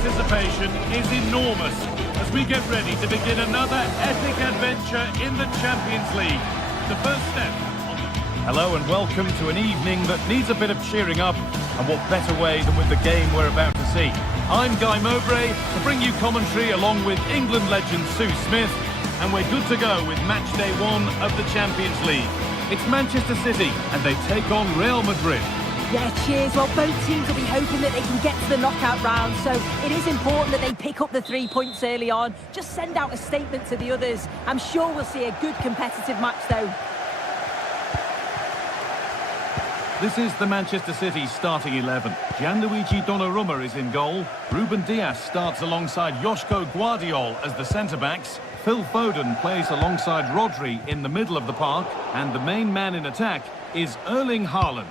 Anticipation is enormous as we get ready to begin another epic adventure in the Champions League. The first step. Hello and welcome to an evening that needs a bit of cheering up, and what better way than with the game we're about to see. I'm Guy Mowbray to bring you commentary along with England legend Sue Smith, and we're good to go with match day 1 of the Champions League. It's Manchester City and they take on Real Madrid. Yeah, cheers. Well, both teams will be hoping that they can get to the knockout round, so it is important that they pick up the 3 points early on. Just send out a statement to the others. I'm sure we'll see a good competitive match, though. This is the Manchester City starting 11. Gianluigi Donnarumma is in goal. Ruben Dias starts alongside Joško Guardiol as the centre-backs. Phil Foden plays alongside Rodri in the middle of the park. And the main man in attack is Erling Haaland.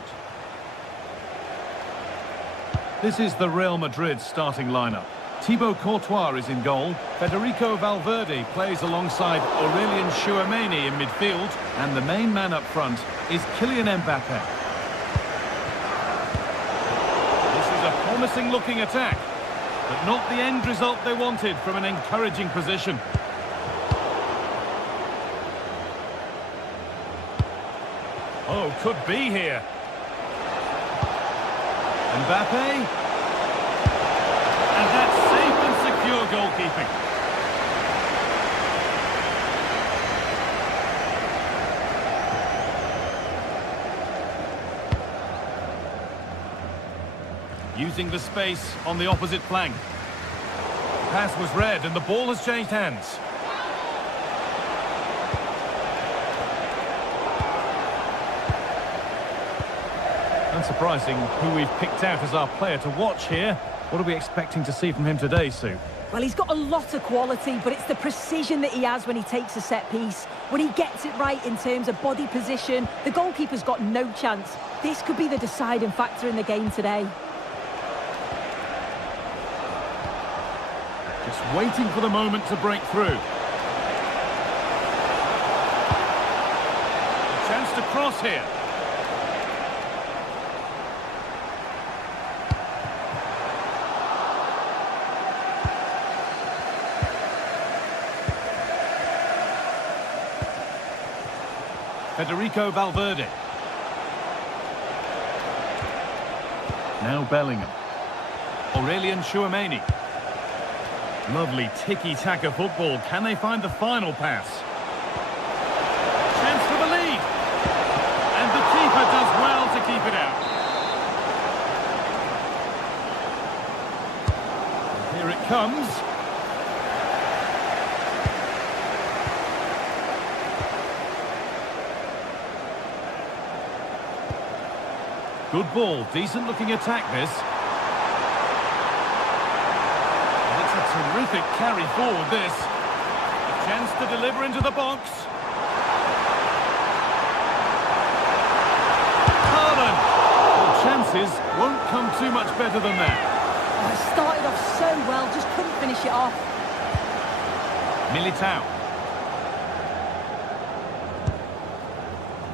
This is the Real Madrid starting lineup. Thibaut Courtois is in goal. Federico Valverde plays alongside Aurelien Tchouameni in midfield. And the main man up front is Kylian Mbappe. This is a promising-looking attack, but not the end result they wanted from an encouraging position. Oh, could be here. Mbappe. And that's safe and secure goalkeeping. Using the space on the opposite flank. The pass was read and the ball has changed hands. Unsurprising who we've picked out as our player to watch here. What are we expecting to see from him today, Sue? Well, he's got a lot of quality, but it's the precision that he has when he takes a set piece. When he gets it right in terms of body position, the goalkeeper's got no chance. This could be the deciding factor in the game today. Just waiting for the moment to break through. A chance to cross here. Federico Valverde. Now Bellingham. Aurelien Tchouameni. Lovely tiki-taka football. Can they find the final pass? Chance for the lead. And the keeper does well to keep it out. Here it comes. Good ball, decent looking attack this. And it's a terrific carry forward this. A chance to deliver into the box. Haaland! Well, chances won't come too much better than that. Oh, it started off so well, just couldn't finish it off. Militao.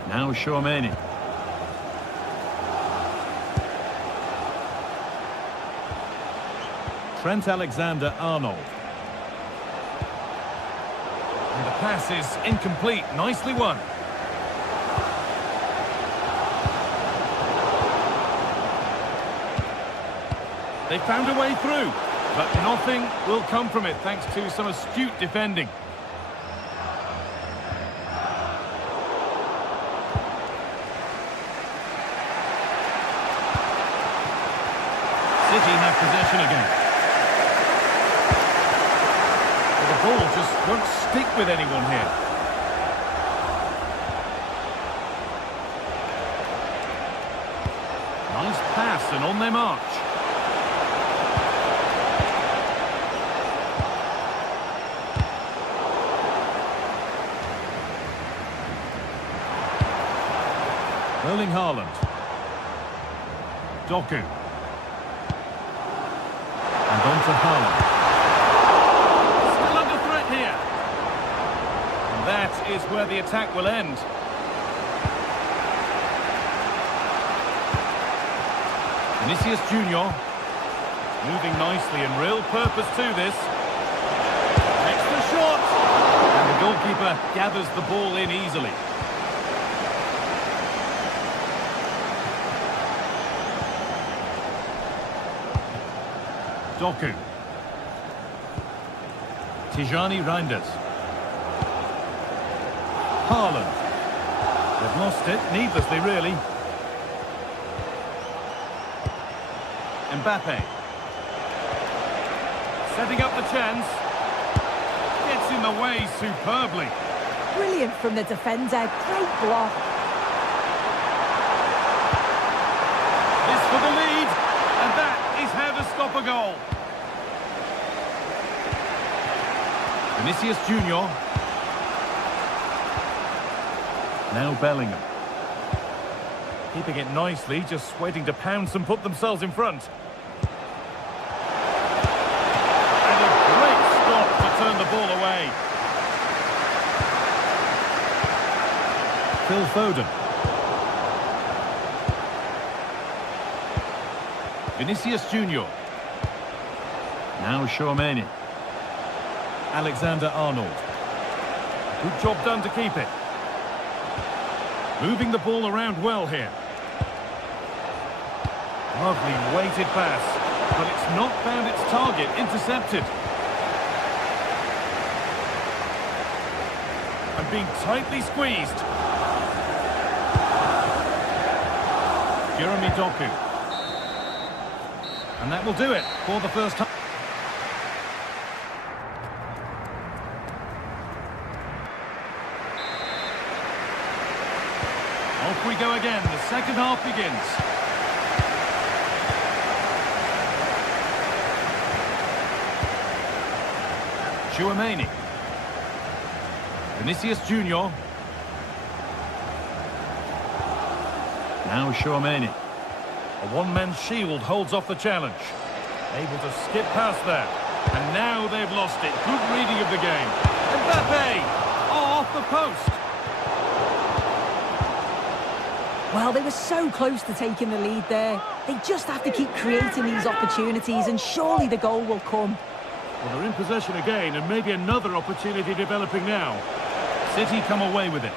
Now Tchouameni. Trent Alexander-Arnold. And the pass is incomplete. Nicely won. They found a way through, but nothing will come from it thanks to some astute defending. City have possession again. The ball just won't stick with anyone here. Nice pass and on their march. Erling Haaland. Doku. And on to Haaland. That is where the attack will end. Vinicius Junior. Moving nicely and real purpose to this. Takes the shot. And the goalkeeper gathers the ball in easily. Doku. Tijani Reinders. Haaland. They've lost it, needlessly really. Mbappe. Setting up the chance. Gets in the way superbly. Brilliant from the defender, great block. This for the lead, and that is how to stop a goal. Vinicius Junior. Now Bellingham. Keeping it nicely, just waiting to pounce and put themselves in front. Phil Foden. Vinicius Junior. Now Tchouaméni. Alexander-Arnold. Good job done to keep it. Moving the ball around well here. Lovely weighted pass, but it's not found its target. Intercepted. And being tightly squeezed. Jeremy Doku. And that will do it for the first time. Off we go again. The second half begins. Tchouaméni. Vinicius Junior. Now Tchouaméni. A one-man shield holds off the challenge. Able to skip past that. And now they've lost it. Good reading of the game. Mbappe! Oh, off the post. Well, they were so close to taking the lead there. They just have to keep creating these opportunities and surely the goal will come. Well, they're in possession again and maybe another opportunity developing now. City come away with it.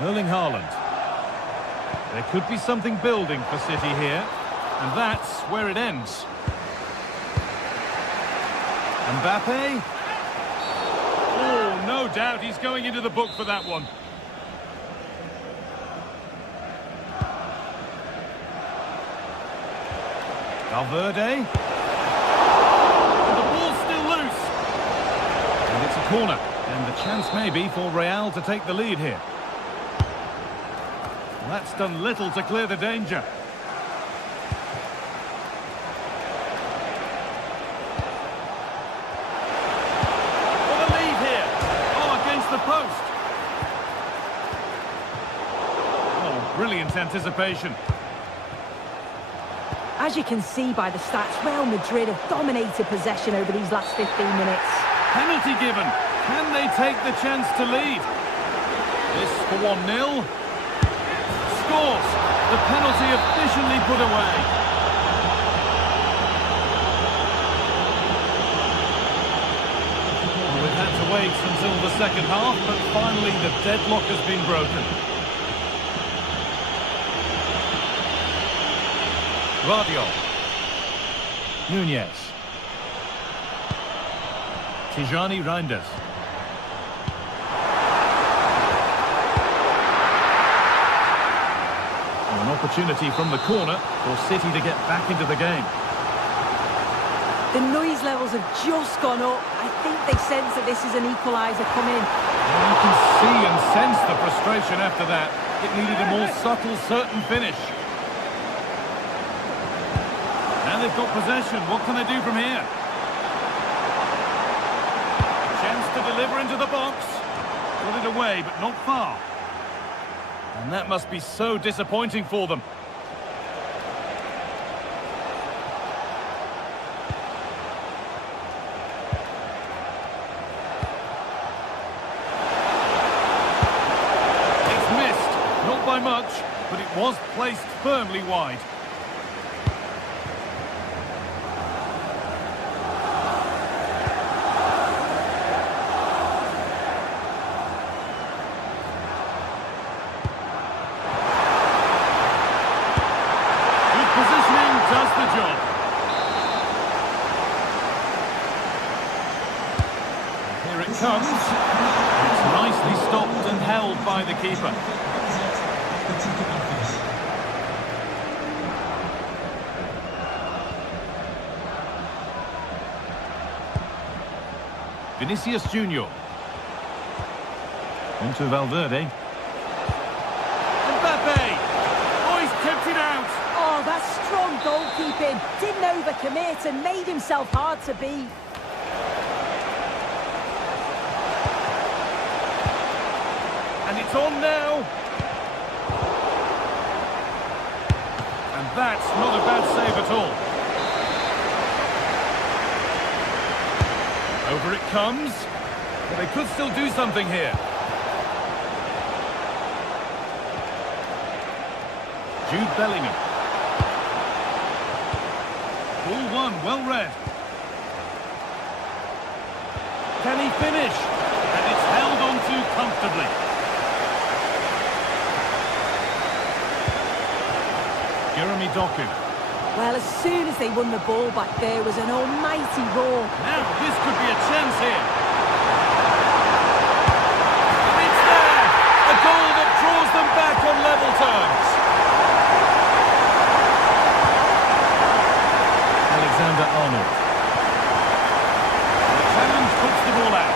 Erling Haaland. There could be something building for City here, and that's where it ends. Mbappe. Oh, no doubt he's going into the book for that one. Valverde. And the ball's still loose. And it's a corner. And the chance maybe for Real to take the lead here. Well, that's done little to clear the danger. For the lead here. Oh, against the post. Oh, brilliant anticipation. As you can see by the stats, Real Madrid have dominated possession over these last 15 minutes. Penalty given. Can they take the chance to lead? This for 1-0. Scores. The penalty officially put away. Well, we've had to wait until the second half, but finally the deadlock has been broken. Guardiola. Nunez. Tijani Reinders. An opportunity from the corner for City to get back into the game. The noise levels have just gone up. I think they sense that this is an equaliser coming. Well, you can see and sense the frustration after that. It needed a more subtle, certain finish. Now they've got possession. What can they do from here? Chance to deliver into the box. Got it away, but not far. And that must be so disappointing for them. It's missed. Not by much, but it was placed firmly wide. Does the job. Here it comes. It's nicely stopped and held by the keeper. Vinicius Junior. Onto Valverde. Mbappe! Oh, he's kept it out! Oh, that's strong goalkeeping. Didn't overcommit and made himself hard to beat. And it's on now. And that's not a bad save at all. Over it comes. But they could still do something here. Jude Bellingham. Ball one, well read. Can he finish? And it's held on to comfortably. Jeremy Doku. Well, as soon as they won the ball back, there was an almighty roar. Now, this could be a chance here. And it's there! A goal that draws them back on level terms. Alexander-Arnold. The challenge puts the ball out.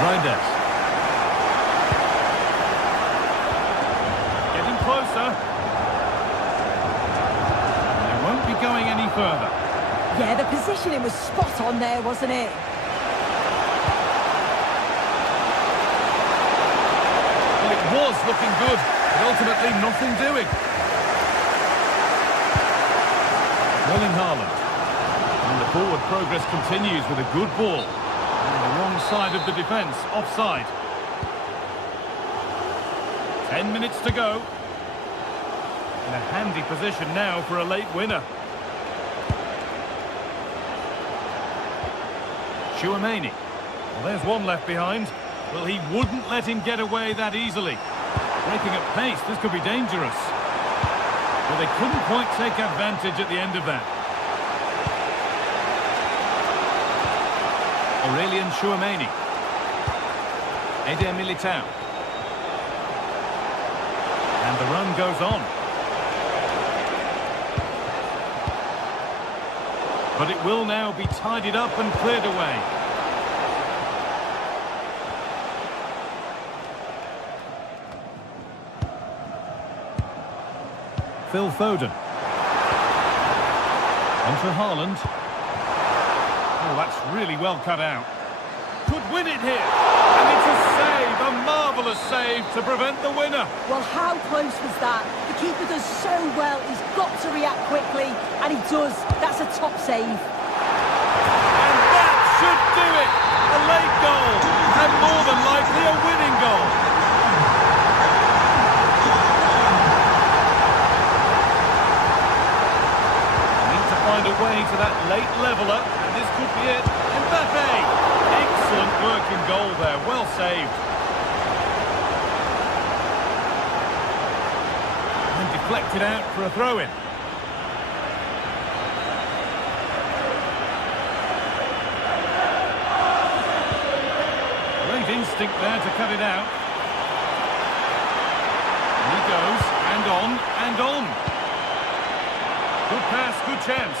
Reinders. Getting closer. They won't be going any further. Yeah, the positioning was spot on there, wasn't it? Well, it was looking good, but ultimately nothing doing. Erling Haaland. And the forward progress continues with a good ball. On the wrong side of the defence, offside. 10 minutes to go. In a handy position now for a late winner. Tchouaméni. Well, there's one left behind. Well, he wouldn't let him get away that easily. Breaking at pace, this could be dangerous. But they couldn't quite take advantage at the end of that. Aurelien Tchouaméni. Eder Militao. And the run goes on. But it will now be tidied up and cleared away. Phil Foden. Onto Haaland. Oh, that's really well cut out. Could win it here. And it's a save, a marvellous save to prevent the winner. Well, how close was that? The keeper does so well. He's got to react quickly, and he does. That's a top save. And that should do it. A late goal. And more than likely a winning goal. Need to find a way to that late leveller. And this could be it. Mbappe. Excellent work in goal there. Well saved. And deflected out for a throw-in. Great instinct there to cut it out. And he goes, and on, and on. Good pass, good chance.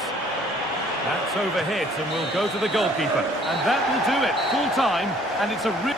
That's overhit and will go to the goalkeeper. And that will do it. Full time, and it's a rip.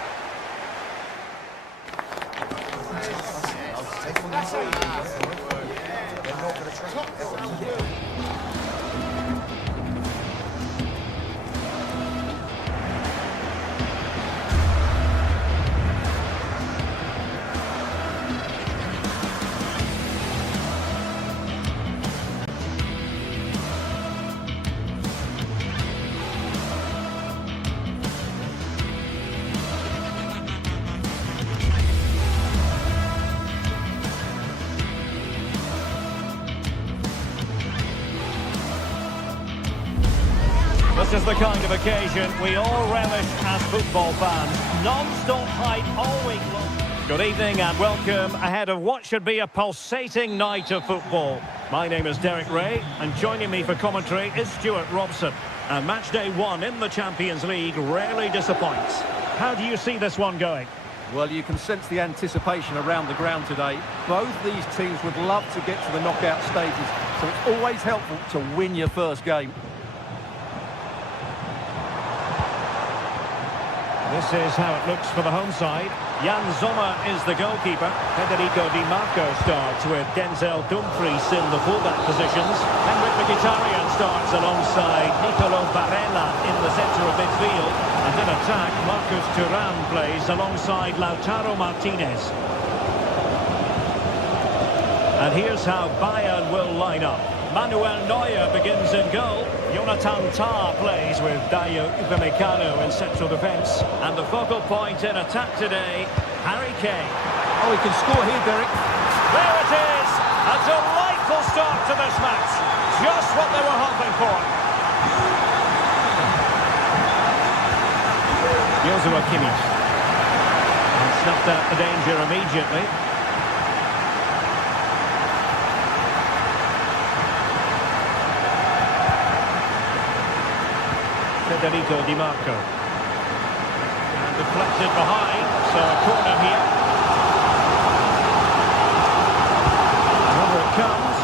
This is the kind of occasion we all relish as football fans. Non-stop hype all week long. Good evening and welcome ahead of what should be a pulsating night of football. My name is Derek Ray and joining me for commentary is Stuart Robson. And match day one in the Champions League rarely disappoints. How do you see this one going? Well, you can sense the anticipation around the ground today. Both these teams would love to get to the knockout stages, so it's always helpful to win your first game. This is how it looks for the home side. Jan Sommer is the goalkeeper. Federico Di Marco starts with Denzel Dumfries in the fullback positions. Henrik Mkhitaryan starts alongside Nicolo Barella in the centre of midfield. And in attack, Marcus Thuram plays alongside Lautaro Martinez. And here's how Bayern will line up. Manuel Neuer begins in goal. Jonathan Tah plays with Dayo Upamecano in central defence. And the focal point in attack today, Harry Kane. Oh, he can score here, Derek. There it is! A delightful start to this match. Just what they were hoping for. Joshua Kimmich. And snuffed out the danger immediately. Federico Di Marco. And deflected behind, so a corner here. And over it comes.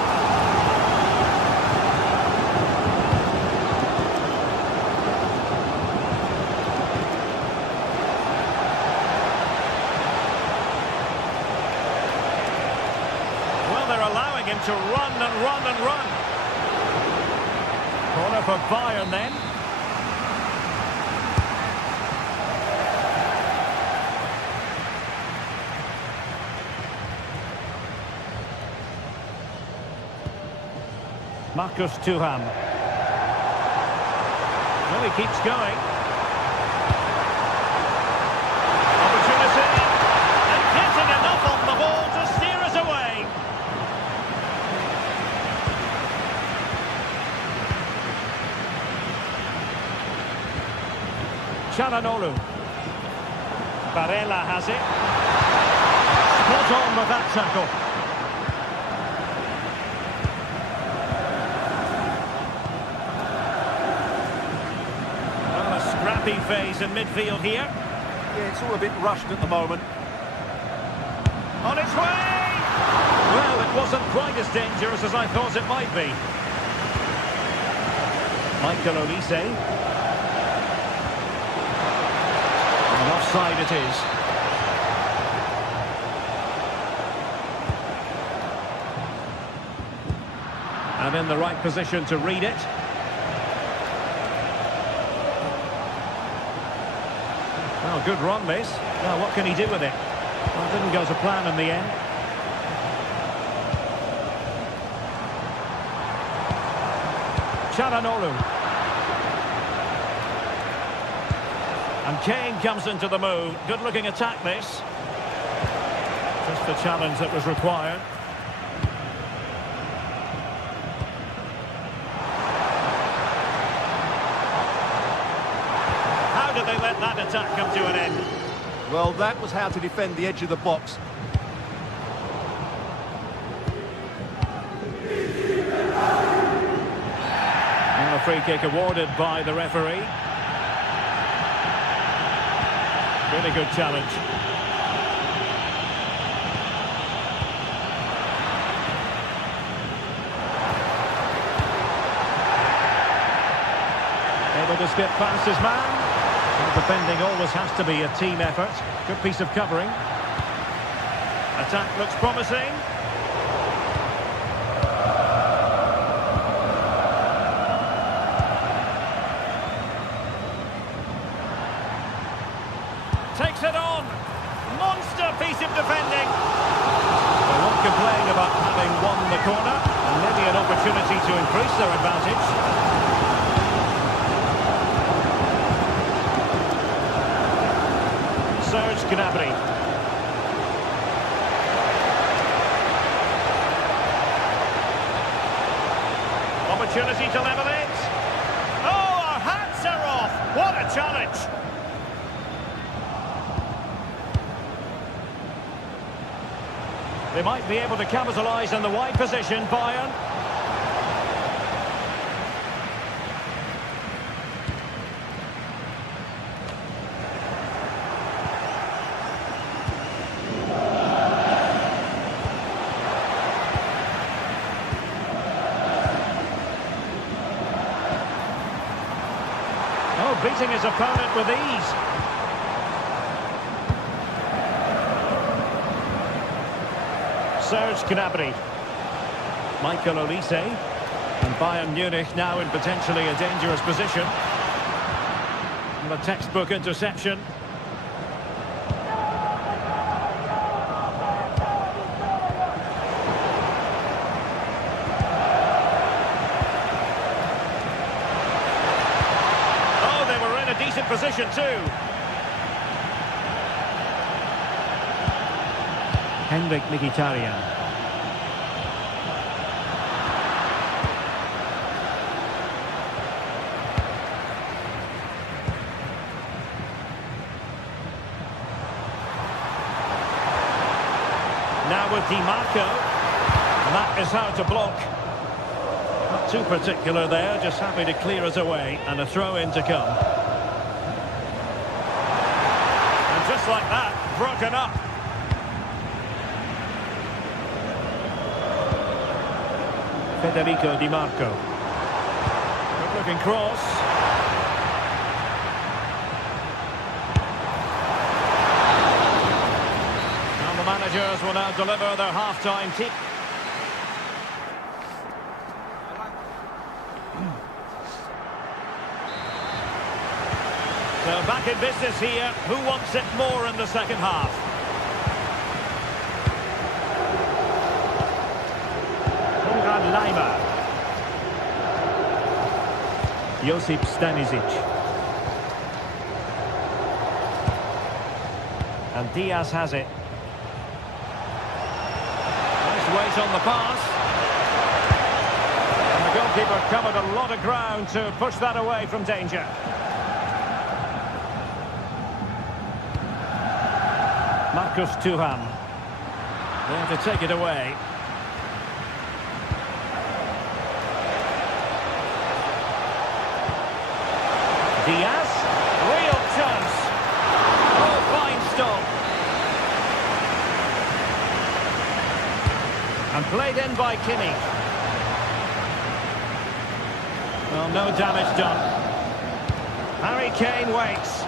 Well, they're allowing him to run and run and run. Corner for Bayern then. Marcus Thuram. Well, he keeps going. Opportunity. And getting enough on the ball to steer us away. Çalhanoğlu. Barella has it. Spot on with that tackle. Phase in midfield here. Yeah, it's all a bit rushed at the moment. On its way! Well, it wasn't quite as dangerous as I thought it might be. Michael Olise. And offside it is. And in the right position to read it. Oh, good run, this. Well, what can he do with it? Well, it didn't go to plan in the end. Çalhanoğlu. And Kane comes into the move. Good-looking attack, this. Just the challenge that was required. They let that attack come to an end. Well, that was how to defend the edge of the box. And a free kick awarded by the referee. Really good challenge. Able to skip past his man. Defending always has to be a team effort. Good piece of covering. Attack looks promising. Takes it on. Monster piece of defending. They won't complain about having won the corner. And maybe an opportunity to increase their advantage. Gnabry. Opportunity to level it. Oh, our hats are off. What a challenge. They might be able to capitalise on the wide position, Bayern. Beating his opponent with ease. Serge Gnabry. Michael Olise. And Bayern Munich now in potentially a dangerous position. And a textbook interception. decent position too. Henrik Mkhitaryan. Now with Di Marco. And that is how to block. Not too particular there, just happy to clear us away. And a throw-in to come. And just like that, broken up. Federico Di Marco. Good-looking cross. And the managers will now deliver their half-time tip. So back in business here. Who wants it more in the second half? Konrad Laimer. Josip Stanisic. And Diaz has it. Nice weight on the pass. And the goalkeeper covered a lot of ground to push that away from danger. Marcus Thuram. There to take it away. Diaz. Real chance. Oh, fine stop. And played in by Kimi. Well, no damage done. Harry Kane waits.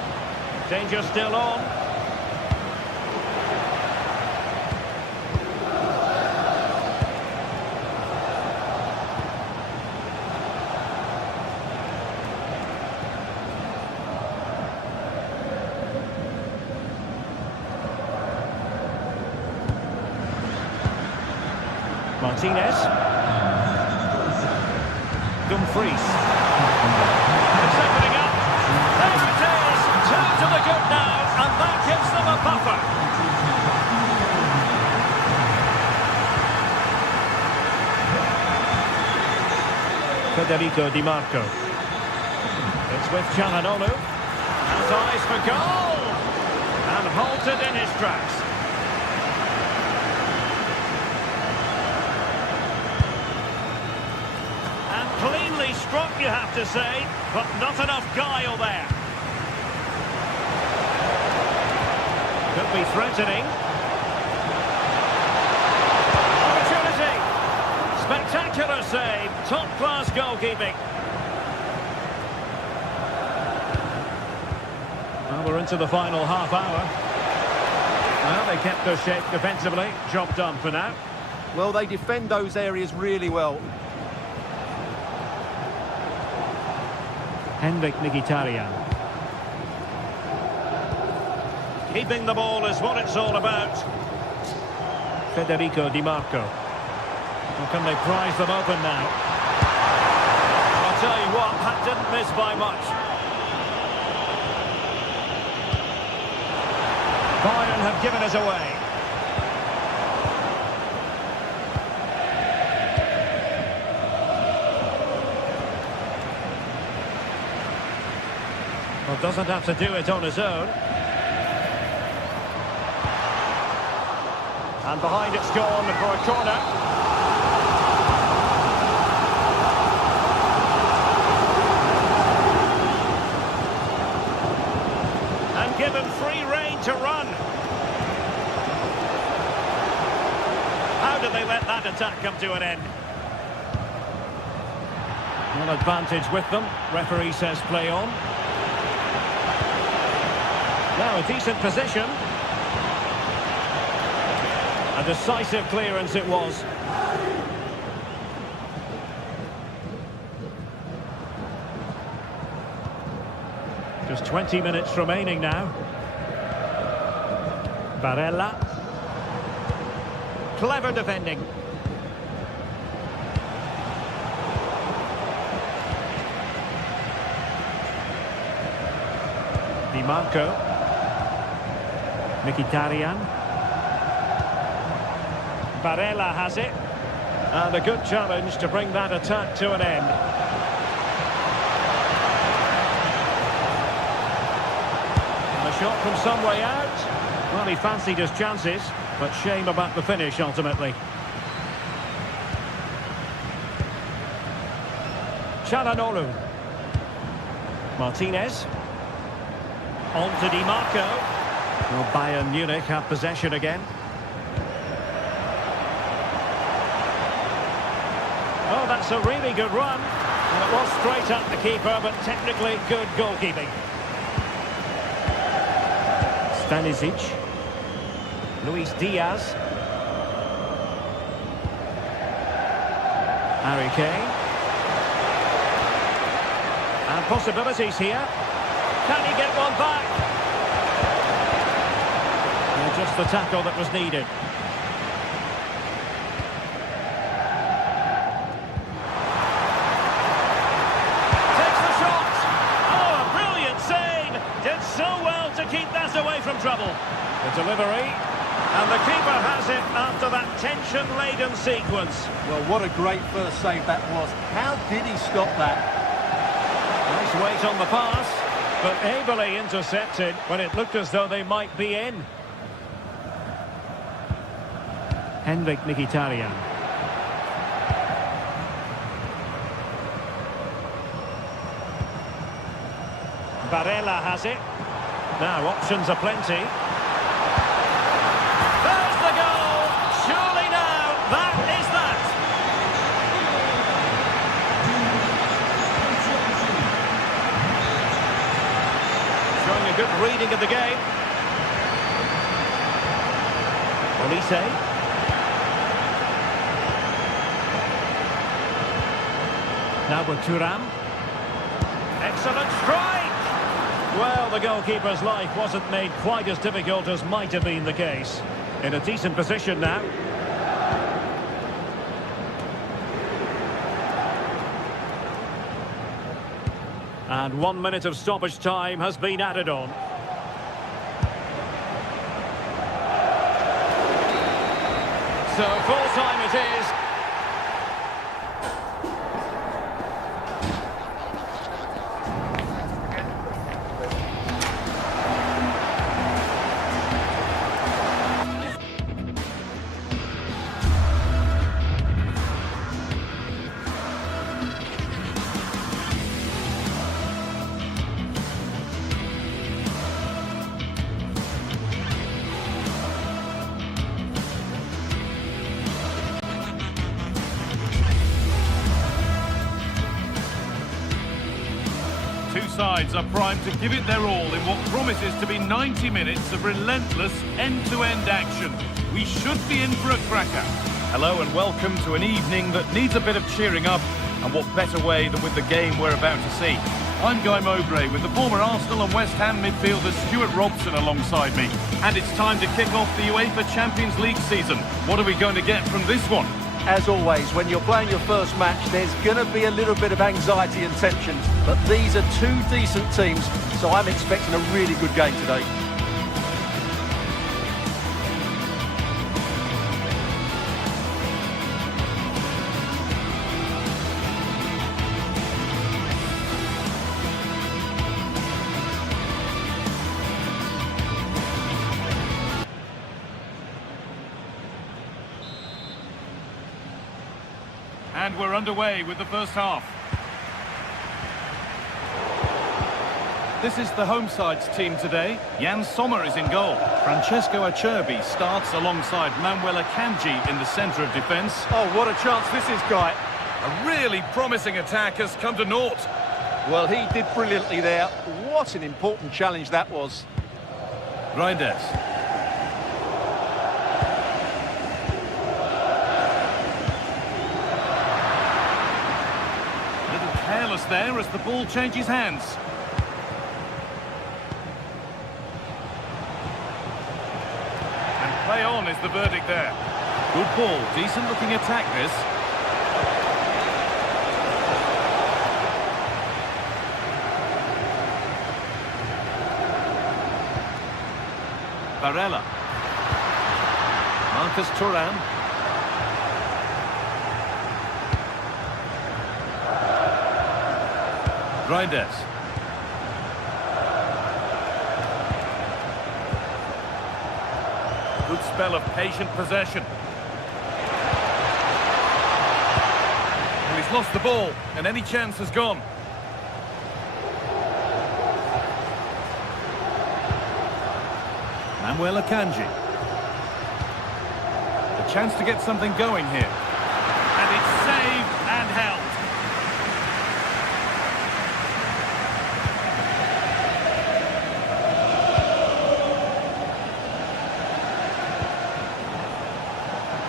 Danger still on. Martinez. Dumfries. It's opening up. There it is. Two to the good now, and that gives them a buffer. Federico Di Marco. It's with Çalhanoğlu. Has eyes for goal. And halted in his tracks. Cleanly struck, you have to say, but not enough guile there. Could be threatening. Opportunity. Spectacular save. Top-class goalkeeping. Well, we're into the final half hour. Well, they kept their shape defensively. Job done for now. Well, they defend those areas really well. Henrik Mkhitaryan. Keeping the ball is what it's all about. Federico Di Marco. Well, can they prize them open now? I'll tell you what, that didn't miss by much. Bayern have given us away. Well, doesn't have to do it on his own. And behind it's gone for a corner. And given free rein to run. How did they let that attack come to an end? Well, advantage with them. Referee says play on. Now a decent position. A decisive clearance it was. Just 20 minutes remaining now. Barella. Clever defending. Di Marco. Mkhitaryan. Barella has it. And a good challenge to bring that attack to an end. And a shot from some way out. Well, he fancied his chances, but shame about the finish ultimately. Çalhanoğlu. Martinez. On to Di Marco. Well, Bayern Munich have possession again. Oh, that's a really good run. And it was straight at the keeper, but technically good goalkeeping. Stanisic. Luis Diaz. Harry Kane. And possibilities here. Can he get one back? And just the tackle that was needed. Takes the shot. Oh, a brilliant save. Did so well to keep that away from trouble. The delivery. And the keeper has it after that tension-laden sequence. Well, what a great first save that was. How did he stop that? Nice weight on the pass, but ably intercepted when it looked as though they might be in. Henrik Mkhitaryan. Barella has it. Now options are plenty. There's the goal! Surely now, that is that! Showing a good reading of the game. Olise. Now with Thuram. Excellent strike! Well, the goalkeeper's life wasn't made quite as difficult as might have been the case. In a decent position now. And 1 minute of stoppage time has been added on. So full time it is. Two sides are primed to give it their all in what promises to be 90 minutes of relentless end-to-end action. We should be in for a cracker. Hello and welcome to an evening that needs a bit of cheering up, and what better way than with the game we're about to see. I'm Guy Mowbray with the former Arsenal and West Ham midfielder Stuart Robson alongside me. And it's time to kick off the UEFA Champions League season. What are we going to get from this one? As always, when you're playing your first match, there's going to be a little bit of anxiety and tension. But these are two decent teams, so I'm expecting a really good game today. And we're underway with the first half. This is the home side's team today. Jan Sommer is in goal. Francesco Acerbi starts alongside Manuel Akanji in the centre of defence. Oh, what a chance this is, Guy. A really promising attack has come to naught. Well, he did brilliantly there. What an important challenge that was. Reinders. Careless there as the ball changes hands. And play on is the verdict there. Good ball, decent looking attack this. Barella. Marcus Thuram. Grindes. Good spell of patient possession. Well, he's lost the ball, and any chance has gone. Manuel Akanji. A chance to get something going here. And it's saved and held.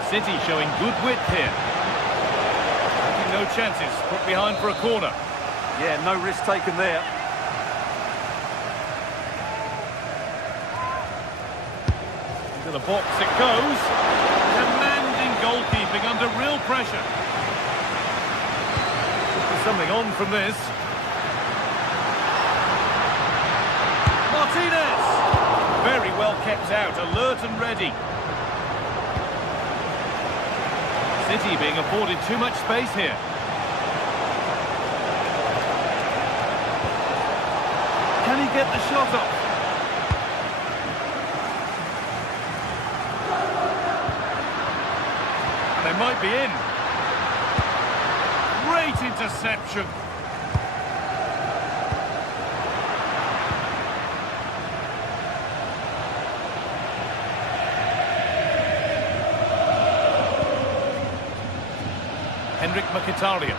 City showing good width here. Taking no chances, put behind for a corner. Yeah, no risk taken there. To the box it goes. Commanding goalkeeping under real pressure. Could be something on from this. Martinez! Very well kept out, alert and ready. City being afforded too much space here. Can he get the shot off? They might be in. Great interception. Henrik Mkhitaryan.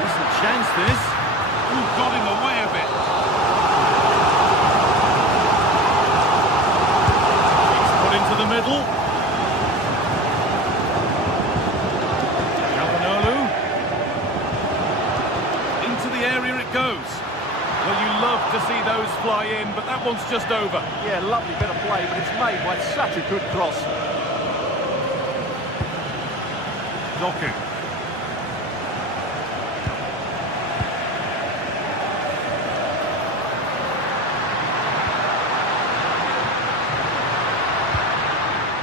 Decent chance this. Ooh, got in the way of it. It's put into the middle. Into the area it goes. Well, you love to see those fly in, but that one's just over. Yeah, lovely bit of play, but it's made by such a good cross. Doku.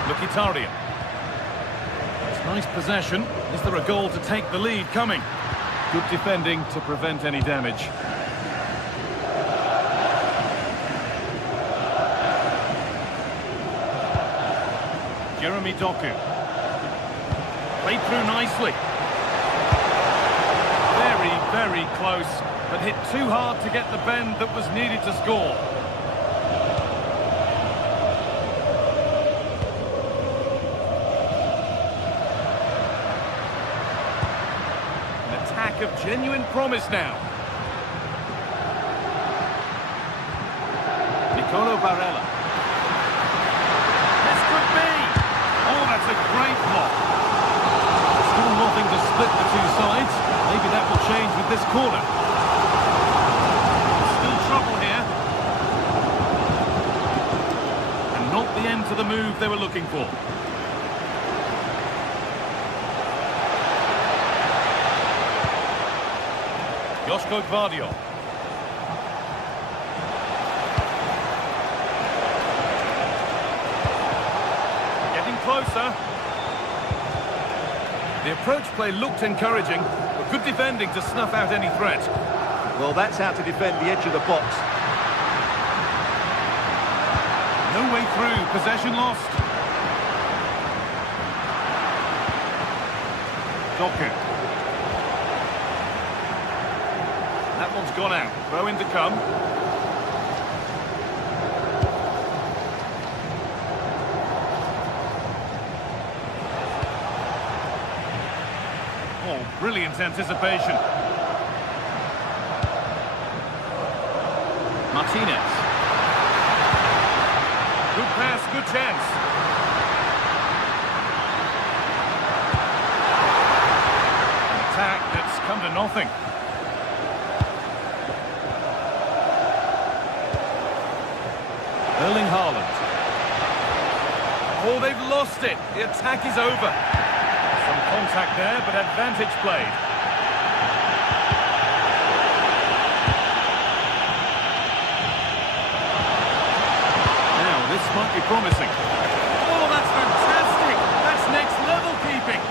Mkhitaryan. It's nice possession. Is there a goal to take the lead coming? Good defending to prevent any damage. Jeremy Doku. Played through nicely. Very, very close, but hit too hard to get the bend that was needed to score. Of genuine promise now. Nicolo Barella. This could be. Oh, that's a great block. Still nothing to split the two sides. Maybe that will change with this corner. Still trouble here. And not the end to the move they were looking for. Josko Gvardiol. Getting closer. The approach play looked encouraging, but good defending to snuff out any threat. Well, that's how to defend the edge of the box. No way through, possession lost. Doku. That one's gone out. Throw in to come. Oh, brilliant anticipation. Martinez. Good pass, good chance. An attack that's come to nothing. Erling Haaland. Oh, they've lost it. The attack is over. Some contact there, but advantage played. promising. Oh, that's fantastic! That's next level keeping.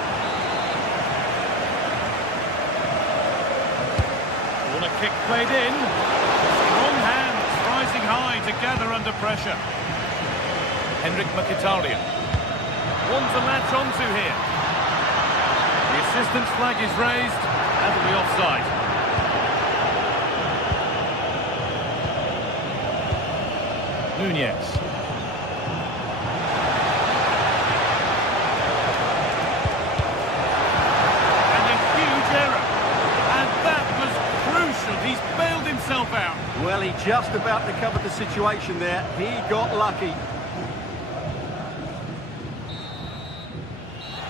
Corner kick played in. Strong hands rising high to gather under pressure. Henrik Mkhitaryan. One to latch onto here. The assistant's flag is raised. That'll be offside. Nunez. And a huge error. And that was crucial. He's bailed himself out. Well, he just about recovered the situation there. He got lucky.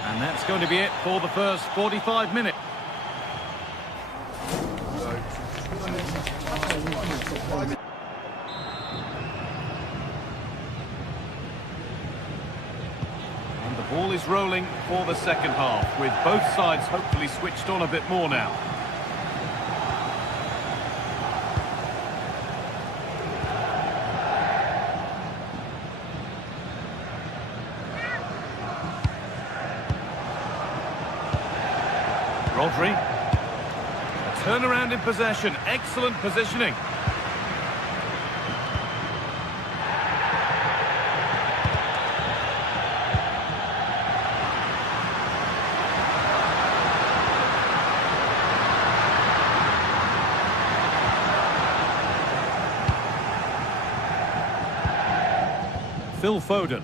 And that's going to be it for the first 45 minutes. And the ball is rolling for the second half, with both sides hopefully switched on a bit more now. Rodri. A turnaround in possession. Excellent positioning. Phil Foden.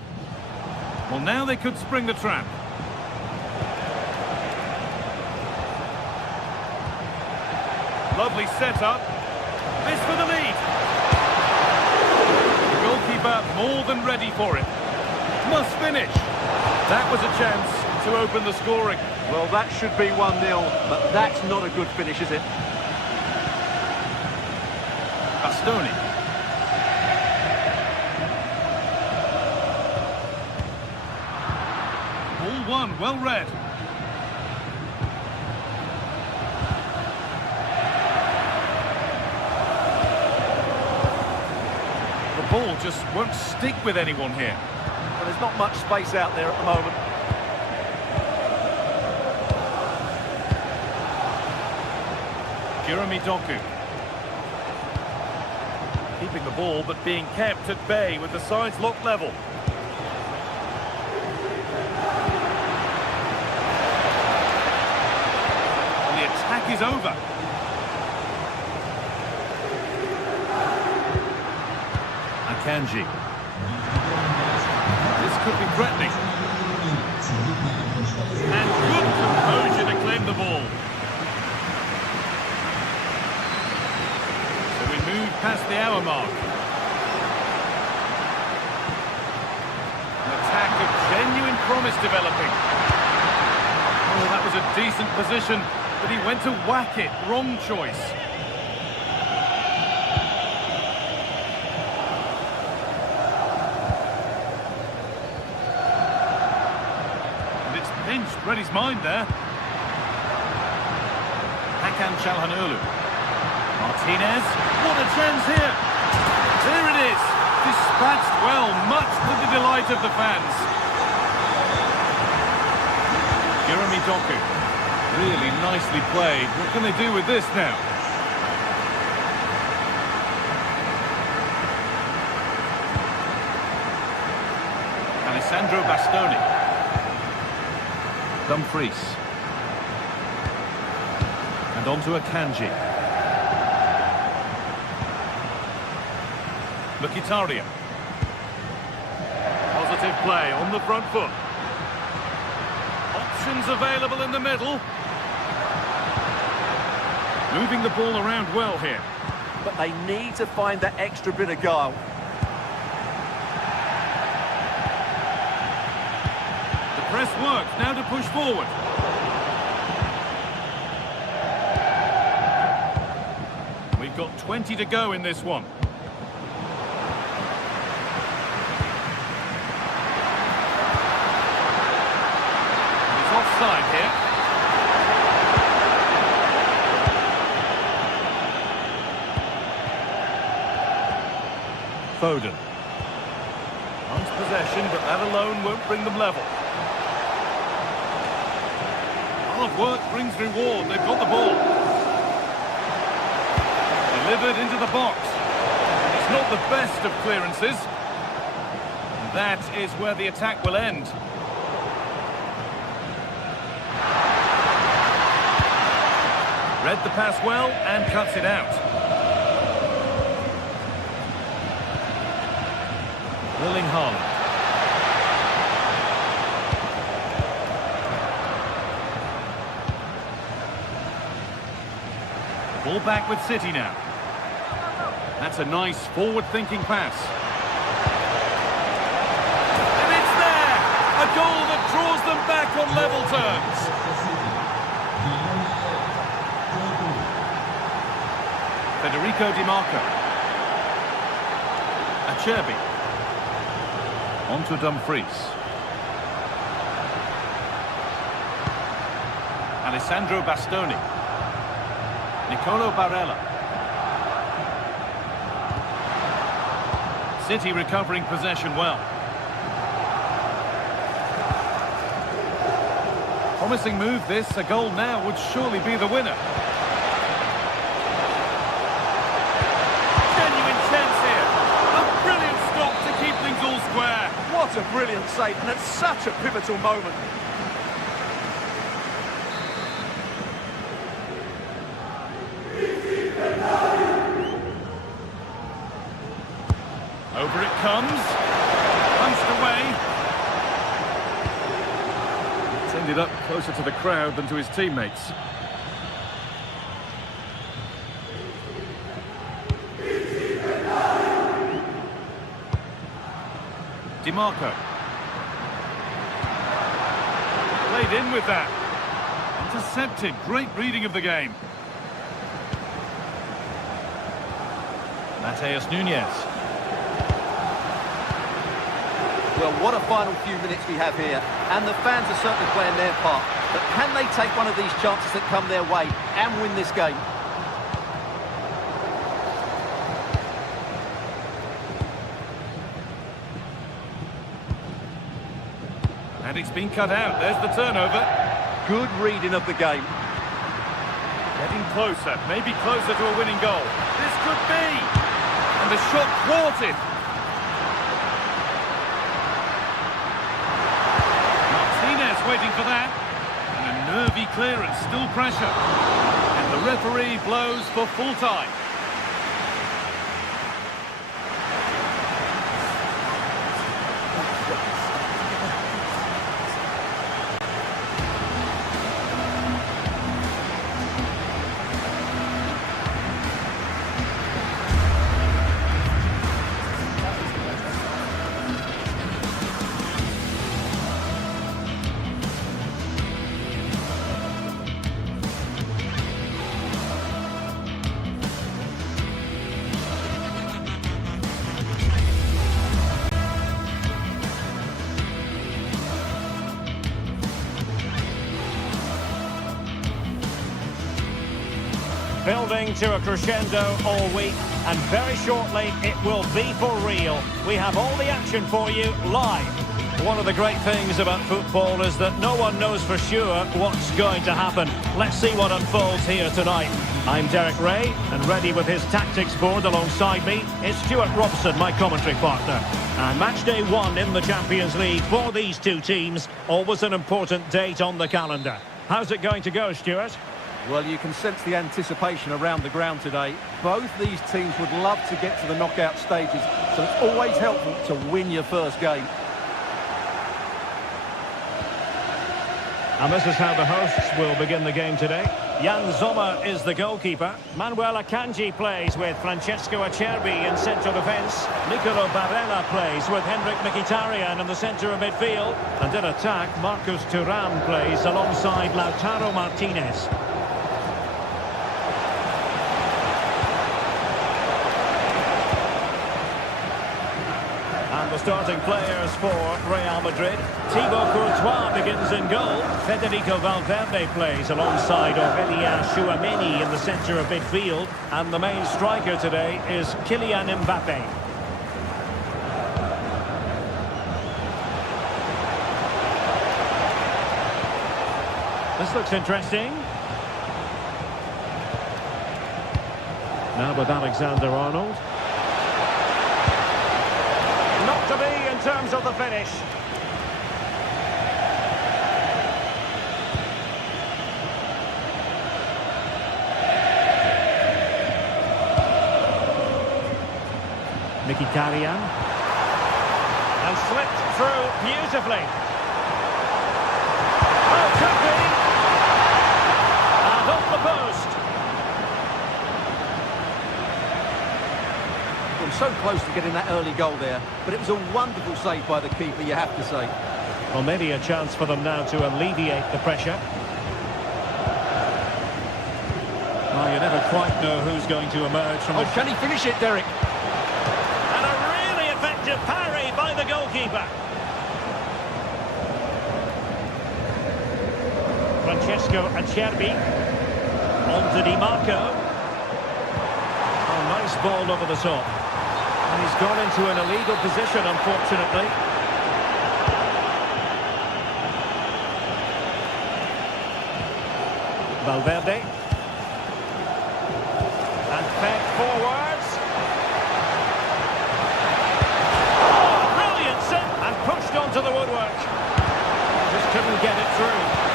Well, now they could spring the trap. Lovely setup. This for the lead. The goalkeeper more than ready for it. Must finish. That was a chance to open the scoring. Well, that should be 1-0, but that's not a good finish, is it? Bastoni. Ball one, well read. The ball just won't stick with anyone here. Well, there's not much space out there at the moment. Jeremy Doku. Keeping the ball, but being kept at bay with the sides locked level. And the attack is over. Akanji. This could be threatening. And good composure to claim the ball. So we move past the hour mark. An attack of genuine promise developing. Oh, that was a decent position, but he went to whack it. Wrong choice. Read his mind there. Hakan Çalhanoğlu. Martinez. What a chance here. There it is. Dispatched well, much to the delight of the fans. Jeremy Doku. Really nicely played. What can they do with this now? Alessandro Bastoni. Dumfries. And on to Akanji. Mkhitaryan. Positive play on the front foot. Options available in the middle. Moving the ball around well here. But they need to find that extra bit of guile. Press works, now to push forward. We've got 20 to go in this one. It's offside here. Foden. Wants possession, but that alone won't bring them level. Hard work brings reward. They've got the ball. Delivered into the box. It's not the best of clearances. And that is where the attack will end. Read the pass well and cuts it out. Erling Haaland. Ball back with City now. That's a nice forward-thinking pass. And it's there! A goal that draws them back on level terms. Federico Di Marco. Acerbi. On to Dumfries. Alessandro Bastoni. Nicolo Barella. City recovering possession well. Promising move this. A goal now would surely be the winner. All square. What a brilliant save, and it's such a pivotal moment. Over it comes. Punched away. It's ended up closer to the crowd than to his teammates. Di Marco. Played in with that. Intercepted. Great reading of the game. Mateus Nunes. Well, what a final few minutes we have here. And the fans are certainly playing their part. But can they take one of these chances that come their way and win this game? And it's been cut out. There's the turnover. Good reading of the game. Getting closer. Maybe closer to a winning goal. This could be. And the shot thwarted. Martinez waiting for that. And a nervy clearance. Still pressure. And the referee blows for full time. Building to a crescendo all week, and very shortly it will be for real. We have all the action for you live. One of the great things about football is that no one knows for sure what's going to happen. Let's see what unfolds here tonight. I'm Derek Ray, and ready with his tactics board alongside me is Stuart Robson, my commentary partner. And match day 1 in the Champions League for these two teams, always an important date on the calendar. How's it going to go, Stuart? Well, you can sense the anticipation around the ground today. Both these teams would love to get to the knockout stages, so it's always helpful to win your first game. And this is how the hosts will begin the game today. Jan Sommer is the goalkeeper. Manuel Akanji plays with Francesco Acerbi in central defence. Nicolo Barella plays with Henrik Mkhitaryan in the centre of midfield. And in attack, Marcus Thuram plays alongside Lautaro Martinez. The starting players for Real Madrid. Thibaut Courtois begins in goal. Federico Valverde plays alongside Aurelien Tchouameni in the centre of midfield. And the main striker today is Kylian Mbappe. This looks interesting. Now with Alexander-Arnold. Not to be in terms of the finish. Mkhitaryan. And slipped through beautifully. Oh, could be. And off the post. Well, so close to getting that early goal there, but it was a wonderful save by the keeper, you have to say. Well, maybe a chance for them now to alleviate the pressure. Well, you never quite know who's going to emerge from the... Oh, can he finish it, Derek? And a really effective parry by the goalkeeper. Francesco Acerbi. On to Di Marco. Oh, nice ball over the top. And he's gone into an illegal position, unfortunately. Valverde. And fed forwards. Oh, brilliant set! And pushed onto the woodwork. Just couldn't get it through.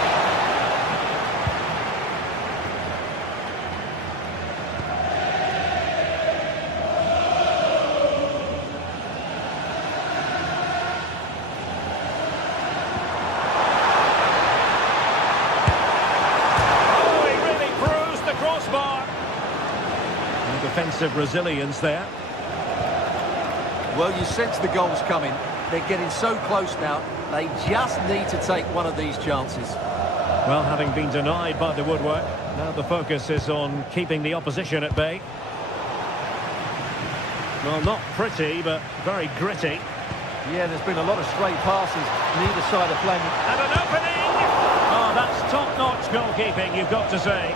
Defensive resilience there. Well, you sense the goals coming. They're getting so close now. They just need to take one of these chances. Well, having been denied by the woodwork, now the focus is on keeping the opposition at bay. Well, not pretty, but very gritty. Yeah, there's been a lot of stray passes, neither side are playing. And an opening! Oh, that's top-notch goalkeeping, you've got to say.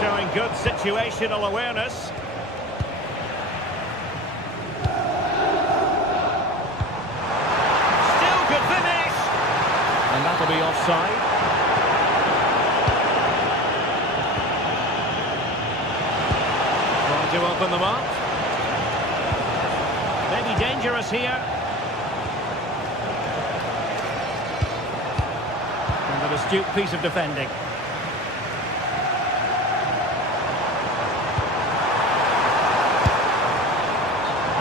Showing good situational awareness. Still could finish! And that'll be offside. Trying to open them up. Maybe dangerous here. And an astute piece of defending.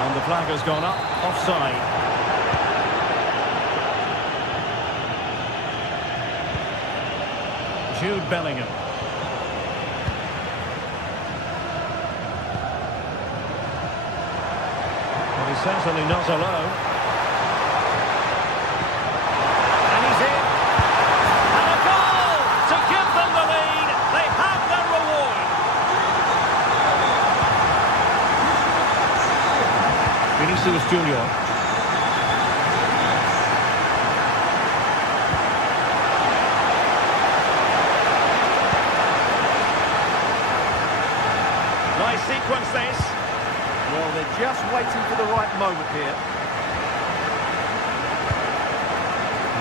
The flag has gone up, offside. Jude Bellingham. Well, he's certainly not alone. And he's in. And a goal to give them the lead. They have their reward. Vinicius Junior. Nice sequence this. Well, they're just waiting for the right moment here.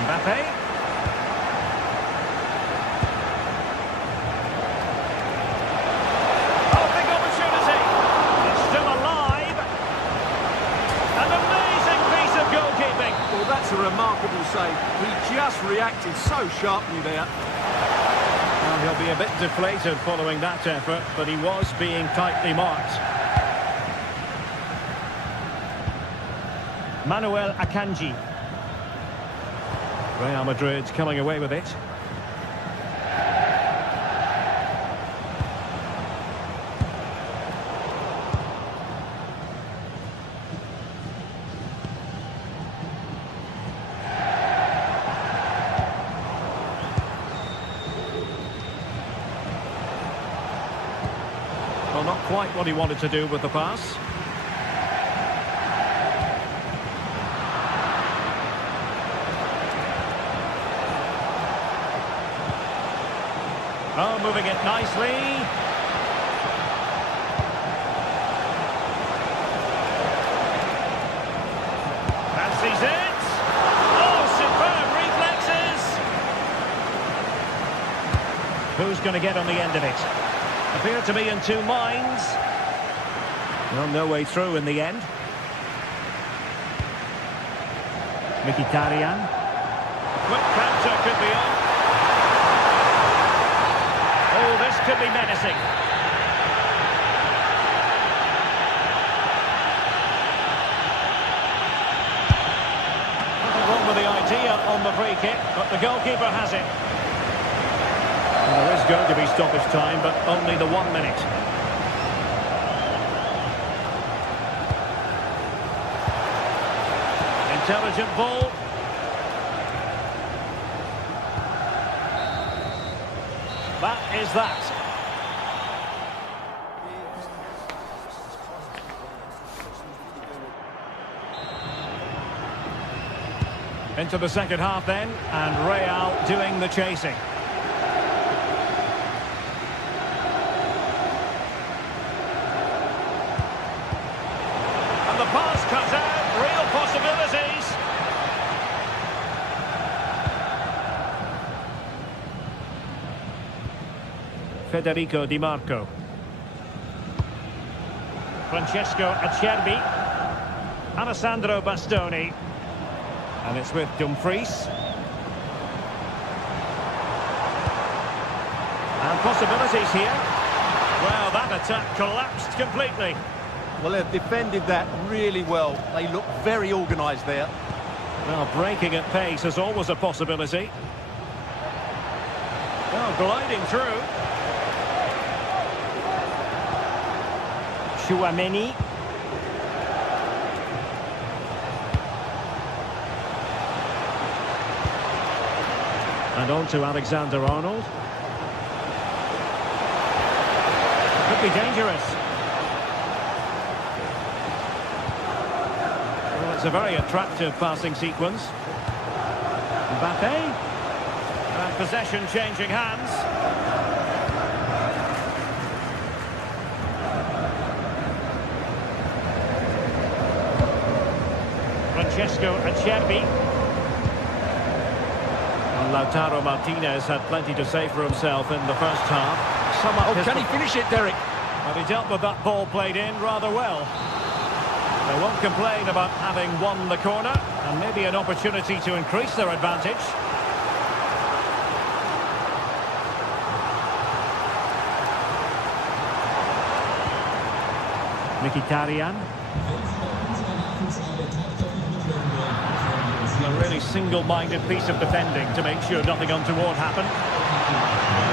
Mbappe. Oh, big opportunity. It's still alive. An amazing piece of goalkeeping. Well, that's a remarkable save. He just reacted so sharply there. Well, he'll be a bit deflated following that effort, but he was being tightly marked. Manuel Akanji. Real Madrid coming away with it. Well, not quite what he wanted to do with the pass. Oh, moving it nicely. Fancy Who's going to get on the end of it? Appear to be in two minds. Well, no way through in the end. Mkhitaryan. Quick counter could be on. Oh, this could be menacing. Nothing wrong with the idea on the free kick, but the goalkeeper has it. Well, there is going to be stoppage time, but only the 1 minute. Intelligent ball. That is that. Into the second half then, and Real doing the chasing. And the pass cut out, real possibilities. Federico Di Marco. Francesco Acerbi. Alessandro Bastoni. And it's with Dumfries. And possibilities here. Well, that attack collapsed completely. Well, they've defended that really well. They look very organised there. Well, breaking at pace is always a possibility. Well, gliding through. Chouameni. And on to Alexander-Arnold. Could be dangerous. Well, it's a very attractive passing sequence. Mbappe. And possession changing hands. Francesco Acerbi. And Lautaro Martinez had plenty to say for himself in the first half. Can he finish it, Derek? But he dealt with that ball played in rather well. They won't complain about having won the corner, and maybe an opportunity to increase their advantage. Mkhitaryan. A really single-minded piece of defending to make sure nothing untoward happened.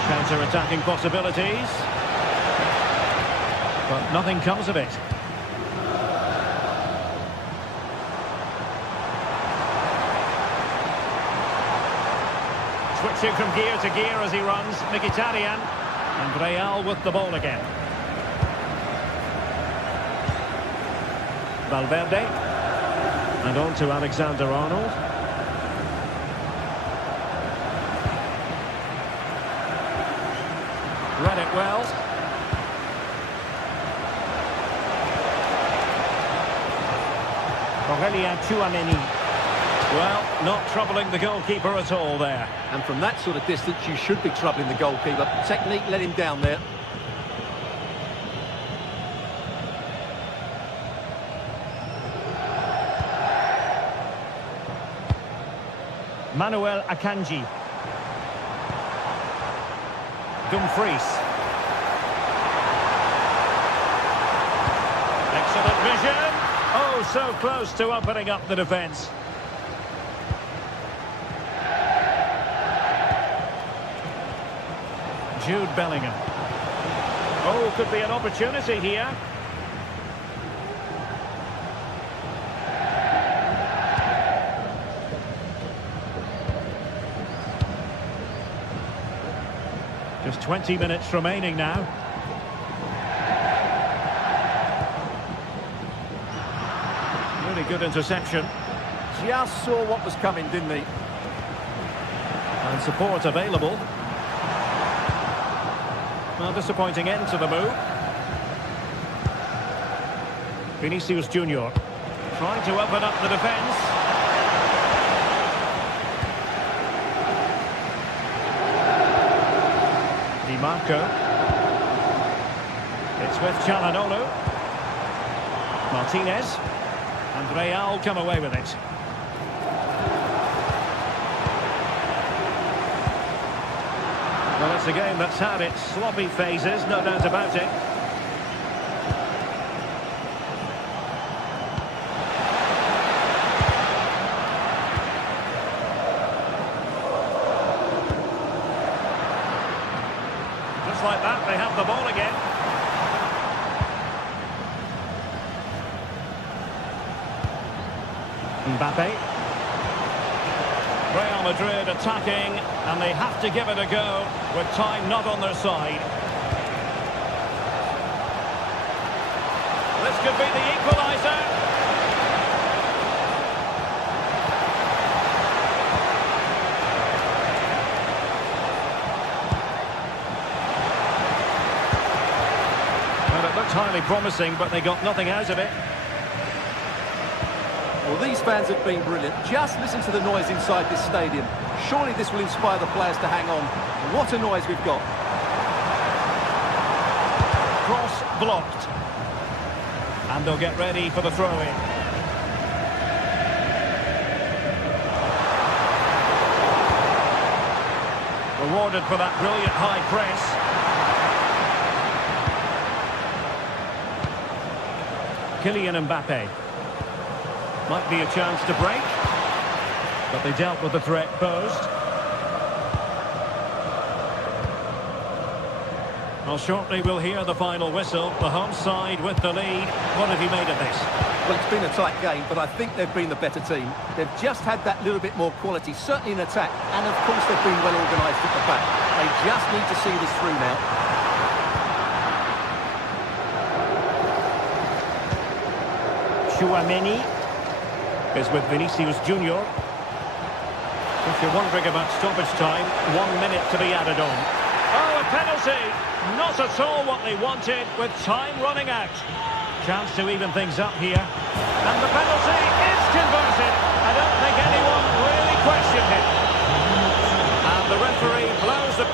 Counter-attacking possibilities. But nothing comes of it. Switching from gear to gear as he runs, Mkhitaryan. And Real with the ball again. Valverde. And on to Alexander-Arnold. Read it well. Aurelien Chouameni. Well, not troubling the goalkeeper at all there. And from that sort of distance, you should be troubling the goalkeeper. Technique let him down there. Manuel Akanji. Dumfries. Excellent vision. Oh, so close to opening up the defence. Jude Bellingham. Oh, could be an opportunity here. Just 20 minutes remaining now. Really good interception. Just saw what was coming, didn't he? And support available. Well, disappointing end to the move. Vinicius Junior trying to open up the defence. Marco. It's with Çalhanoğlu. Martinez. And Real come away with it. Well, it's a game that's had its sloppy phases, no doubt about it. Just like that, they have the ball again. Mbappe. Real Madrid attacking, and they have to give it a go with time not on their side. This could be the equaliser. Well, it looked highly promising, but they got nothing out of it. Well, these fans have been brilliant. Just listen to the noise inside this stadium. Surely this will inspire the players to hang on. What a noise we've got. Cross blocked. And they'll get ready for the throw-in. Rewarded for that brilliant high press. Kylian Mbappe. Might be a chance to break, but they dealt with the threat posed. Well, shortly we'll hear the final whistle. The home side with the lead. What have you made of this? Well, it's been a tight game, but I think they've been the better team. They've just had that little bit more quality, certainly in attack, and of course they've been well organised at the back. They just need to see this through now. Tchouaméni is with Vinicius Junior. If you're wondering about stoppage time, 1 minute to be added on. Oh, a penalty! Not at all what they wanted, with time running out. Chance to even things up here. And the penalty is converted. I don't think anyone really questioned it. And the referee blows the...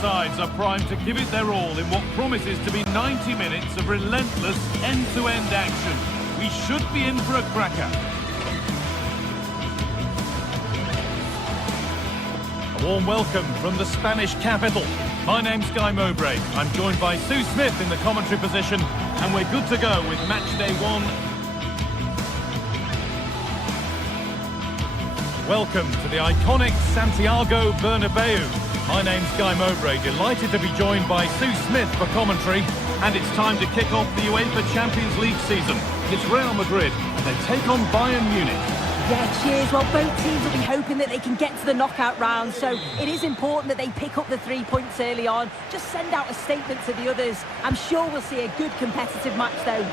Sides are primed to give it their all in what promises to be 90 minutes of relentless end-to-end action. We should be in for a cracker. A warm welcome from the Spanish capital. My name's Guy Mowbray. I'm joined by Sue Smith in the commentary position, and we're good to go with match day 1. Welcome to the iconic Santiago Bernabeu. My name's Guy Mowbray, delighted to be joined by Sue Smith for commentary. And it's time to kick off the UEFA Champions League season. It's Real Madrid, and they take on Bayern Munich. Yeah, cheers. Well, both teams will be hoping that they can get to the knockout round, so it is important that they pick up the 3 points early on. Just send out a statement to the others. I'm sure we'll see a good competitive match, though.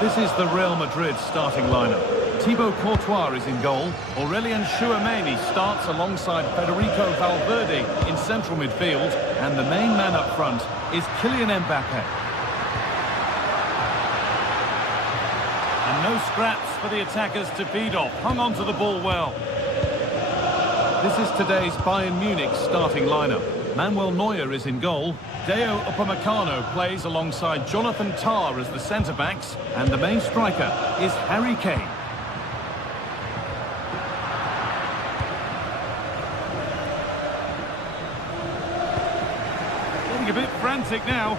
This is the Real Madrid starting lineup. Thibaut Courtois is in goal. Aurélien Tchouaméni starts alongside Federico Valverde in central midfield. And the main man up front is Kylian Mbappe. And no scraps for the attackers to feed off. Hung on to the ball well. This is today's Bayern Munich starting lineup. Manuel Neuer is in goal. Deo Upamecano plays alongside Jonathan Tah as the centre-backs. And the main striker is Harry Kane. A bit frantic now.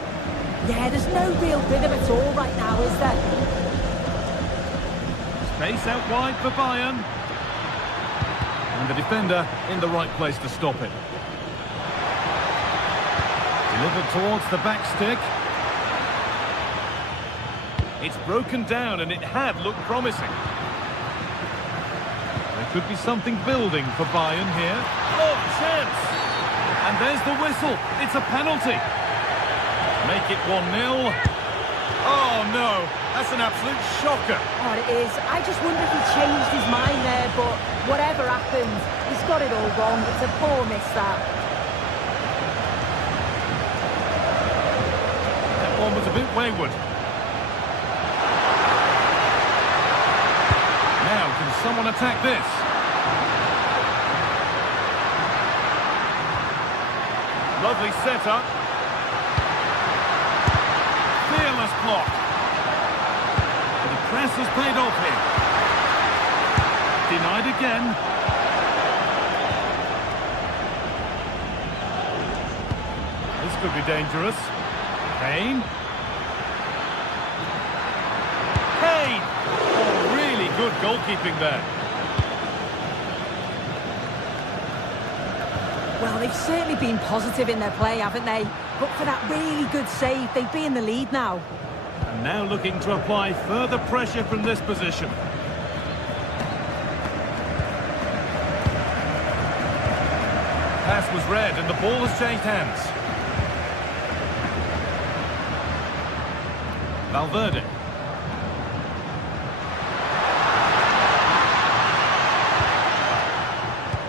Yeah, there's no real rhythm at all right now, is there? Space out wide for Bayern. And the defender in the right place to stop it. Delivered towards the back stick. It's broken down and it had looked promising. There could be something building for Bayern here. Oh, chance! And there's the whistle. It's a penalty. Make it 1-0. Oh, no. That's an absolute shocker. Oh, it is. I just wonder if he changed his mind there, but whatever happened, he's got it all wrong. It's a poor miss, that. That one was a bit wayward. Now, can someone attack this? Lovely setup. Fearless block. The press has paid off here. Denied again. This could be dangerous. Kane. Kane! Oh, really good goalkeeping there. Well, they've certainly been positive in their play, haven't they? But for that really good save, they'd be in the lead now. And now looking to apply further pressure from this position. Pass was read and the ball has changed hands. Valverde.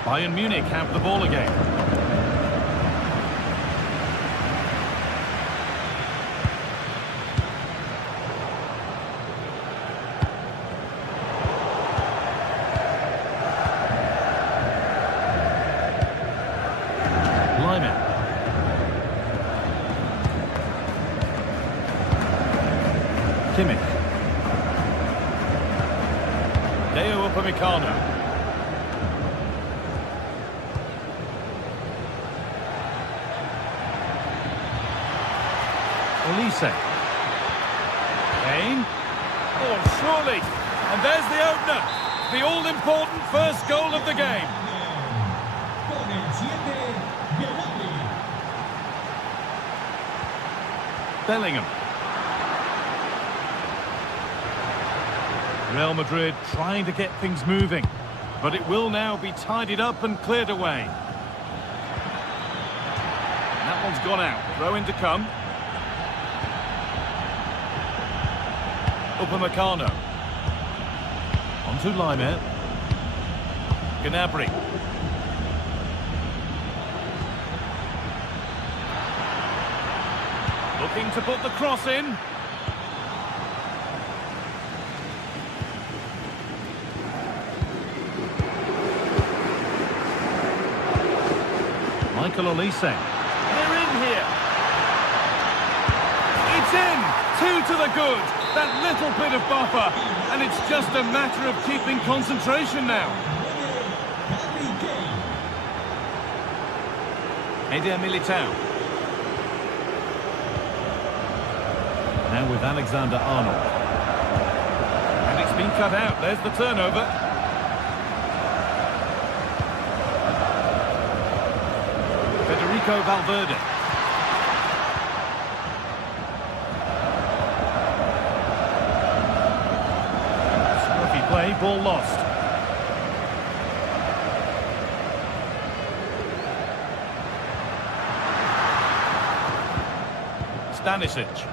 Bayern Munich have the ball again. Kimmich. Deo Upamecano. Olise. Kane. Oh, surely. And there's the opener. The all-important first goal of the game. Bellingham. Real Madrid trying to get things moving, but it will now be tidied up and cleared away. And that one's gone out. Throw in to come. Upamecano. On to Laimer. Gnabry. Looking to put the cross in. Michael Olise. They're in here. It's in. 2 to the good. That little bit of buffer. And it's just a matter of keeping concentration now. Eder Militao. Now with Alexander-Arnold. And it's been cut out. There's the turnover. Federico Valverde. Scruffy play, ball lost. Stanisic.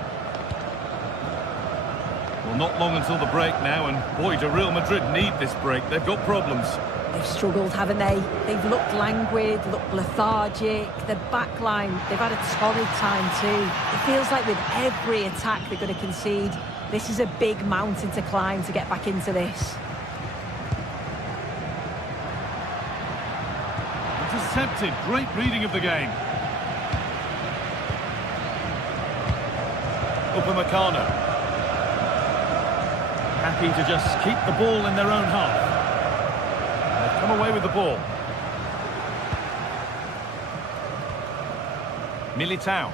Well, not long until the break now, and boy, do Real Madrid need this break. They've got problems. They've struggled, haven't they? They've looked languid, looked lethargic. The back line, they've had a torrid time too. It feels like with every attack they're going to concede. This is a big mountain to climb to get back into this. Intercepted. Great reading of the game. Upamecano. Happy to just keep the ball in their own half. They've come away with the ball. Militao.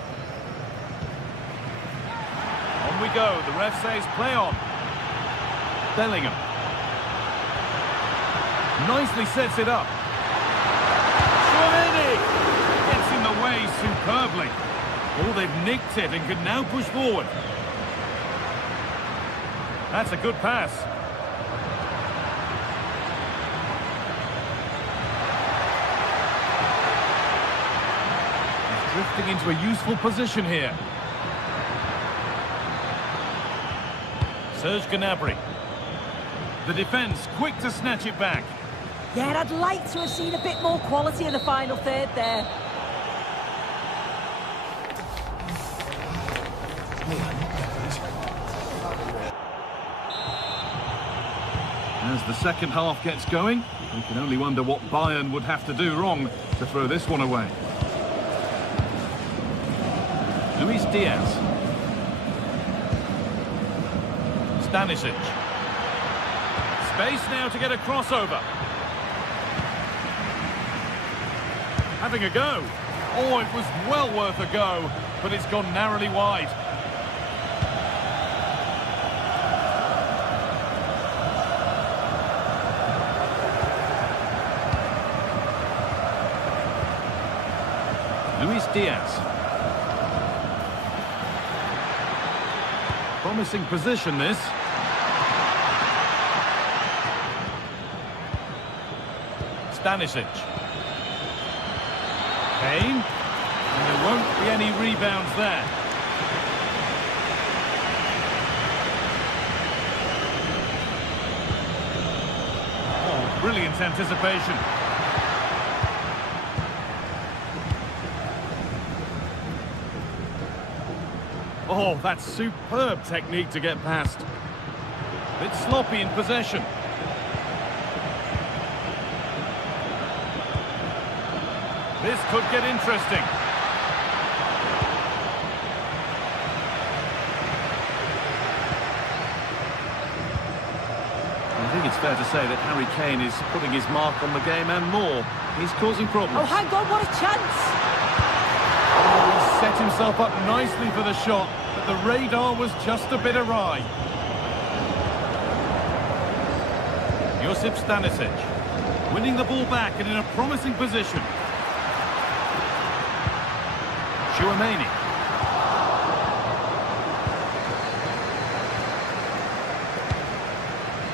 On we go. The ref says play on. Bellingham. Nicely sets it up. Giovanni gets in the way superbly. Oh, they've nicked it and can now push forward. That's a good pass. He's drifting into a useful position here. Serge Gnabry. The defence quick to snatch it back. Yeah, I'd like to have seen a bit more quality in the final third there. As the second half gets going, we can only wonder what Bayern would have to do wrong to throw this one away. Luis Diaz. Stanisic. Space now to get a crossover. Having a go. Oh, it was well worth a go, but it's gone narrowly wide. Luis Diaz. Promising position, this. Stanisic. Kane. And there won't be any rebounds there. Oh, brilliant anticipation. Oh, that's superb technique to get past. Bit sloppy in possession. This could get interesting. I think it's fair to say that Harry Kane is putting his mark on the game and more. He's causing problems. Oh, hang on, what a chance! He set himself up nicely for the shot, but the radar was just a bit awry. Josip Stanisic winning the ball back and in a promising position. Chouameni.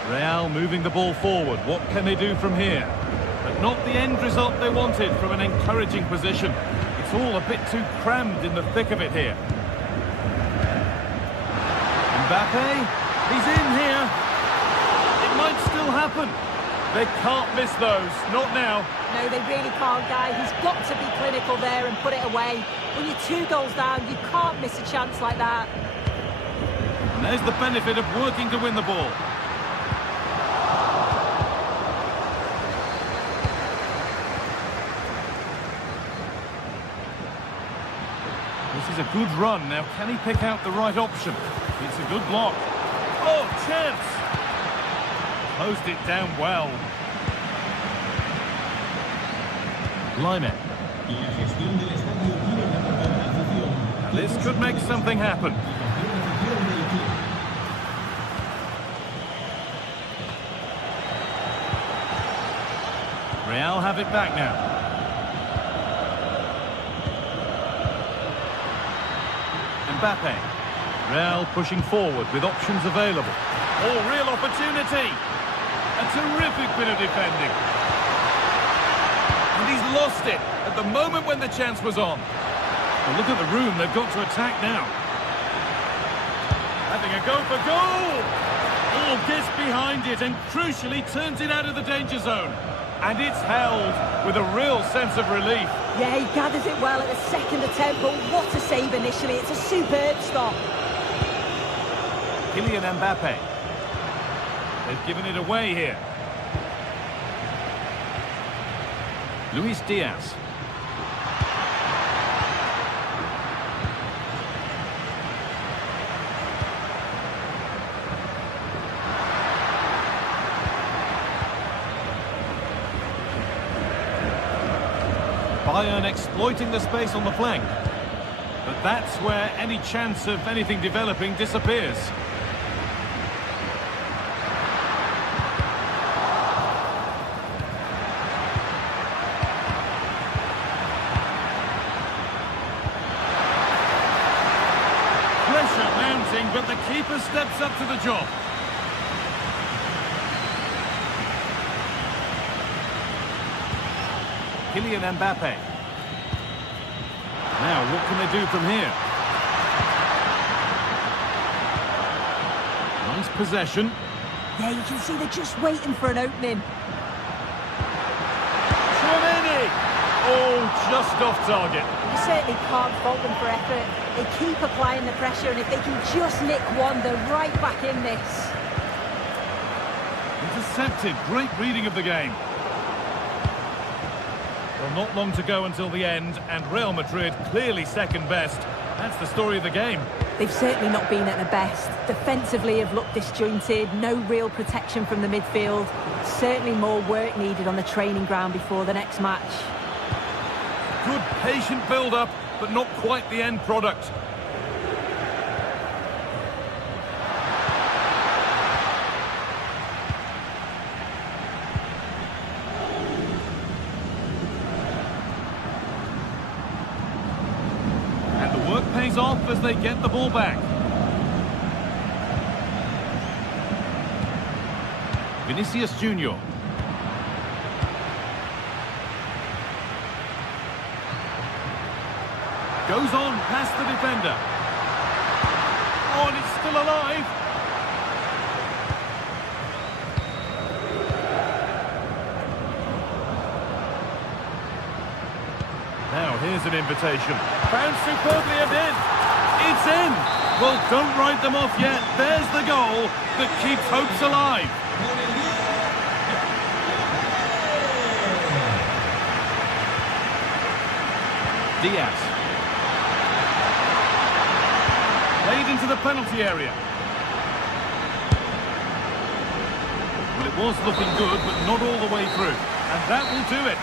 Real moving the ball forward. What can they do from here? But not the end result they wanted from an encouraging position. It's all a bit too crammed in the thick of it here. Mbappe, he's in here. It might still happen. They can't miss those, not now. No, they really can't, Guy. He's got to be clinical there and put it away. When you're 2 goals down, you can't miss a chance like that. And there's the benefit of working to win the ball. This is a good run. Now, can he pick out the right option? It's a good block. Oh, chance! Closed it down well. Lyman. And this could make something happen. Real have it back now. Mbappe. Real pushing forward with options available. Oh, real opportunity. A terrific bit of defending. And he's lost it at the moment when the chance was on. Well, look at the room they've got to attack now. Having a go for goal. Oh, gets behind it and crucially turns it out of the danger zone. And it's held with a real sense of relief. Yeah, he gathers it well at the second attempt, but what a save initially. It's a superb stop. Kylian Mbappe. They've given it away here. Luis Diaz. Bayern exploiting the space on the flank. But that's where any chance of anything developing disappears. Pressure mounting, but the keeper steps up to the job. Kylian Mbappe. Now, what can they do from here? Nice possession. Yeah, you can see they're just waiting for an opening. Oh, just off target. You certainly can't fault them for effort. They keep applying the pressure, and if they can just nick one, they're right back in this. Intercepted. Great reading of the game. Well, not long to go until the end, and Real Madrid clearly second best. That's the story of the game. They've certainly not been at their best. Defensively have looked disjointed, no real protection from the midfield. Certainly more work needed on the training ground before the next match. Good patient build-up, but not quite the end product. And the work pays off as they get the ball back. Vinicius Junior. Goes on past the defender. Oh, and it's still alive. Now, here's an invitation. Bounced superbly and in. It's in. Well, don't write them off yet. There's the goal that keeps hopes alive. Diaz. Played into the penalty area. Well, it was looking good, but not all the way through. And that will do it.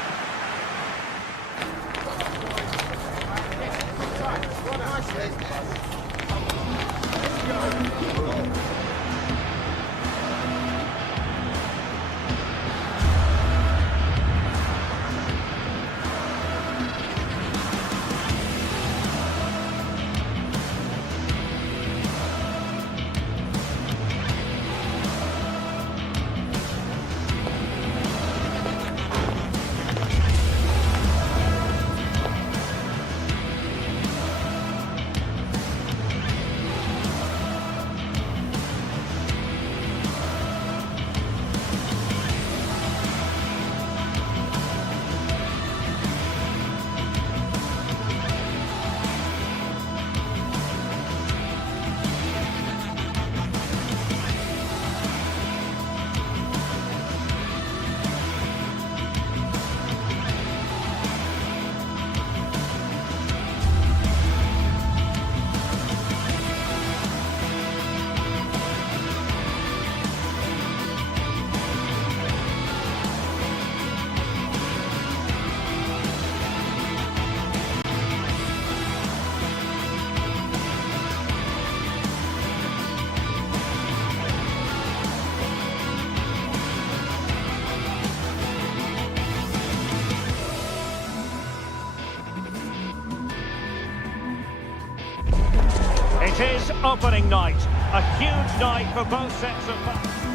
It is opening night, a huge night for both sets of...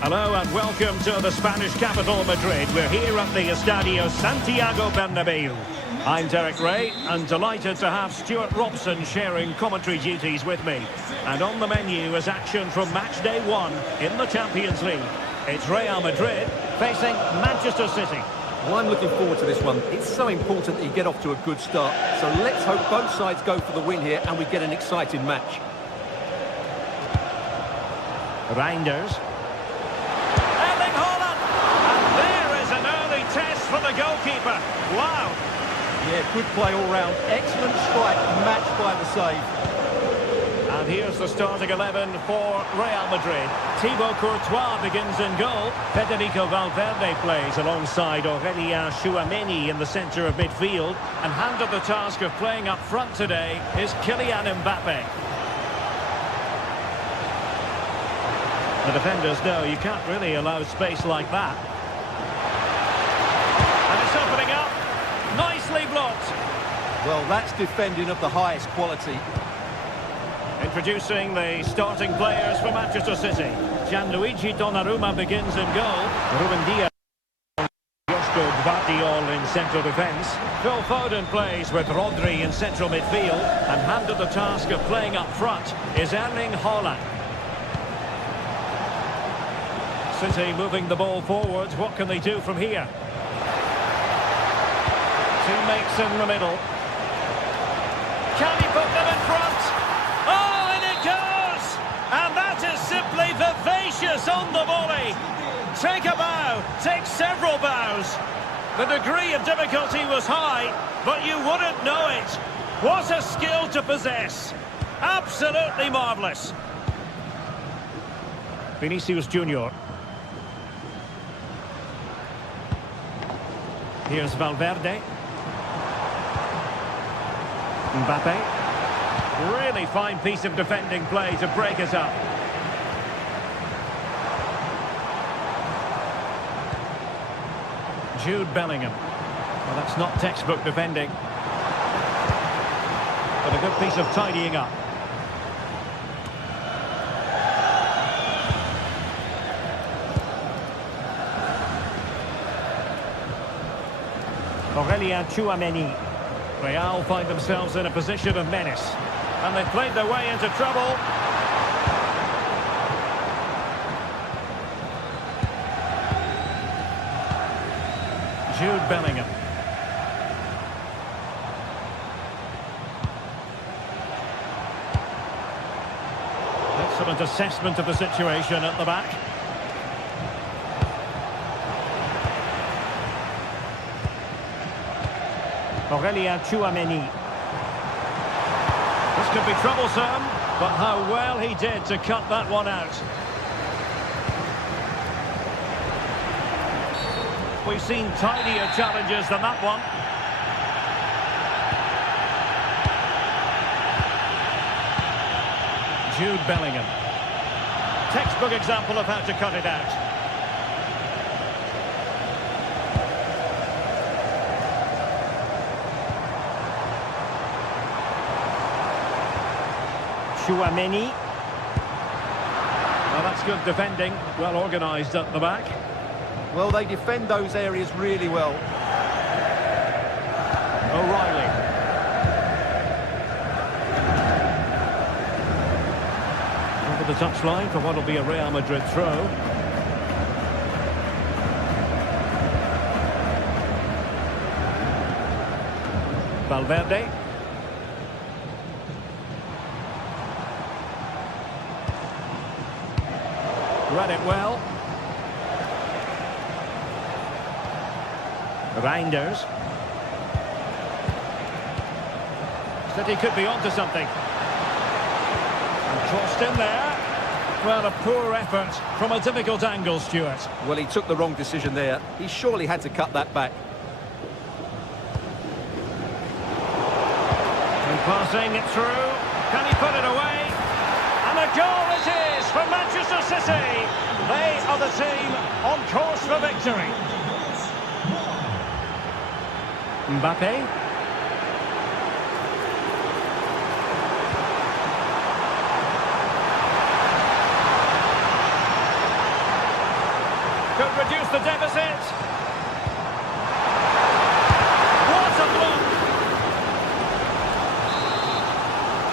Hello and welcome to the Spanish capital, Madrid. We're here at the Estadio Santiago Bernabeu. I'm Derek Ray and delighted to have Stuart Robson sharing commentary duties with me. And on the menu is action from match day 1 in the Champions League. It's Real Madrid facing Manchester City. Well, I'm looking forward to this one. It's so important that you get off to a good start. So let's hope both sides go for the win here and we get an exciting match. Reinders. Erling Haaland! And there is an early test for the goalkeeper. Wow! Yeah, good play all round. Excellent strike, matched by the save. And here's the starting 11 for Real Madrid. Thibaut Courtois begins in goal. Federico Valverde plays alongside Aurélien Tchouaméni in the centre of midfield. And handed the task of playing up front today is Kylian Mbappe. The defenders know you can't really allow space like that. And it's opening up. Nicely blocked. Well, that's defending of the highest quality. Introducing the starting players for Manchester City. Gianluigi Donnarumma begins in goal. Ruben Diaz. Gvardiol in central defence. Phil Foden plays with Rodri in central midfield, and handed the task of playing up front is Erling Haaland. City moving the ball forward. What can they do from here? Teammates in the middle. Can he put them in front? Oh, and it goes! And that is simply vivacious on the volley. Take a bow, take several bows. The degree of difficulty was high, but you wouldn't know it. What a skill to possess. Absolutely marvellous. Vinicius Junior. Here's Valverde. Mbappe. Really fine piece of defending play to break it up. Jude Bellingham. Well, that's not textbook defending, but a good piece of tidying up. Aurelien Tchouameni. Real find themselves in a position of menace, and they've played their way into trouble. Jude Bellingham. Excellent assessment of the situation at the back. Aurelien Tchouameni. This could be troublesome, but how well he did to cut that one out. We've seen tidier challenges than that one. Jude Bellingham. Textbook example of how to cut it out. Tchouameni. Well, that's good defending, well organised at the back. Well, they defend those areas really well. O'Reilly. Over the touchline for what will be a Real Madrid throw. Valverde. Read it well. Reinders. Said he could be onto something. And crossed in there. Well, a poor effort from a difficult angle, Stuart. Well, he took the wrong decision there. He surely had to cut that back. And passing it through. Can he put it away? And a goal it is for Manchester City. They are the team on course for victory. Mbappe. Could reduce the deficit. What a block!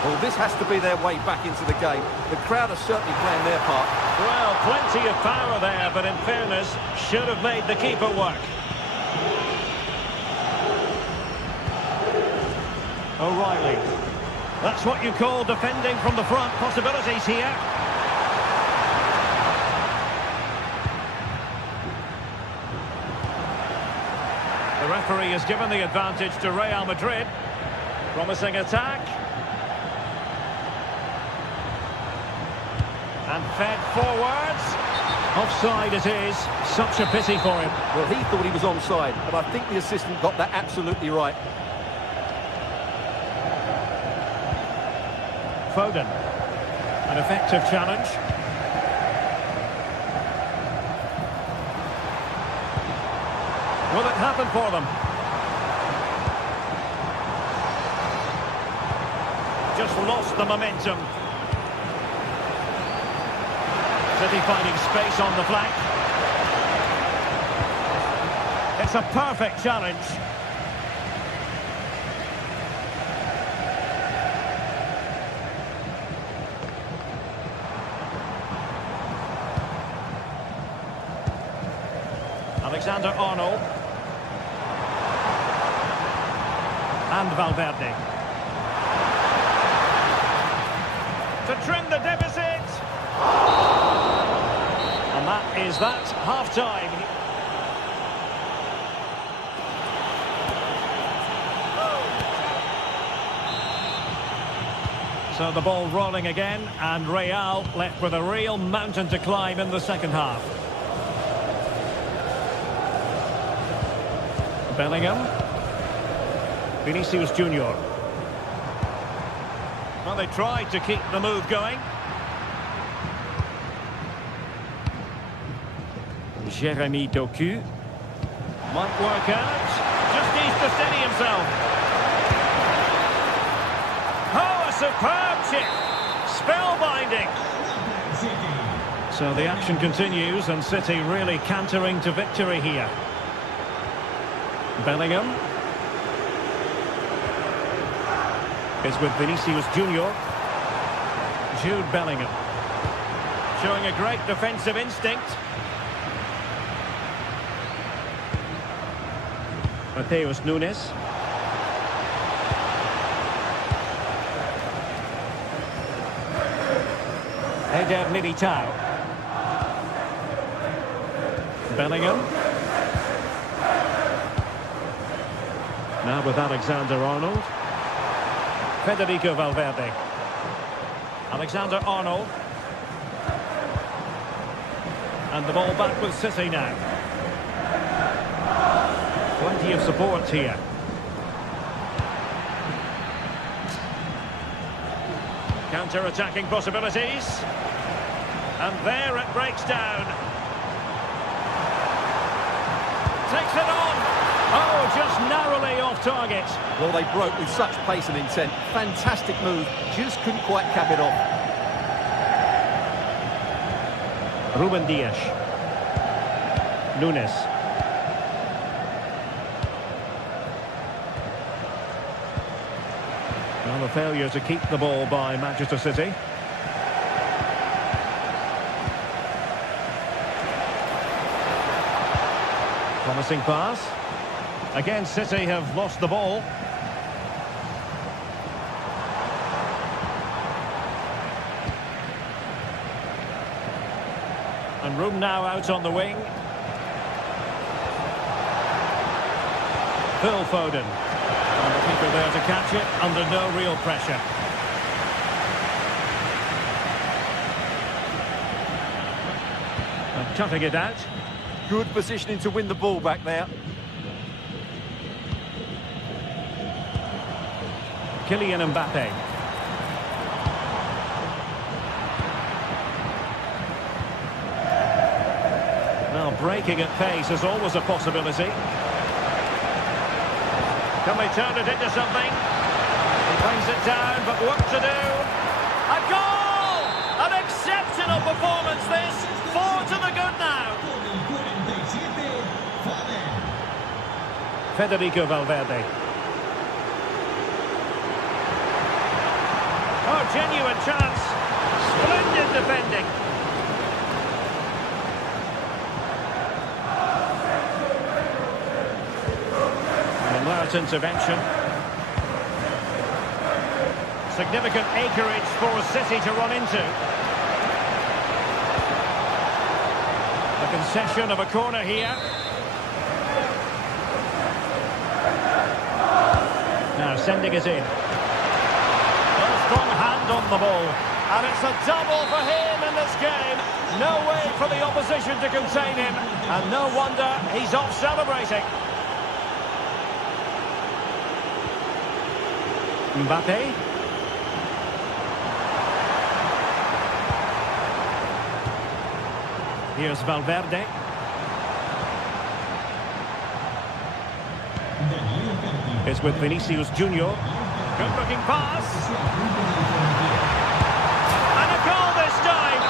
Well, this has to be their way back into the game. The crowd are certainly playing their part. Well, plenty of power there, but in fairness, should have made the keeper work. O'Reilly. That's what you call defending from the front. Possibilities here. The referee has given the advantage to Real Madrid. Promising attack. And fed forwards. Offside it is. Such a pity for him. Well, he thought he was onside, but I think the assistant got that absolutely right. Foden. An effective challenge. Will it happen for them? Just lost the momentum. City finding space on the flank. That's a perfect challenge. Alexander-Arnold. And Valverde. To trim the deficit. And that is that, half-time. So the ball rolling again, and Real left with a real mountain to climb in the second half. Bellingham. Vinicius Junior. Well, they tried to keep the move going. Jeremy Doku. Might work out. Just needs to steady himself. Oh, a superb chip. Spellbinding. So the action continues, and City really cantering to victory here. Bellingham. Is with Vinicius Junior. Jude Bellingham. Showing a great defensive instinct. Mateus Nunes. Eder Militao. Bellingham. Now with Alexander-Arnold. Federico Valverde. Alexander-Arnold. And the ball back with City now. Plenty of support here. Counter-attacking possibilities. And there it breaks down. Takes it on. Oh, just narrowly off target. Well, they broke with such pace and intent. Fantastic move. Just couldn't quite cap it off. Ruben Dias. Nunes. Well, a failure to keep the ball by Manchester City. Promising pass. Again, City have lost the ball. And room now out on the wing. Phil Foden. And the keeper there to catch it under no real pressure. And cutting it out. Good positioning to win the ball back there. Kylian Mbappe. Now breaking at pace is always a possibility. Can they turn it into something? He brings it down, but what to do? A goal! An exceptional performance this. 4 to the good now. Federico Valverde. Oh, genuine chance. Splendid defending. An alert intervention. Significant acreage for City to run into. A concession of a corner here. Now sending it in. Strong hand on the ball, and it's a double for him in this game. No way for the opposition to contain him, and no wonder he's off celebrating. Mbappe. Here's Valverde. It's with Vinicius Junior. Good looking pass. And a goal this time.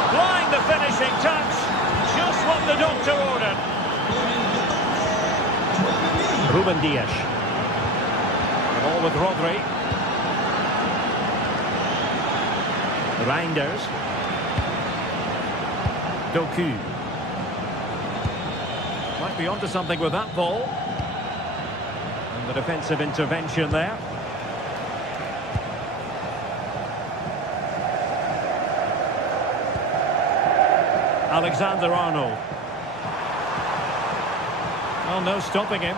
Applying the finishing touch. Just what the doctor ordered. Ruben Dias. The ball with Rodri. Reinders. Doku. Might be onto something with that ball. And the defensive intervention there. Alexander-Arnold. Well, no stopping him.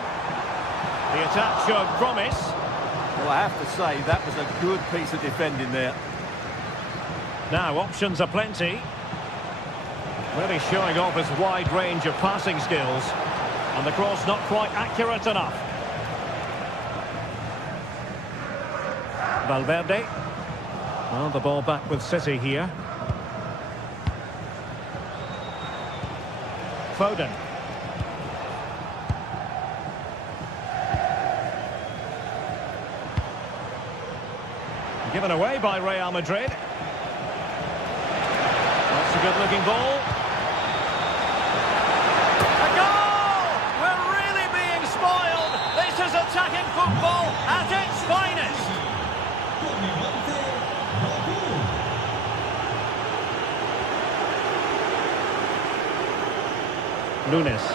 The attack showed promise. Well, I have to say, that was a good piece of defending there. Now, options are plenty. Really showing off his wide range of passing skills. And the cross not quite accurate enough. Valverde. Well, the ball back with City here. Foden. Given away by Real Madrid. That's a good-looking ball. A goal! We're really being spoiled. This is attacking football at its finest. Nunes.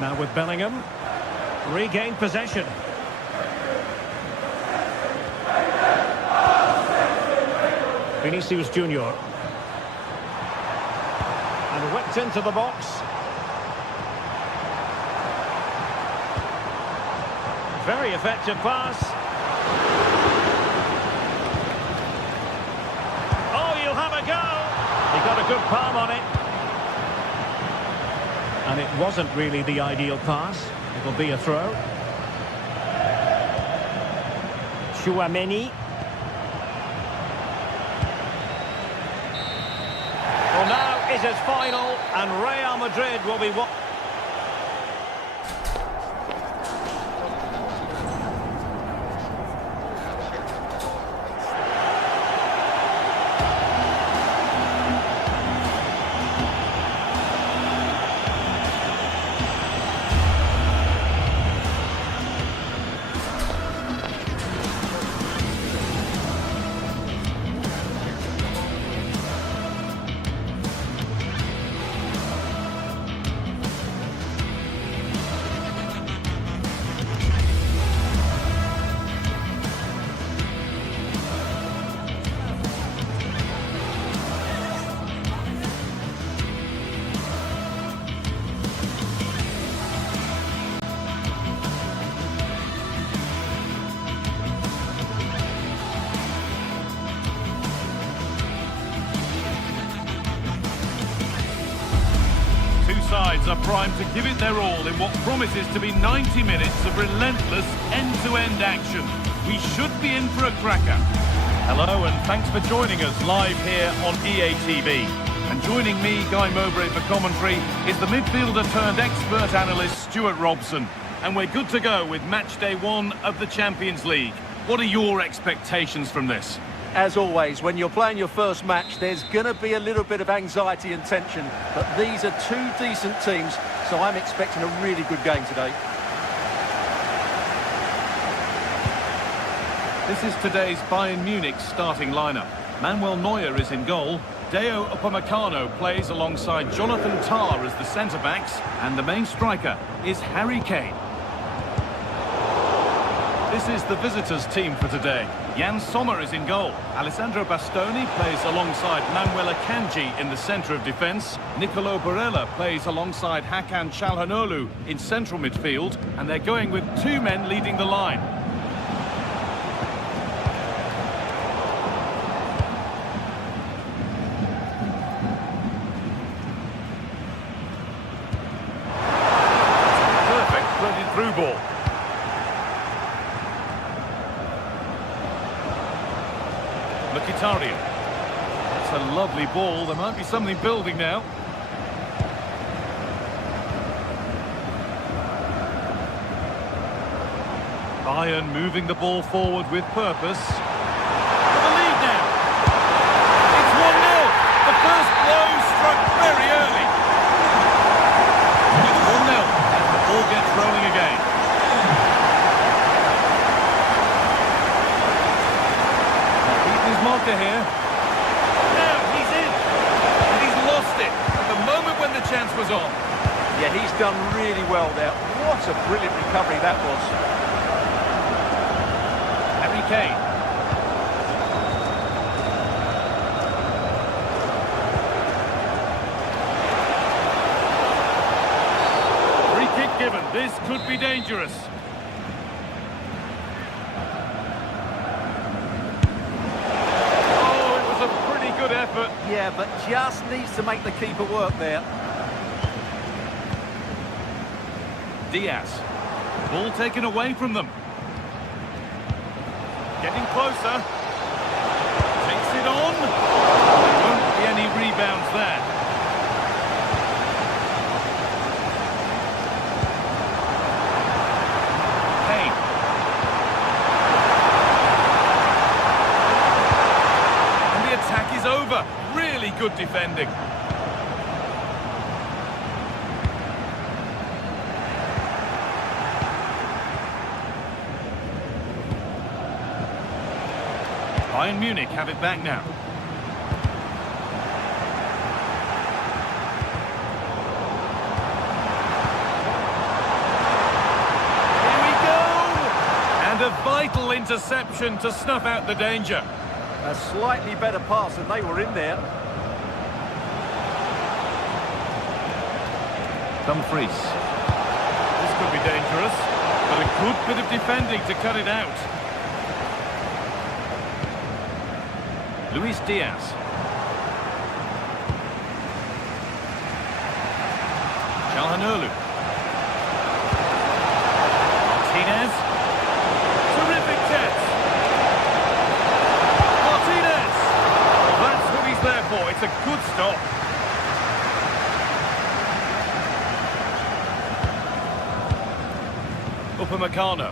Now with Bellingham. Regained possession. Vinicius Junior. And whipped into the box. Very effective pass. Oh, you'll have a go. He got a good palm on it. And it wasn't really the ideal pass. It'll be a throw. Chouameni. Well, now it is final, and Real Madrid will be... Sides are primed to give it their all in what promises to be 90 minutes of relentless end-to-end action. We should be in for a cracker. Hello and thanks for joining us live here on EA TV. And joining me, Guy Mowbray, for commentary is the midfielder turned expert analyst Stuart Robson. And we're good to go with match day 1 of the Champions League. What are your expectations from this? As always, when you're playing your first match, there's going to be a little bit of anxiety and tension. But these are two decent teams, so I'm expecting a really good game today. This is today's Bayern Munich starting lineup. Manuel Neuer is in goal. Deo Upamecano plays alongside Jonathan Tah as the centre-backs. And the main striker is Harry Kane. This is the visitors' team for today. Jan Sommer is in goal. Alessandro Bastoni plays alongside Manuel Akanji in the centre of defence. Nicolo Barella plays alongside Hakan Çalhanoğlu in central midfield. And they're going with 2 men leading the line. Perfect threaded through ball. Mkhitaryan. That's a lovely ball. There might be something building now. Bayern moving the ball forward with purpose. For the lead now. danger here. Now he's in. And he's lost it at the moment when the chance was on. Yeah, he's done really well there. What a brilliant recovery that was. Harry Kane. Free kick given. This could be dangerous. Oh, it was a pretty good effort. Yeah, but just needs to make the keeper work there. Diaz. Ball taken away from them. Getting closer. Takes it on. There won't be any rebounds there. Kane. And the attack is over. Really good defending. Bayern Munich have it back now. Here we go! And a vital interception to snuff out the danger. A slightly better pass than they were in there. Dumfries. This could be dangerous, but a good bit of defending to cut it out. Luis Diaz. Calhanoglu. Martinez. Terrific catch. Martinez. Well, that's what he's there for. It's a good stop. Upamecano.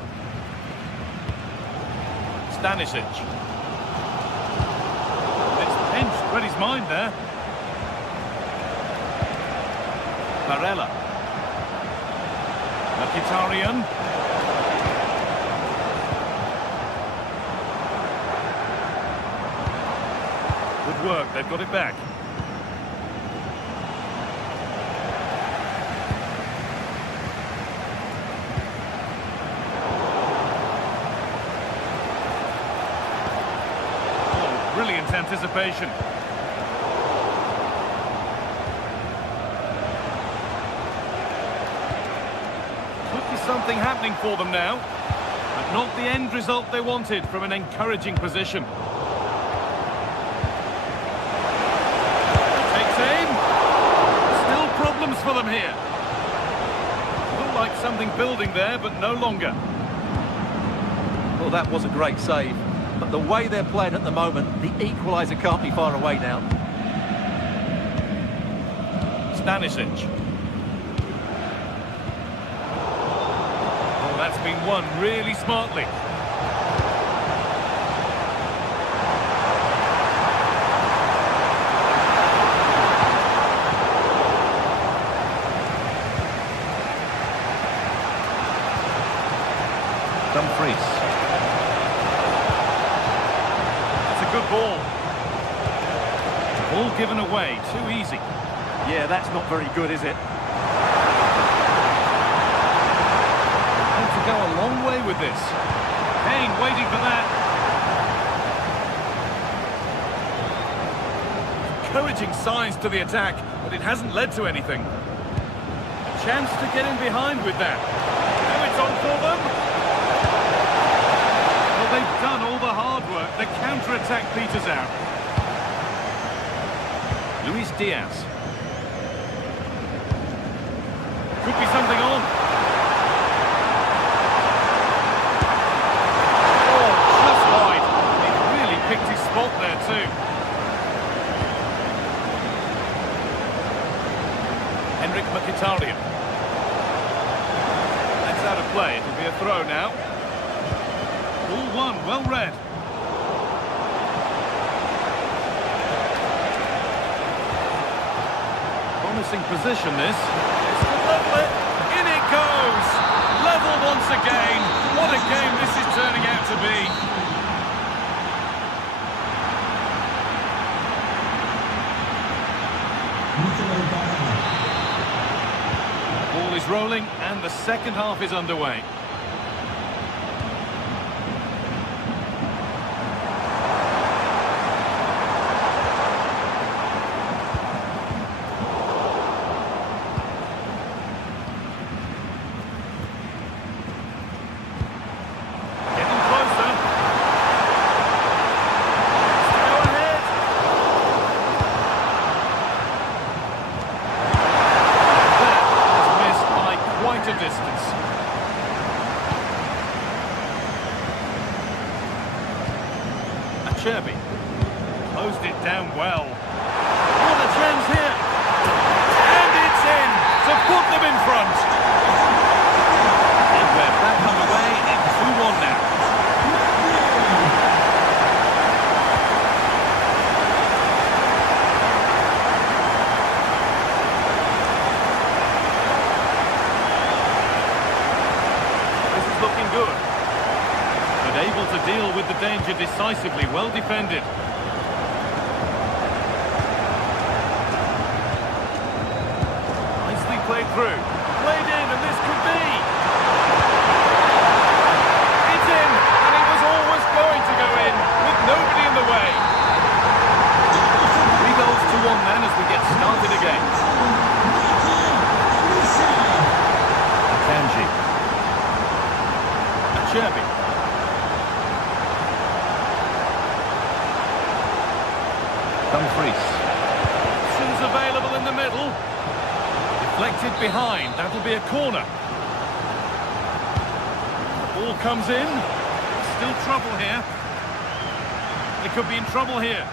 Stanisic. Read his mind there. Barella. Mkhitaryan. Good work, they've got it back. Oh, brilliant anticipation. Something happening for them now, but not the end result they wanted from an encouraging position. Takes aim. Still problems for them here. Looked like something building there, but no longer. Well, that was a great save, but the way they're playing at the moment, the equaliser can't be far away now. Stanisic. That's been won really smartly. Dumfries. That's a good ball. Ball given away, too easy. Yeah, that's not very good, is it? Go a long way with this. Kane waiting for that. Encouraging signs to the attack, but it hasn't led to anything. A chance to get in behind with that. Now it's on for them. Well, they've done all the hard work. The counter-attack peters out. Luis Diaz. Could be something on. Picked his spot there too. Henrik Mkhitaryan. That's out of play. It'll be a throw now. Ball one, well read. Promising position this. It's to level it. In it goes. Level once again. What a game this is turning out to be. rolling and the second half is underway. Getting closer. Go ahead. That was missed by quite a distance. Acerbi closed it down well. What a chance here! And it's in to put them in front. And we're back underway at 2-1 now. This is looking good. But able to deal with the danger decisively, well defended. Nicely played through. Played in, and this could be. It's in, and it was always going to go in, with nobody in the way. 3 goals to 1 then as we get started again. Akanji. Acerbi. Dumfries. Options available in the middle. Deflected behind. That'll be a corner. The ball comes in. Still trouble here. They could be in trouble here.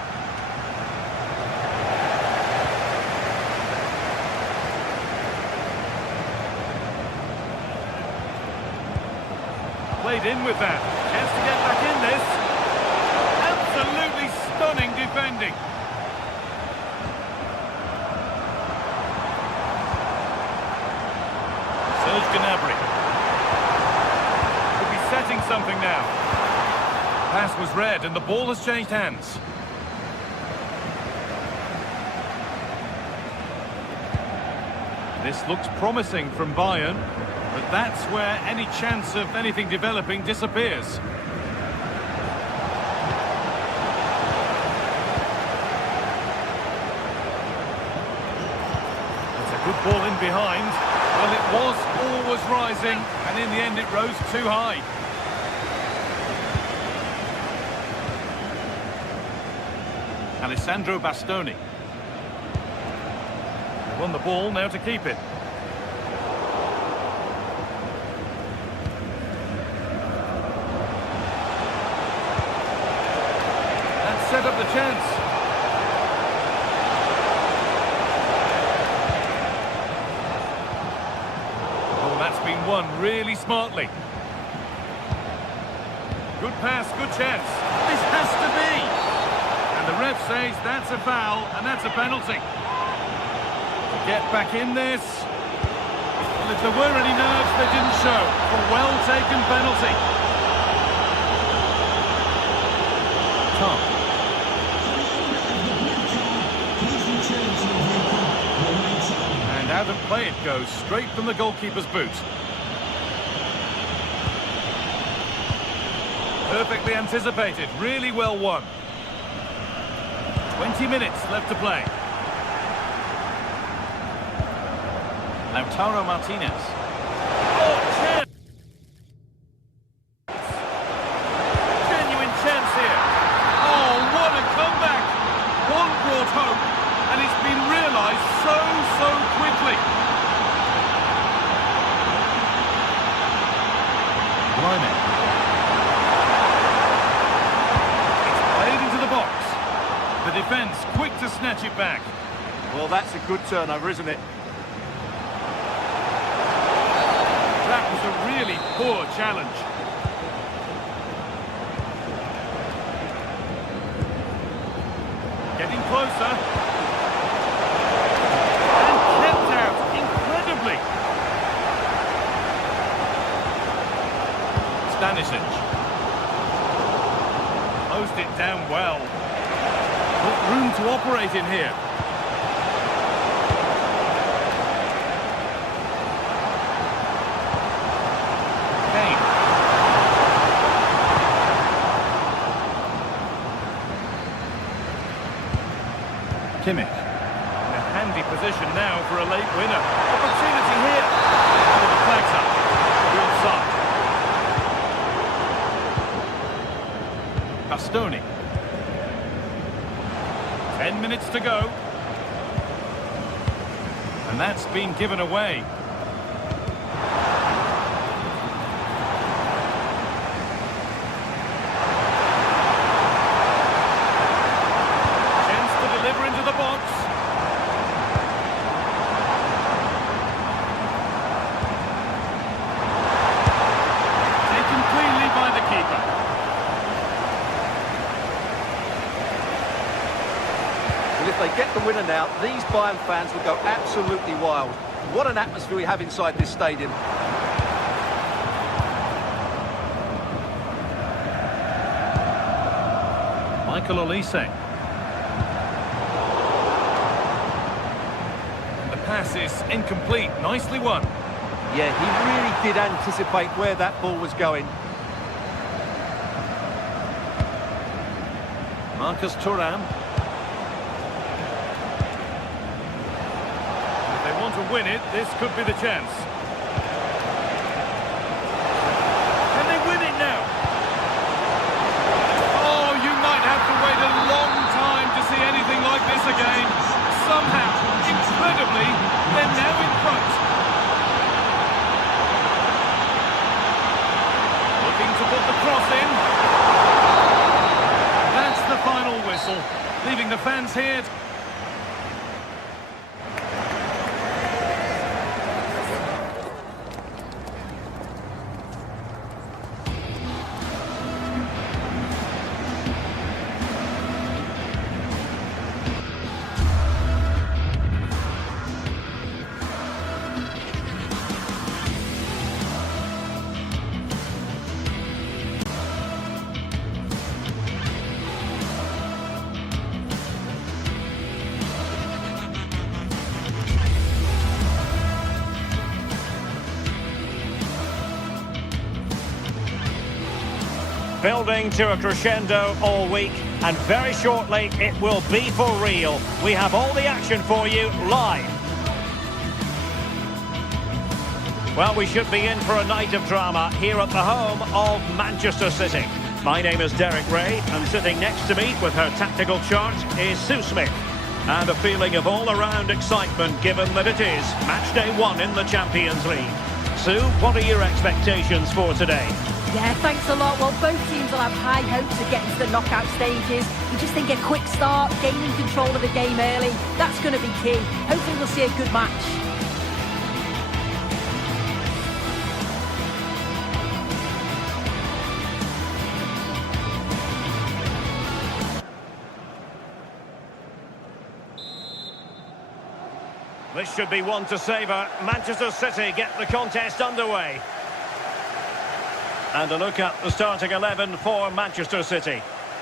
Played in with that. Chance to get back in this. Absolutely stunning defending. Gnabry. Could be setting something now. Pass was read and the ball has changed hands. This looks promising from Bayern, but that's where any chance of anything developing disappears. It's a good ball in behind. Well, it was always rising, and in the end it rose too high. Alessandro Bastoni. Won the ball, now to keep it. That set up the chance. Been won really smartly. Good pass, good chance. This has to be. And the ref says that's a foul and that's a penalty. To get back in this. Well, if there were any nerves, they didn't show. A well-taken penalty. Tom. And out of play it goes, straight from the goalkeeper's boot. Perfectly anticipated, really well won. 20 minutes left to play. Lautaro Martinez. Oh, chance! Genuine chance here. Oh, what a comeback! One brought hope, and it's been realised so quickly. Blimey. The defence quick to snatch it back. Well, that's a good turnover, isn't it? That was a really poor challenge. Getting closer. And kept out incredibly. Stanisic. Closed it down well. Got room to operate in here. Kimmich. In a handy position now for a late winner. Opportunity here. Oh, the flag's up. Offside. Bastoni. 10 minutes to go. And that's been given away. Chance to deliver into the box. Taken cleanly by the keeper. Well, if they get the winner now, these Bayern fans will go absolutely wild. What an atmosphere we have inside this stadium. Michael Olise. The pass is incomplete. Nicely won. Yeah, he really did anticipate where that ball was going. Marcus Thuram. If they want to win it, this could be the chance. Can they win it now? Oh, you might have to wait a long time to see anything like this again. Somehow, incredibly, they're now in front. Looking to put the cross in. That's the final whistle, leaving the fans here. Building to a crescendo all week, and very shortly it will be for real. We have all the action for you live. Well, we should be in for a night of drama here at the home of Manchester City. My name is Derek Ray, and sitting next to me with her tactical chart is Sue Smith. And a feeling of all-around excitement given that it is match day 1 in the Champions League. Sue, what are your expectations for today? Yeah, thanks a lot. Well, both teams will have high hopes of getting to the knockout stages. You just think a quick start, gaining control of the game early, that's going to be key. Hopefully we'll see a good match. This should be one to savour. Manchester City get the contest underway. And a look at the starting 11 for Manchester City.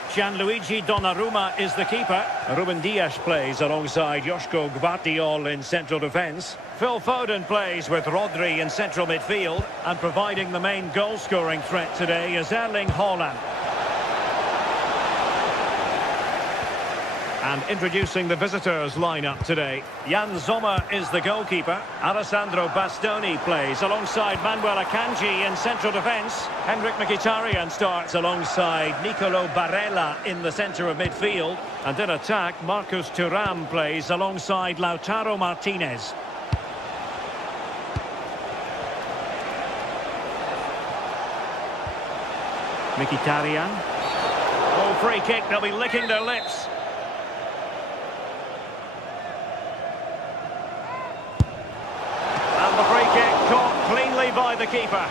Gianluigi Donnarumma is the keeper. Ruben Dias plays alongside Joško Gvardiol in central defence. Phil Foden plays with Rodri in central midfield. And providing the main goal-scoring threat today is Erling Haaland. And introducing the visitors lineup today. Jan Sommer is the goalkeeper. Alessandro Bastoni plays alongside Manuel Akanji in central defence. Henrik Mkhitaryan starts alongside Nicolo Barella in the centre of midfield. And in attack, Marcus Thuram plays alongside Lautaro Martinez. Mkhitaryan. Oh, free kick, they'll be licking their lips. And the free kick caught cleanly by the keeper.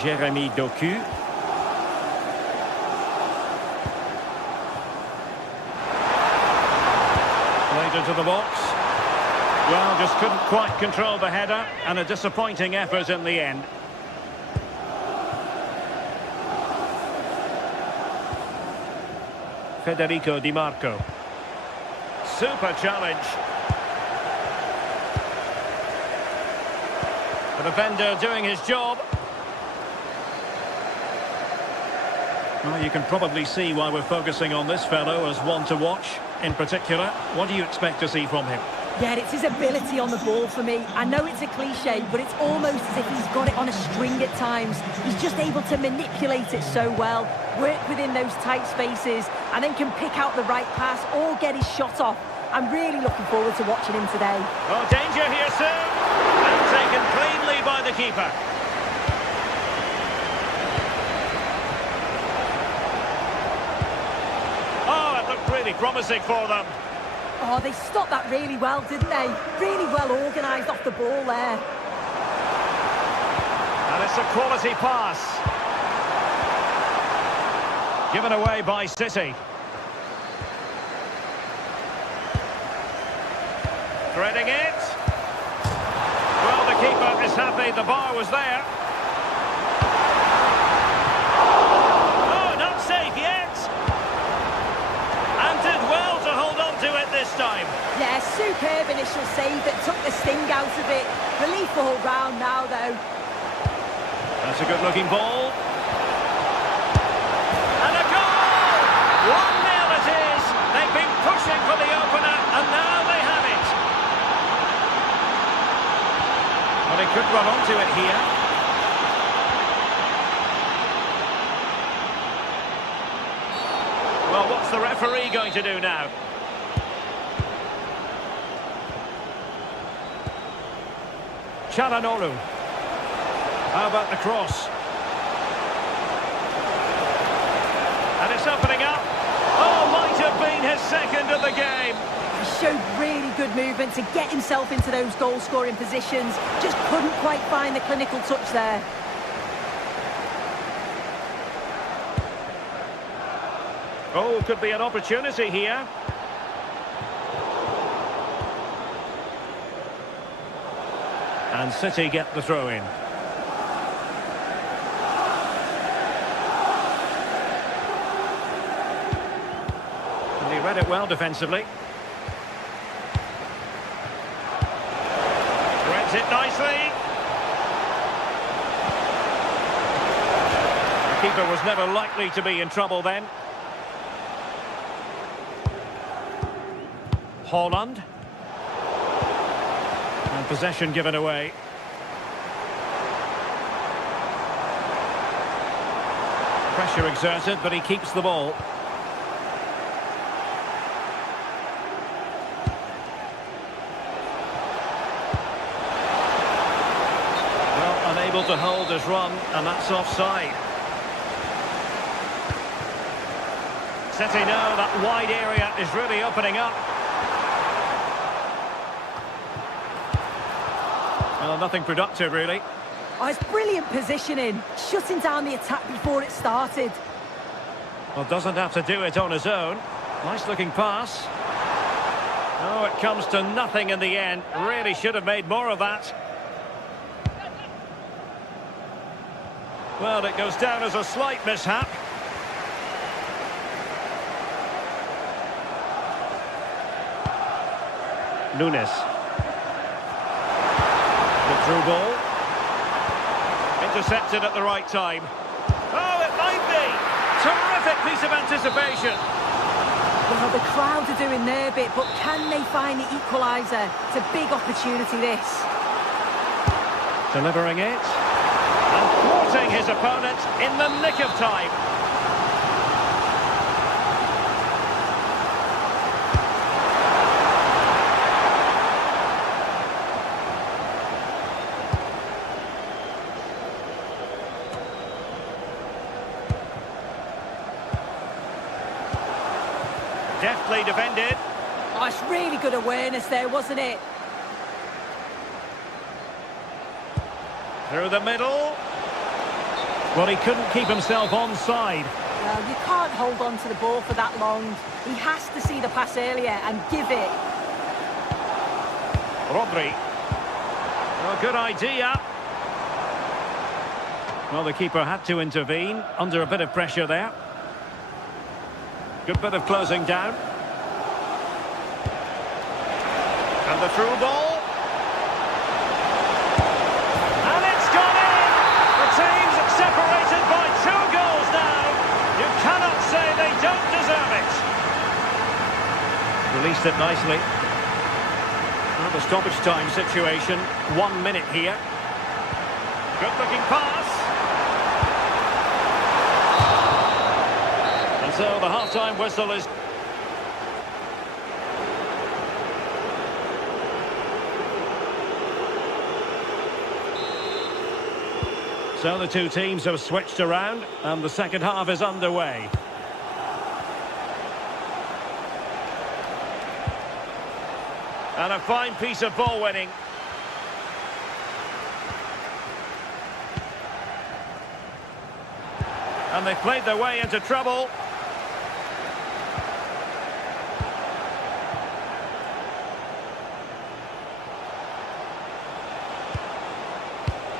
Jérémy Doku. Played into the box. Well, just couldn't quite control the header, and a disappointing effort in the end. Federico Di Marco. Super challenge. The defender doing his job. Well, you can probably see why we're focusing on this fellow as one to watch in particular. What do you expect to see from him? Yeah, it's his ability on the ball for me. I know it's a cliche, but it's almost as if he's got it on a string at times. He's just able to manipulate it so well, work within those tight spaces, and then can pick out the right pass or get his shot off. I'm really looking forward to watching him today. Oh, danger here soon. And taken cleanly by the keeper. Oh, it looked really promising for them. Oh, they stopped that really well, didn't they? Really well organised off the ball there. And it's a quality pass. Given away by City. Threading it. Well, the keeper is happy the bar was there. Oh, not safe yet. And did well to hold on to it this time. Yeah, superb initial save that took the sting out of it. Relief all round now, though. That's a good-looking ball. And a goal! 1-0 it is. They've been pushing for the opener, and now they have it. Well, he could run onto it here. Well, what's the referee going to do now? Çalhanoğlu. How about the cross? And it's opening up. Oh, might have been his second of the game. He showed really good movement to get himself into those goal-scoring positions. Just couldn't quite find the clinical touch there. Oh, could be an opportunity here. And City get the throw in. And he read it well defensively. Threads it nicely. The keeper was never likely to be in trouble then. Holland. And possession given away. Pressure exerted, but he keeps the ball. Well, unable to hold his run, and that's offside. City know that wide area is really opening up. Well, nothing productive, really. Oh, it's brilliant positioning, shutting down the attack before it started. Well, doesn't have to do it on his own. Nice-looking pass. Oh, it comes to nothing in the end. Really should have made more of that. Well, it goes down as a slight mishap. Nunes. The through ball. Intercepted at the right time. Oh, it might be! Terrific piece of anticipation. Well, the crowd are doing their bit, but can they find the equaliser? It's a big opportunity, this. Delivering it. And thwarting his opponent in the nick of time. Deftly defended. Oh, it's really good awareness there, wasn't it? Through the middle. Well, he couldn't keep himself onside. Well, you can't hold on to the ball for that long. He has to see the pass earlier and give it. Rodri. Oh, good idea. Well, the keeper had to intervene under a bit of pressure there. Good bit of closing down. And the through ball. it. Released it nicely. Well, the stoppage time situation. 1 minute here. Good looking pass. And so the half-time whistle is... So the two teams have switched around and the second half is underway. And a fine piece of ball winning. And they've played their way into trouble.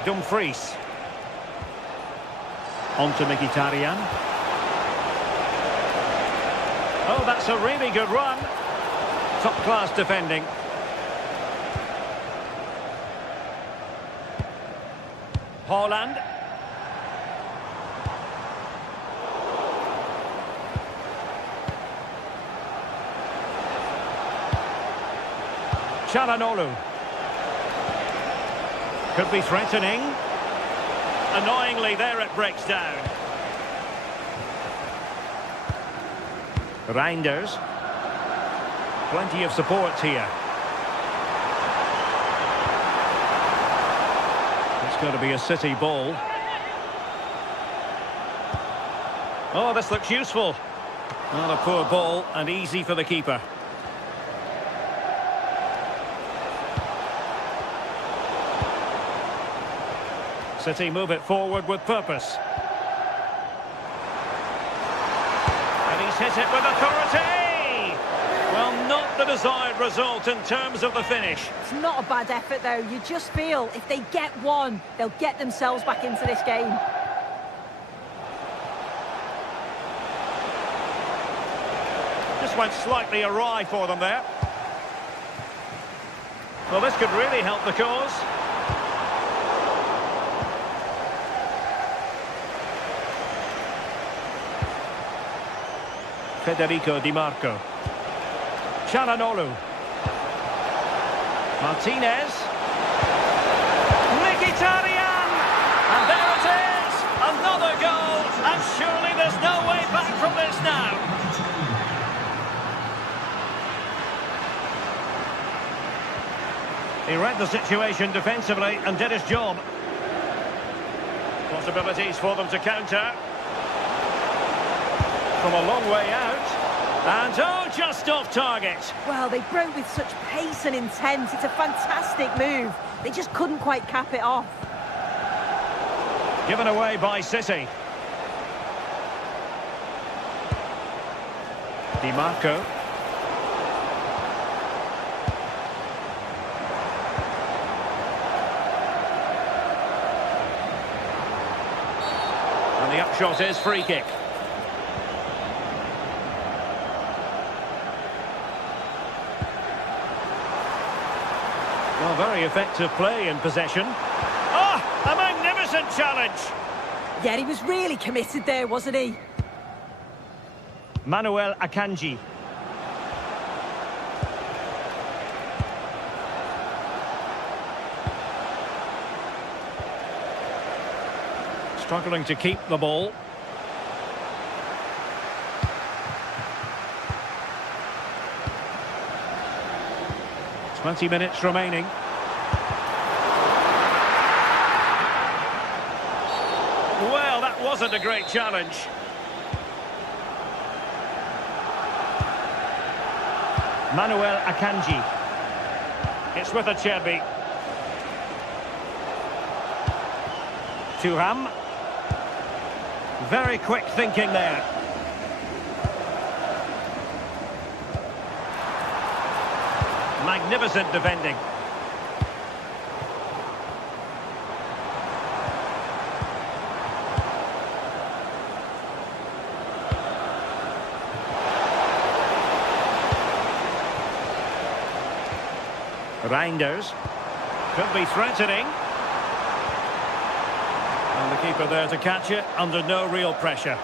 Dumfries. On to Mkhitaryan. Oh, that's a really good run. Top-class defending. Haaland. Çalhanoğlu. Could be threatening. Annoyingly, there it breaks down. Reinders. Plenty of support here. It's going to be a City ball. Oh, this looks useful. Not a poor ball and easy for the keeper. City move it forward with purpose. And he's hit it with authority! Well, not the desired result in terms of the finish. It's not a bad effort, though. You just feel if they get one, they'll get themselves back into this game. Just went slightly awry for them there. Well, this could really help the cause. Federico Di Marco. Çalhanoğlu. Martinez. Mkhitaryan! And there it is! Another goal! And surely there's no way back from this now. He read the situation defensively and did his job. Possibilities for them to counter. From a long way out. And oh, just off target. Well, they broke with such pace and intent. It's a fantastic move. They just couldn't quite cap it off. Given away by City. Di Marco. And the upshot is free kick. Well, very effective play in possession. Oh, a magnificent challenge. Yeah, he was really committed there, wasn't he? Manuel Akanji. Struggling to keep the ball. 20 minutes remaining. Well, that wasn't a great challenge. Manuel Akanji. It's with Acerbi. Thuram. Very quick thinking there. Magnificent defending. Reinders. Could be threatening. And the keeper there to catch it under no real pressure.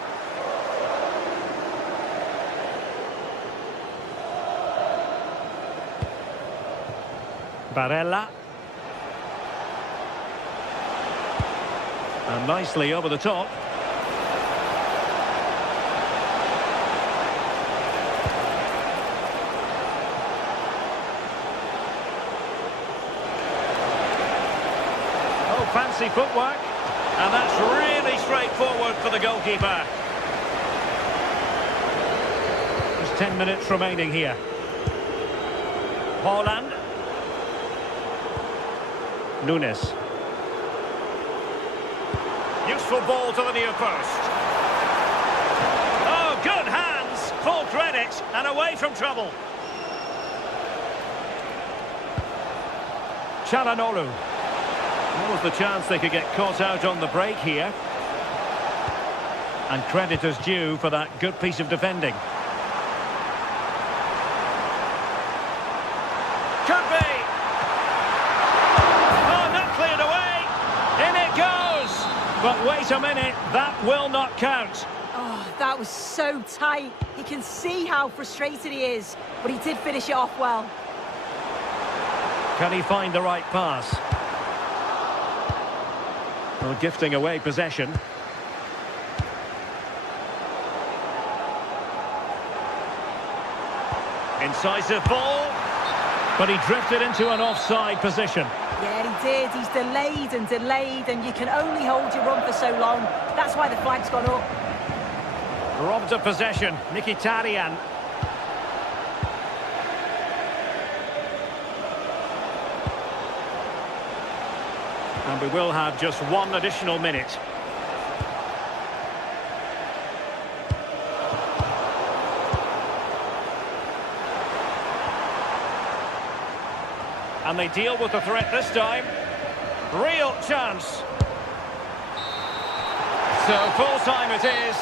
Barella. And nicely over the top. Oh, fancy footwork. And that's really straightforward for the goalkeeper. There's 10 minutes remaining here. Haaland. Nunes. Useful ball to the near post. Oh, good hands. Full credit and away from trouble. Çalhanoğlu. What was the chance they could get caught out on the break here? And credit is due for that good piece of defending. Could be. Oh, not cleared away. In it goes. But wait a minute, that will not count. Oh, that was so tight. You can see how frustrated he is, but he did finish it off well. Can he find the right pass? Well, gifting away possession. Incisive ball, but he drifted into an offside position. Yeah, he did. He's delayed, and you can only hold your run for so long. That's why the flag's gone up. Robbed of possession, Mkhitaryan. And we will have just one additional minute. And they deal with the threat this time. Real chance. So full time it is.